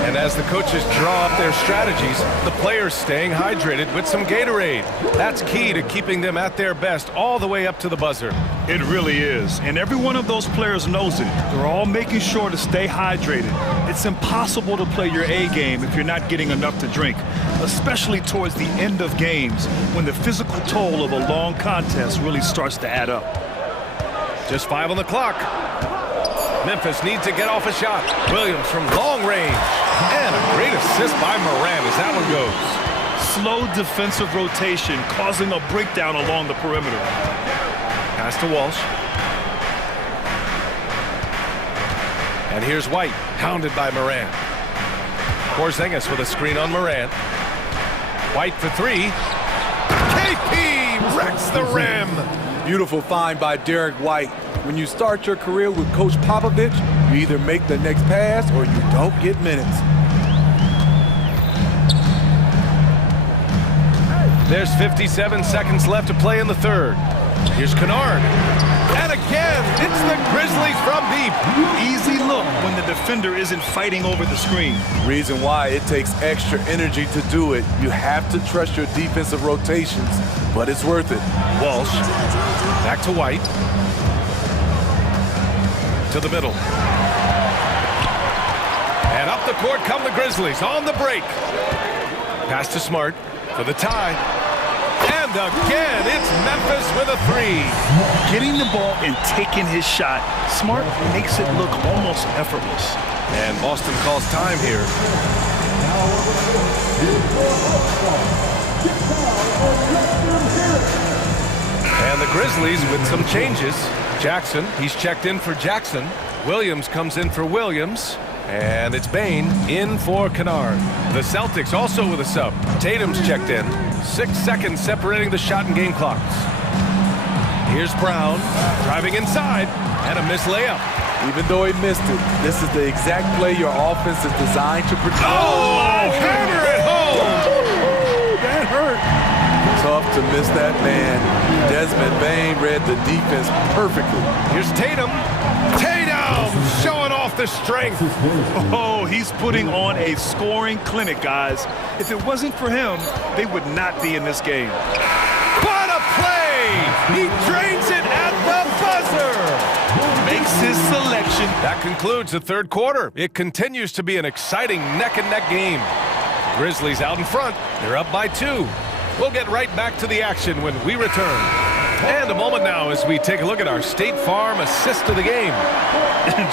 And as the coaches draw up their strategies, the players staying hydrated with some Gatorade. That's key to keeping them at their best all the way up to the buzzer. It really is. And every one of those players knows it. They're all making sure to stay hydrated. It's impossible to play your A game if you're not getting enough to drink, especially towards the end of games when the physical toll of a long contest really starts to add up. Just 5 on the clock. Memphis needs to get off a shot. Williams from long range. And a great assist by Morant as that one goes. Slow defensive rotation causing a breakdown along the perimeter. Pass to Walsh. And here's White, hounded by Morant. Porzingis with a screen on Morant. White for 3. KP wrecks the rim. Beautiful find by Derek White. When you start your career with Coach Popovich, you either make the next pass or you don't get minutes. There's 57 seconds left to play in the third. Here's Kennard. And again, it's the Grizzlies from deep. Easy look when the defender isn't fighting over the screen. Reason why it takes extra energy to do it. You have to trust your defensive rotations, but it's worth it. Walsh, back to White. To the middle. And up the court come the Grizzlies on the break. Pass to Smart for the tie. And again, it's Memphis with a three. Getting the ball and taking his shot, Smart makes it look almost effortless. And Boston calls time here. And the Grizzlies with some changes. Jackson, he's checked in for Jackson. Williams comes in for Williams. And it's Bain in for Kennard. The Celtics also with a sub. Tatum's checked in. 6 seconds separating the shot and game clocks. Here's Brown driving inside and a missed layup. Even though he missed it, this is the exact play your offense is designed to produce. Oh, hammer it home! That hurt. Tough to miss that man. Desmond Bain read the defense perfectly. Here's Tatum. Tatum showing off the strength. Oh, he's putting on a scoring clinic, guys. If it wasn't for him, they would not be in this game. What a play! He drains it at the buzzer. Makes his selection. That concludes the third quarter. It continues to be an exciting neck-and-neck game. Grizzlies out in front. They're up by 2. We'll get right back to the action when we return. And a moment now as we take a look at our State Farm assist of the game.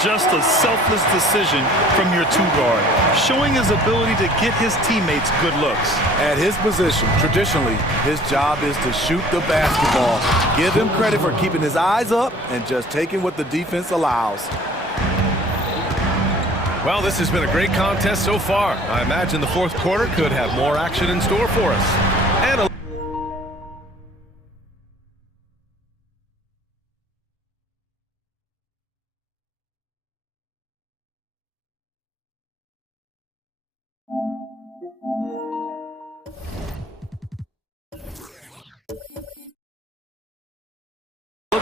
Just a selfless decision from your two-guard, showing his ability to get his teammates good looks. At his position, traditionally, his job is to shoot the basketball. Give him credit for keeping his eyes up and just taking what the defense allows. Well, this has been a great contest so far. I imagine the fourth quarter could have more action in store for us. And a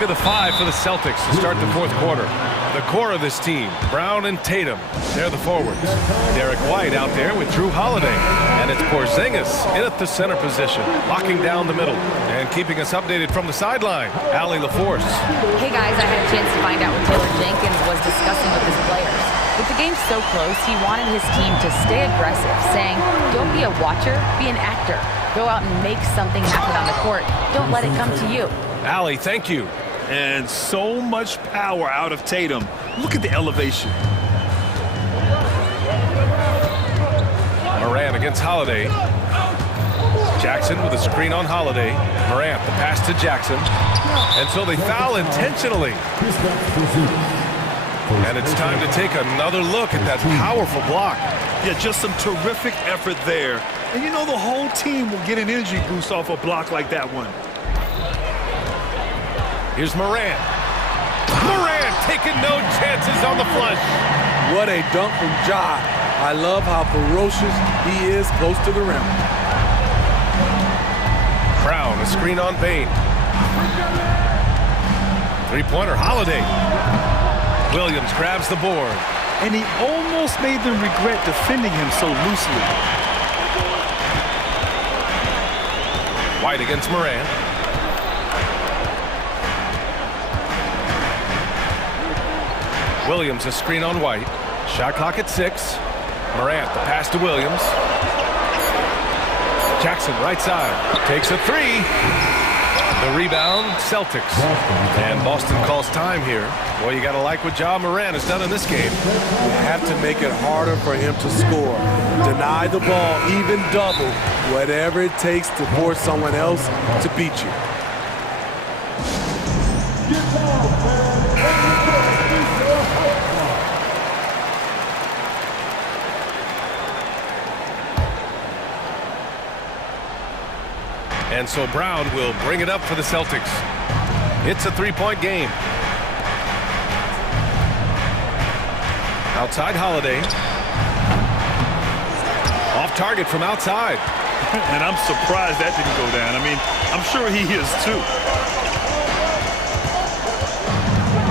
look at the 5 for the Celtics to start the fourth quarter. The core of this team, Brown and Tatum, they're the forwards. Derek White out there with Drew Holiday. And it's Porzingis in at the center position, locking down the middle. And keeping us updated from the sideline, Allie LaForce. Hey guys, I had a chance to find out what Taylor Jenkins was discussing with his players. With the game so close, he wanted his team to stay aggressive, saying, don't be a watcher, be an actor. Go out and make something happen on the court. Don't let it come to you. Allie, thank you. And so much power out of Tatum. Look at the elevation. Morant against Holiday. Jackson with a screen on Holiday. Morant, the pass to Jackson. And so they foul intentionally. And it's time to take another look at that powerful block. Yeah, just some terrific effort there. And you know the whole team will get an energy boost off a block like that one. Here's Morant. Morant taking no chances on the flush. What a dunk from Ja. I love how ferocious he is close to the rim. Brown, a screen on Bain. Three-pointer, Holiday. Williams grabs the board. And he almost made them regret defending him so loosely. White against Morant. Williams, a screen on White. Shot clock at 6. Morant, the pass to Williams. Jackson, right side, takes a 3. The rebound, Celtics. And Boston calls time here. Well, you got to like what Ja Morant has done in this game. You have to make it harder for him to score. Deny the ball, even double, whatever it takes to force someone else to beat you. And so Brown will bring it up for the Celtics. It's a three-point game. Outside Holiday. Off target from outside. And I'm surprised that didn't go down. I mean, I'm sure he is too.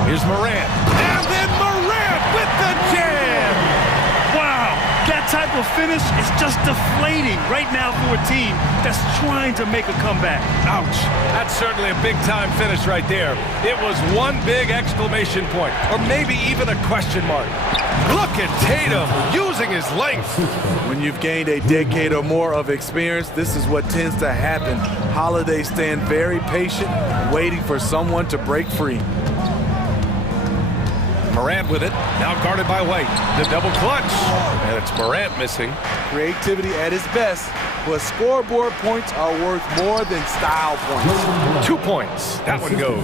Here's Morant. And then Morant with the jam! Wow, that type of finish is just deflating right now for a team that's trying to make a comeback. Ouch. That's certainly a big-time finish right there. It was one big exclamation point, or maybe even a question mark. Look at Tatum using his length. When you've gained a decade or more of experience, this is what tends to happen. Holiday staying very patient, waiting for someone to break free. Morant with it, now guarded by White. The double clutch, and it's Morant missing. Creativity at its best, but scoreboard points are worth more than style points. 2 points, that one goes.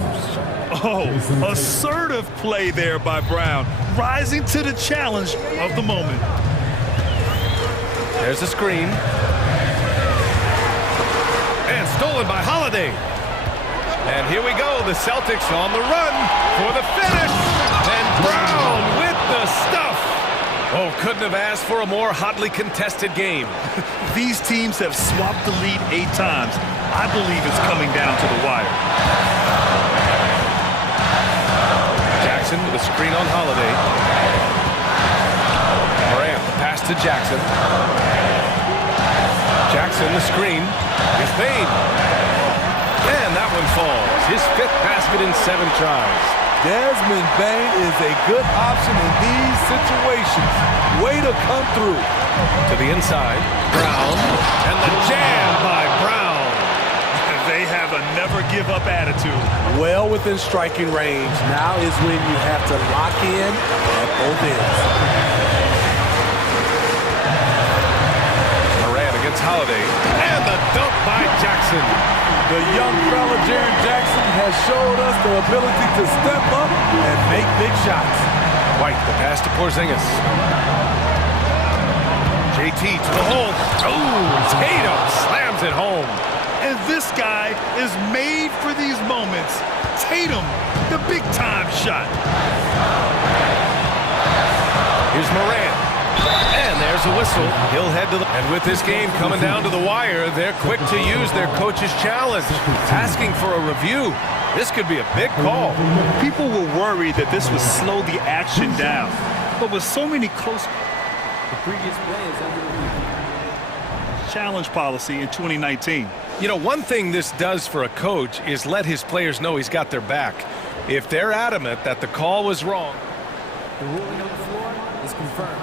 Oh, assertive play there by Brown, rising to the challenge of the moment. There's a screen. And stolen by Holiday. And here we go, the Celtics on the run for the finish. And Brown with the stuff. Oh, couldn't have asked for a more hotly contested game. These teams have swapped the lead 8 times. I believe it's coming down to the wire. Jackson with a screen on Holiday. Morant, pass to Jackson. Jackson, the screen. He's made. And that one falls. His 5th basket in 7 tries. Desmond Bane is a good option in these situations. Way to come through. To the inside. Brown. And the jam by Brown. They have a never-give-up attitude. Well within striking range. Now is when you have to lock in at both ends. Morant against Holiday. And the dunk by Jackson. The young fella, Jaren Jackson, has showed us the ability to step up and make big shots. White, the pass to Porzingis. JT to the hole. Oh, Tatum slams it home. And this guy is made for these moments. Tatum, the big-time shot. Here's Morant. And there's a whistle. He'll head to the... And with this game coming down to the wire, they're quick to use their coach's challenge, asking for a review. This could be a big call. People were worried that this would slow the action down. But with so many close... The previous play is under review. Challenge policy in 2019. You know, one thing this does for a coach is let his players know he's got their back. If they're adamant that the call was wrong... The ruling on the floor is confirmed.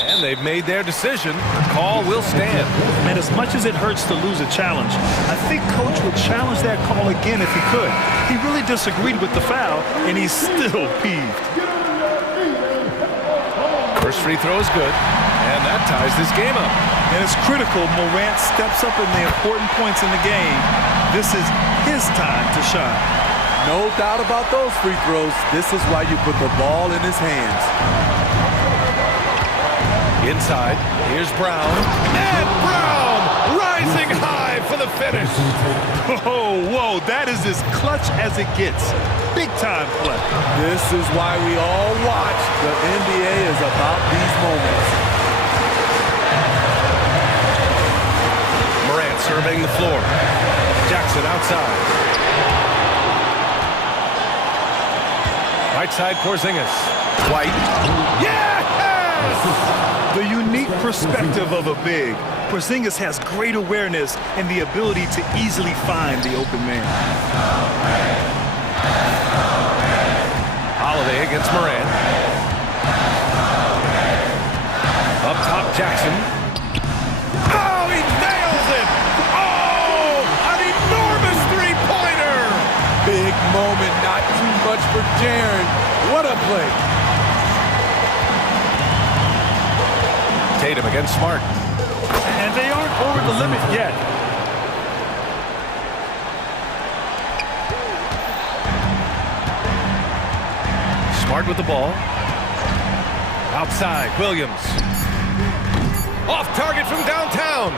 And they've made their decision. The call will stand. And as much as it hurts to lose a challenge, I think Coach would challenge that call again if he could. He really disagreed with the foul, and he's still peeved. First free throw is good, and that ties this game up. And it's critical Morant steps up in the important points in the game. This is his time to shine. No doubt about those free throws. This is why you put the ball in his hands. Inside, here's Brown. And Brown rising high for the finish. Oh, whoa, that is as clutch as it gets. Big time play. This is why we all watch. The NBA is about these moments. Morant surveying the floor. Jackson outside. Right side, Porzingis. White. Yes! The unique perspective of a big. Porzingis has great awareness and the ability to easily find the open man. Holiday against Morant. Up top, Jackson. Oh, he nails it! Oh, an enormous three-pointer! Big moment, not too much for Jaren. What a play. Tatum against Smart. And they aren't over the limit yet. Smart with the ball. Outside, Williams. Off target from downtown.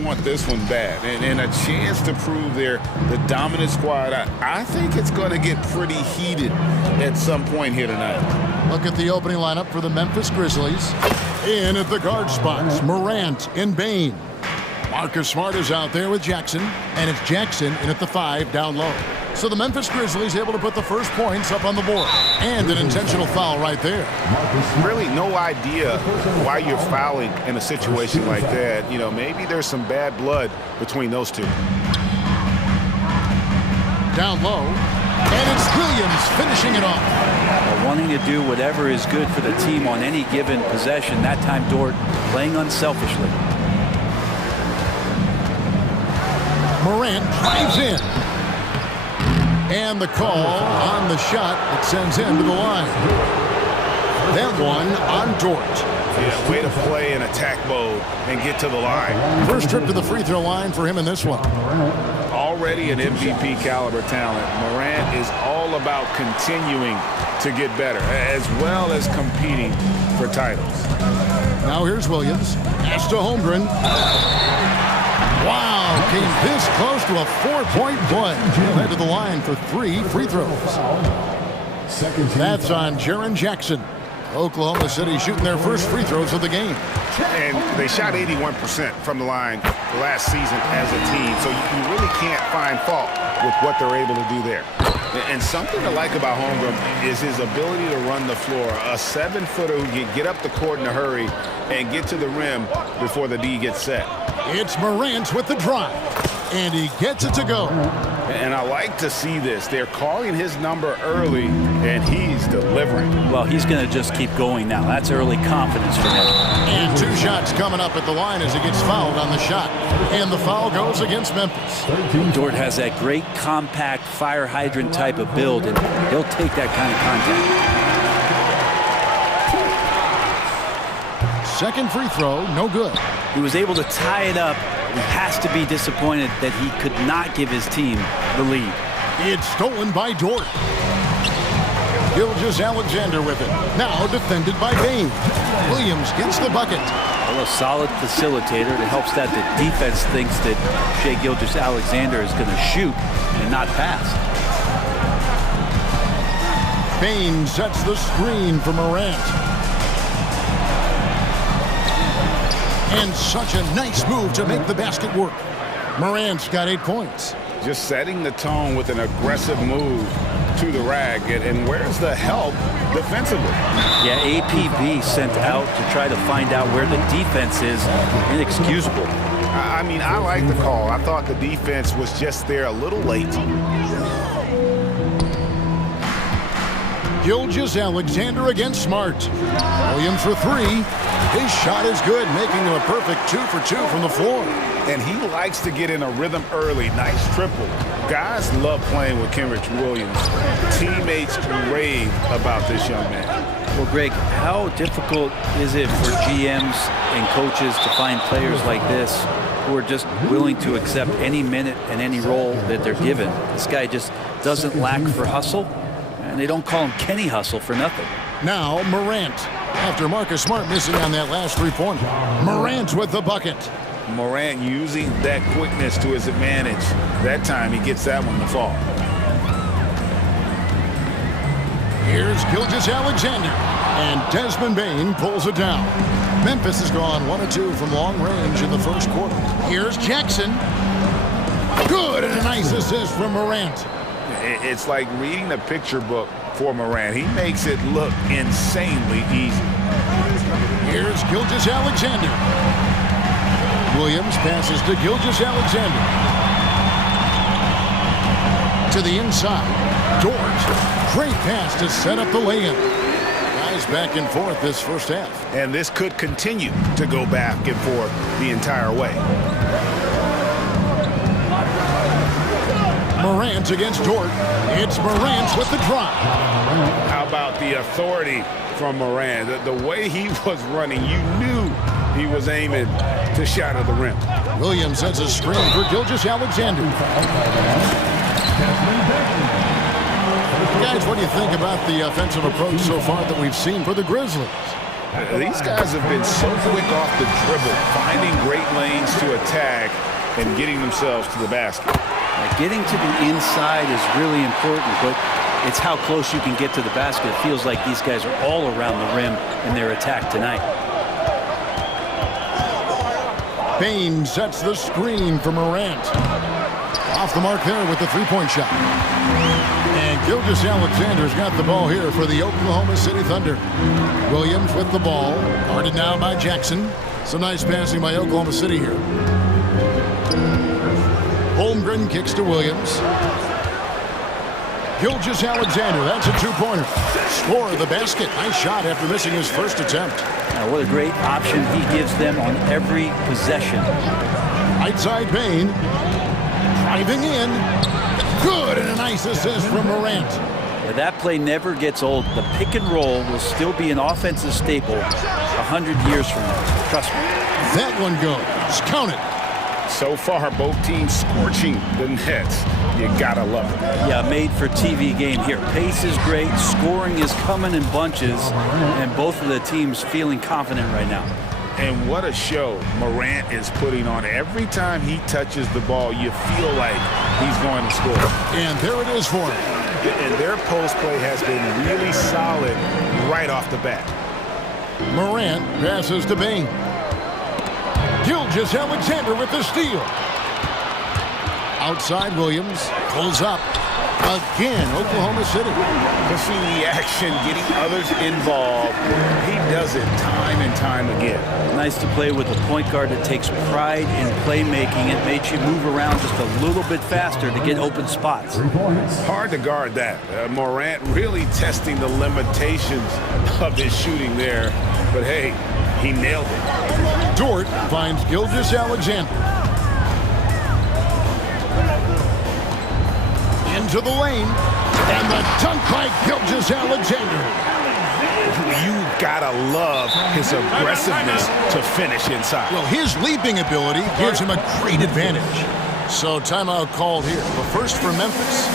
want this one bad, and a chance to prove they're the dominant squad. I think it's going to get pretty heated at some point here tonight. Look at the opening lineup for the Memphis Grizzlies. In at the guard spots, Morant and Bane. Marcus Smart is out there with Jackson, and it's Jackson in at the 5 down low. So the Memphis Grizzlies able to put the first points up on the board. And an intentional foul right there. Really no idea why you're fouling in a situation like that. You know, maybe there's some bad blood between those two. Down low, and it's Williams finishing it off. Wanting to do whatever is good for the team on any given possession. That time, Dort playing unselfishly. Morant drives in. And the call on the shot that sends him to the line. That one on Dort. Yeah, way to play in attack mode and get to the line. First trip to the free throw line for him in this one. Already an MVP caliber talent, Morant is all about continuing to get better, as well as competing for titles. Now here's Williams. Pass to Holmgren. Wow, came this close to a 4-point play. He'll head to the line for 3 free throws. That's on Jaren Jackson. Oklahoma City shooting their first free throws of the game. And they shot 81% from the line last season as a team, so you really can't find fault with what they're able to do there. And something to like about Holmgren is his ability to run the floor. A 7-footer who can get up the court in a hurry and get to the rim before the D gets set. It's Morant with the drive, and he gets it to go. And I like to see this. They're calling his number early, and he's delivering. Well, he's going to just keep going now. That's early confidence for him. And 2 shots coming up at the line as he gets fouled on the shot. And the foul goes against Memphis. Dort has that great compact fire hydrant type of build, and he'll take that kind of contact. Second free throw, no good. He was able to tie it up. He has to be disappointed that he could not give his team the lead. It's stolen by Dort. Gilgeous-Alexander with it. Now defended by Bane. Williams gets the bucket. Well, a solid facilitator that helps that the defense thinks that Shai Gilgeous-Alexander is going to shoot and not pass. Bane sets the screen for Morant. And such a nice move to make the basket work. Morant's got 8 points. Just setting the tone with an aggressive move to the rag. And where's the help defensively? Yeah, APB sent out to try to find out where the defense is. Inexcusable. I mean, I like the call. I thought the defense was just there a little late. Gilgeous-Alexander against Smart. Williams for 3. His shot is good, making him a perfect 2 for 2 from the floor. And he likes to get in a rhythm early. Nice triple. Guys love playing with Kenrich Williams. Teammates rave about this young man. Well, Greg, how difficult is it for GMs and coaches to find players like this who are just willing to accept any minute and any role that they're given? This guy just doesn't lack for hustle, and they don't call him Kenny Hustle for nothing. Now Morant, after Marcus Smart missing on that last 3-pointer. Morant with the bucket. Morant using that quickness to his advantage. That time he gets that one to fall. Here's Gilgeous-Alexander, and Desmond Bane pulls it down. Memphis has gone 1 of 2 from long range in the first quarter. Here's Jackson. Good, and a nice assist from Morant. It's like reading the picture book for Morant. He makes it look insanely easy. Here's Gilgeous-Alexander. Williams passes to Gilgeous-Alexander. To the inside. Dort. Great pass to set up the lay-in. Guys back and forth this first half. And this could continue to go back and forth the entire way. Morant against Dort. It's Morant with the drop. How about the authority from Morant? The way he was running, you knew he was aiming to shot at the rim. Williams sets a screen for Gilgeous-Alexander. Guys, what do you think about the offensive approach so far that we've seen for the Grizzlies? These guys have been so quick off the dribble, finding great lanes to attack and getting themselves to the basket. Getting to the inside is really important, but it's how close you can get to the basket. It feels like these guys are all around the rim in their attack tonight. Bain sets the screen for Morant. Off the mark there with the three-point shot. And Gilgeous-Alexander's got the ball here for the Oklahoma City Thunder. Williams with the ball. Guarded now by Jackson. Some nice passing by Oklahoma City here. Holmgren kicks to Williams. Gilgeous-Alexander, that's a two-pointer. Score the basket. Nice shot after missing his first attempt. Now, what a great option he gives them on every possession. Right side Bain. Driving in. Good, and a nice assist from Morant. Yeah, that play never gets old. The pick and roll will still be an offensive staple 100 years from now. Trust me. That one goes. Count it. So far, both teams scorching the nets. You gotta love it. Yeah, made for TV game here. Pace is great. Scoring is coming in bunches. And both of the teams feeling confident right now. And what a show Morant is putting on. Every time he touches the ball, you feel like he's going to score. And there it is for him. And their post play has been really solid right off the bat. Morant passes to Bain. Gilgeous-Alexander with the steal. Outside Williams. Pulls up. Again, Oklahoma City. Pushing the action, getting others involved. He does it time and time again. Nice to play with a point guard that takes pride in playmaking. It makes you move around just a little bit faster to get open spots. Hard to guard that. Morant really testing the limitations of his shooting there. But hey, he nailed it. Dort finds Gilgeous-Alexander. Into the lane, and the dunk by Gilgeous-Alexander. You gotta love his aggressiveness to finish inside. Well, his leaping ability gives him a great advantage. So timeout called here. But first for Memphis.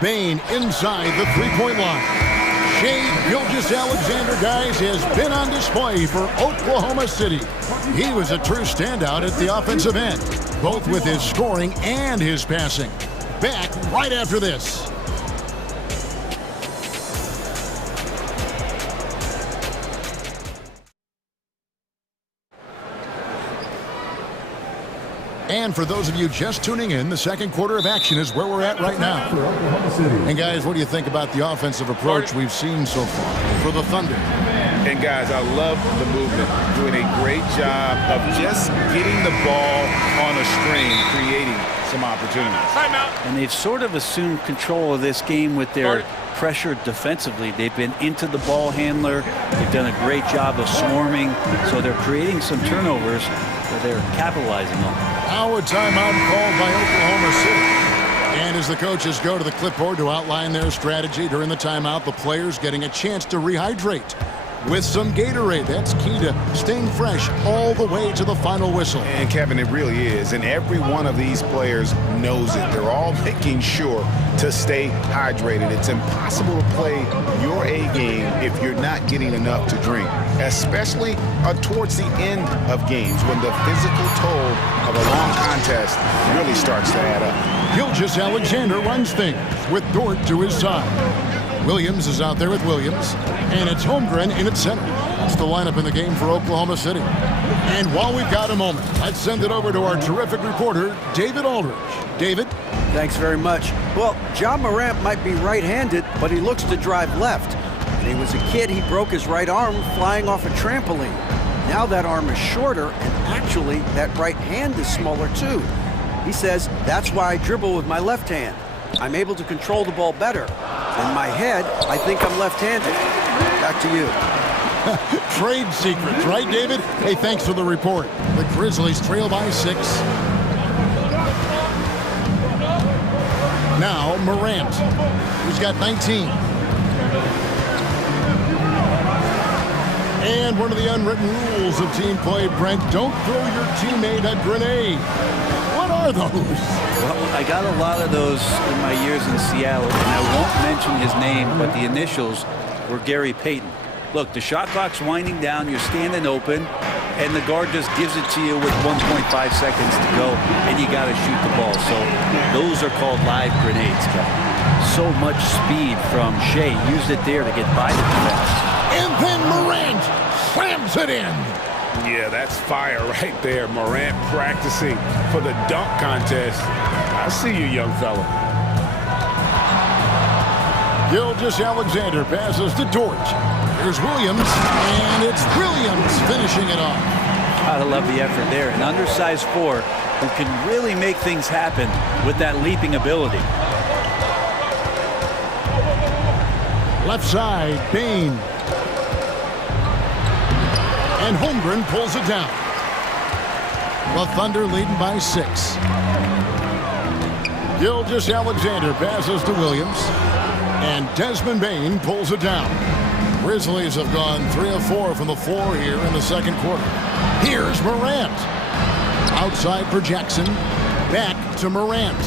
Bain inside the three-point line. Shai Gilgeous-Alexander, guys, has been on display for Oklahoma City. He was a true standout at the offensive end, both with his scoring and his passing. Back right after this. And for those of you just tuning in, the second quarter of action is where we're at right now. And guys, what do you think about the offensive approach we've seen so far for the Thunder? And guys, I love the movement. Doing a great job of just getting the ball on a string, creating some opportunities. Timeout. And they've sort of assumed control of this game with their pressure defensively. They've been into the ball handler. They've done a great job of swarming. So they're creating some turnovers that they're capitalizing on. Now a timeout called by Oklahoma City. And as the coaches go to the clipboard to outline their strategy during the timeout, the players getting a chance to rehydrate with some Gatorade. That's key to staying fresh all the way to the final whistle. And Kevin, it really is. And every one of these players knows it. They're all making sure to stay hydrated. It's impossible to play your A game if you're not getting enough to drink, especially towards the end of games when the physical toll of a long contest really starts to add up. Gilgeous-Alexander runs things with Dort to his side. Williams is out there with Williams, and it's Holmgren in at center. That's the lineup in the game for Oklahoma City. And while we've got a moment, let's send it over to our terrific reporter, David Aldridge. David? Thanks very much. Well, Ja Morant might be right-handed, but he looks to drive left. When he was a kid, he broke his right arm flying off a trampoline. Now that arm is shorter, and actually, that right hand is smaller too. He says, that's why I dribble with my left hand. I'm able to control the ball better. In my head, I think I'm left-handed. Back to you. Trade secrets, right, David? Hey, thanks for the report. The Grizzlies trail by 6. Now, Morant, who's got 19. And one of the unwritten rules of team play, Brent, don't throw your teammate a grenade. What are those? Well, I got a lot of those in my years in Seattle, and I won't mention his name, but the initials were Gary Payton. Look, the shot clock's winding down, you're standing open, and the guard just gives it to you with 1.5 seconds to go, and you got to shoot the ball. So those are called live grenades, Kevin. So much speed from Shea. Used it there to get by the defense. And then Morant slams it in. Yeah, that's fire right there. Morant practicing for the dunk contest. I see you, young fella. Gilgeous-Alexander passes to Dort. Here's Williams, and it's Williams finishing it off. Gotta love the effort there. An undersized four who can really make things happen with that leaping ability. Left side, Bain. And Holmgren pulls it down. The Thunder leading by 6. Gilgeous-Alexander passes to Williams. And Desmond Bain pulls it down. Grizzlies have gone 3 of 4 from the floor here in the second quarter. Here's Morant. Outside for Jackson. Back to Morant.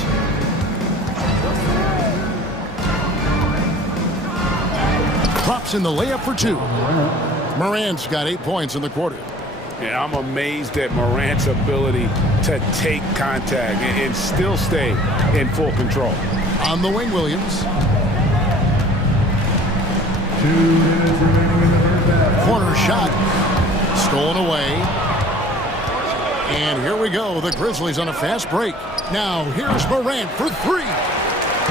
Drops in the layup for 2. Morant's got 8 points in the quarter. Yeah, I'm amazed at Morant's ability to take contact and still stay in full control. On the wing, Williams. Corner shot. Stolen away. And here we go. The Grizzlies on a fast break. Now here's Morant for 3.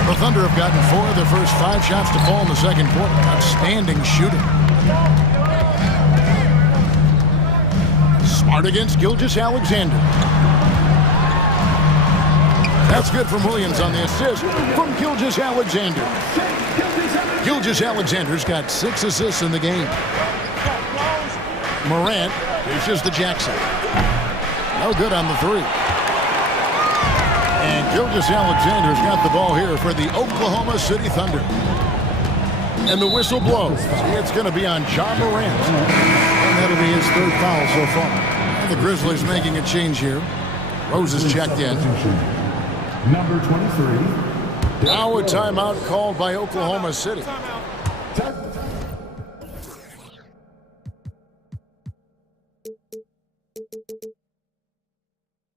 The Thunder have gotten 4 of their first 5 shots to fall in the second quarter. Outstanding shooting. Smart against Gilgeous-Alexander. That's good from Williams on the assist from Gilgeous-Alexander. Gilgeous-Alexander's got 6 assists in the game. Morant dishes to Jackson. No good on the 3. And Gilgeous-Alexander's got the ball here for the Oklahoma City Thunder. And the whistle blows. It's going to be on Ja Morant. And that'll be his 3rd foul so far. And the Grizzlies making a change here. Rose is checked in. Number 23. Now a timeout called by Oklahoma City.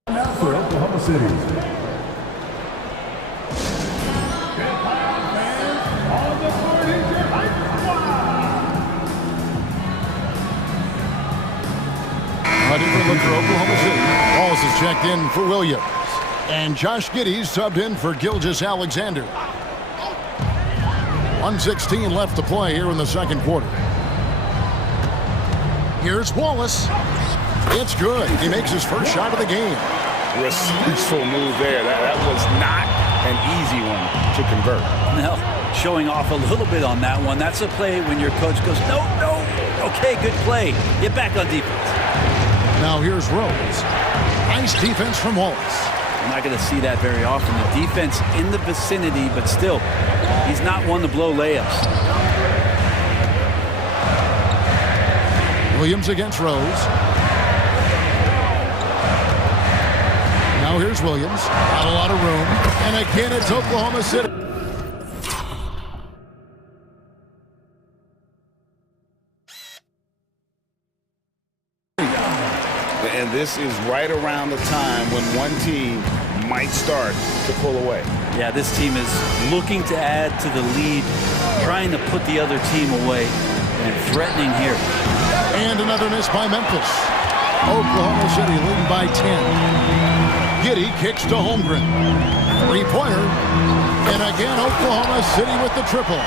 Now for Oklahoma City. A different look for Oklahoma City. Walls is checked in for Williams. And Josh Giddey's subbed in for Gilgeous-Alexander. 1:16 left to play here in the second quarter. Here's Wallace. It's good. He makes his first shot of the game. Resourceful move there. That was not an easy one to convert. No, showing off a little bit on that one. That's a play when your coach goes, no. Okay, good play. Get back on defense. Now here's Rose. Nice defense from Wallace. I'm not going to see that very often. The defense in the vicinity, but still, he's not one to blow layups. Williams against Rose. Now here's Williams. Not a lot of room. And again, it's Oklahoma City. And this is right around the time when one team might start to pull away. Yeah, this team is looking to add to the lead, trying to put the other team away, and threatening here. And another miss by Memphis. Oklahoma City leading by 10. Giddey kicks to Holmgren. 3-pointer. And again, Oklahoma City with the triple.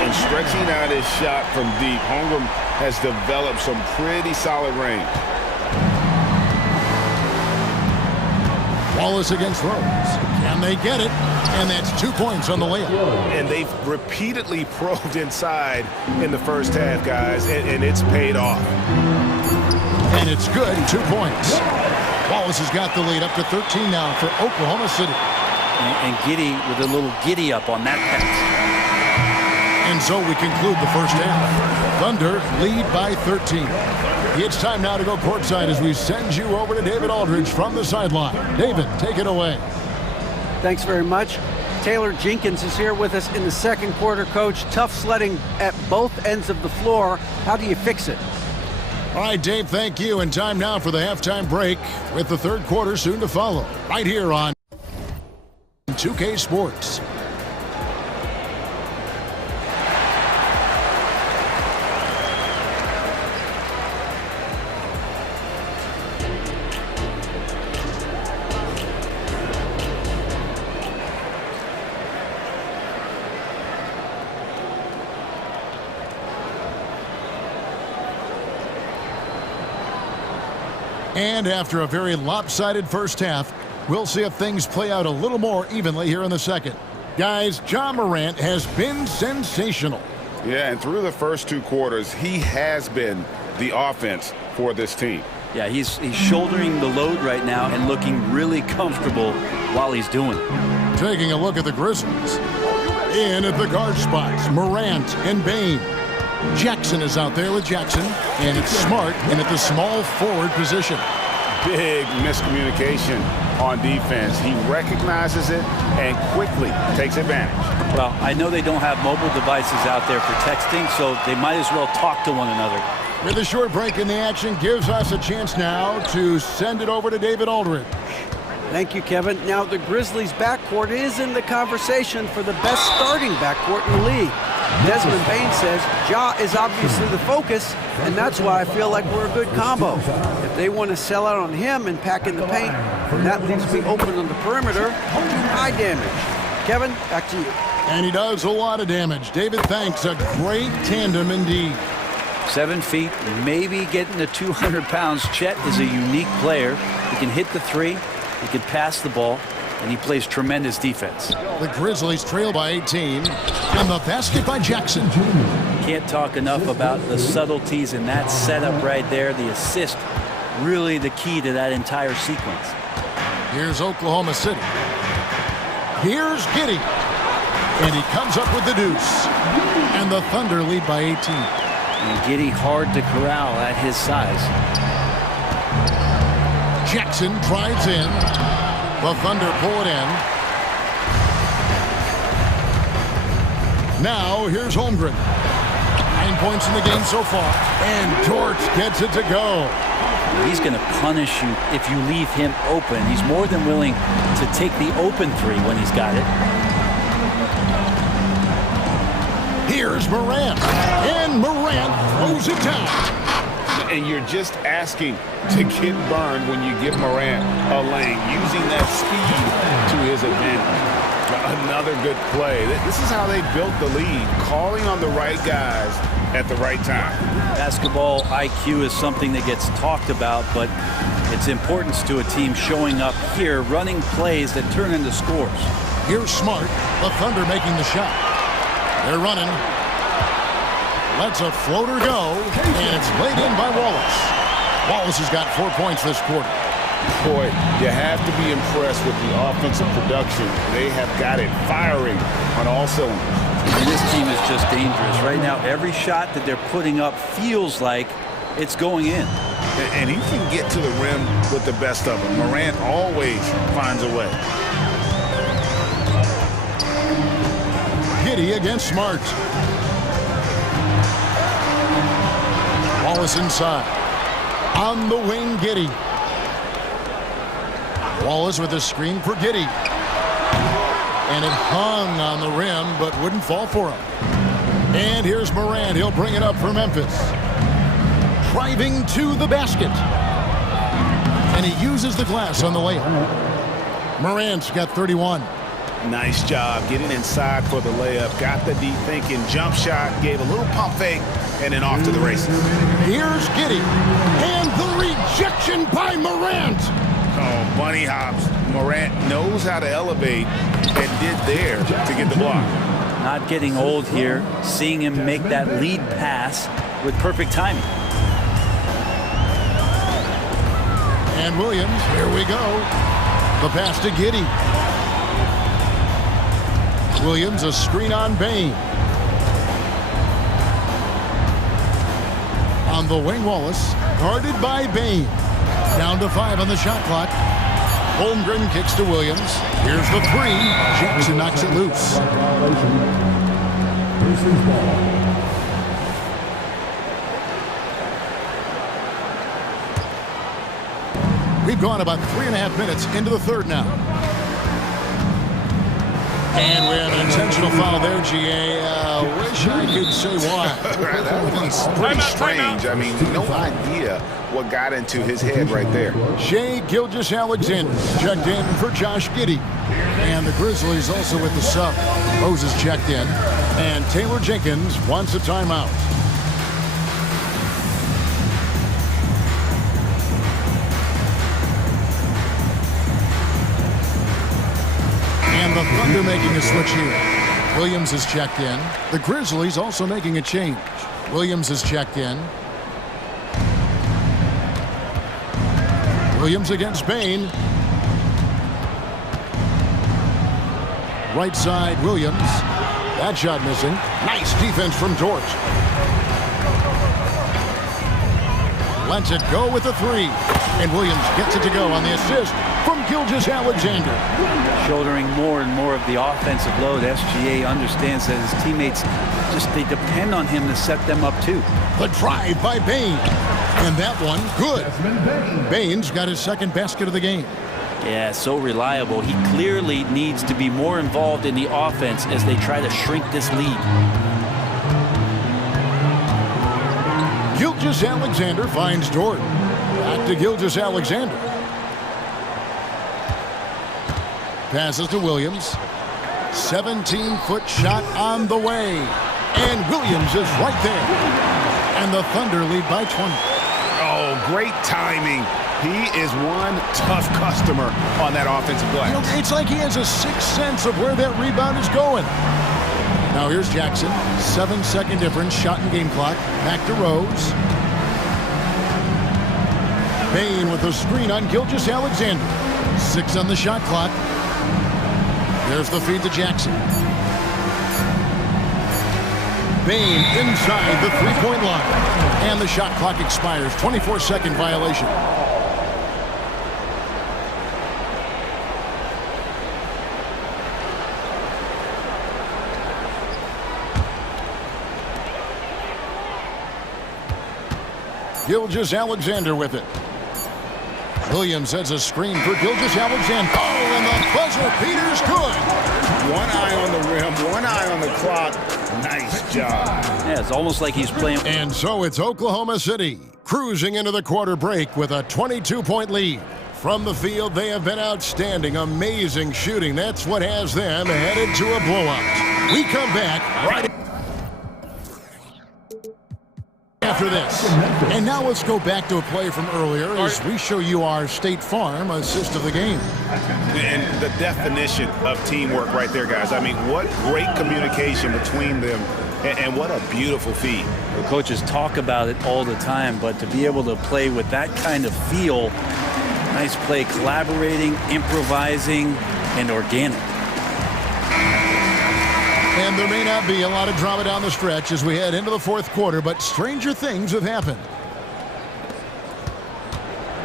And stretching out his shot from deep, Holmgren has developed some pretty solid range. Wallace against Rose. Can they get it? And that's 2 points on the layup. And they've repeatedly probed inside in the first half, guys, and it's paid off. And it's good, 2 points. Wallace has got the lead up to 13 now for Oklahoma City. And Giddey with a little giddy up on that pass. And so we conclude the first half. Thunder lead by 13. It's time now to go courtside as we send you over to David Aldridge from the sideline. David, take it away. Thanks very much. Taylor Jenkins is here with us in the second quarter, Coach. Tough sledding at both ends of the floor. How do you fix it? All right, Dave, thank you. And time now for the halftime break with the third quarter soon to follow. Right here on 2K Sports. And after a very lopsided first half, we'll see if things play out a little more evenly here in the second. Guys, Ja Morant has been sensational. Yeah, and through the first two quarters, he has been the offense for this team. Yeah, he's shouldering the load right now and looking really comfortable while he's doing it. Taking a look at the Grizzlies. In at the guard spots, Morant and Bane. Jackson is out there with Jackson, and it's Smart in at the small forward position. Big miscommunication on defense. He recognizes it and quickly takes advantage. Well, I know they don't have mobile devices out there for texting, so they might as well talk to one another. With a short break in the action, gives us a chance now to send it over to David Aldridge. Thank you, Kevin. Now, the Grizzlies' backcourt is in the conversation for the best starting backcourt in the league. Desmond Bane says Ja is obviously the focus, and that's why I feel like we're a good combo. If they want to sell out on him and pack in the paint, that leaves me open on the perimeter. High damage. Kevin, back to you. And he does a lot of damage. David, thanks. A great tandem indeed. 7 feet, maybe getting to 200 pounds. Chet is a unique player. He can hit the three, he can pass the ball, and he plays tremendous defense. The Grizzlies trail by 18, and the basket by Jackson. Can't talk enough about the subtleties in that setup right there. The assist, really the key to that entire sequence. Here's Oklahoma City. Here's Giddey. And he comes up with the deuce. And the Thunder lead by 18. And Giddey hard to corral at his size. Jackson drives in. The Thunder pull it in. Now here's Holmgren. 9 points in the game so far. And Dort gets it to go. He's going to punish you if you leave him open. He's more than willing to take the open three when he's got it. Here's Morant. And Morant throws it down. And you're just asking to get burned when you give Morant a lane, using that speed to his advantage. Another good play. This is how they built the lead, calling on the right guys at the right time. Basketball IQ is something that gets talked about, but its importance to a team showing up here, running plays that turn into scores. Here's Smart, the Thunder making the shot. They're running. Lets a floater go, and it's laid in by Wallace. Wallace has got 4 points this quarter. Boy, you have to be impressed with the offensive production. They have got it firing on all cylinders. And this team is just dangerous. Right now, every shot that they're putting up feels like it's going in. And he can get to the rim with the best of them. Morant always finds a way. Giddey against Smart. Wallace inside. On the wing, Giddey. Wallace with a screen for Giddey. And it hung on the rim, but wouldn't fall for him. And here's Morant. He'll bring it up for Memphis. Driving to the basket. And he uses the glass on the layup. Morant's got 31. Nice job getting inside for the layup. Got the deep thinking jump shot, gave a little pump fake, and then off to the races. Here's Giddey. And the rejection by Morant. Oh, bunny hops. Morant knows how to elevate and did there to get the block. Not getting old here. Seeing him make that lead pass with perfect timing. And Williams, here we go. The pass to Giddey. Williams, a screen on Bane. On the wing, Wallace, guarded by Bain. Down to 5 on the shot clock. Holmgren kicks to Williams. Here's the 3. Jackson knocks it loose. We've gone about 3.5 minutes into the third now. And we have an intentional foul there, GA. Wish I could say why. That one's pretty strange. I mean, no idea what got into his head right there. Shai Gilgeous-Alexander checked in for Josh Giddey. And the Grizzlies also with the sub. Moses checked in. And Taylor Jenkins wants a timeout. The Thunder making a switch here. Williams is checked in. The Grizzlies also making a change. Williams is checked in. Williams against Bain. Right side, Williams. That shot missing. Nice defense from Dort. Lets it go with the 3. And Williams gets it to go on the assist from Gilgeous-Alexander. Shouldering more and more of the offensive load, SGA understands that his teammates they depend on him to set them up too. The drive by Bain. And that one, good. Bain's got his second basket of the game. Yeah, so reliable. He clearly needs to be more involved in the offense as they try to shrink this lead. Gilgeous-Alexander finds Dort. Back to Gilgeous-Alexander. Passes to Williams. 17-foot shot on the way. And Williams is right there. And the Thunder lead by 20. Oh, great timing. He is one tough customer on that offensive glass. You know, it's like he has a sixth sense of where that rebound is going. Now here's Jackson. 7-second difference, shot and game clock. Back to Rose. Bain with a screen on Gilgeous-Alexander. 6 on the shot clock. There's the feed to Jackson. Bain inside the three-point line. And the shot clock expires. 24-second violation. Gilgeous-Alexander with it. Williams has a screen for Gilgeous-Alexander. Oh, and the buzzer beater's good. One eye on the rim, one eye on the clock. Nice job. Yeah, it's almost like he's playing. And so it's Oklahoma City cruising into the quarter break with a 22-point lead. From the field, they have been outstanding. Amazing shooting. That's what has them headed to a blowout. We come back right after this. And now let's go back to a play from earlier as we show you our State Farm assist of the game. And the definition of teamwork right there, guys. I mean, what great communication between them, and what a beautiful feed. The coaches talk about it all the time, but to be able to play with that kind of feel, nice play, collaborating, improvising, and organic. And there may not be a lot of drama down the stretch as we head into the fourth quarter, but stranger things have happened.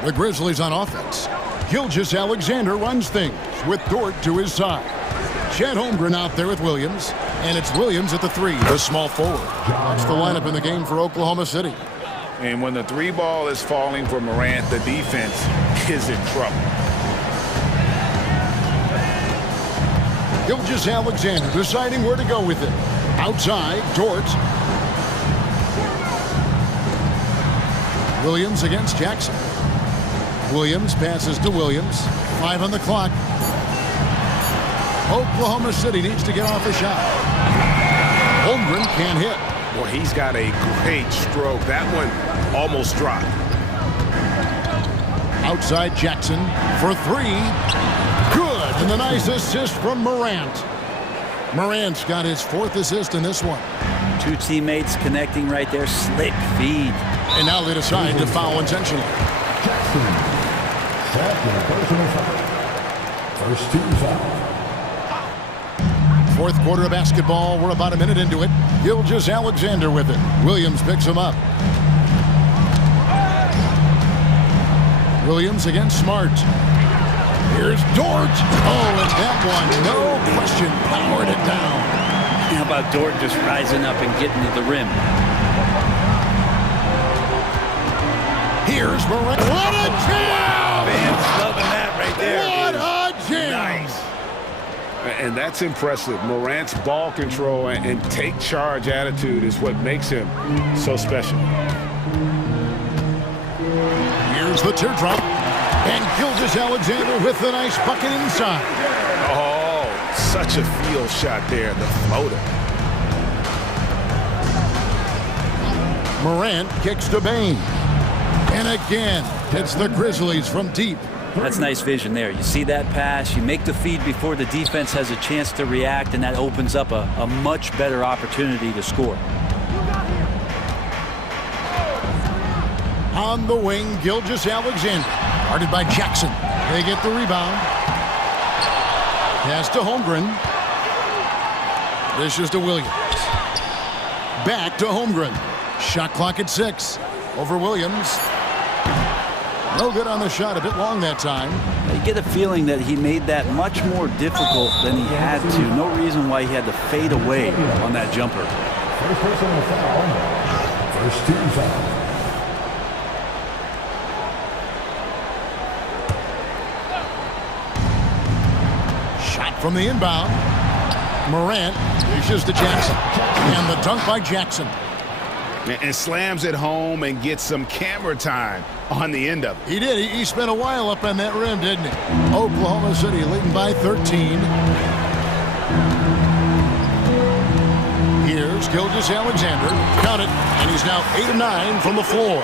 The Grizzlies on offense. Gilgeous-Alexander runs things with Dort to his side. Chet Holmgren out there with Williams, and it's Williams at the 3, the small forward. That's the lineup in the game for Oklahoma City. And when the 3 ball is falling for Morant, the defense is in trouble. Gilgeous-Alexander deciding where to go with it. Outside, Dort. Williams against Jackson. Williams passes to Williams. 5 on the clock. Oklahoma City needs to get off a shot. Holmgren can't hit. Well, he's got a great stroke. That one almost dropped. Outside Jackson for 3. Good, and the nice assist from Morant. Morant's got his 4th assist in this one. 2 teammates connecting right there. Slick feed. And now they decide to foul intentionally. Jackson. Second personal foul. First team foul. Fourth quarter of basketball. We're about a minute into it. Gilgeous-Alexander with it. Williams picks him up. Williams against Smart. Here's Dort. Oh, and that one, no question, powered it down. How about Dort just rising up and getting to the rim? Here's Morant. What a jam! Fans loving that right there. What a jam! Nice. And that's impressive. Morant's ball control and take charge attitude is what makes him so special. Here's the teardrop. And Gilgeous-Alexander with the nice bucket inside. Oh, such a field shot there, the floater. Morant kicks to Bain. And again, it's the Grizzlies from deep. That's nice vision there. You see that pass, you make the feed before the defense has a chance to react, and that opens up a much better opportunity to score. On the wing, Gilgeous-Alexander. Guarded by Jackson. They get the rebound. Pass to Holmgren. This is to Williams. Back to Holmgren. Shot clock at 6. Over Williams. No good on the shot. A bit long that time. You get a feeling that he made that much more difficult than he had to. No reason why he had to fade away on that jumper. First personal foul. First team foul. From the inbound, Morant dishes to Jackson. And the dunk by Jackson. And slams it home and gets some camera time on the end of it. He did. He spent a while up on that rim, didn't he? Oklahoma City leading by 13. Here's Gilgeous-Alexander. Count it. And he's now 8 of 9 from the floor.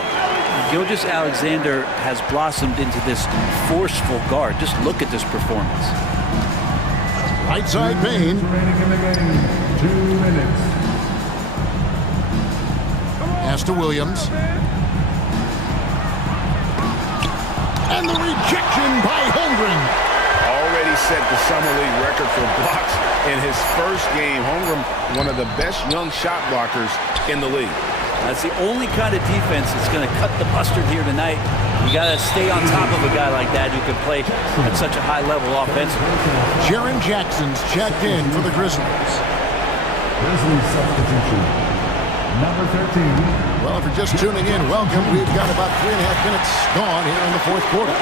Gilgeous-Alexander has blossomed into this forceful guard. Just look at this performance. Right side Bain. Remaining in the game, 2 minutes. Pass to Williams. And the rejection by Holmgren. Already set the Summer League record for blocks in his first game. Holmgren, one of the best young shot blockers in the league. That's the only kind of defense that's going to cut the mustard here tonight. You got to stay on top of a guy like that who can play at such a high level offensively. Jaren Jackson's checked in for the Grizzlies. Grizzlies substitution. Number 13. Well, if you're just tuning in, welcome. We've got about 3.5 minutes gone here in the fourth quarter.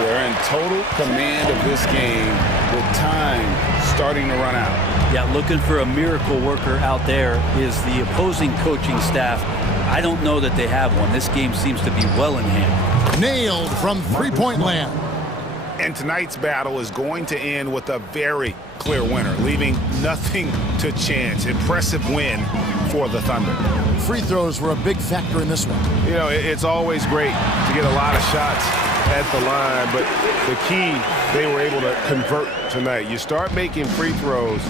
We're in total command of this game with time starting to run out. Yeah, looking for a miracle worker out there is the opposing coaching staff. I don't know that they have one. This game seems to be well in hand. Nailed from three-point land. And tonight's battle is going to end with a very clear winner, leaving nothing to chance. Impressive win for the Thunder. Free throws were a big factor in this one. You know, it's always great to get a lot of shots at the line, but the key, they were able to convert tonight. You start making free throws,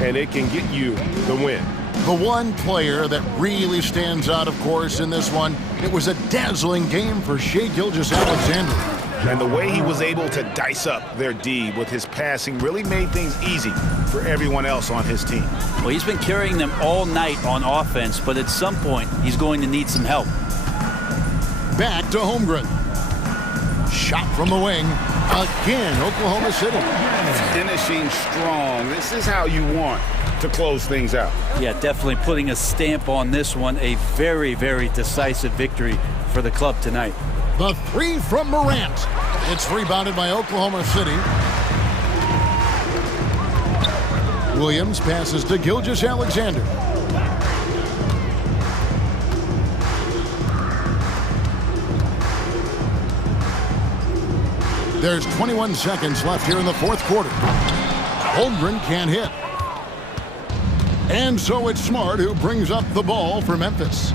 and it can get you the win. The one player that really stands out, of course, in this one, it was a dazzling game for Shai Gilgeous-Alexander. And the way he was able to dice up their D with his passing really made things easy for everyone else on his team. Well, he's been carrying them all night on offense, but at some point, he's going to need some help. Back to Holmgren. Shot from the wing. Again, Oklahoma City. Finishing strong. This is how you want to close things out. Yeah, definitely putting a stamp on this one. A very, very decisive victory for the club tonight. The three from Morant. It's rebounded by Oklahoma City. Williams passes to Gilgeous-Alexander. There's 21 seconds left here in the fourth quarter. Holmgren can't hit. And so it's Smart who brings up the ball for Memphis.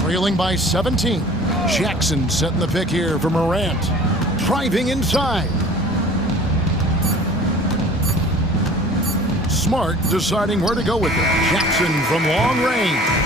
Trailing by 17. Jackson setting the pick here for Morant. Driving inside. Smart deciding where to go with it. Jackson from long range.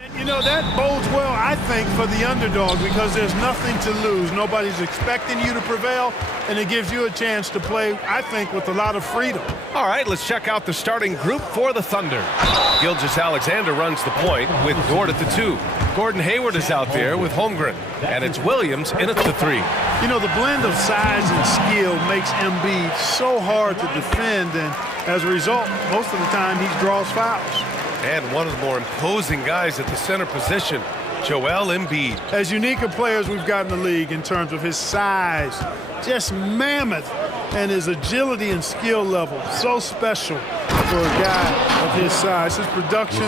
You know, that bodes well, I think, for the underdog because there's nothing to lose. Nobody's expecting you to prevail, and it gives you a chance to play, I think, with a lot of freedom. All right, let's check out the starting group for the Thunder. Gilgeous-Alexander runs the point with Dort at the 2. Gordon Hayward is out there with Holmgren, and it's Williams in at the 3. You know, the blend of size and skill makes Embiid so hard to defend, and as a result, most of the time he draws fouls. And one of the more imposing guys at the center position, Joel Embiid. As unique a player as we've got in the league in terms of his size, just mammoth, and his agility and skill level, so special for a guy of his size. His production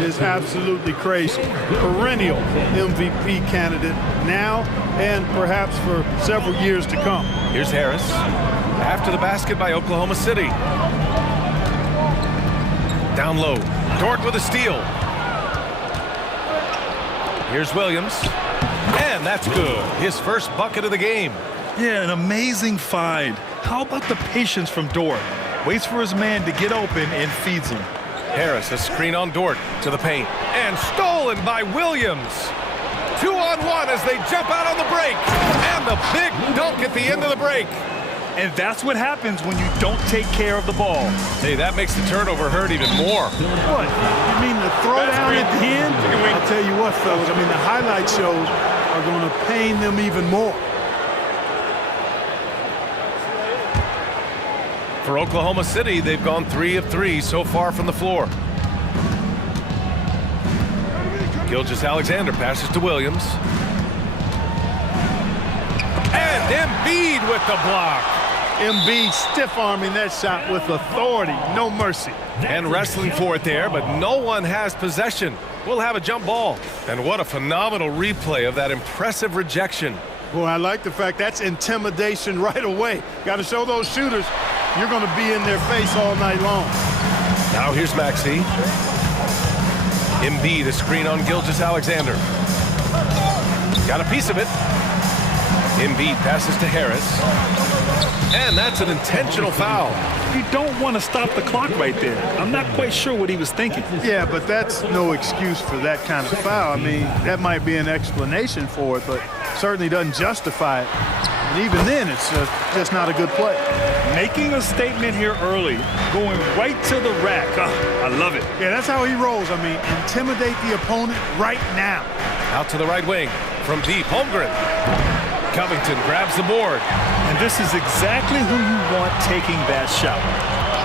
is absolutely crazy. Perennial MVP candidate now and perhaps for several years to come. Here's Harris. After the basket by Oklahoma City. Down low. Dort with a steal. Here's Williams. And that's good. His first bucket of the game. Yeah, an amazing find. How about the patience from Dort? Waits for his man to get open and feeds him. Harris, a screen on Dort to the paint. And stolen by Williams. 2-on-1 as they jump out on the break. And the big dunk at the end of the break. And that's what happens when you don't take care of the ball. Hey, that makes the turnover hurt even more. What? You mean the throwdown at the end? I'll tell you what, fellas. I mean, the highlight shows are going to pain them even more. For Oklahoma City, they've gone 3 of 3 so far from the floor. Gilgeous-Alexander passes to Williams. And Embiid with the block. Embiid stiff-arming that shot with authority, no mercy. And wrestling for it there, but no one has possession. We'll have a jump ball. And what a phenomenal replay of that impressive rejection. Boy, I like the fact that's intimidation right away. Got to show those shooters you're going to be in their face all night long. Now here's Maxey. Embiid, a screen on Gilgeous-Alexander. Got a piece of it. Embiid passes to Harris. And that's an intentional foul. You don't want to stop the clock right there. I'm not quite sure what he was thinking. Yeah, but that's no excuse for that kind of foul. I mean, that might be an explanation for it, but certainly doesn't justify it. And even then, it's just not a good play. Making a statement here early, going right to the rack. I love it. Yeah, that's how he rolls. I mean, intimidate the opponent right now. Out to the right wing from deep, Holmgren. Covington grabs the board. And this is exactly who you want taking that shot.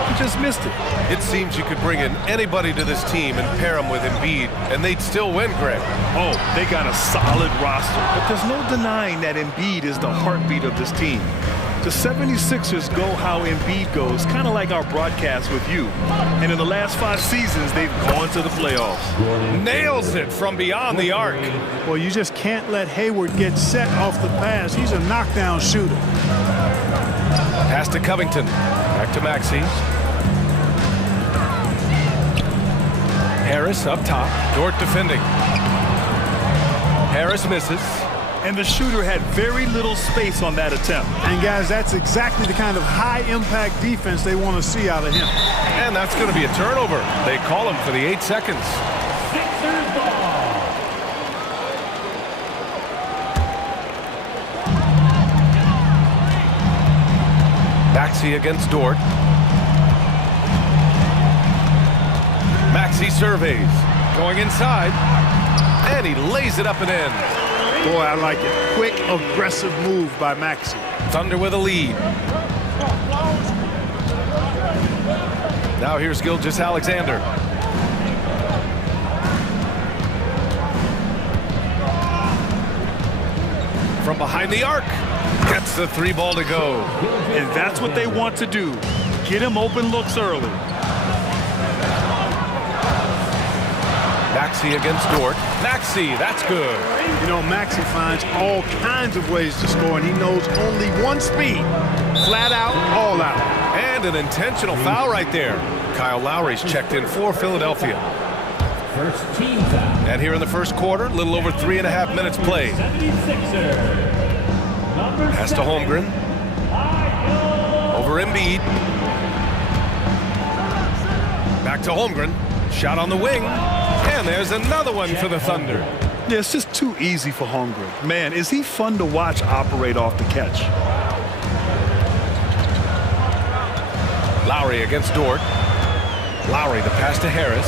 He just missed it. It seems you could bring in anybody to this team and pair them with Embiid, and they'd still win, Greg. Oh, they got a solid roster. But there's no denying that Embiid is the heartbeat of this team. The 76ers go how Embiid goes, kind of like our broadcast with you. And in the last 5 seasons, they've gone to the playoffs. Nails it from beyond the arc. Well, you just can't let Hayward get set off the pass. He's a knockdown shooter. Pass to Covington. Back to Maxey. Harris up top. Dort defending. Harris misses. And the shooter had very little space on that attempt. And guys, that's exactly the kind of high-impact defense they want to see out of him. And that's going to be a turnover. They call him for the 8 seconds. Maxey against Dort. Maxey surveys. Going inside. And he lays it up and in. Boy, I like it. Quick, aggressive move by Maxey. Thunder with a lead. Now here's Gilgeous-Alexander. From behind the arc. Gets the 3 ball to go. And that's what they want to do. Get him open looks early. Maxey against Dort. Maxey, that's good. You know, Maxey finds all kinds of ways to score, and he knows only one speed. Flat out, all out. And an intentional foul right there. Kyle Lowry's checked in for Philadelphia. First team foul. And here in the first quarter, a little over 3.5 minutes played. Pass to Holmgren. Over Embiid. Back to Holmgren. Shot on the wing. And there's another one for the Thunder. Yeah, it's just too easy for Holmgren. Man, is he fun to watch operate off the catch. Lowry against Dort. Lowry, the pass to Harris.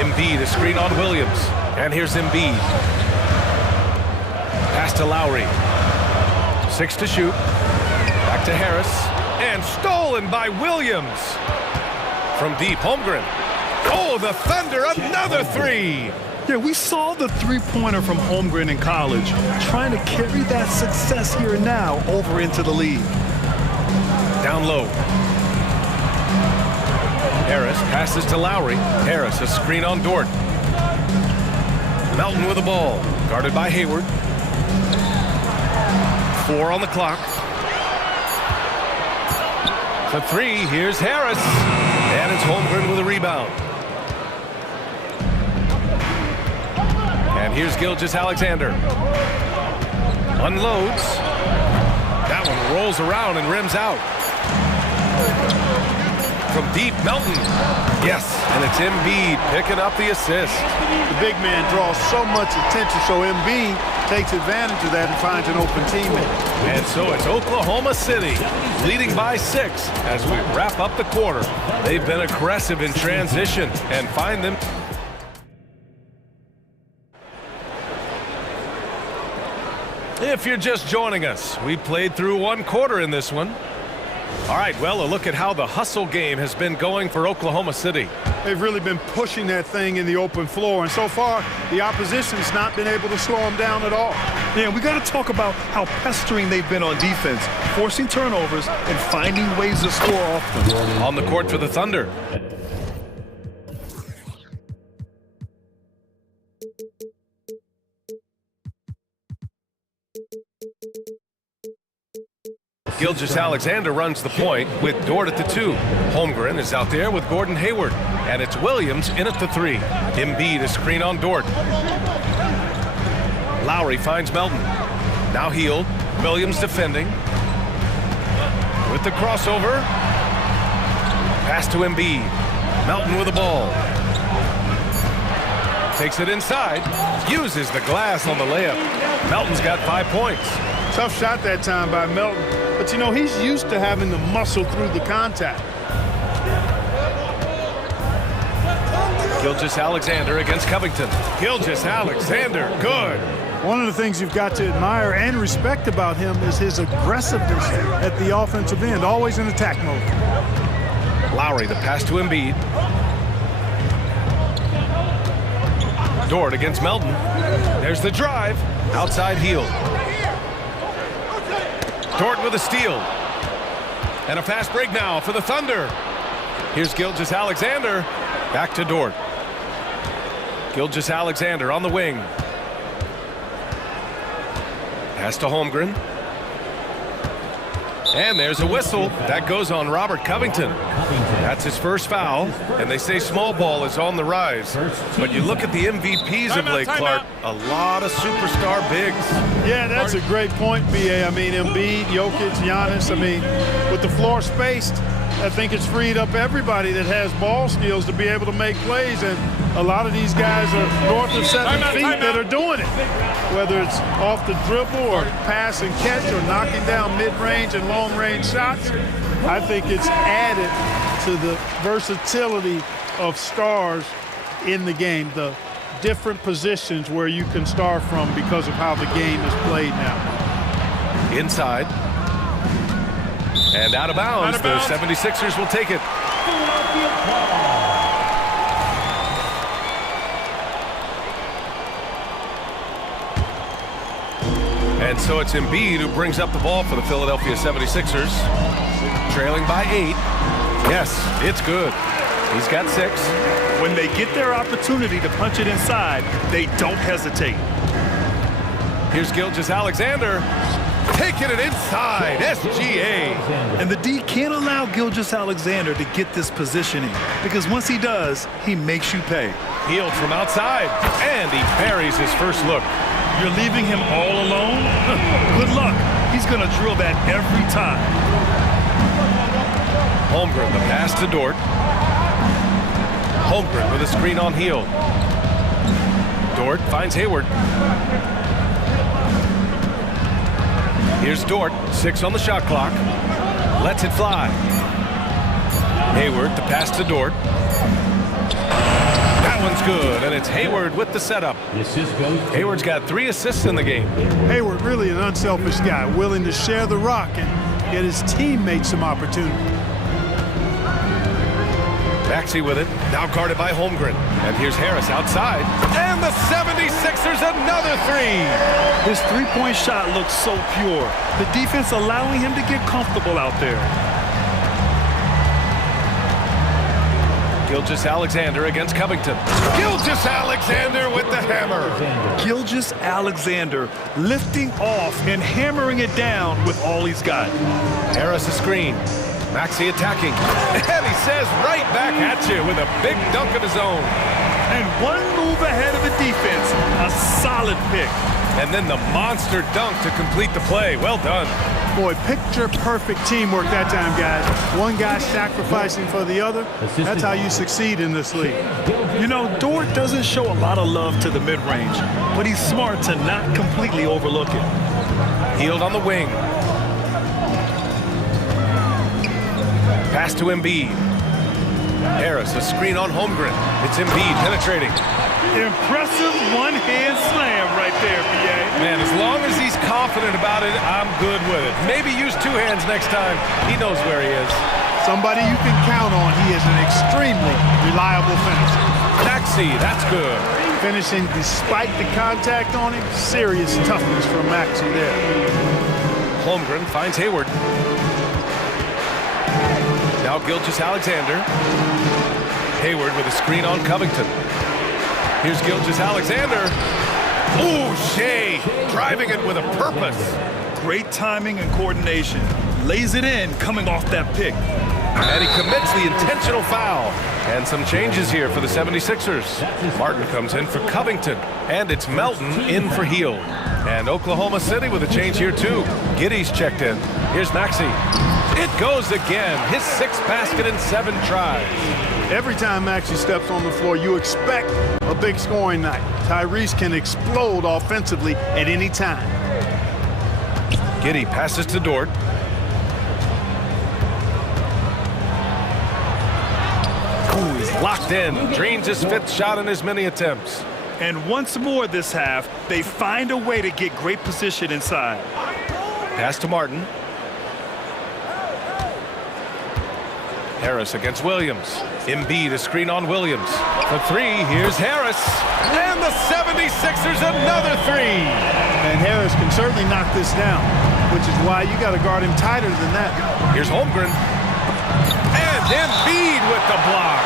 Embiid, a screen on Williams. And here's Embiid. Pass to Lowry. 6 to shoot. Back to Harris. And stolen by Williams. From deep, Holmgren. Oh, the Thunder, another three. Yeah, we saw the three-pointer from Holmgren in college, trying to carry that success here and now over into the league. Down low. Harris passes to Lowry. Harris, a screen on Dort. Melton with the ball. Guarded by Hayward. 4 on the clock. For 3, here's Harris. And it's Holmgren with a rebound. And here's Gilgeous-Alexander. Unloads. That one rolls around and rims out. From deep, Melton. Yes, and it's Embiid picking up the assist. The big man draws so much attention, so Embiid takes advantage of that and finds an open teammate. And so it's Oklahoma City leading by 6 as we wrap up the quarter. They've been aggressive in transition and find them. If you're just joining us, we played through 1 quarter in this one. All right, well, a look at how the hustle game has been going for Oklahoma City. They've really been pushing that thing in the open floor, and so far, the opposition's not been able to slow them down at all. Yeah, we got to talk about how pestering they've been on defense, forcing turnovers and finding ways to score off them. On the court for the Thunder. Gilgeous-Alexander runs the point with Dort at the 2. Holmgren is out there with Gordon Hayward. And it's Williams in at the 3. Embiid, a screen on Dort. Lowry finds Melton. Now Heald. Williams defending. With the crossover. Pass to Embiid. Melton with the ball. Takes it inside. Uses the glass on the layup. Melton's got 5 points. Tough shot that time by Melton. But, you know, he's used to having to muscle through the contact. Gilgeous-Alexander against Covington. Gilgeous-Alexander, good. One of the things you've got to admire and respect about him is his aggressiveness at the offensive end, always in attack mode. Lowry, the pass to Embiid. Dort against Melton. There's the drive. Outside Heald. Dort with a steal. And a fast break now for the Thunder. Here's Gilgeous-Alexander. Back to Dort. Gilgeous-Alexander on the wing. Pass to Holmgren. And there's a whistle. That goes on Robert Covington. That's his first foul. And they say small ball is on the rise. But you look at the MVPs of late, Clark, a lot of superstar bigs. Yeah, that's a great point, B.A. I mean, Embiid, Jokic, Giannis. I mean, with the floor spaced, I think it's freed up everybody that has ball skills to be able to make plays. And a lot of these guys are north of 7 feet that are doing it. Whether it's off the dribble or pass and catch or knocking down mid-range and long-range shots, I think it's added to the versatility of stars in the game, the different positions where you can start from because of how the game is played now. Inside. And out of bounds. The 76ers will take it. And so it's Embiid who brings up the ball for the Philadelphia 76ers. Trailing by 8. Yes, it's good. He's got 6. When they get their opportunity to punch it inside, they don't hesitate. Here's Gilgeous-Alexander. Taking it inside, SGA. And the D can't allow Gilgeous-Alexander to get this positioning, because once he does, he makes you pay. Heald from outside, and he buries his first look. You're leaving him all alone? Good luck. He's going to drill that every time. Holmgren, the pass to Dort. Holmgren with a screen on heel. Dort finds Hayward. Here's Dort, 6 on the shot clock. Lets it fly. Hayward, the pass to Dort. That one's good, and it's Hayward with the setup. Hayward's got 3 assists in the game. Hayward, really an unselfish guy, willing to share the rock and get his teammates some opportunity. Maxey with it, now guarded by Holmgren. And here's Harris outside. And the 76ers another 3. His three-point shot looks so pure. The defense allowing him to get comfortable out there. Gilgeous-Alexander against Covington. Gilgeous-Alexander with the hammer. Gilgeous-Alexander lifting off and hammering it down with all he's got. Harris a screen. Maxey attacking. And he says right back at you with a big dunk of his own. And one move ahead of the defense. A solid pick. And then the monster dunk to complete the play. Well done. Boy, picture-perfect teamwork that time, guys. One guy sacrificing for the other. That's how you succeed in this league. You know, Dort doesn't show a lot of love to the mid-range, but he's smart to not completely overlook it. Healed on the wing. Pass to Embiid. Harris, a screen on Holmgren. It's Embiid penetrating. Impressive one-hand slam right there, BA. Man, as long as he's confident about it, I'm good with it. Maybe use 2 hands next time. He knows where he is. Somebody you can count on. He is an extremely reliable finisher. Maxey, that's good. Finishing despite the contact on him. Serious toughness from Maxey there. Holmgren finds Hayward. Now Gilgeous-Alexander. Hayward with a screen on Covington. Here's Gilgeous-Alexander. Ooh, Shea driving it with a purpose. Great timing and coordination. Lays it in coming off that pick. And he commits the intentional foul. And some changes here for the 76ers. Martin comes in for Covington. And it's Melton in for Heel. And Oklahoma City with a change here too. Giddey's checked in. Here's Maxey. It goes again. His 6th basket in 7 tries. Every time Maxey steps on the floor, you expect a big scoring night. Tyrese can explode offensively at any time. Giddey passes to Dort. Ooh, he's locked in. Drains his 5th shot in as many attempts. And once more this half, they find a way to get great position inside. Pass to Martin. Harris against Williams. Embiid, a screen on Williams. For 3, here's Harris. And the 76ers another 3. And Harris can certainly knock this down, which is why you got to guard him tighter than that. Here's Holmgren. And Embiid with the block.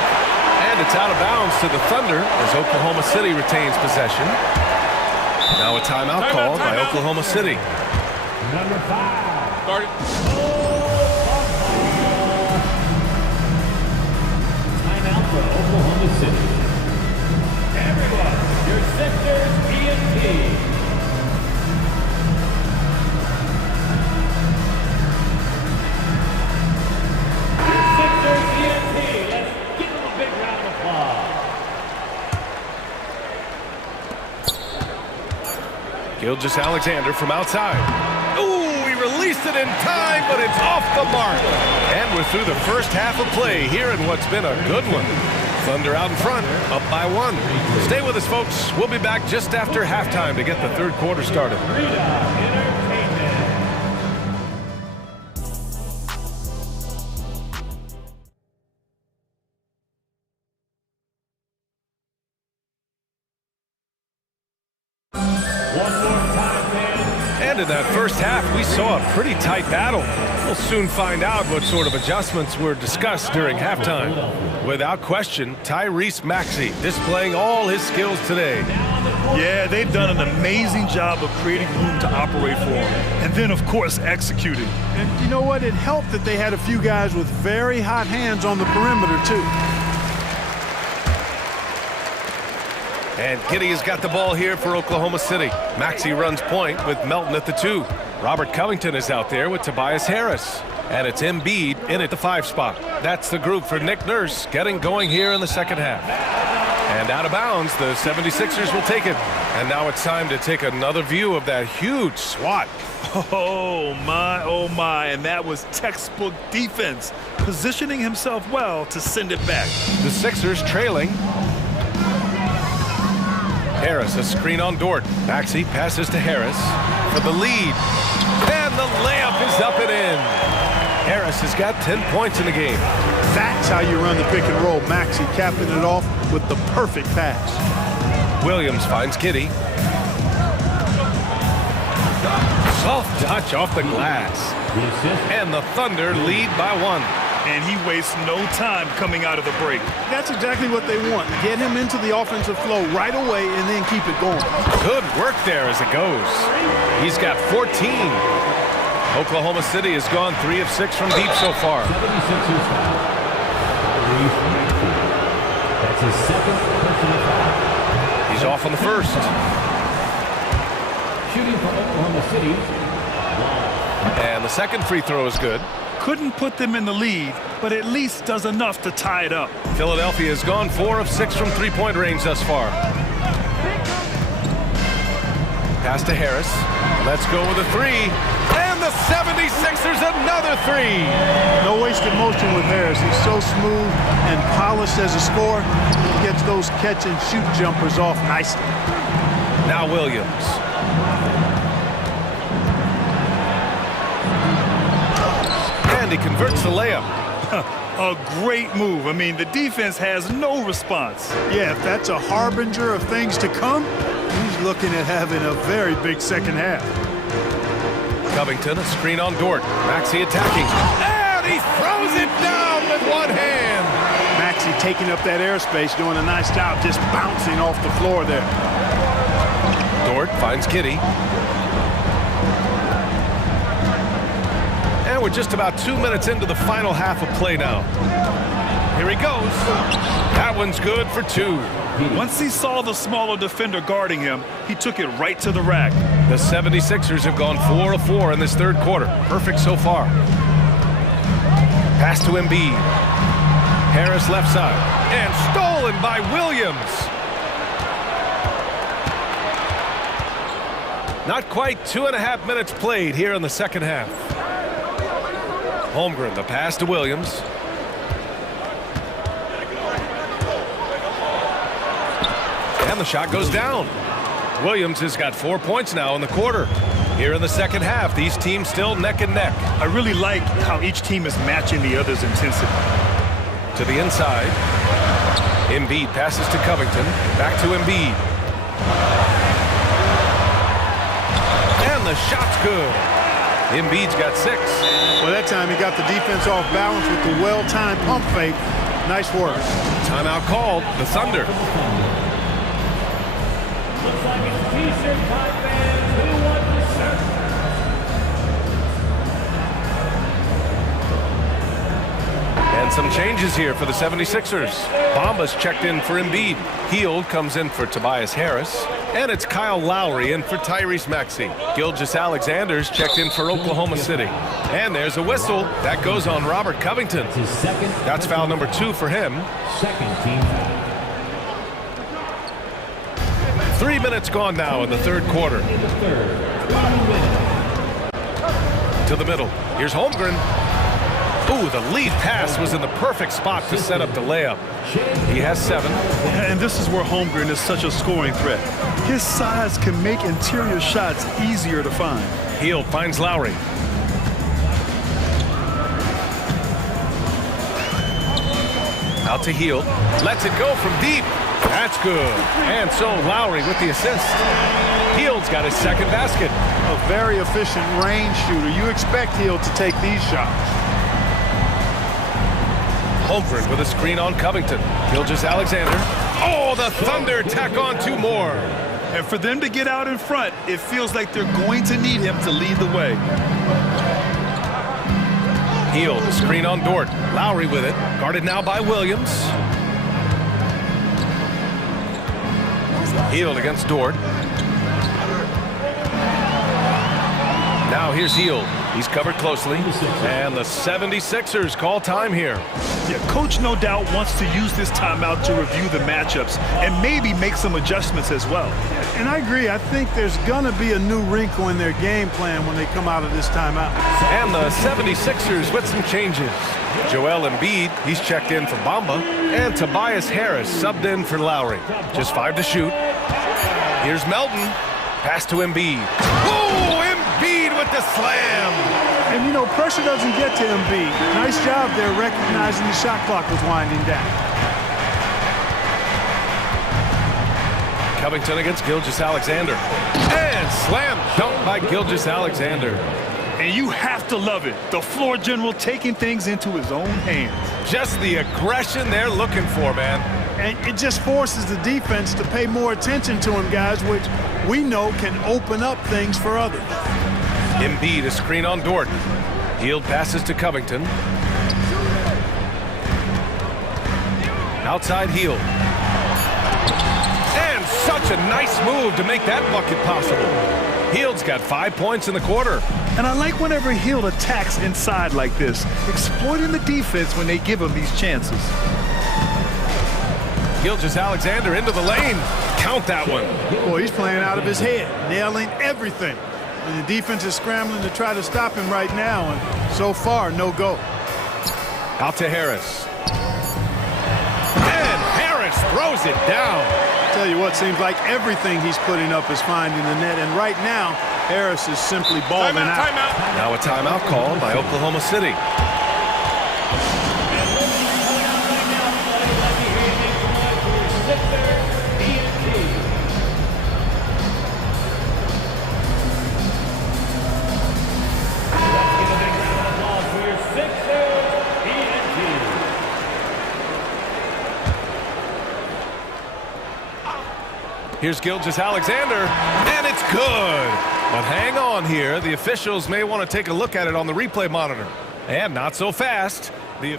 And it's out of bounds to the Thunder as Oklahoma City retains possession. Now a timeout called by Oklahoma City. Number 5. Start it. Oklahoma City. Everyone, your Sixers ENT. Sixers ENT. Let's give them a big round of applause. Gilgeous-Alexander from outside. Ooh, he released it in time, but it's off the mark. And we're through the first half of play here in what's been a good one. Thunder out in front, up by 1. Stay with us, folks. We'll be back just after halftime to get the 3rd quarter started. And in that first half, we saw a pretty tight battle. We'll soon find out what sort of adjustments were discussed during halftime. Without question, Tyrese Maxey displaying all his skills today. Yeah, they've done an amazing job of creating room to operate for him. And then, of course, executing. And you know what? It helped that they had a few guys with very hot hands on the perimeter, too. And Giddey has got the ball here for Oklahoma City. Maxey runs point with Melton at the 2. Robert Covington is out there with Tobias Harris. And it's Embiid in at the 5 spot. That's the group for Nick Nurse getting going here in the second half. And out of bounds, the 76ers will take it. And now it's time to take another view of that huge swat. Oh my, and that was textbook defense, positioning himself well to send it back. The Sixers trailing. Harris, a screen on Dort. Maxey passes to Harris for the lead. And the layup is up and in. Harris has got 10 points in the game. That's how you run the pick and roll. Maxey capping it off with the perfect pass. Williams finds Kitty. Soft touch off the glass. And the Thunder lead by 1. And he wastes no time coming out of the break. That's exactly what they want. Get him into the offensive flow right away and then keep it going. Good work there as it goes. He's got 14. Oklahoma City has gone 3 of 6 from deep so far. That's his second personal foul. He's off on the first. Shooting for Oklahoma City. And the second free throw is good. Couldn't put them in the lead, but at least does enough to tie it up. Philadelphia has gone 4 of 6 from three-point range thus far. Pass to Harris. Let's go with a 3. And the 76ers another 3. No wasted motion with Harris. He's so smooth and polished as a scorer. He gets those catch and shoot jumpers off nicely. Now Williams. And he converts the layup. A great move. I mean, the defense has no response. Yeah, if that's a harbinger of things to come, he's looking at having a very big second half. Covington, a screen on Dort. Maxey attacking. And he throws it down with one hand. Maxey taking up that airspace, doing a nice job just bouncing off the floor there. Dort finds Kitty. And we're just about 2 minutes into the final half of play now. Here he goes. That one's good for 2. Once he saw the smaller defender guarding him, he took it right to the rack. The 76ers have gone 4 of 4 in this third quarter. Perfect so far. Pass to Embiid. Harris left side. And stolen by Williams. Not quite 2.5 minutes played here in the second half. Holmgren, the pass to Williams. And the shot goes down. Williams has got 4 points now in the quarter. Here in the second half, these teams still neck and neck. I really like how each team is matching the other's intensity. To the inside. Embiid passes to Covington. Back to Embiid. And the shot's good. Embiid's got 6. Well, that time he got the defense off balance with the well-timed pump fake. Nice work. Timeout called. The Thunder. Looks like it's T-shirt time fans who want to serve. And some changes here for the 76ers. Bamba's checked in for Embiid. Hield comes in for Tobias Harris. And it's Kyle Lowry in for Tyrese Maxey. Gilgeous-Alexander's checked in for Oklahoma City. And there's a whistle. That goes on Robert Covington. That's foul number 2 for him. Second team foul. 3 minutes gone now in the third quarter. To the middle. Here's Holmgren. Ooh, the lead pass was in the perfect spot to set up the layup. He has 7. And this is where Holmgren is such a scoring threat. His size can make interior shots easier to find. Hield finds Lowry. Out to Hield. Lets it go from deep. That's good. And so Lowry with the assist. Hield's got his second basket. A very efficient range shooter. You expect Hield to take these shots. Holmgren with a screen on Covington. Gilgeous-Alexander. Oh, the Thunder tack on 2 more. And for them to get out in front, it feels like they're going to need him to lead the way. Hield, a screen on Dort. Lowry with it. Guarded now by Williams. Hield against Dort. Now here's Hield. He's covered closely. And the 76ers call time here. Yeah, coach no doubt wants to use this timeout to review the matchups and maybe make some adjustments as well. And I agree. I think there's going to be a new wrinkle in their game plan when they come out of this timeout. And the 76ers with some changes. Joel Embiid, he's checked in for Bamba. And Tobias Harris subbed in for Lowry. Just 5 to shoot. Here's Melton. Pass to Embiid. Oh, Embiid with the slam. And, you know, pressure doesn't get to Embiid. Nice job there recognizing the shot clock was winding down. Covington against Gilgeous-Alexander. And slam dunk by Gilgeous-Alexander. And you have to love it. The floor general taking things into his own hands. Just the aggression they're looking for, man. And it just forces the defense to pay more attention to him, guys, which we know can open up things for others. Embiid, a screen on Dort. Hield passes to Covington. Outside Hield. And such a nice move to make that bucket possible. Hield's got 5 points in the quarter. And I like whenever Hield attacks inside like this, exploiting the defense when they give him these chances. Gilgeous-Alexander into the lane. Count that one. Boy, he's playing out of his head, nailing everything. And the defense is scrambling to try to stop him right now, and so far, no go. Out to Harris. And Harris throws it down. Tell you what, seems like everything he's putting up is finding the net, and right now, Harris is simply balling out. Timeout. Now a timeout called by Oklahoma City. Here's Gilgeous-Alexander, and it's good. But hang on here. The officials may want to take a look at it on the replay monitor. And not so fast. The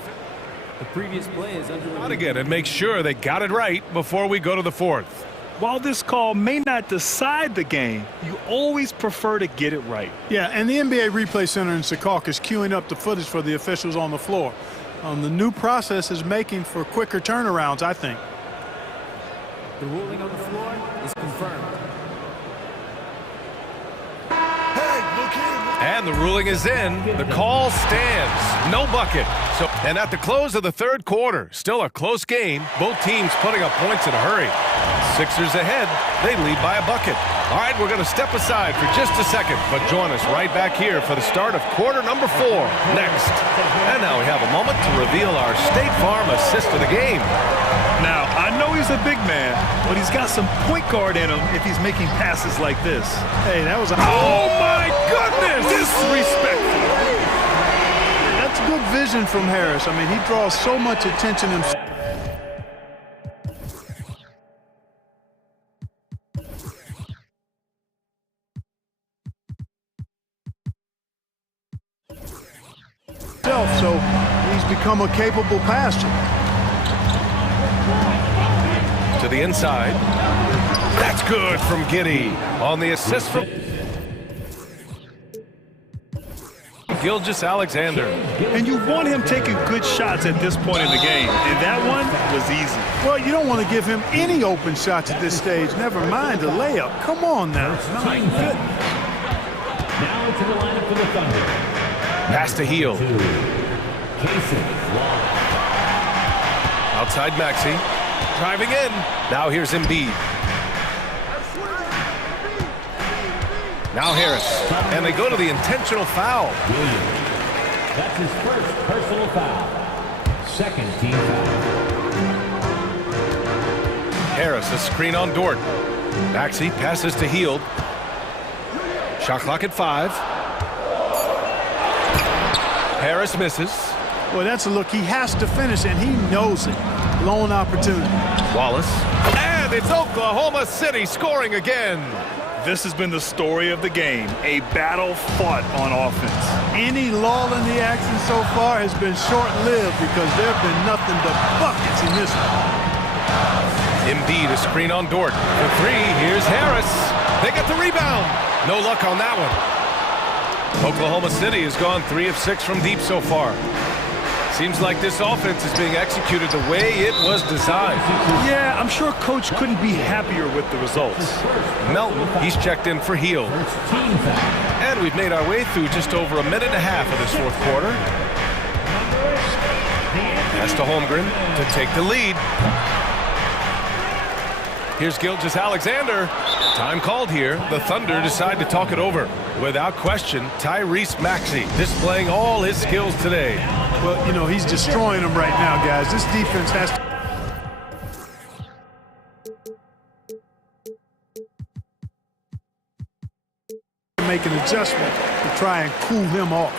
previous play is under again and make sure they got it right before we go to the fourth. While this call may not decide the game, you always prefer to get it right. Yeah, and the NBA Replay Center in Secaucus is queuing up the footage for the officials on the floor. The new process is making for quicker turnarounds, I think. The ruling on the floor is confirmed. And the ruling is in. The call stands. No bucket. So, and at the close of the third quarter, still a close game. Both teams putting up points in a hurry. Sixers ahead. They lead by a bucket. All right, we're going to step aside for just a second, but join us right back here for the start of quarter number 4 next. And now we have a moment to reveal our State Farm assist of the game. Now, I know he's a big man, but he's got some point guard in him if he's making passes like this. Hey, that was a... Oh, my goodness! Disrespectful. That's good vision from Harris. I mean, he draws so much attention himself. So he's become a capable passer. To the inside. That's good from Giddy on the assist from Gilgeous-Alexander. And you want him taking good shots at this point in the game, and that one was easy. Well, you don't want to give him any open shots at this stage, never mind a layup. Come on now. My goodness. Now to the lineup for the Thunder. Pass to Hield. Outside Maxey. Driving in. Now here's Embiid. Now Harris. And they go to the intentional foul. That's his first personal foul. Second team foul. Harris, a screen on Dort. Maxey passes to Hield. Shot clock at 5. Harris misses. Well, that's a look he has to finish, and he knows it. Blown opportunity. Wallace. And it's Oklahoma City scoring again. This has been the story of the game, a battle fought on offense. Any lull in the action so far has been short-lived because there have been nothing but buckets in this one. Embiid, a screen on Dort. For 3, here's Harris. They get the rebound. No luck on that one. Oklahoma City has gone 3 of 6 from deep so far. Seems like this offense is being executed the way it was designed. Yeah, I'm sure Coach couldn't be happier with the results. Melton, he's checked in for Heel. And we've made our way through just over a minute and a half of this fourth quarter. Pass to Holmgren to take the lead. Here's Gilgeous-Alexander. Time called here. The Thunder decide to talk it over. Without question, Tyrese Maxey displaying all his skills today. Well, you know, he's destroying them right now, guys. This defense has to make an adjustment to try and cool him off.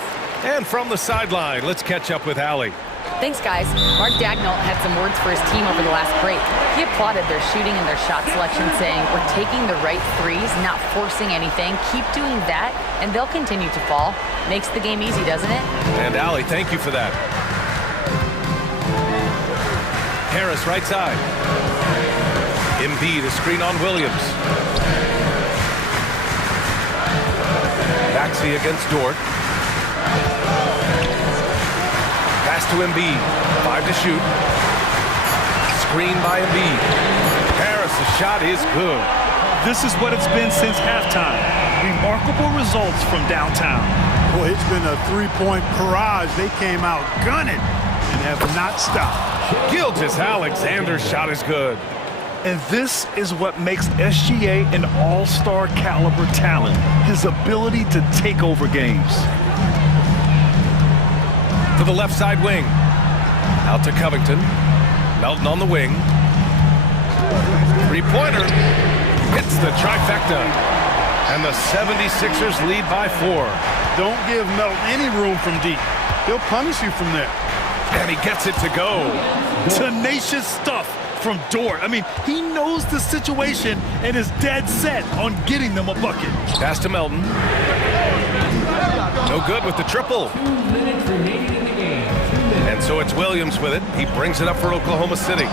And from the sideline, let's catch up with Allie. Thanks, guys. Mark Dagnall had some words for his team over the last break. He applauded their shooting and their shot selection, saying, "We're taking the right threes, not forcing anything. Keep doing that, and they'll continue to fall." Makes the game easy, doesn't it? And Allie, thank you for that. Harris, right side. Embiid, a screen on Williams. Maxey against Dort. Pass to Embiid. 5 to shoot. Screen by Embiid. Harris, the shot is good. This is what it's been since halftime. Remarkable results from downtown. Boy, it's been a three-point barrage. They came out gunning and have not stopped. Gilgeous-Alexander's shot is good. And this is what makes SGA an all-star caliber talent. His ability to take over games. To the left side wing. Out to Covington. Melton on the wing. Three-pointer. Hits the trifecta. And the 76ers lead by 4. Don't give Melton any room from deep. He'll punish you from there. And he gets it to go. Tenacious stuff from Dort. I mean, he knows the situation and is dead set on getting them a bucket. Pass to Melton. No good with the triple. 2 minutes remaining in the game. And so it's Williams with it. He brings it up for Oklahoma City.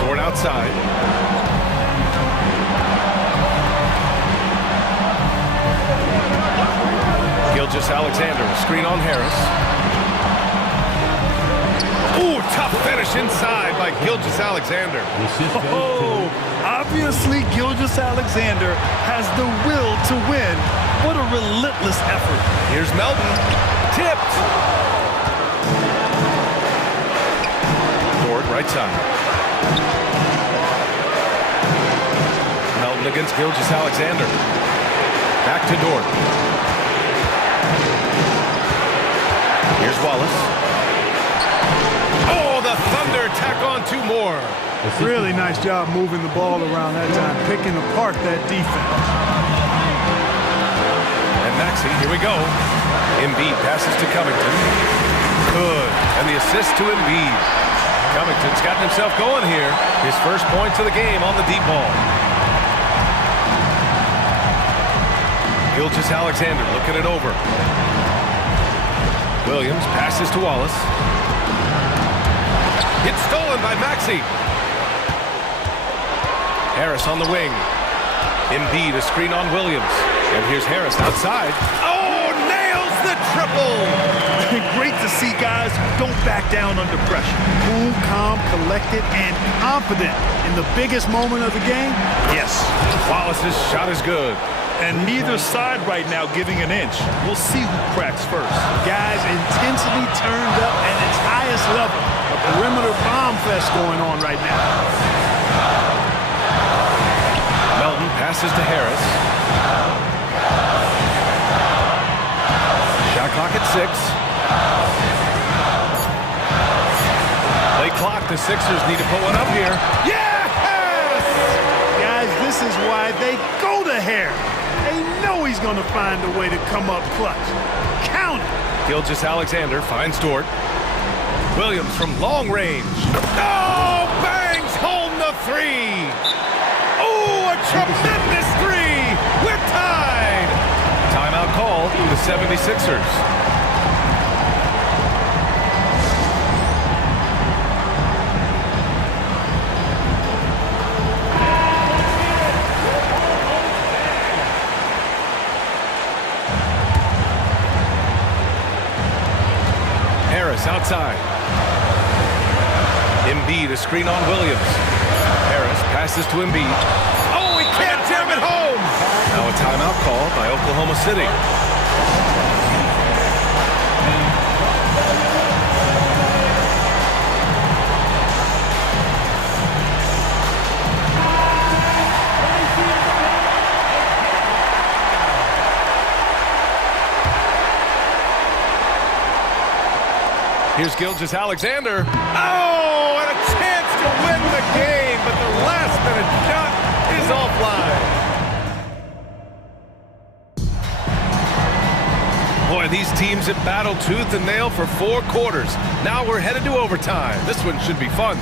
Dort outside. Gilgeous-Alexander, a screen on Harris. Ooh, tough finish inside by Gilgeous-Alexander. Oh, obviously Gilgeous-Alexander has the will to win. What a relentless effort. Here's Melton. Tipped. Dort, right side. Melton against Gilgeous-Alexander. Back to Dort. Here's Wallace. Oh, the Thunder tack on 2 more. Really nice job moving the ball around that time, picking apart that defense. And Maxey, here we go. Embiid passes to Covington. Good. And the assist to Embiid. Covington's gotten himself going here. His first points of the game on the deep ball. Gilgeous-Alexander looking it over. Williams passes to Wallace. It's stolen by Maxey. Harris on the wing. Embiid, a screen on Williams. And here's Harris outside. Oh, nails the triple! Great to see guys who don't back down under pressure. Cool, calm, collected, and confident in the biggest moment of the game. Yes. Wallace's shot is good. And neither side right now giving an inch. We'll see who cracks first. Guys, intensity turned up at its highest level. A perimeter bomb fest going on right now. Melton passes to Harris. Shot clock at 6. Play clock. The Sixers need to put one up here. Yes! Guys, this is why they go to Harris. They know he's going to find a way to come up clutch. Count it. Gilgeous-Alexander finds Dort. Williams from long range. Oh, bangs home the 3. Oh, a tremendous 3. We're tied. Timeout called the 76ers. Harris outside. Embiid, a screen on Williams. Harris passes to Embiid. Oh, he can't jam it home! Now a timeout called by Oklahoma City. Here's Gilgeous-Alexander. Oh, and a chance to win the game, but the last-minute shot is offline. Boy, these teams have battled tooth and nail for 4 quarters. Now we're headed to overtime. This one should be fun.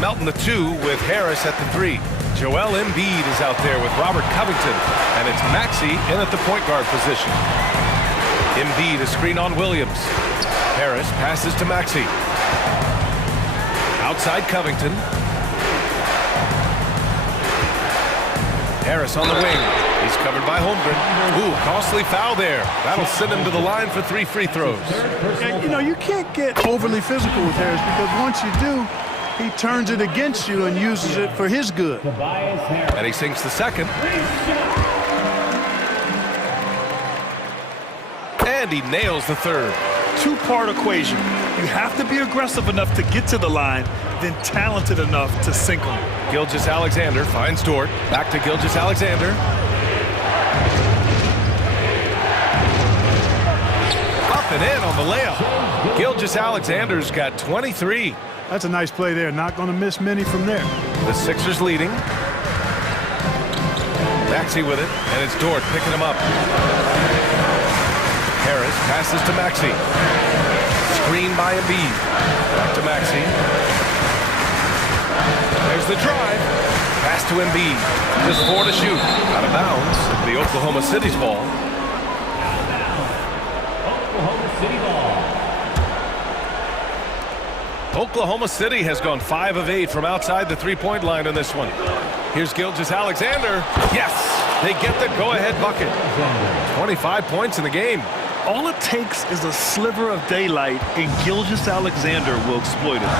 Melton the 2 with Harris at the 3. Joel Embiid is out there with Robert Covington, and it's Maxey in at the point guard position. Embiid, a screen on Williams. Harris passes to Maxey. Outside Covington. Harris on the wing. He's covered by Holmgren. Ooh, costly foul there. That'll send him to the line for 3 free throws. You know, you can't get overly physical with Harris because once you do, he turns it against you and uses it for his good. And he sinks the second. And he nails the third. 2-part equation. You have to be aggressive enough to get to the line, then talented enough to sink them. Gilgeous-Alexander finds Dort. Back to Gilgeous-Alexander. Up and in on the layup. Gilgeous-Alexander's got 23. That's a nice play there. Not going to miss many from there. The Sixers leading. Maxey with it, and it's Dort picking him up. Harris passes to Maxey. Screen by Embiid. Back to Maxey. There's the drive. Pass to Embiid. Just 4 to shoot. Out of bounds. It'll be Oklahoma City's ball. Oklahoma City ball. Oklahoma City has gone 5 of 8 from outside the 3-point line in this one. Here's Gilgeous-Alexander. Yes, they get the go-ahead bucket. 25 points in the game. All it takes is a sliver of daylight, and Gilgeous-Alexander will exploit it.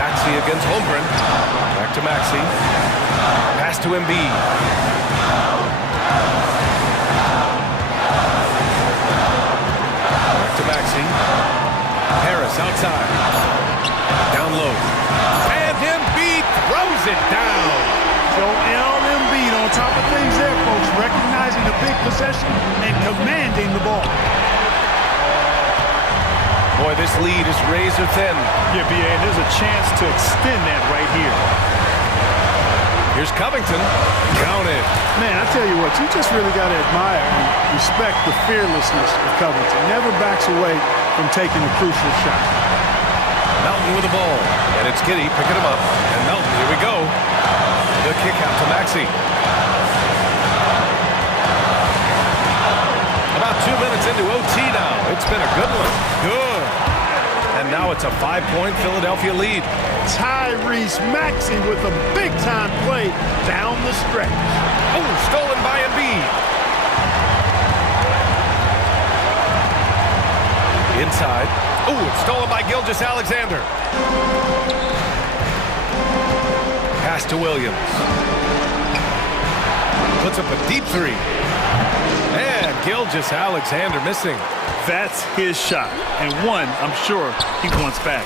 Maxey against Holmgren. Back to Maxey. Pass to Embiid. Maxey. Harris outside. Down low. And Embiid throws it down. Joel Embiid on top of things there, folks. Recognizing the big possession and commanding the ball. Boy, this lead is razor thin. Yeah, B.A., and there's a chance to extend that right here. Here's Covington. Count it. Man, I tell you what, you just really got to admire and respect the fearlessness of Covington. Never backs away from taking a crucial shot. Melton with the ball. And it's Giddey picking him up. And Melton, here we go. The kick out to Maxey. About 2 minutes into OT now. It's been a good one. Good. And now it's a 5-point Philadelphia lead. Tyrese Maxey with a big-time play down the stretch. Oh, stolen by Embiid. Inside. Oh, it's stolen by Gilgeous-Alexander. Pass to Williams. Puts up a deep 3. And Gilgeous-Alexander missing. That's his shot, and one I'm sure he wants back.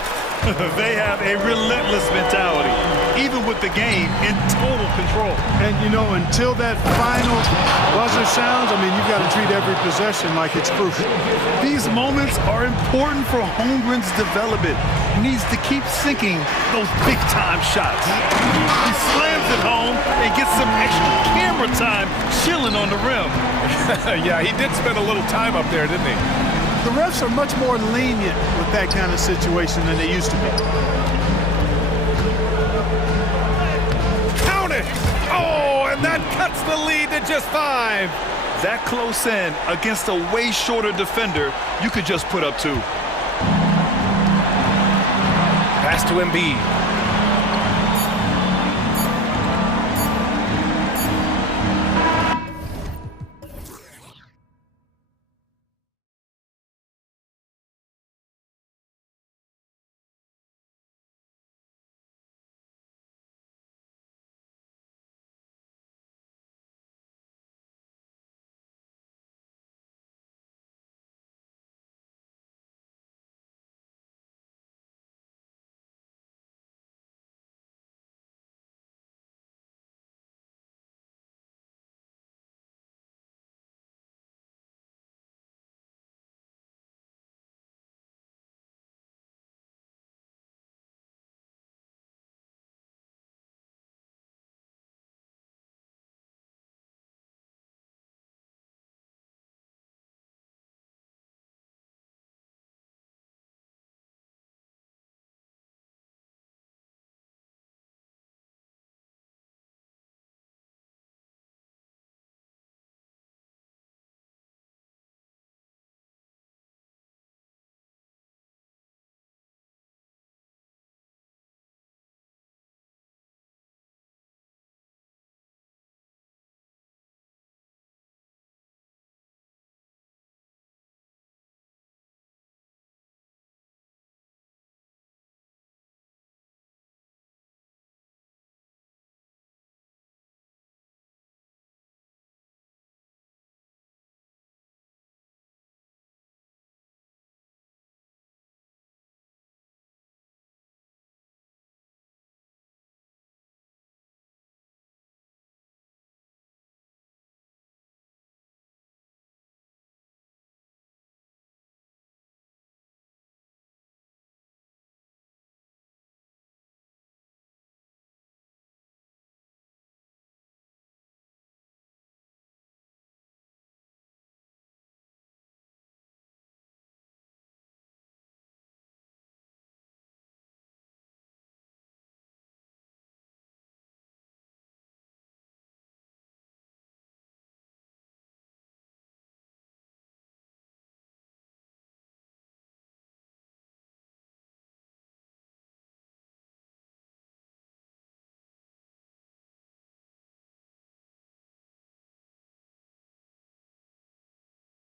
They have a relentless mentality, even with the game in total control. And, you know, until that final buzzer sounds, I mean, you've got to treat every possession like it's crucial. These moments are important for Holmgren's development. He needs to keep sinking those big-time shots. He slams it home and gets some extra camera time chilling on the rim. Yeah, he did spend a little time up there, didn't he? The refs are much more lenient with that kind of situation than they used to be. Count it! Oh, and that cuts the lead to just 5. That close in against a way shorter defender, you could just put up 2. Pass to Embiid.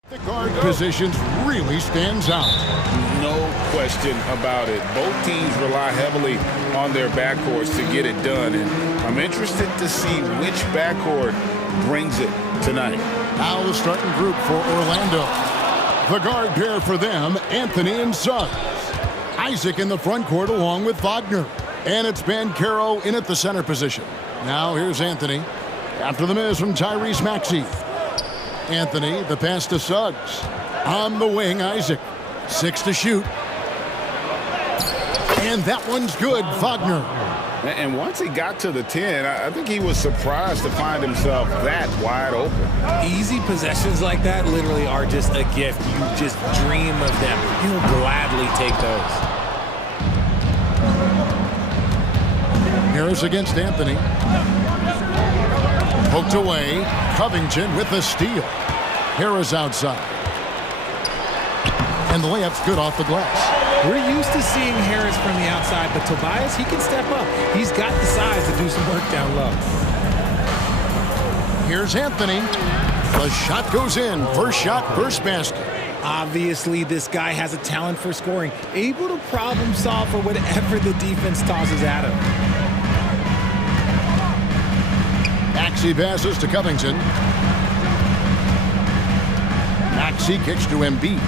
The guard positions really stands out. No question about it. Both teams rely heavily on their backcourts to get it done, and I'm interested to see which backcourt brings it tonight. Now the starting group for Orlando. The guard pair for them, Anthony and Suggs. Isaac in the front court along with Wagner. And it's Banchero in at the center position. Now here's Anthony. After the miss from Tyrese Maxey. Anthony, the pass to Suggs. On the wing, Isaac. 6 to shoot. And that one's good, Wagner. And once he got to the 10, I think he was surprised to find himself that wide open. Easy possessions like that literally are just a gift. You just dream of them. You'll gladly take those. Harris against Anthony. Poked away. Covington with the steal. Harris outside. And the layup's good off the glass. We're used to seeing Harris from the outside, but Tobias, he can step up. He's got the size to do some work down low. Here's Anthony. The shot goes in. First shot, first basket. Obviously, this guy has a talent for scoring, able to problem solve for whatever the defense tosses at him. Maxey passes to Covington. Maxey kicks to Embiid.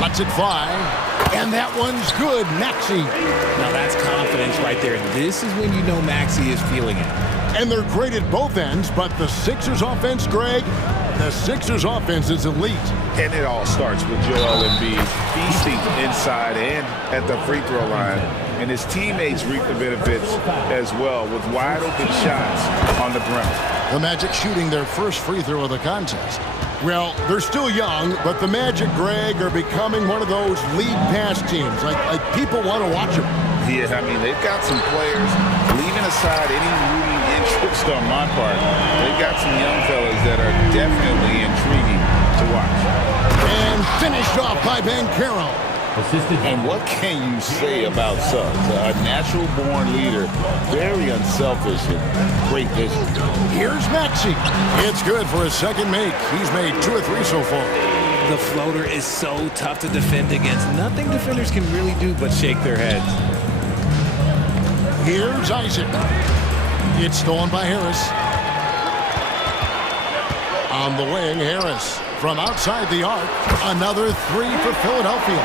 Lets it fly. And that one's good, Maxey. Now that's confidence right there. This is when you know Maxey is feeling it. And they're great at both ends, but the Sixers offense, Greg, the Sixers offense is elite. And it all starts with Joel Embiid feasting inside and at the free throw line. And his teammates reap the benefits as well with wide open shots on the perimeter. The Magic shooting their first free throw of the contest. Well, they're still young, but the Magic, Greg, are becoming one of those lead pass teams. Like people want to watch them. Yeah, I mean, they've got some players, leaving aside any rooting interest on my part, they've got some young fellas that are definitely intriguing to watch. And finished off by Banchero. And what can you say about Suggs? A natural-born leader, very unselfish and great vision. Here's Maxey. It's good for his second make. He's made 2 or 3 so far. The floater is so tough to defend against. Nothing defenders can really do but shake their heads. Here's Isaac. It's stolen by Harris. On the wing, Harris. From outside the arc, another 3 for Philadelphia.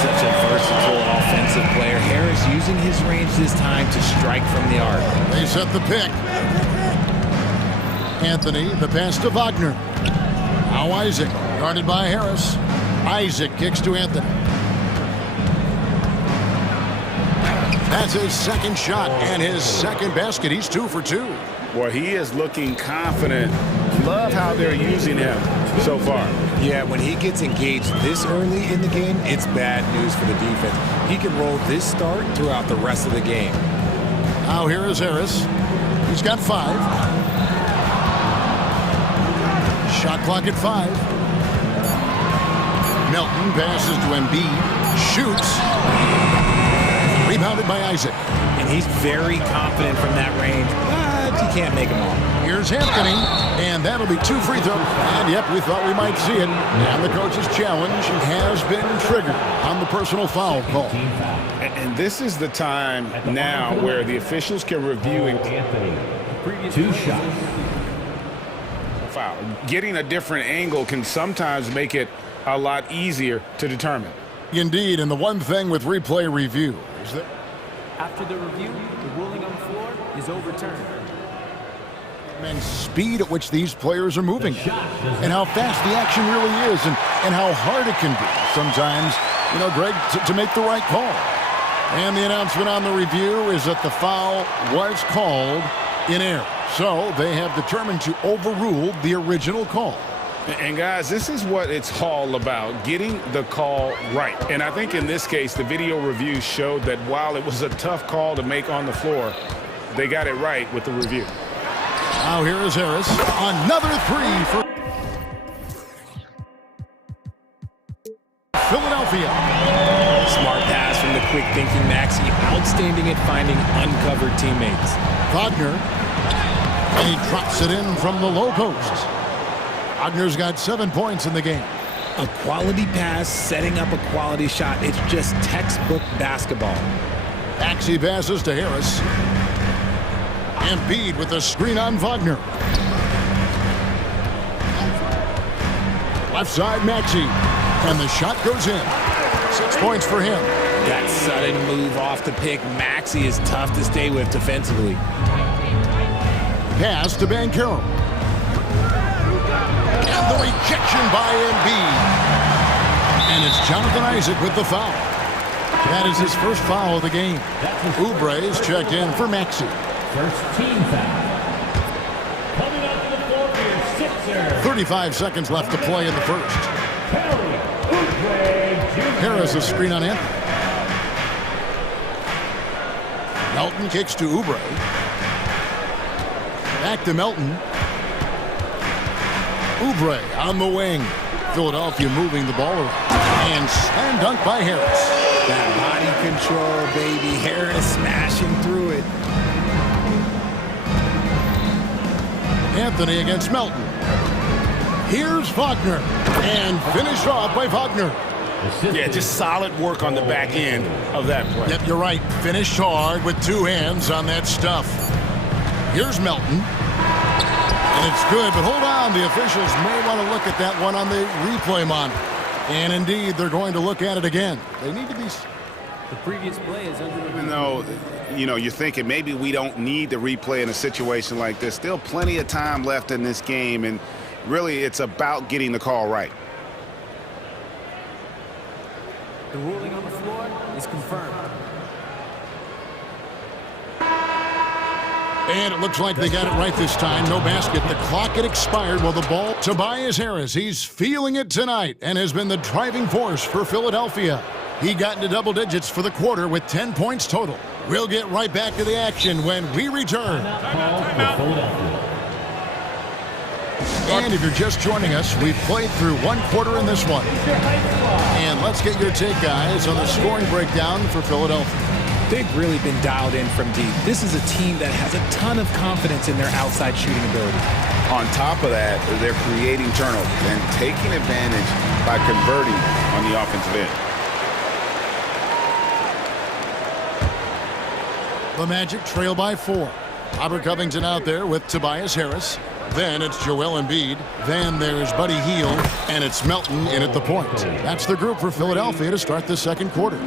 Such a versatile offensive player. Harris using his range this time to strike from the arc. They set the pick. Anthony, the pass to Wagner. Now Isaac, guarded by Harris. Isaac kicks to Anthony. That's his second shot and his second basket. He's 2 for 2. Well, he is looking confident. Love how they're using him so far. Yeah, when he gets engaged this early in the game, it's bad news for the defense. He can roll this start throughout the rest of the game. Now here is Harris. He's got 5. Shot clock at 5. Melton passes to Embiid. Shoots. Rebounded by Isaac. And he's very confident from that range, but he can't make them all. Here's Anthony, and that'll be 2 free throws. And yep, we thought we might see it. And the coach's challenge has been triggered on the personal foul call. And this is the time now where the officials can review Anthony. 2 shots. Foul. Getting a different angle can sometimes make it a lot easier to determine. Indeed, and the one thing with replay review is that After the review, the ruling on the floor is overturned. and speed at which these players are moving and how fast the action really is and how hard it can be sometimes, you know, Greg, to make the right call. And the announcement on the review is that the foul was called in error. So they have determined to overrule the original call. And guys, this is what it's all about, getting the call right. And I think in this case, the video review showed that while it was a tough call to make on the floor, they got it right with the review. Now here is Harris. Another 3 for Philadelphia. Smart pass from the quick-thinking Maxey. Outstanding at finding uncovered teammates. Wagner. And he drops it in from the low post. Wagner's got 7 points in the game. A quality pass, setting up a quality shot. It's just textbook basketball. Maxey passes to Harris. Embiid with a screen on Wagner. Left side, Maxey. And the shot goes in. 6 points for him. That sudden move off the pick. Maxey is tough to stay with defensively. Pass to Banchero. And the rejection by Embiid. And it's Jonathan Isaac with the foul. That is his first foul of the game. Oubre's checked in for Maxey. First team foul. Coming out to the floor for your Sixers. 35 seconds left to play in the first. Harris a screen on Anthony. Melton kicks to Oubre. Back to Melton. Oubre on the wing. Philadelphia moving the ball around. And slam dunk by Harris. That body control, baby. Harris smashing through it. Anthony against Melton. Here's Wagner. And finished off by Wagner. Yeah, just solid work on the back end of that play. Yep, you're right. Finished hard with 2 hands on that stuff. Here's Melton. And it's good, but hold on. The officials may want to look at that one on the replay monitor. And indeed, they're going to look at it again. They need to be... The previous play is under... Even though, you know, you're thinking maybe we don't need the replay in a situation like this. Still plenty of time left in this game, and really it's about getting the call right. The ruling on the floor is confirmed. And it looks like they got it right this time. No basket. The clock had expired. Well, the ball, Tobias Harris. He's feeling it tonight and has been the driving force for Philadelphia. He got into double digits for the quarter with 10 points total. We'll get right back to the action when we return. And if you're just joining us, we've played through one quarter in this one. And let's get your take, guys, on the scoring breakdown for Philadelphia. They've really been dialed in from deep. This is a team that has a ton of confidence in their outside shooting ability. On top of that, they're creating turnovers and taking advantage by converting on the offensive end. The Magic trail by 4. Robert Covington out there with Tobias Harris. Then it's Joel Embiid. Then there's Buddy Hield. And it's Melton in at the point. That's the group for Philadelphia to start the second quarter.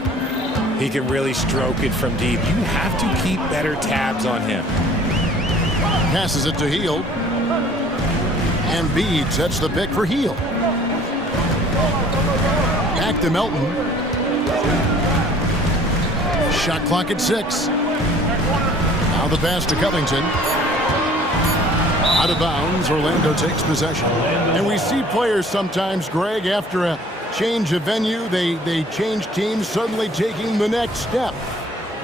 He can really stroke it from deep. You have to keep better tabs on him. Passes it to Hield. Embiid sets the pick for Hield. Back to Melton. Shot clock at 6. Now the pass to Covington. Out of bounds, Orlando takes possession. And we see players sometimes, Greg, after a change of venue, they change teams, suddenly taking the next step.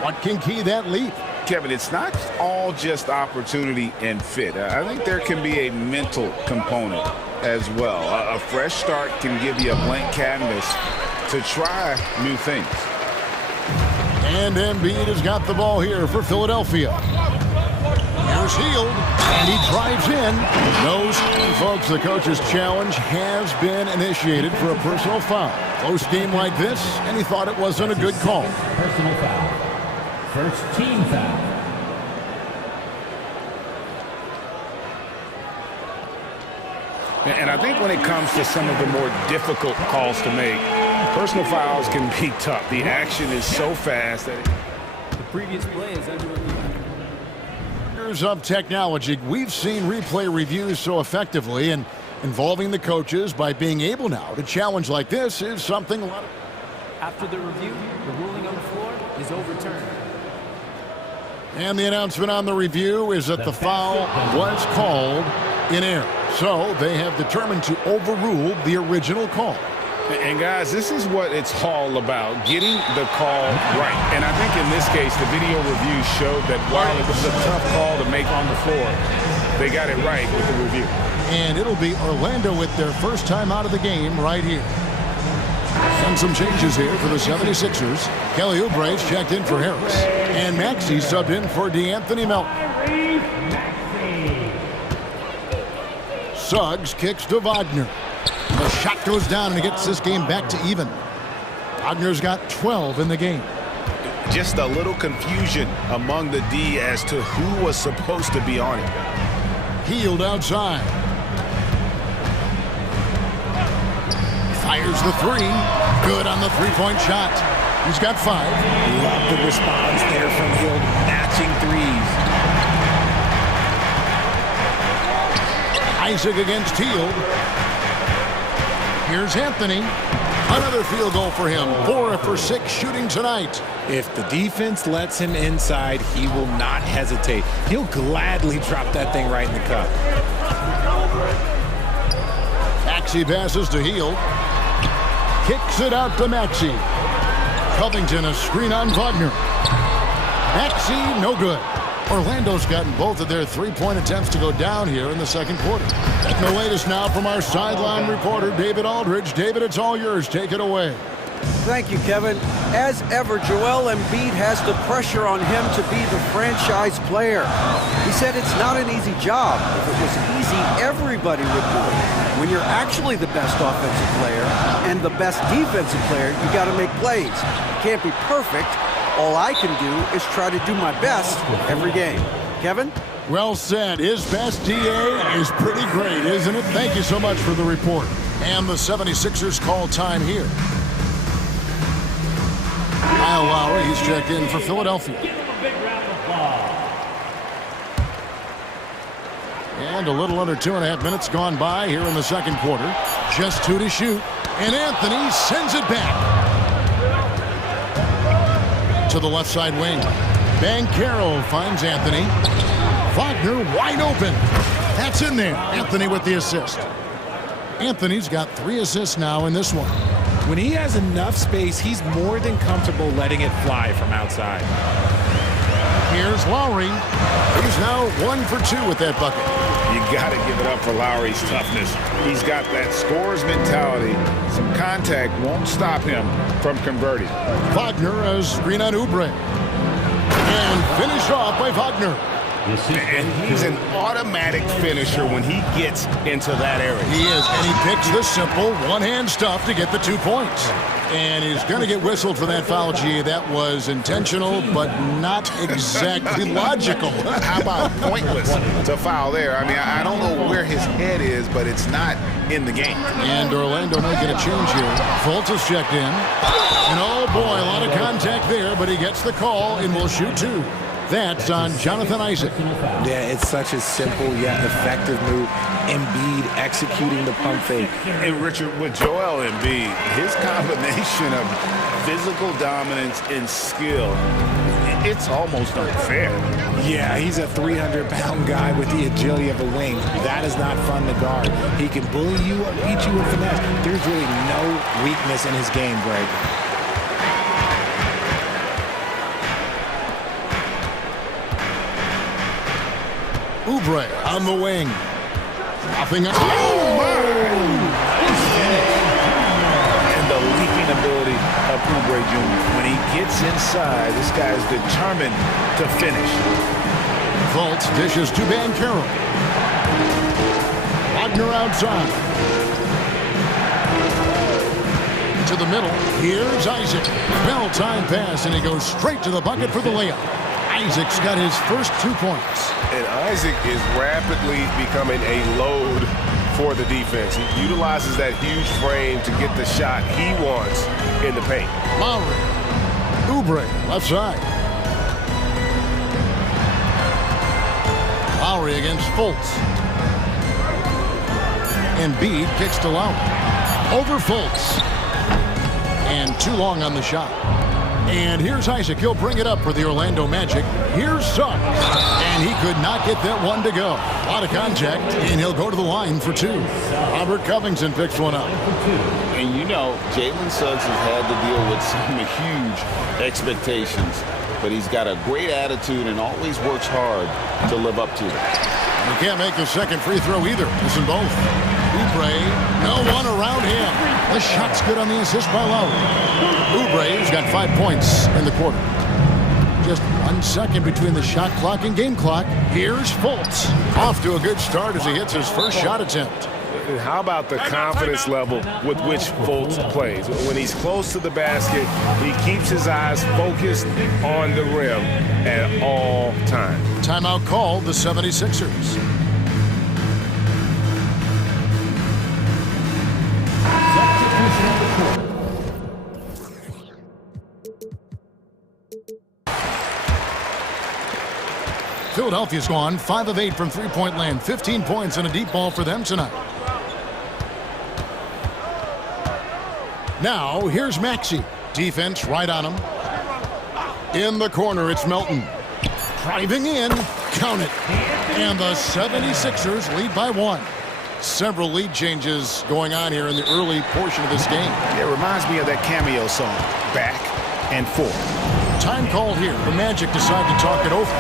What can key that leap? Kevin, it's not all just opportunity and fit. I think there can be a mental component as well. A fresh start can give you a blank canvas to try new things. And Embiid has got the ball here for Philadelphia. Here's Hield, and he drives in. Knows, folks, the coach's challenge has been initiated for a personal foul. Close game like this, and he thought it wasn't a good call. Personal foul. First team foul. And I think when it comes to some of the more difficult calls to make, personal fouls can be tough. The action is so fast that the previous play is under review. Of technology, we've seen replay reviews so effectively, and involving the coaches by being able now to challenge like this is something a lot of... After the review, the ruling on the floor is overturned. And the announcement on the review is that the foul was called in error. So they have determined to overrule the original call. And guys, this is what it's all about, getting the call right. And I think in this case, the video review showed that while it was a tough call to make on the floor, they got it right with the review. And it'll be Orlando with their first time out of the game right here. And some changes here for the 76ers. Kelly Oubre's checked in for Harris. And Maxey subbed in for DeAnthony Melton. Suggs kicks to Wagner. The shot goes down and it gets this game back to even. Wagner's got 12 in the game. Just a little confusion among the D as to who was supposed to be on it. Hield outside. Fires the 3. Good on the three-point shot. He's got 5. Love the response there from Hield, matching threes. Isaac against Hield. Here's Anthony. Another field goal for him. 4 for 6 shooting tonight. If the defense lets him inside, he will not hesitate. He'll gladly drop that thing right in the cup. Maxey passes to Hield. Kicks it out to Maxey. Covington, a screen on Wagner. Maxey, no good. Orlando's gotten both of their three-point attempts to go down here in the second quarter. And the latest now from our sideline reporter, David Aldridge. David, it's all yours. Take it away. Thank you, Kevin. As ever, Joel Embiid has the pressure on him to be the franchise player. He said it's not an easy job. If it was easy, everybody would do it. When you're actually the best offensive player and the best defensive player, you got to make plays. You can't be perfect. All I can do is try to do my best every game. Kevin? Well said. His best DA is pretty great, isn't it? Thank you so much for the report. And the 76ers call time here. Kyle Lowry, he's checked in for Philadelphia. And a little under 2.5 minutes gone by here in the second quarter. Just 2 to shoot. And Anthony sends it back to the left side wing. Banchero finds Anthony. Wagner wide open. That's in there. Anthony with the assist. Anthony's got 3 assists now in this one. When he has enough space, he's more than comfortable letting it fly from outside. Here's Lowry. He's now 1 for 2 with that bucket. You got to give it up for Lowry's toughness. He's got that scorer's mentality. Some contact won't stop him from converting. Wagner as screen on Oubre. And finished off by Wagner. And he's an automatic finisher when he gets into that area. He is, and he picks the simple one-hand stuff to get the 2 points. And he's going to get whistled for that foul, G. That was intentional, but not exactly logical. How about pointless to foul there? I mean, I don't know where his head is, but it's not in the game. And Orlando making a change here. Fultz is checked in. And oh boy, a lot of contact there, but he gets the call and will shoot 2. That's on Jonathan Isaac. Yeah, it's such a simple yet effective move. Embiid executing the pump fake. And Richard, with Joel Embiid, his combination of physical dominance and skill, it's almost unfair. Yeah, he's a 300-pound guy with the agility of a wing. That is not fun to guard. He can bully you or beat you with finesse. There's really no weakness in his game, Greg. Oubre on the wing. Nothing. And the leaping ability of Oubre Jr. When he gets inside, this guy is determined to finish. Fultz dishes to Banchero. Wagner outside. To the middle. Here's Isaac. Bell-time pass, and he goes straight to the bucket for the layup. Isaac's got his first 2 points. And Isaac is rapidly becoming a load for the defense. He utilizes that huge frame to get the shot he wants in the paint. Lowry. Oubre, left side. Lowry against Fultz. Embiid kicks to Lowry. Over Fultz. And too long on the shot. And here's Isaac. He'll bring it up for the Orlando Magic. Here's Suggs. And he could not get that one to go. A lot of contact, and he'll go to the line for 2. Robert Covington picks one up. And you know, Jalen Suggs has had to deal with some huge expectations, but he's got a great attitude and always works hard to live up to them. He can't make the second free throw either. Missing both. Oubre, no one around him. The shot's good on the assist by Lowry. Oubre's got 5 points in the quarter. Just 1 second between the shot clock and game clock. Here's Fultz. Off to a good start as he hits his first shot attempt. And how about the confidence level with which Fultz plays? When he's close to the basket, he keeps his eyes focused on the rim at all times. Timeout called the 76ers. Philadelphia's gone 5 of 8 from three-point land. 15 points and a deep ball for them tonight. Now, here's Maxey. Defense right on him. In the corner, it's Melton. Driving in. Count it. And the 76ers lead by 1. Several lead changes going on here in the early portion of this game. It reminds me of that cameo song, Back and Forth. Time called here. The Magic decide to talk it over.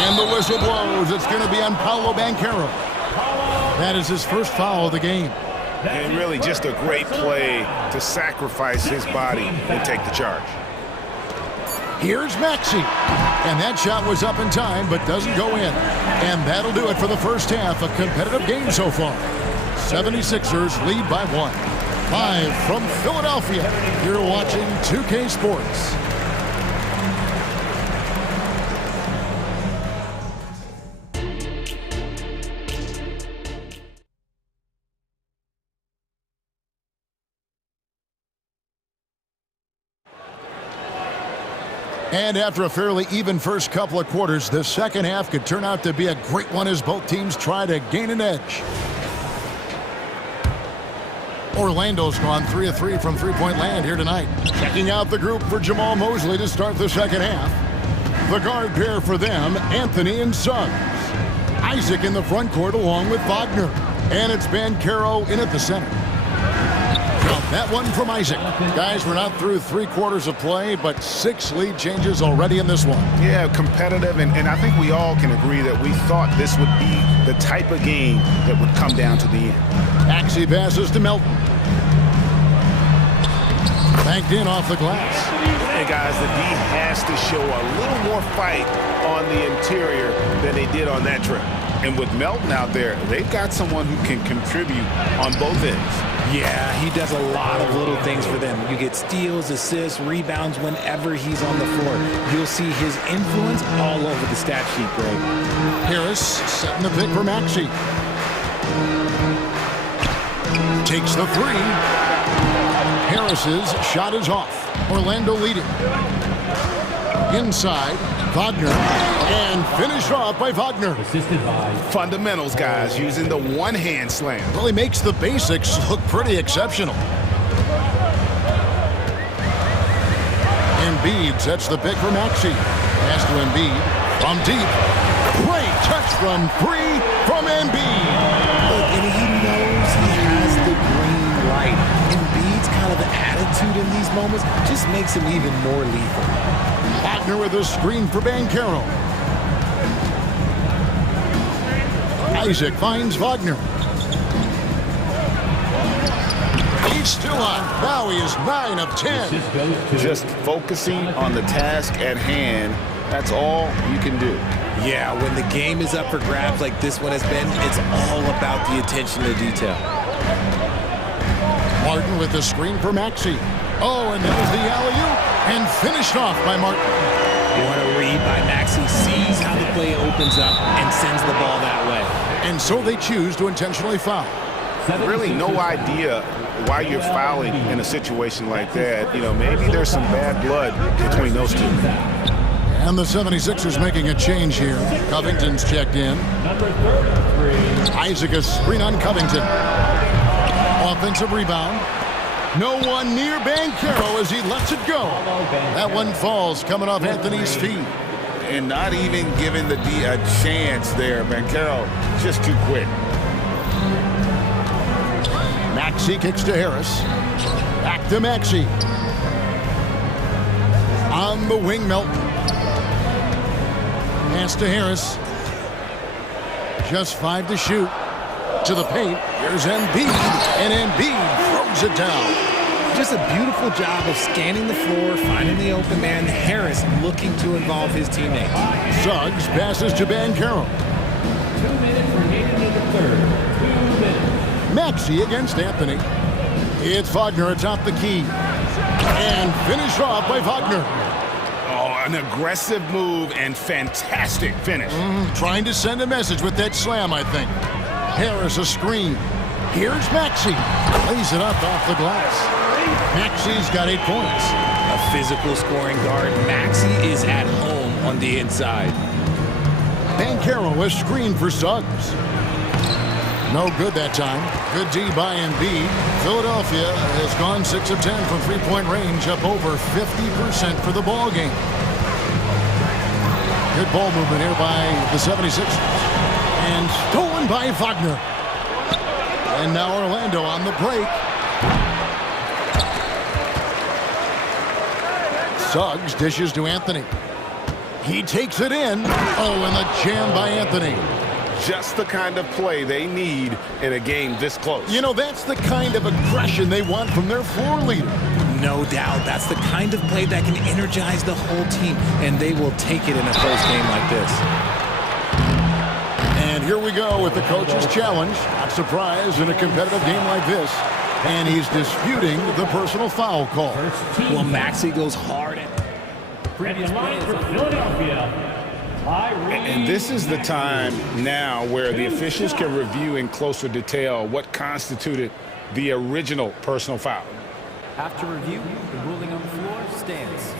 And the whistle blows. It's going to be on Paolo Banchero. That is his first foul of the game. And really just a great play to sacrifice his body and take the charge. Here's Maxey. And that shot was up in time, but doesn't go in. And that'll do it for the first half. A competitive game so far. 76ers lead by 1. Live from Philadelphia, you're watching 2K Sports. And after a fairly even first couple of quarters, the second half could turn out to be a great one as both teams try to gain an edge. Orlando's gone 3 of 3 from three-point land here tonight. Checking out the group for Jamal Mosley to start the second half. The guard pair for them, Anthony and Suggs. Isaac in the front court along with Wagner. And it's Banchero in at the center. Jump That one from Isaac. Guys, we're not through 3 quarters of play, but 6 lead changes already in this one. Yeah, competitive, and I think we all can agree that we thought this would be the type of game that would come down to the end. Maxey passes to Melton. Banked in off the glass. Hey, guys, the D has to show a little more fight on the interior than they did on that trip. And with Melton out there, they've got someone who can contribute on both ends. Yeah, he does a lot of little things for them. You get steals, assists, rebounds whenever he's on the floor. You'll see his influence all over the stat sheet, Greg. Harris setting the pick for Maxey. Takes the 3. Harris's shot is off. Orlando leading. Inside, Wagner, and finished off by Wagner. Assisted by fundamentals, guys, using the one-hand slam. Well, he makes the basics look pretty exceptional. Embiid sets the pick for Maxey. Pass to Embiid from deep. Great touch from 3 from Embiid. Look, and he knows he has the green light. Embiid's kind of attitude in these moments just makes him even more lethal. Wagner with a screen for Banchero. Isaac finds Wagner. He's still on. Now he is 9 of 10. Just focusing on the task at hand. That's all you can do. Yeah, when the game is up for grabs like this one has been, it's all about the attention to detail. Martin with the screen for Maxey. Oh, and there's the alley-oop, and finished off by Martin. What a read by Maxey. Sees how the play opens up and sends the ball that way. And so they choose to intentionally foul. Really no idea why you're fouling in a situation like that. You know, maybe there's some bad blood between those two. And the 76ers making a change here. Covington's checked in. Isaac a screen on Covington. Offensive rebound. No one near Banchero as he lets it go. That one falls coming off Anthony's feet. And not even giving the D a chance there. Banchero just too quick. Maxey kicks to Harris. Back to Maxey. On the wing, Melton. Pass to Harris. Just 5 to shoot. To the paint. Here's Embiid. And Embiid throws it down. Just a beautiful job of scanning the floor, finding the open man. Harris looking to involve his teammates. Suggs passes to Banchero. 2 minutes remaining in the third. 2 minutes. Maxey against Anthony. It's Wagner atop the key. And finished off by Wagner. Oh, an aggressive move and fantastic finish. Trying to send a message with that slam, I think. Harris a screen. Here's Maxey. Lays it up off the glass. Maxey's got 8 points. A physical scoring guard. Maxey is at home on the inside. Banchero was screened for Suggs. No good that time. Good D by Embiid. Philadelphia has gone 6 of 10 from three-point range, up over 50% for the ball game. Good ball movement here by the 76ers. And stolen by Wagner. And now Orlando on the break. Suggs dishes to Anthony. He takes it in. Oh, and the jam by Anthony. Just the kind of play they need in a game this close. You know, that's the kind of aggression they want from their floor leader. No doubt. That's the kind of play that can energize the whole team, and they will take it in a close game like this. And here we go with the coach's challenge. Not surprised in a competitive game like this. And he's disputing the personal foul call. Well, Maxey goes hard at the line for Philadelphia. And this is the time now where the officials can review in closer detail what constituted the original personal foul. After review, the ruling on the floor stands.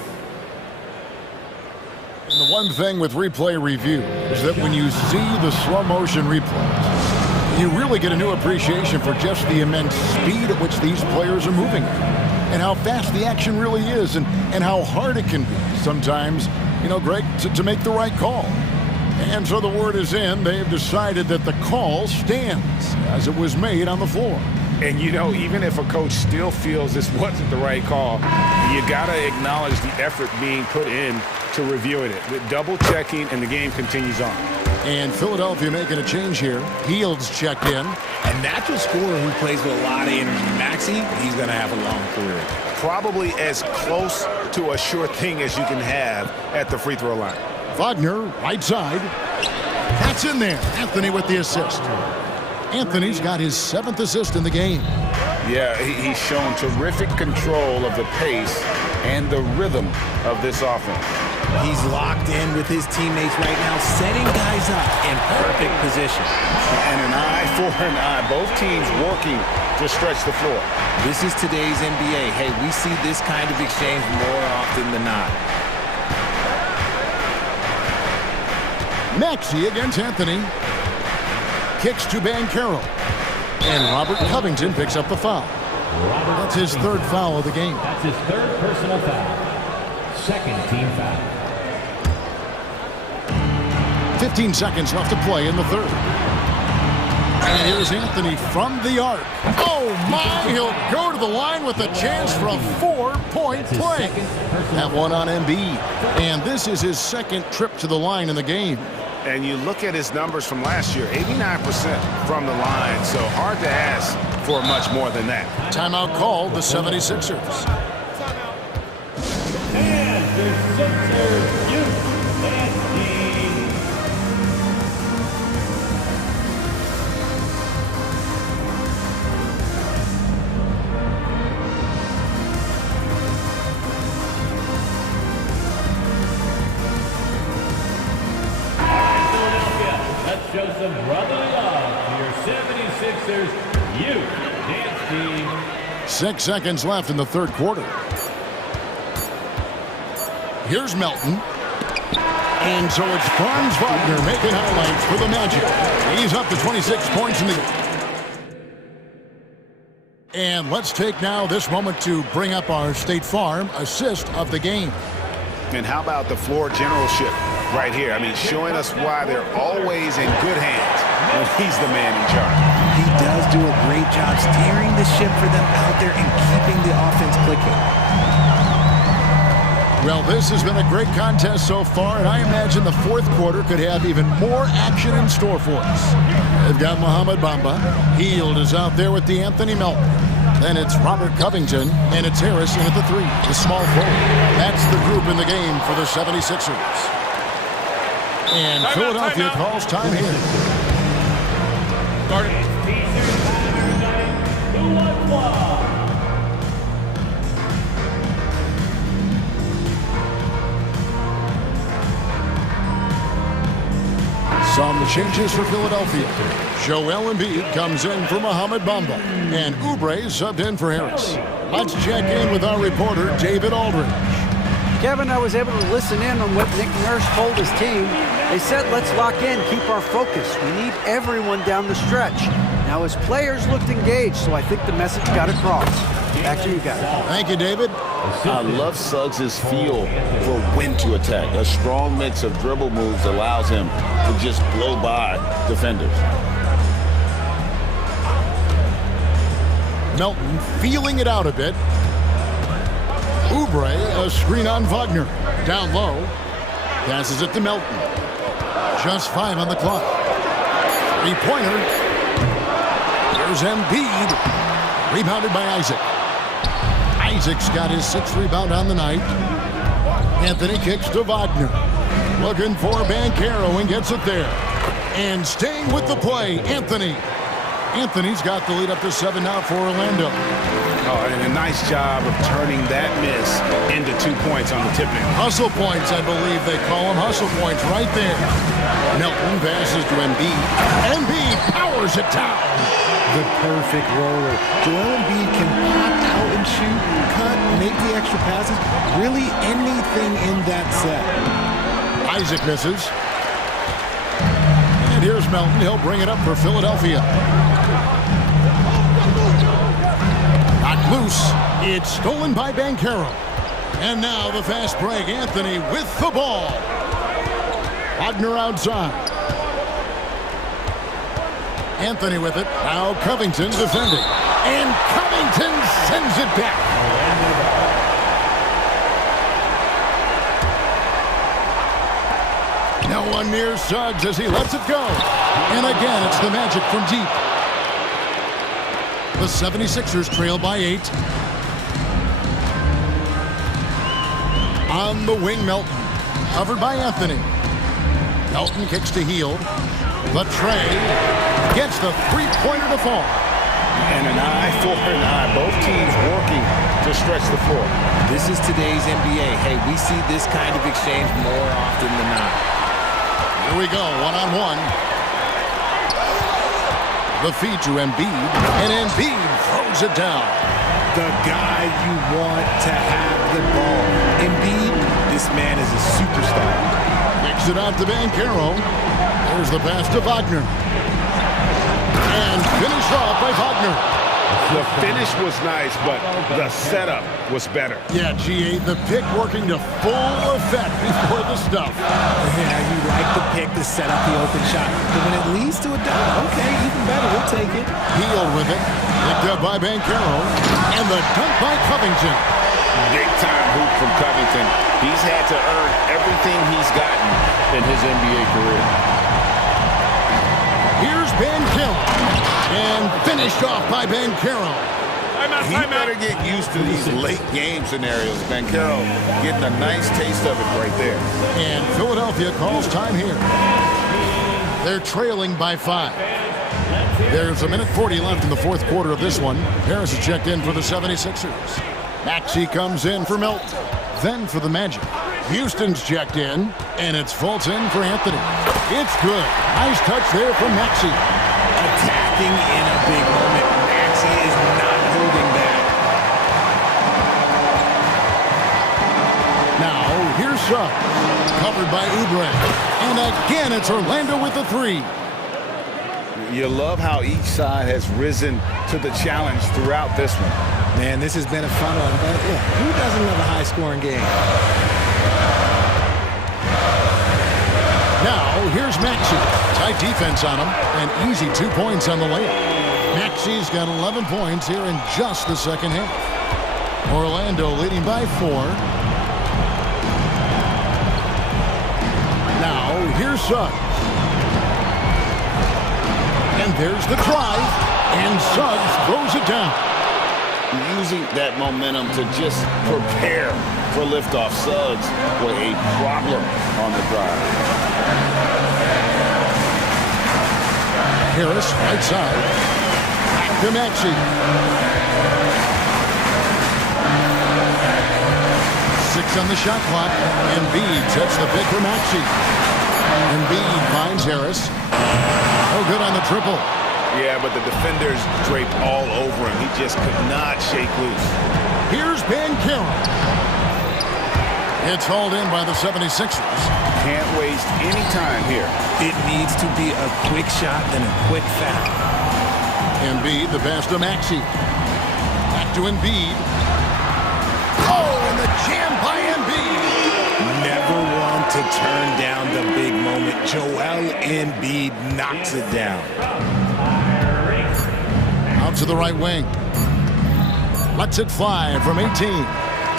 And the one thing with replay review is that when you see the slow motion replays, you really get a new appreciation for just the immense speed at which these players are moving and how fast the action really is and how hard it can be sometimes, you know, Greg, to make the right call. And so the word is in. They've decided that the call stands as it was made on the floor. And, you know, even if a coach still feels this wasn't the right call, you got to acknowledge the effort being put in to reviewing it. With double-checking, and the game continues on. And Philadelphia making a change here. Heald's checked in. A natural scorer who plays with a lot of energy. Maxey, he's going to have a long career. Probably as close to a sure thing as you can have at the free throw line. Wagner, right side. That's in there. Anthony with the assist. Anthony's got his 7th assist in the game. Yeah, he's shown terrific control of the pace and the rhythm of this offense. He's locked in with his teammates right now, setting guys up in perfect position. And an eye for an eye. Both teams working to stretch the floor. This is today's NBA. Hey, we see this kind of exchange more often than not. Maxey against Anthony. Kicks to Banchero. And Robert Covington picks up the foul. That's his 3rd foul of the game. That's his 3rd personal foul. 2nd team foul. 15 seconds left to play in the 3rd. And here's Anthony from the arc. Oh my, he'll go to the line with a chance for a 4-point play. That one on Embiid. And this is his 2nd trip to the line in the game. And you look at his numbers from last year, 89% from the line, so hard to ask for much more than that. Timeout called the 76ers. And the Sixers youth and team. Let's show some brotherly love to your 76ers youth dance team. 6 seconds left in the 3rd quarter. Here's Melton. And so it's Franz Wagner making highlights for the Magic. He's up to 26 points in the game. And let's take now this moment to bring up our State Farm assist of the game. And how about the floor generalship right here? I mean, showing us why they're always in good hands when he's the man in charge. He does do a great job steering the ship for them out there and keeping the offense clicking. Well, this has been a great contest so far, and I imagine the 4th quarter could have even more action in store for us. They've got Mohamed Bamba. Hield is out there with the Anthony Melton. Then it's Robert Covington, and it's Harris in at the 3, the small forward. That's the group in the game for the 76ers. And Philadelphia calls time here. Starting. Some changes for Philadelphia. Joel Embiid comes in for Mohamed Bamba, and Oubre subbed in for Harris. Let's check in with our reporter, David Aldridge. Kevin, I was able to listen in on what Nick Nurse told his team. They said, let's lock in, keep our focus. We need everyone down the stretch. Now, his players looked engaged, so I think the message got across. Back to you guys. Thank you, David. I love Suggs' feel for when to attack. A strong mix of dribble moves allows him to just blow by defenders. Melton feeling it out a bit. Oubre, a screen on Wagner. Down low. Passes it to Melton. Just 5 on the clock. 3-pointer. Here's Embiid. Rebounded by Isaac. Isaac's got his 6th rebound on the night. Anthony kicks to Wagner. Looking for Banchero and gets it there. And staying with the play, Anthony. Anthony's got the lead up to 7 now for Orlando. Oh, and a nice job of turning that miss into 2 points on the tip-in. Hustle points, I believe they call them. Hustle points right there. Melton passes to Embiid. Embiid powers it down. The perfect roller. Joel Embiid can pop out and shoot, cut, make the extra passes. Really anything in that set. Isaac misses. And here's Melton. He'll bring it up for Philadelphia. Not loose. It's stolen by Banchero. And now the fast break. Anthony with the ball. Wagner outside. Anthony with it. Now Covington defending. And Covington sends it back. No one near Suggs as he lets it go. And again, it's the Magic from deep. The 76ers trail by 8. On the wing, Melton. Covered by Anthony. Melton kicks to Heel. The tray gets the three-pointer to fall. And an eye for an eye. Both teams working to stretch the floor. This is today's NBA. Hey, we see this kind of exchange more often than not. Here we go, one-on-one. The feed to Embiid, and Embiid throws it down. The guy you want to have the ball. Embiid, this man is a superstar. Kicks it out to Banchero. There's the pass to Wagner. And finished off by Wagner. The finish was nice, but the setup was better. Yeah, G.A., the pick working to full effect before the stuff. Yeah, you like the pick to set up the open shot. But when it leads to a dunk, okay, even better, we'll take it. Heel with it. Picked up by Banchero. And the dunk by Covington. Big-time hoop from Covington. He's had to earn everything he's gotten in his NBA career. Here's Banchero. And finished off by Banchero. He better get used to these late game scenarios. Banchero getting a nice taste of it right there. And Philadelphia calls time here. They're trailing by 5. There's a minute 40 left in the fourth quarter of this one. Harris is checked in for the 76ers. Maxey comes in for Melton. Then for the Magic. Houston's checked in, and it's Fulton for Anthony. It's good. Nice touch there from Maxey. Attacking in a big moment. Maxey is not holding back. Now, here's Suggs. Covered by Oubre. And again, it's Orlando with the 3. You love how each side has risen to the challenge throughout this one. Man, this has been a fun one. But yeah, who doesn't love a high-scoring game? Now, here's Maxey. Tight defense on him, and easy 2 points on the layup. Maxey's got 11 points here in just the second half. Orlando leading by 4. Now, here's Suggs. And there's the drive, and Suggs throws it down. Using that momentum to just prepare for liftoff. Suggs with a problem on the drive. Harris, right side. Back to Maxey. 6 on the shot clock. Embiid sets the pick for Maxey. Embiid finds Harris. No good on the triple. Yeah, but the defenders draped all over him. He just could not shake loose. Here's Banchero. It's hauled in by the 76ers. Can't waste any time here. It needs to be a quick shot and a quick foul. Embiid, the pass to Maxey. Back to Embiid. Oh, and the jam by Embiid. Never one to turn down the big moment. Joel Embiid knocks it down. Out to the right wing. Lets it fly from 18.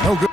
No good.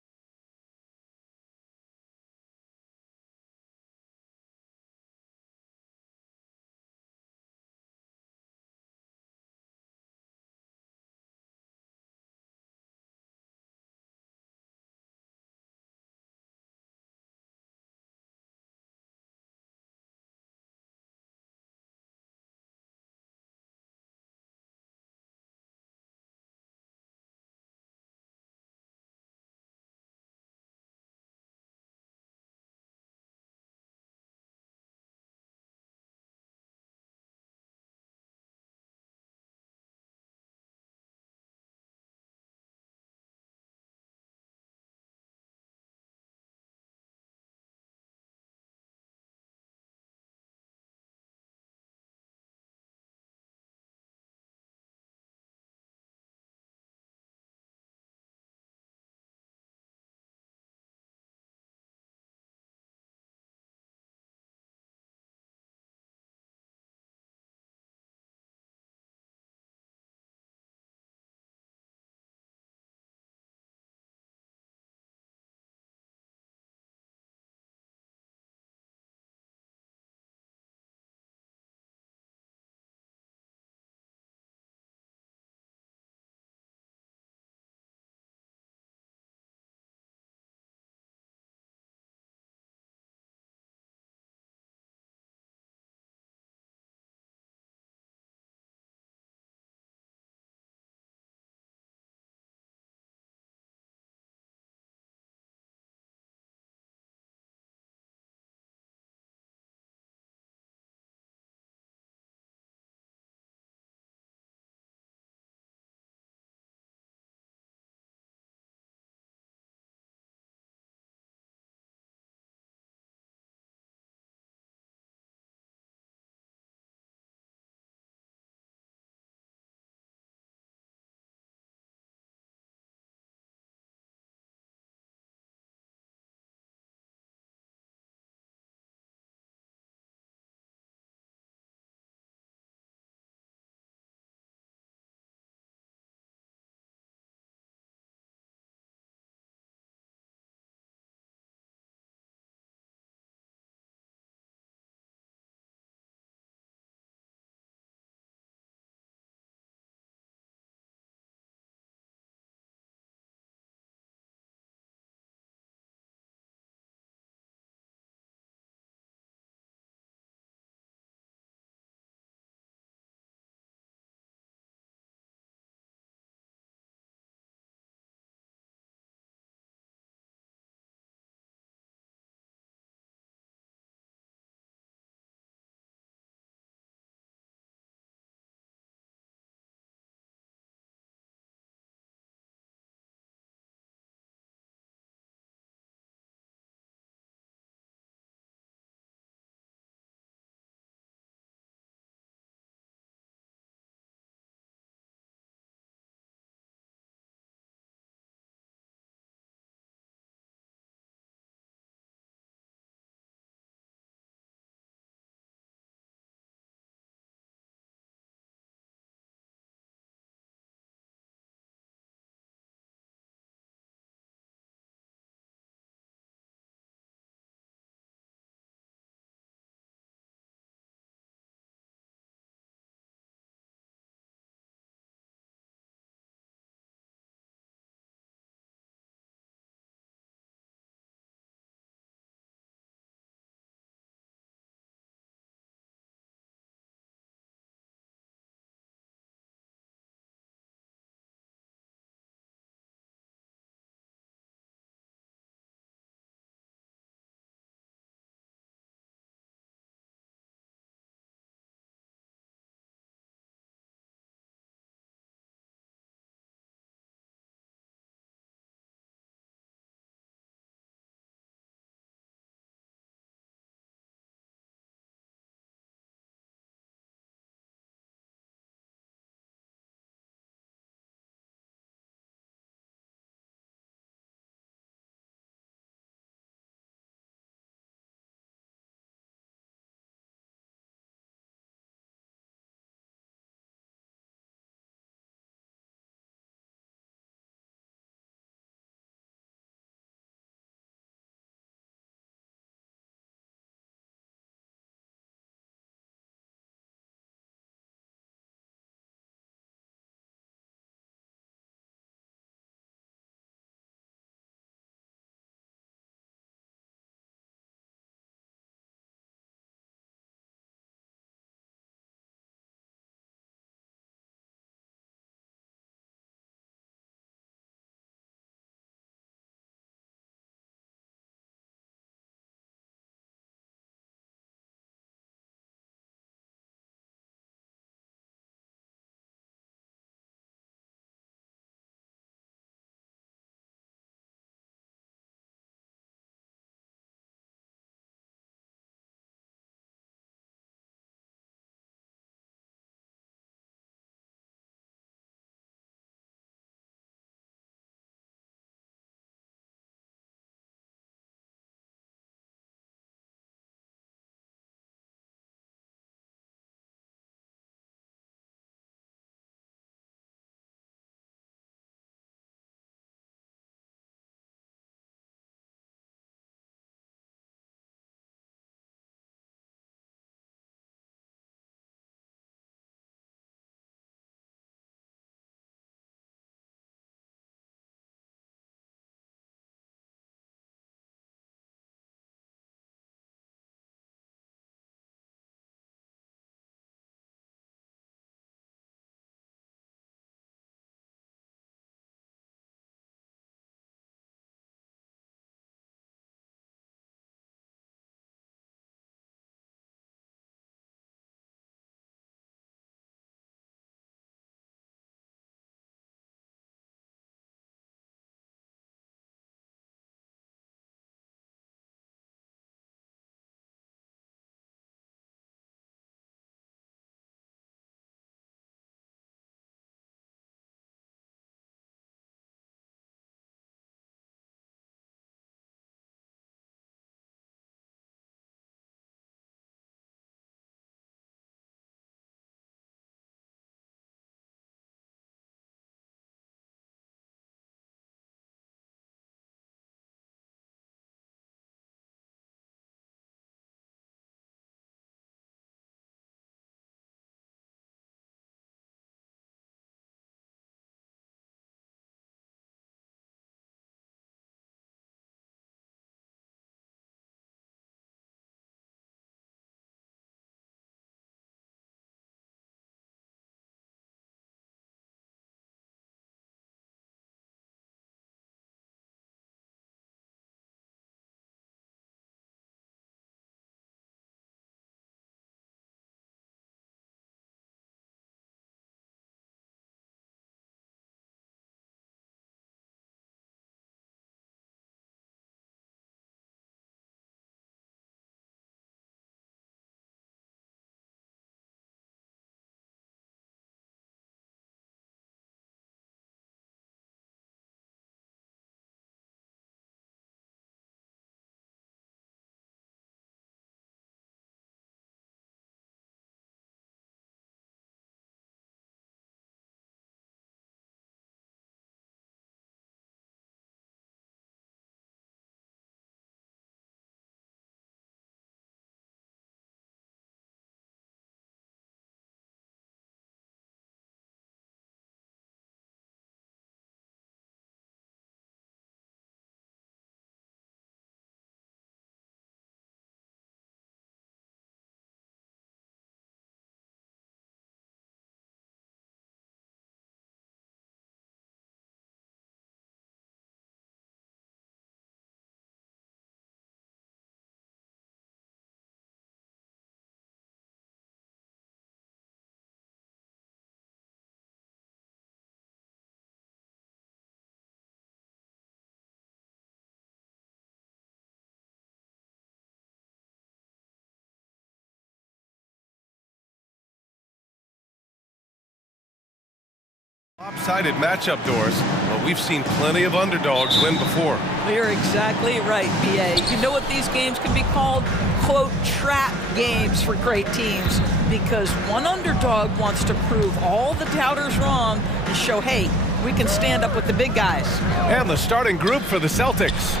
Lopsided matchup, Doris, but we've seen plenty of underdogs win before. You're exactly right, BA. You know what these games can be called? Quote, trap games for great teams, because one underdog wants to prove all the doubters wrong and show, hey, we can stand up with the big guys. And the starting group for the Celtics.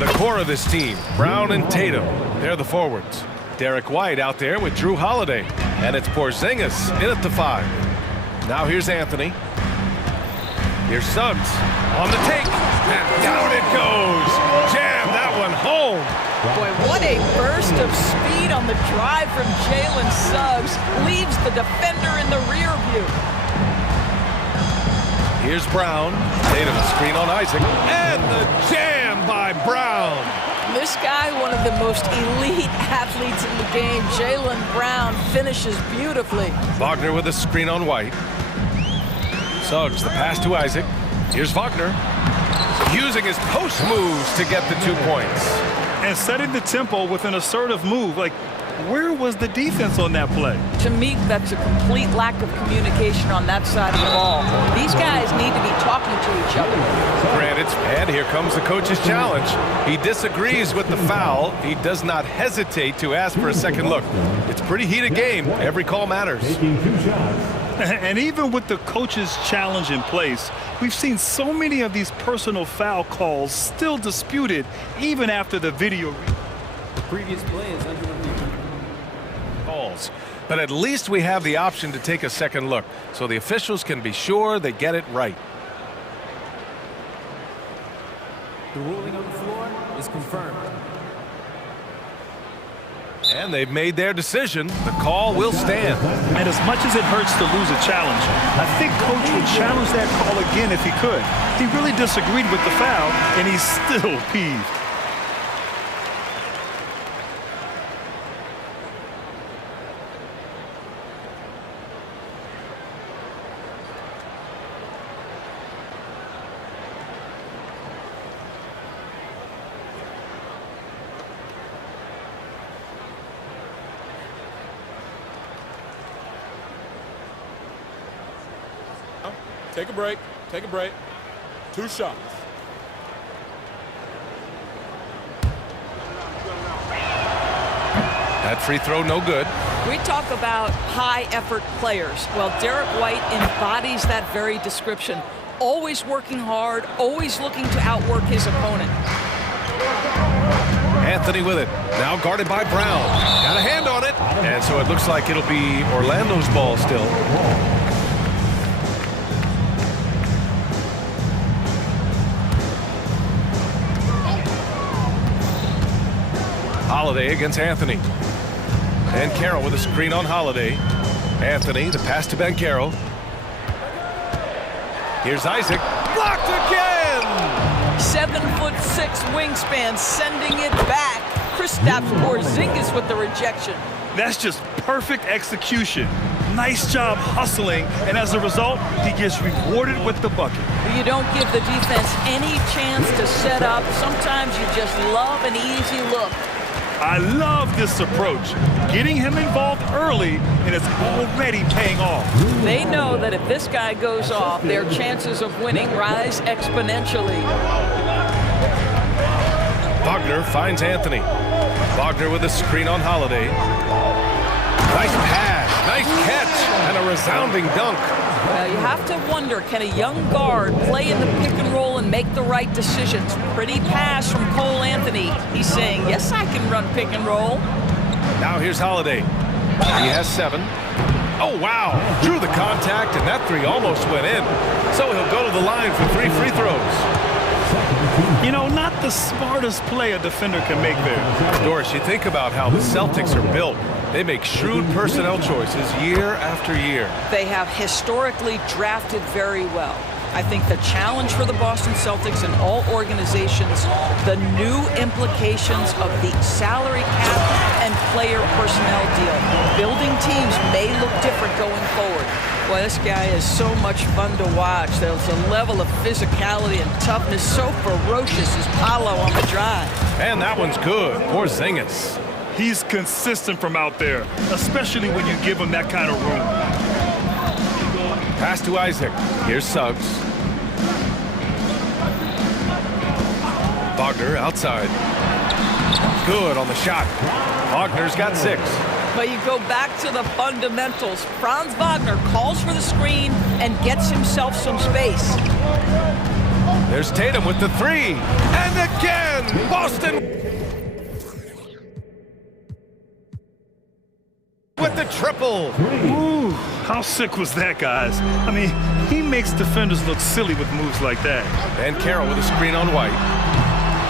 The core of this team, Brown and Tatum. They're the forwards. Derek White out there with Drew Holiday. And it's Porzingis in at the 5. Now here's Anthony. Here's Suggs on the take. And down it goes. Jam that one home. Boy, what a burst of speed on the drive from Jalen Suggs. Leaves the defender in the rear view. Here's Brown. Tatum screen on Isaac. And the jam by Brown. This guy, one of the most elite athletes in the game, Jalen Brown, finishes beautifully. Wagner with a screen on White. Suggs, the pass to Isaac. Here's Wagner. Using his post moves to get the 2 points. And setting the tempo with an assertive move. Like, where was the defense on that play? To me, that's a complete lack of communication on that side of the ball. These guys need to be talking to each other. Granted, and here comes the coach's challenge. He disagrees with the foul. He does not hesitate to ask for a second look. It's a pretty heated game. Every call matters. And even with the coach's challenge in place, we've seen so many of these personal foul calls still disputed even after the video. The previous play is under review. Calls. But at least we have the option to take a second look, so the officials can be sure they get it right. The ruling on the floor is confirmed. And they've made their decision. The call will stand. And as much as it hurts to lose a challenge, I think Coach would challenge that call again if he could. He really disagreed with the foul, and he's still peeved. Take a break. Take a break. 2 shots. That free throw, no good. We talk about high-effort players. Well, Derek White embodies that very description. Always working hard, always looking to outwork his opponent. Anthony with it. Now guarded by Brown. Got a hand on it. And so it looks like it'll be Orlando's ball still. Holiday against Anthony. Banchero with a screen on Holiday. Anthony, the pass to Banchero. Here's Isaac. Blocked again! 7'6" wingspan, sending it back. Kristaps Porzingis with the rejection. That's just perfect execution. Nice job hustling, and as a result, he gets rewarded with the bucket. You don't give the defense any chance to set up. Sometimes you just love an easy look. I love this approach. Getting him involved early, and it's already paying off. They know that if this guy goes off, their chances of winning rise exponentially. Wagner finds Anthony. Wagner with a screen on Holiday. Nice pass, nice catch, and a resounding dunk. You have to wonder, can a young guard play in the pick and roll and make the right decisions? Pretty pass from Cole Anthony. He's saying, yes, I can run pick and roll. Now here's Holiday. He has 7. Oh, wow. Drew the contact, and that 3 almost went in. So he'll go to the line for 3 free throws. You know, not the smartest play a defender can make there. Doris, you think about how the Celtics are built. They make shrewd personnel choices year after year. They have historically drafted very well. I think the challenge for the Boston Celtics and all organizations, the new implications of the salary cap and player personnel deal. Building teams may look different going forward. Boy, this guy is so much fun to watch. There's a level of physicality and toughness so ferocious as Paolo on the drive. And that one's good. Porzingis. He's consistent from out there, especially when you give him that kind of room. Pass to Isaac. Here's Suggs. Wagner outside. Good on the shot. Wagner's got 6. But you go back to the fundamentals. Franz Wagner calls for the screen and gets himself some space. There's Tatum with the 3. And again, Boston with the triple. Ooh, how sick was that, guys? I mean, he makes defenders look silly with moves like that. And Carroll with a screen on White.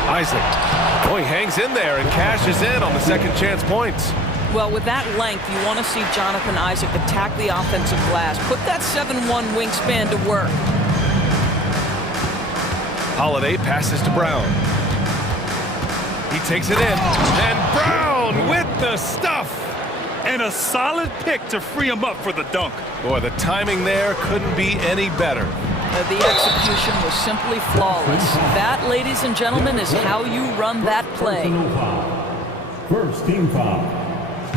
Isaac. Oh, he hangs in there and cashes in on the second chance points. Well, with that length, you want to see Jonathan Isaac attack the offensive glass. Put that 7-1 wingspan to work. Holiday passes to Brown. He takes it in. And Brown with the stuff. And a solid pick to free him up for the dunk. Boy, the timing there couldn't be any better. The execution was simply flawless. That, ladies and gentlemen, is how you run that play. First team foul.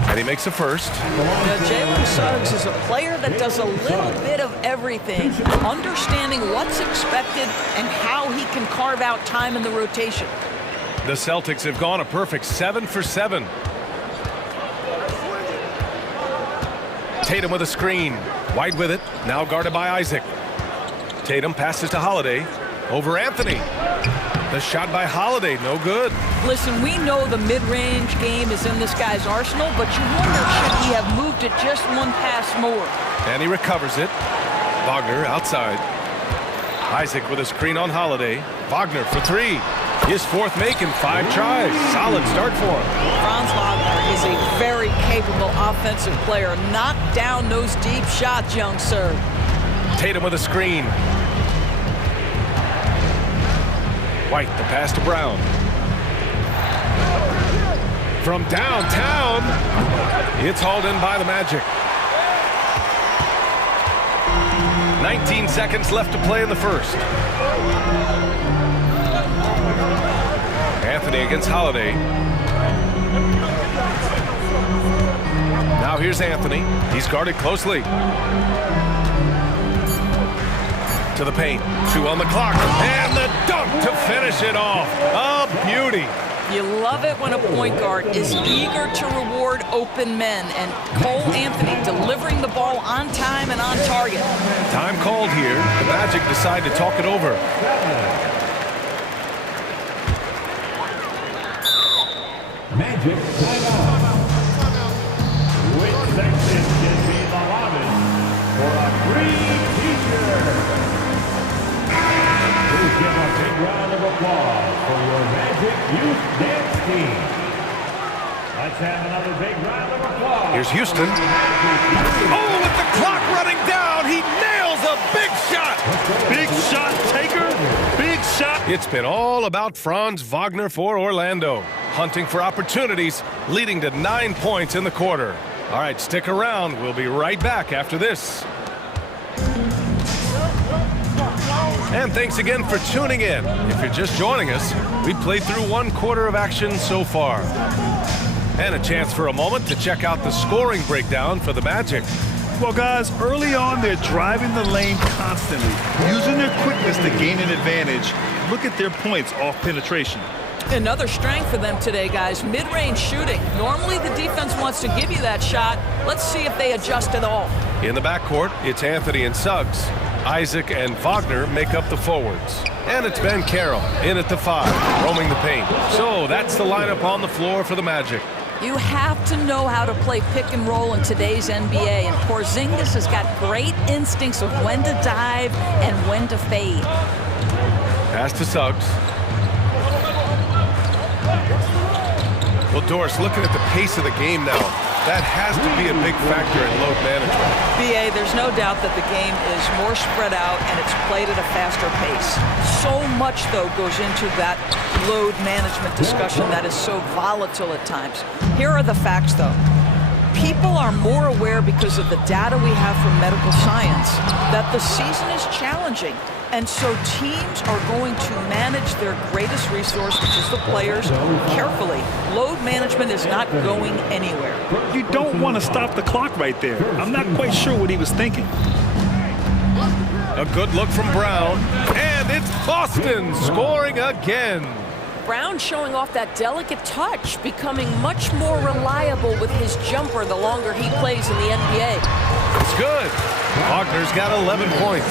And he makes a first. Jalen Suggs is a player that does a little bit of everything, understanding what's expected and how he can carve out time in the rotation. The Celtics have gone a perfect 7 for 7. Tatum with a screen. White with it. Now guarded by Isaac. Tatum passes to Holiday. Over Anthony. The shot by Holiday, no good. Listen, we know the mid-range game is in this guy's arsenal, but you wonder should he have moved it just one pass more. And he recovers it. Wagner outside. Isaac with a screen on Holiday. Wagner for 3. His 4th make in 5 tries. Solid start for him. Franz Wagner is a very capable offensive player. Knock down those deep shots, young sir. Tatum with a screen. White, the pass to Brown. From downtown, it's hauled in by the Magic. 19 seconds left to play in the first. Anthony against Holiday. Now here's Anthony. He's guarded closely. To the paint. 2 on the clock. And the dunk to finish it off. A beauty. You love it when a point guard is eager to reward open men, and Cole Anthony delivering the ball on time and on target. Time called here. The Magic decide to talk it over. Magic timeout. Which section can be the loudest for a free t-shirt? Please give a big round of applause for your Magic Youth Dance Team. Let's have another big round of applause. Here's Houston. Oh, with the clock running down, he nails a big shot. Big shot taker. Big shot. It's been all about Franz Wagner for Orlando. Hunting for opportunities, leading to 9 points in the quarter. All right, stick around. We'll be right back after this. And thanks again for tuning in. If you're just joining us, we played through 1 quarter of action so far. And a chance for a moment to check out the scoring breakdown for the Magic. Well, guys, early on, they're driving the lane constantly, using their quickness to gain an advantage. Look at their points off penetration. Another strength for them today, guys, mid-range shooting. Normally the defense wants to give you that shot. Let's see if they adjust at all. In the backcourt, it's Anthony and Suggs. Isaac and Wagner make up the forwards. And it's Ben Carroll in at the 5, roaming the paint. So that's the lineup on the floor for the Magic. You have to know how to play pick and roll in today's NBA, and Porzingis has got great instincts of when to dive and when to fade. Pass to Suggs. Well, Doris, looking at the pace of the game now, that has to be a big factor in load management. BA, there's no doubt that the game is more spread out and it's played at a faster pace. So much, though, goes into that load management discussion that is so volatile at times. Here are the facts, though. People are more aware because of the data we have from medical science that the season is challenging. And so teams are going to manage their greatest resource, which is the players, carefully. Load management is not going anywhere. You don't want to stop the clock right there. I'm not quite sure what he was thinking. A good look from Brown, and it's Boston scoring again. Brown showing off that delicate touch, becoming much more reliable with his jumper the longer he plays in the NBA. It's good. Wagner's got 11 points.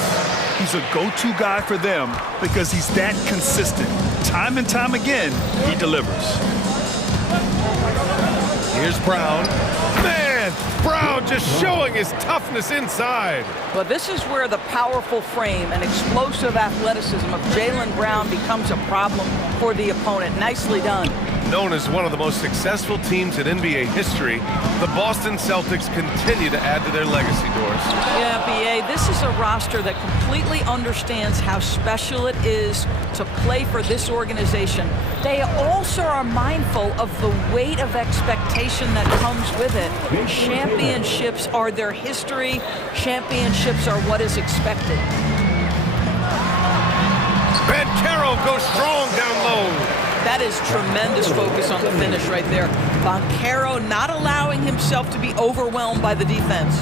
He's a go-to guy for them because he's that consistent. Time and time again, he delivers. Here's Brown. Man, Brown just showing his toughness inside. But this is where the powerful frame and explosive athleticism of Jaylen Brown becomes a problem for the opponent. Nicely done. Known as one of the most successful teams in NBA history, the Boston Celtics continue to add to their legacy, Doris. Yeah, B.A., this is a roster that completely understands how special it is to play for this organization. They also are mindful of the weight of expectation that comes with it. Championships are their history. Championships are what is expected. Banchero goes strong down low. That is tremendous focus on the finish right there. Banchero not allowing himself to be overwhelmed by the defense.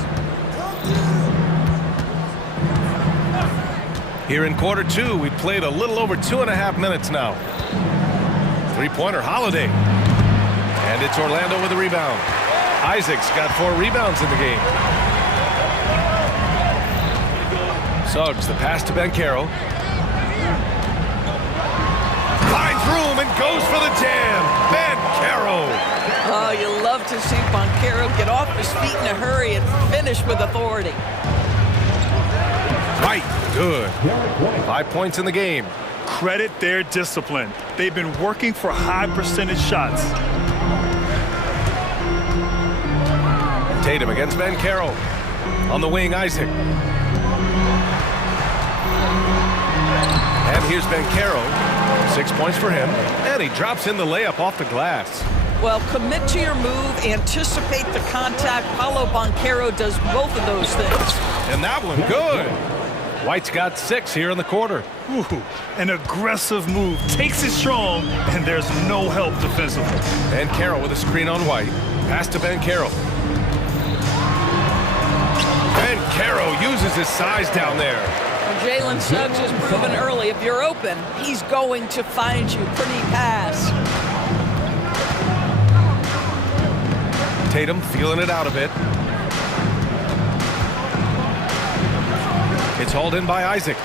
Here in quarter two, we played a little over 2.5 minutes now. Three-pointer, Holiday. And it's Orlando with a rebound. Isaac's got 4 rebounds in the game. Suggs, the pass to Banchero. Finds room and goes for the jam. Banchero. Oh, you love to see Banchero get off his feet in a hurry and finish with authority. White, good. 5 points in the game. Credit their discipline. They've been working for high percentage shots. Tatum against Banchero. On the wing, Isaac. And here's Banchero. 6 points for him. And he drops in the layup off the glass. Well, commit to your move, anticipate the contact. Paolo Banchero does both of those things. And that one, good. White's got 6 here in the quarter. Ooh, an aggressive move. Takes it strong, and there's no help defensively. Banchero with a screen on White. Pass to Banchero. Banchero uses his size down there. Jalen Suggs has proven early, if you're open, he's going to find you. Pretty pass. Tatum feeling it out a bit. It's hauled in by Isaac.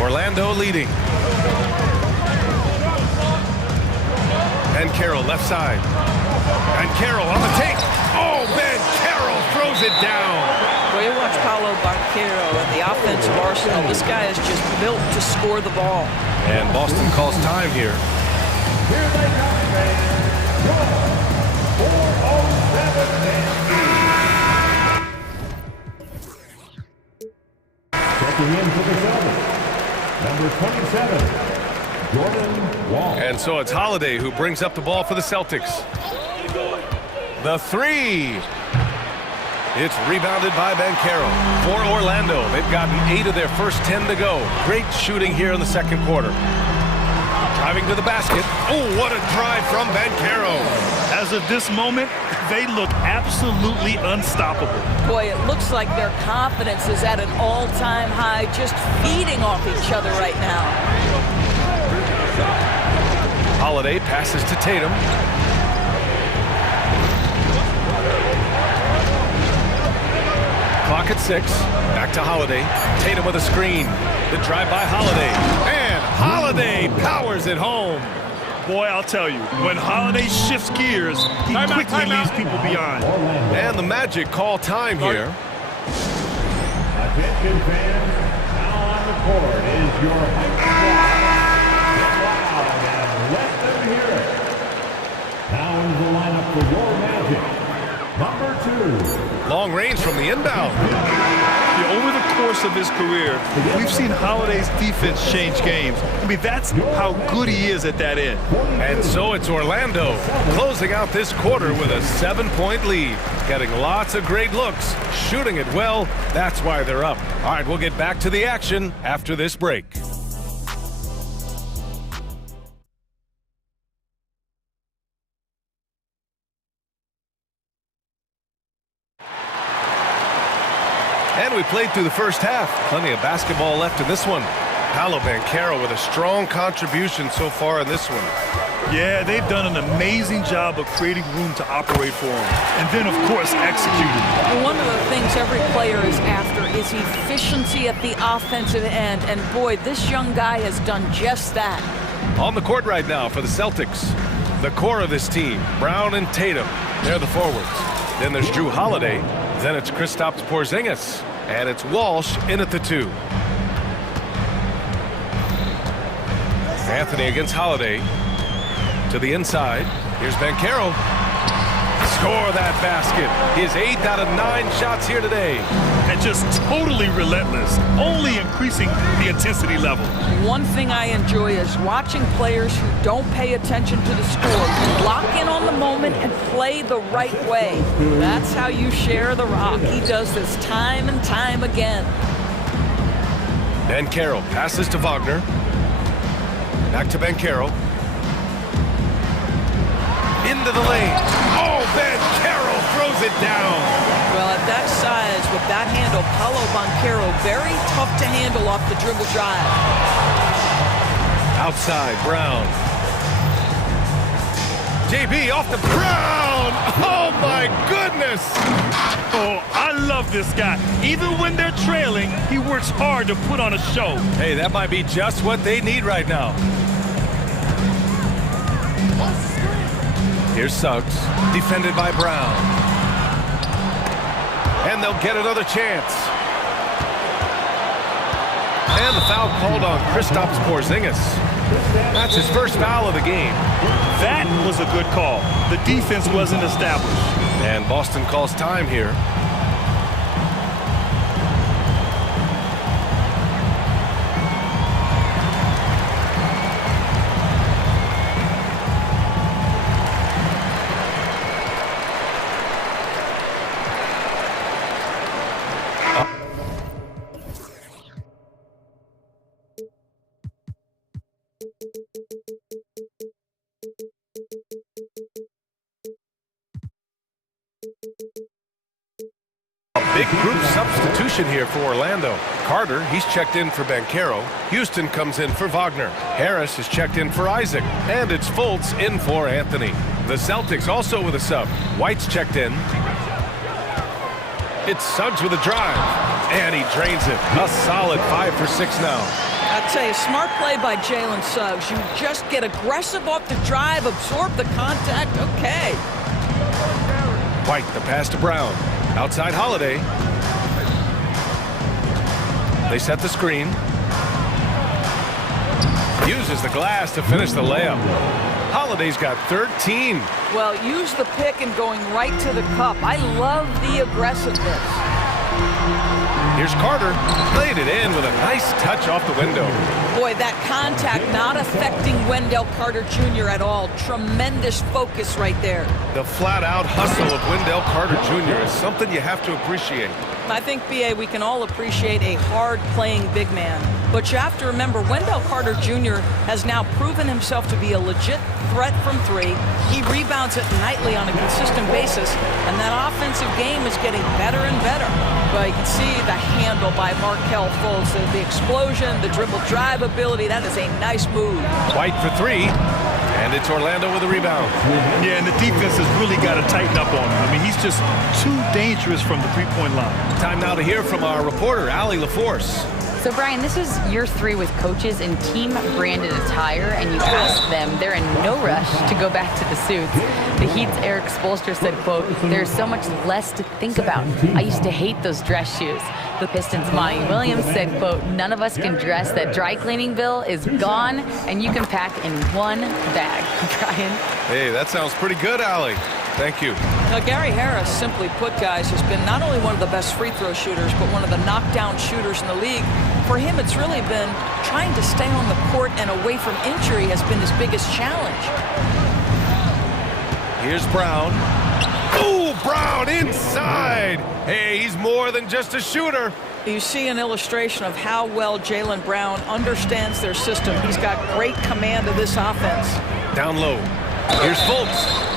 Orlando leading. Banchero left side. Banchero on the take. Oh, Banchero throws it down. Well, you watch Paolo Banchero and the offensive arsenal. This guy is just built to score the ball. And Boston calls time here. Here they come, fans. 4:07. Checking in for the Celtics, number 27, Jordan Wall. And so it's Holiday who brings up the ball for the Celtics. The three. It's rebounded by Banchero for Orlando. They've gotten 8 of their first 10 to go. Great shooting here in the second quarter. Driving to the basket. Oh, what a drive from Banchero. As of this moment, they look absolutely unstoppable. Boy, it looks like their confidence is at an all-time high, just feeding off each other right now. Holiday passes to Tatum. Clock at 6. Back to Holiday. Tatum with a screen. The drive by Holiday. And Holiday powers it home. Boy, I'll tell you, when Holiday shifts gears, he quickly leaves people behind. And the Magic call time here. Attention fans, now on the court is your high squad. Get loud and let them hear it. Now into the lineup for your Magic, number 2. Long range from the inbound. Over the course of his career, we've seen Holiday's defense change games. I mean, that's how good he is at that end. And so it's Orlando closing out this quarter with a 7-point lead. Getting lots of great looks, shooting it well. That's why they're up. All right, we'll get back to the action after this break. And we played through the first half. Plenty of basketball left in this one. Paolo Banchero with a strong contribution so far in this one. Yeah, they've done an amazing job of creating room to operate for him. And then, of course, executing. One of the things every player is after is efficiency at the offensive end. And boy, this young guy has done just that. On the court right now for the Celtics. The core of this team, Brown and Tatum. They're the forwards. Then there's Drew Holiday. Then it's Kristaps Porzingis. And it's Walsh in at the 2. Anthony against Holiday. To the inside. Here's Banchero. Score that basket. His 8th out of 9 shots here today. And just totally relentless, only increasing the intensity level. One thing I enjoy is watching players who don't pay attention to the score, lock in on the moment and play the right way. That's how you share the rock. He does this time and time again. Banchero passes to Wagner. Back to Banchero. Into the lane. Oh, Banchero throws it down. Well, at that size, with that handle, Paolo Banchero, very tough to handle off the dribble drive. Outside, Brown. JB off the Brown. Oh, my goodness. Oh, I love this guy. Even when they're trailing, he works hard to put on a show. Hey, that might be just what they need right now. Here's Suggs, defended by Brown. And they'll get another chance. And the foul called on Kristaps Porzingis. That's his first foul of the game. That was a good call. The defense wasn't established. And Boston calls time here. Big group substitution here for Orlando. Carter, he's checked in for Banchero. Houston comes in for Wagner. Harris is checked in for Isaac. And it's Fultz in for Anthony. The Celtics also with a sub. White's checked in. It's Suggs with a drive. And he drains it. A solid 5 for 6 now. I'd say a smart play by Jalen Suggs. You just get aggressive off the drive, absorb the contact. Okay. White, the pass to Brown. Outside Holiday. They set the screen. Uses the glass to finish the layup. Holiday's got 13. Well, use the pick and going right to the cup. I love the aggressiveness. Here's Carter. Played it in with a nice touch off the window. Boy, that contact not affecting Wendell Carter Jr. at all. Tremendous focus right there. The flat-out hustle of Wendell Carter Jr. is something you have to appreciate. I think, B.A., we can all appreciate a hard-playing big man. But you have to remember, Wendell Carter Jr. has now proven himself to be a legit threat from 3. He rebounds it nightly on a consistent basis, and that offensive game is getting better and better. But you can see the handle by Markelle Fultz, the explosion, the dribble drive ability. That is a nice move. White for 3. And it's Orlando with a rebound. Yeah, and the defense has really got to tighten up on him. I mean, he's just too dangerous from the three-point line. Time now to hear from our reporter, Allie LaForce. So, Brian, this is year 3 with coaches in team-branded attire, and you ask them, they're in no rush to go back to the suits. The Heat's Eric Spoelstra said, quote, "There's so much less to think about. I used to hate those dress shoes." The Pistons' Monty Williams said, quote, "None of us can dress. That dry cleaning bill is gone, and you can pack in one bag." Brian? Hey, that sounds pretty good, Allie. Thank you. Now, Gary Harris, simply put, guys, has been not only one of the best free throw shooters, but one of the knockdown shooters in the league. For him, it's really been trying to stay on the court and away from injury has been his biggest challenge. Here's Brown. Ooh, Brown inside. Hey, he's more than just a shooter. You see an illustration of how well Jaylen Brown understands their system. He's got great command of this offense. Down low. Here's Fultz.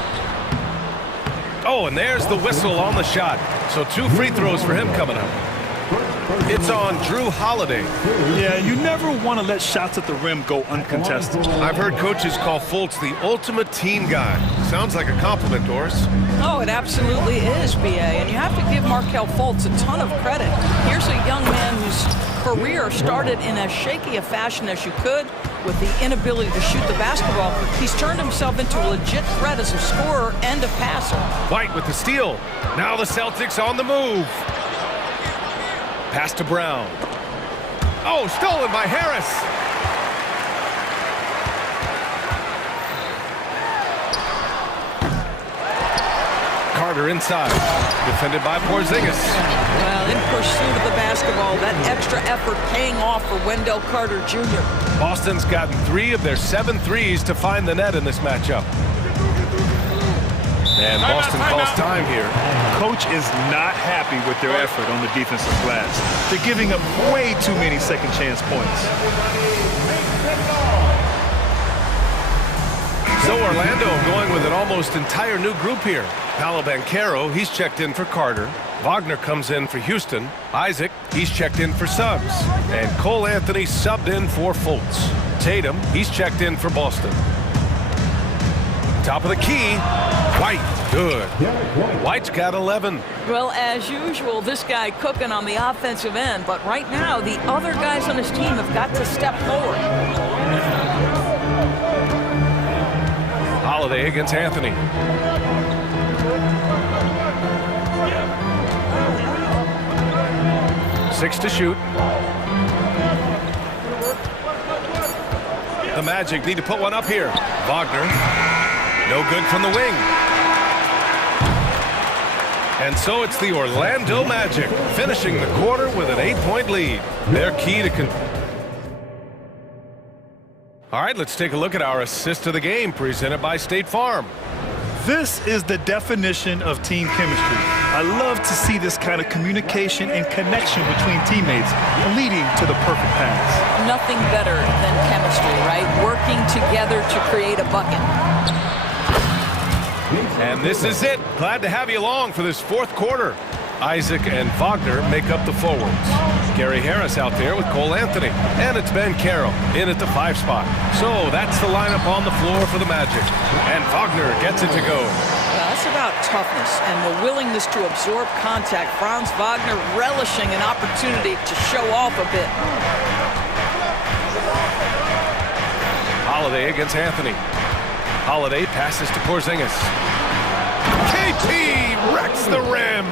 Oh, and there's the whistle on the shot. So 2 free throws for him coming up. It's on Drew Holiday. Yeah, you never want to let shots at the rim go uncontested. I've heard coaches call Fultz the ultimate team guy. Sounds like a compliment, Doris. Oh, it absolutely is, BA. And you have to give Markelle Fultz a ton of credit. Here's a young man whose career started in as shaky a fashion as you could, with the inability to shoot the basketball. He's turned himself into a legit threat as a scorer and a passer. White with the steal. Now the Celtics on the move. Pass to Brown. Oh, stolen by Harris. Carter inside. Defended by Porzingis. Well, in pursuit of the basketball, that extra effort paying off for Wendell Carter Jr. Boston's gotten 3 of their 7 threes to find the net in this matchup. And Boston calls time here. Coach is not happy with their effort on the defensive glass. They're giving up way too many second chance points. So Orlando going with an almost entire new group here. Paolo Banchero, he's checked in for Carter. Wagner comes in for Houston. Isaac, he's checked in for Suggs. And Cole Anthony subbed in for Fultz. Tatum, he's checked in for Boston. Top of the key, White, good. White's got 11. Well, as usual, this guy cooking on the offensive end, but right now, the other guys on his team have got to step forward. Holiday against Anthony. Six to shoot. The Magic need to put one up here. Wagner, no good from the wing. And so it's the Orlando Magic finishing the quarter with an 8-point lead. Their key to All right, let's take a look at our assist of the game presented by State Farm. This is the definition of team chemistry. I love to see this kind of communication and connection between teammates leading to the perfect pass. Nothing better than chemistry, right? Working together to create a bucket. And this is it. Glad to have you along for this fourth quarter. Isaac and Wagner make up the forwards. Gary Harris out there with Cole Anthony. And it's Ben Carroll in at the 5 spot. So that's the lineup on the floor for the Magic. And Wagner gets it to go. Well, that's about toughness and the willingness to absorb contact. Franz Wagner relishing an opportunity to show off a bit. Holiday against Anthony. Holiday passes to Porzingis. KP wrecks the rim.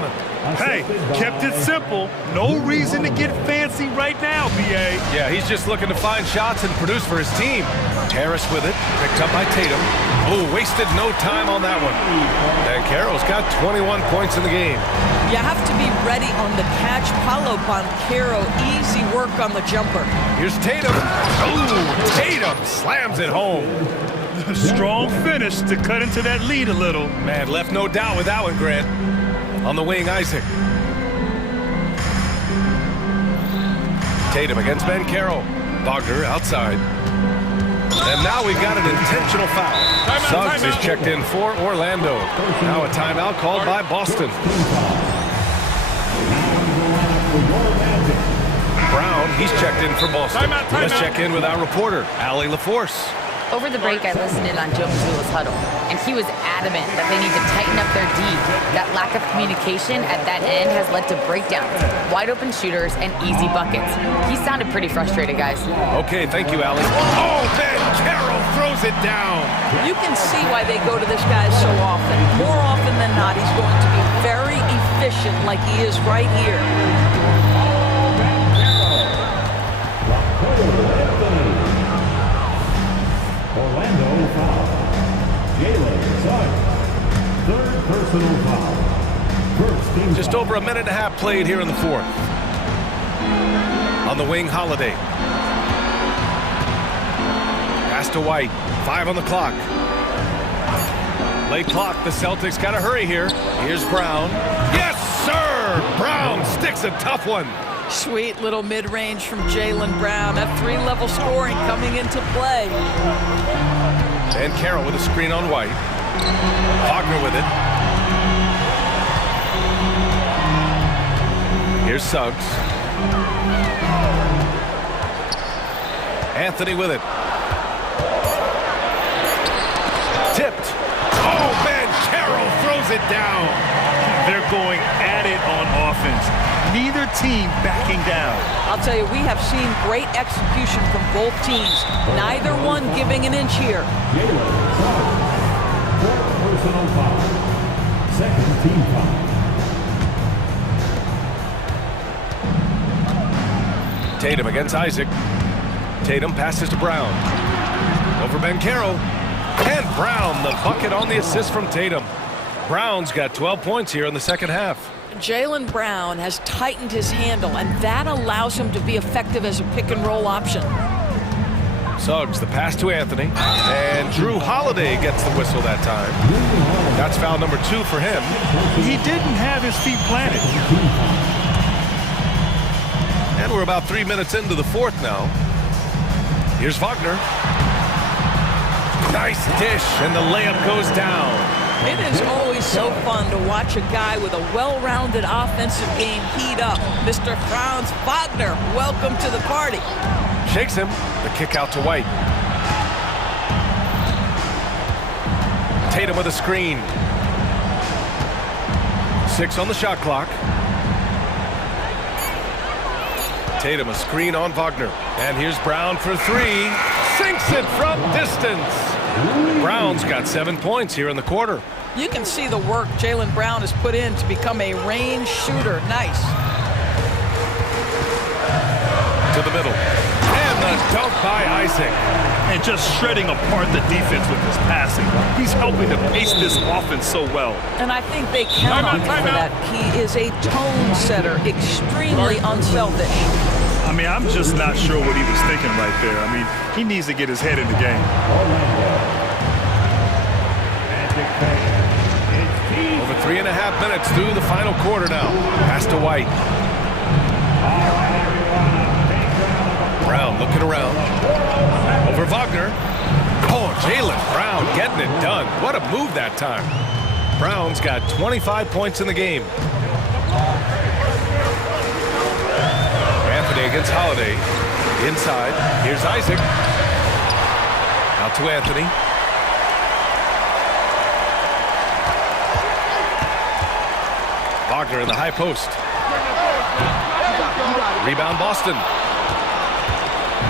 Hey, kept it simple. No reason to get fancy right now, BA. Yeah, he's just looking to find shots and produce for his team. Harris with it, picked up by Tatum. Oh, wasted no time on that one. And Carroll's got 21 points in the game. You have to be ready on the catch. Paolo Banchero, easy work on the jumper. Here's Tatum. Oh, Tatum slams it home. Strong finish to cut into that lead a little. Man, left no doubt with that one, Grant. On the wing, Isaac. Tatum against Ben Carroll. Wagner outside. And now we've got an intentional foul. Suggs is checked in for Orlando. Now a timeout called by Boston. Brown, he's checked in for Boston. Let's check in with our reporter, Allie LaForce. Over the break, I listened in on Joe Mazzulla's huddle, and he was adamant that they need to tighten up their D. That lack of communication at that end has led to breakdowns, wide open shooters, and easy buckets. He sounded pretty frustrated, guys. Okay, thank you, Allie. Oh, Ben Carroll throws it down. You can see why they go to this guy so often. More often than not, he's going to be very efficient like he is right here. Orlando foul. Jalen Suggs. Third personal foul. First team Just foul. over a minute and a half played here in the fourth. On the wing, Holiday. Pass to White. 5 on the clock. Late clock. The Celtics got to hurry here. Here's Brown. Yes, sir! Brown sticks a tough one. Sweet little mid-range from Jaylen Brown. F3 level scoring coming into play. And Carroll with a screen on White. Wagner with it. Here's Suggs. Anthony with it. Tipped. Oh, man, Carroll throws it down. They're going at it on offense. Neither team backing down. I'll tell you, we have seen great execution from both teams. Neither one giving an inch here. Personal foul. Second team foul. Tatum against Isaac. Tatum passes to Brown. Over Bankero. And Brown, the bucket on the assist from Tatum. Brown's got 12 points here in the second half. Jaylen Brown has tightened his handle, and that allows him to be effective as a pick-and-roll option. Suggs, the pass to Anthony. And Drew Holiday gets the whistle that time. That's foul number 2 for him. He didn't have his feet planted. And we're about 3 minutes into the fourth now. Here's Wagner. Nice dish, and the layup goes down. It is always so fun to watch a guy with a well-rounded offensive game heat up. Mr. Franz Wagner, welcome to the party. Shakes him. The kick out to White. Tatum with a screen. 6 on the shot clock. Tatum a screen on Wagner. And here's Brown for 3. Sinks it from distance. Brown's got 7 points here in the quarter. You can see the work Jaylen Brown has put in to become a range shooter. Nice. To the middle. And the dunk by Isaac. And just shredding apart the defense with his passing. He's helping to pace this offense so well. And I think they count on him for that. He is a tone setter, extremely unselfish. I mean, I'm just not sure what he was thinking right there. I mean, he needs to get his head in the game. Over 3.5 minutes through the final quarter now. Pass to White. Brown looking around. Over Wagner. Oh, Jaylen Brown getting it done. What a move that time. Brown's got 25 points in the game. Anthony against Holiday. Inside. Here's Isaac. Out to Anthony. Wagner in the high post. Rebound Boston.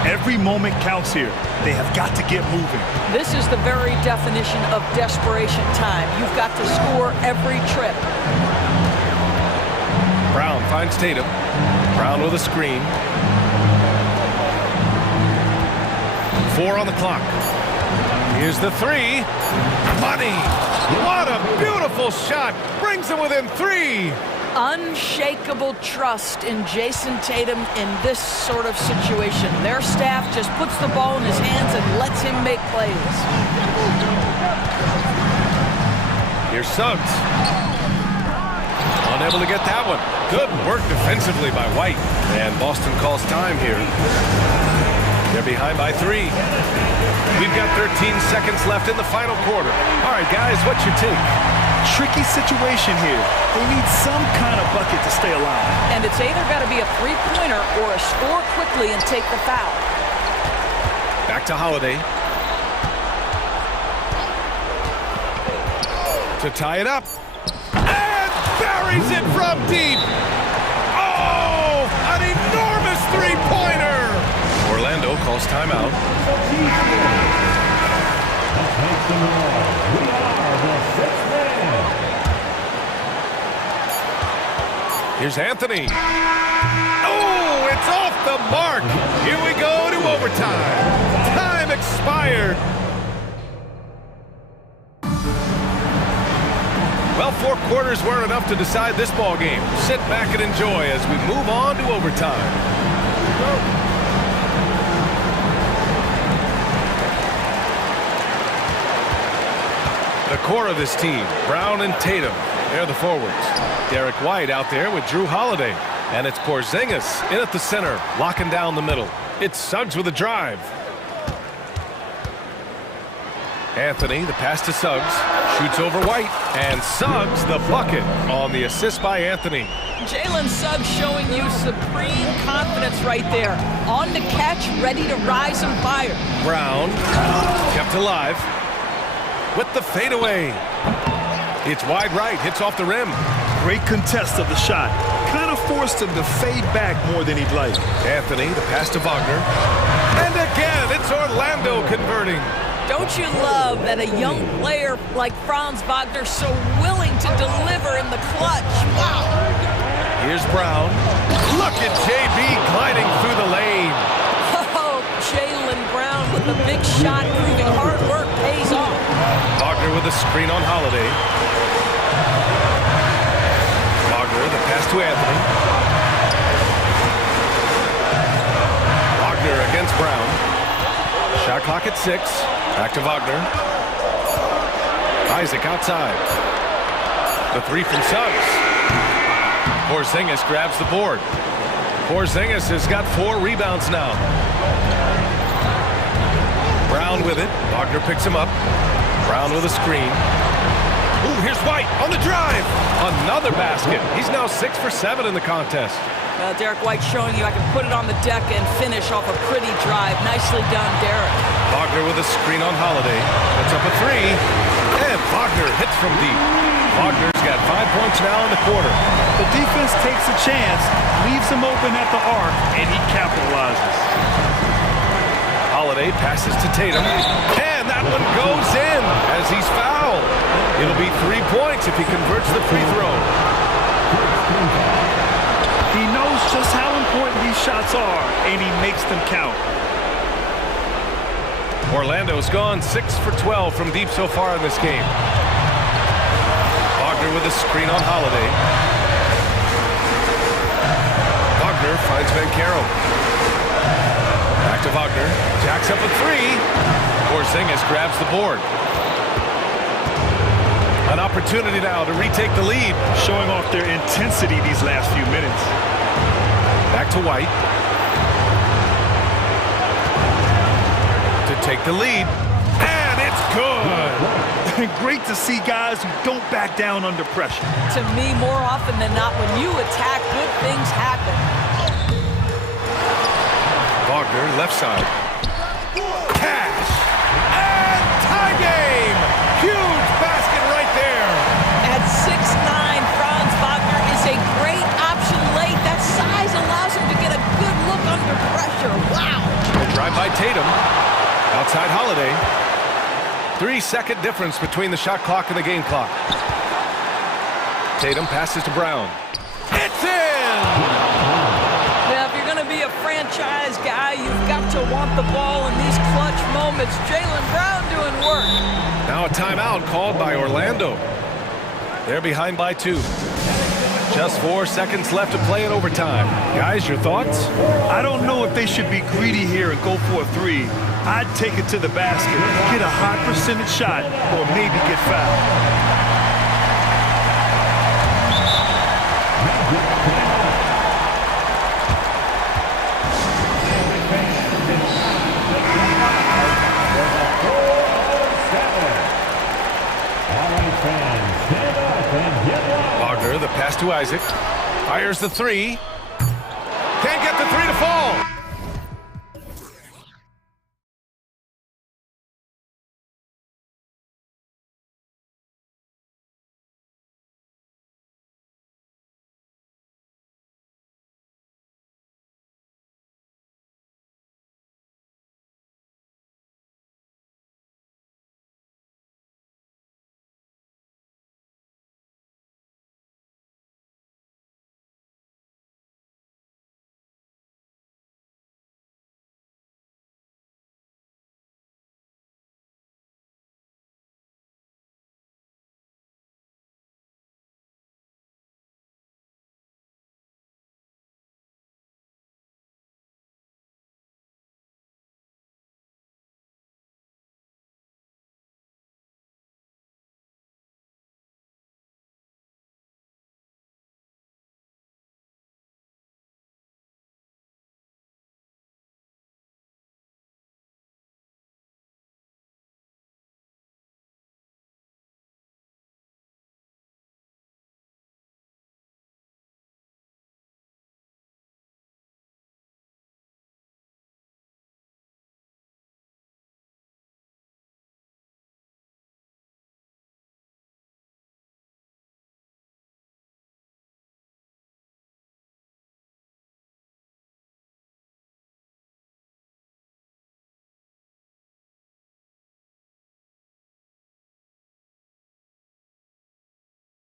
Every moment counts here. They have got to get moving. This is the very definition of desperation time. You've got to score every trip. Brown finds Tatum. Brown with a screen. 4 on the clock. Here's the 3. Money. What a beautiful shot. Brings him within 3. Unshakable trust in Jason Tatum in this sort of situation. Their staff just puts the ball in his hands and lets him make plays. Here's Suggs. Unable to get that one. Good work defensively by White. And Boston calls time here. They're behind by 3. We've got 13 seconds left in the final quarter. All right, guys, what's your take? Tricky situation here. They need some kind of bucket to stay alive. And it's either got to be a three-pointer or a score quickly and take the foul. Back to Holiday. To tie it up. And buries it from deep. Oh, an enormous three-pointer. Orlando calls timeout. Here's Anthony. Oh, it's off the mark. Here we go to overtime. Time expired. Well, 4 quarters weren't enough to decide this ball game. Sit back and enjoy as we move on to overtime. The core of this team, Brown and Tatum, they're the forwards. Derek White out there with Drew Holiday. And it's Porzingis in at the center, locking down the middle. It's Suggs with a drive. Anthony, the pass to Suggs, shoots over White, and Suggs the bucket on the assist by Anthony. Jalen Suggs showing you supreme confidence right there. On the catch, ready to rise and fire. Brown, kept alive, with the fadeaway. It's wide right, hits off the rim. Great contest of the shot. Kind of forced him to fade back more than he'd like. Anthony, the pass to Wagner. And again, it's Orlando converting. Don't you love that a young player like Franz Wagner so willing to deliver in the clutch? Wow. Here's Brown. Look at JB gliding through the lane. Oh, Jaylen Brown with a big shot, proving hard work pays off. Wagner with a screen on Holiday. Wagner, the pass to Anthony. Wagner against Brown. Shot clock at 6. Back to Wagner. Isaac outside. The three from Suggs. Porzingis grabs the board. Porzingis has got 4 rebounds now. Brown with it. Wagner picks him up. Brown with a screen. Ooh, here's White on the drive. Another basket. He's now 6 for 7 in the contest. Derek White showing you I can put it on the deck and finish off a pretty drive. Nicely done, Derek. Wagner with a screen on Holiday. Puts up a 3. And Wagner hits from deep. Wagner's got 5 points now in the quarter. The defense takes a chance, leaves him open at the arc, and he capitalizes. Holiday passes to Tatum. And that one goes in as he's fouled. It'll be 3 points if he converts the free throw. He knows just how important these shots are, and he makes them count. Orlando's gone 6 for 12 from deep so far in this game. Wagner with a screen on Holiday. Wagner finds Vancaro. Back to Wagner. Jacks up a 3. Porzingis grabs the board. An opportunity now to retake the lead. Showing off their intensity these last few minutes. Back to White. To take the lead. And it's good. Great to see guys who don't back down under pressure. To me, more often than not, when you attack, good things happen. Wagner, left side. Cash. And tie game. Huge basket right there. At 6'9", Franz Wagner is a great option late. That size allows him to get a good look under pressure. Wow. Drive by Tatum. Outside Holiday. 3-second difference between the shot clock and the game clock. Tatum passes to Brown. It's in! Yeah, if you're going to be a franchise guy, you've got to want the ball in these clutch moments. Jaylen Brown doing work. Now a timeout called by Orlando. They're behind by 2. Just 4 seconds left to play in overtime. Guys, your thoughts? I don't know if they should be greedy here and go for a 3. I'd take it to the basket, get a high percentage shot, or maybe get fouled. Wagner, the pass to Isaac. Fires the 3.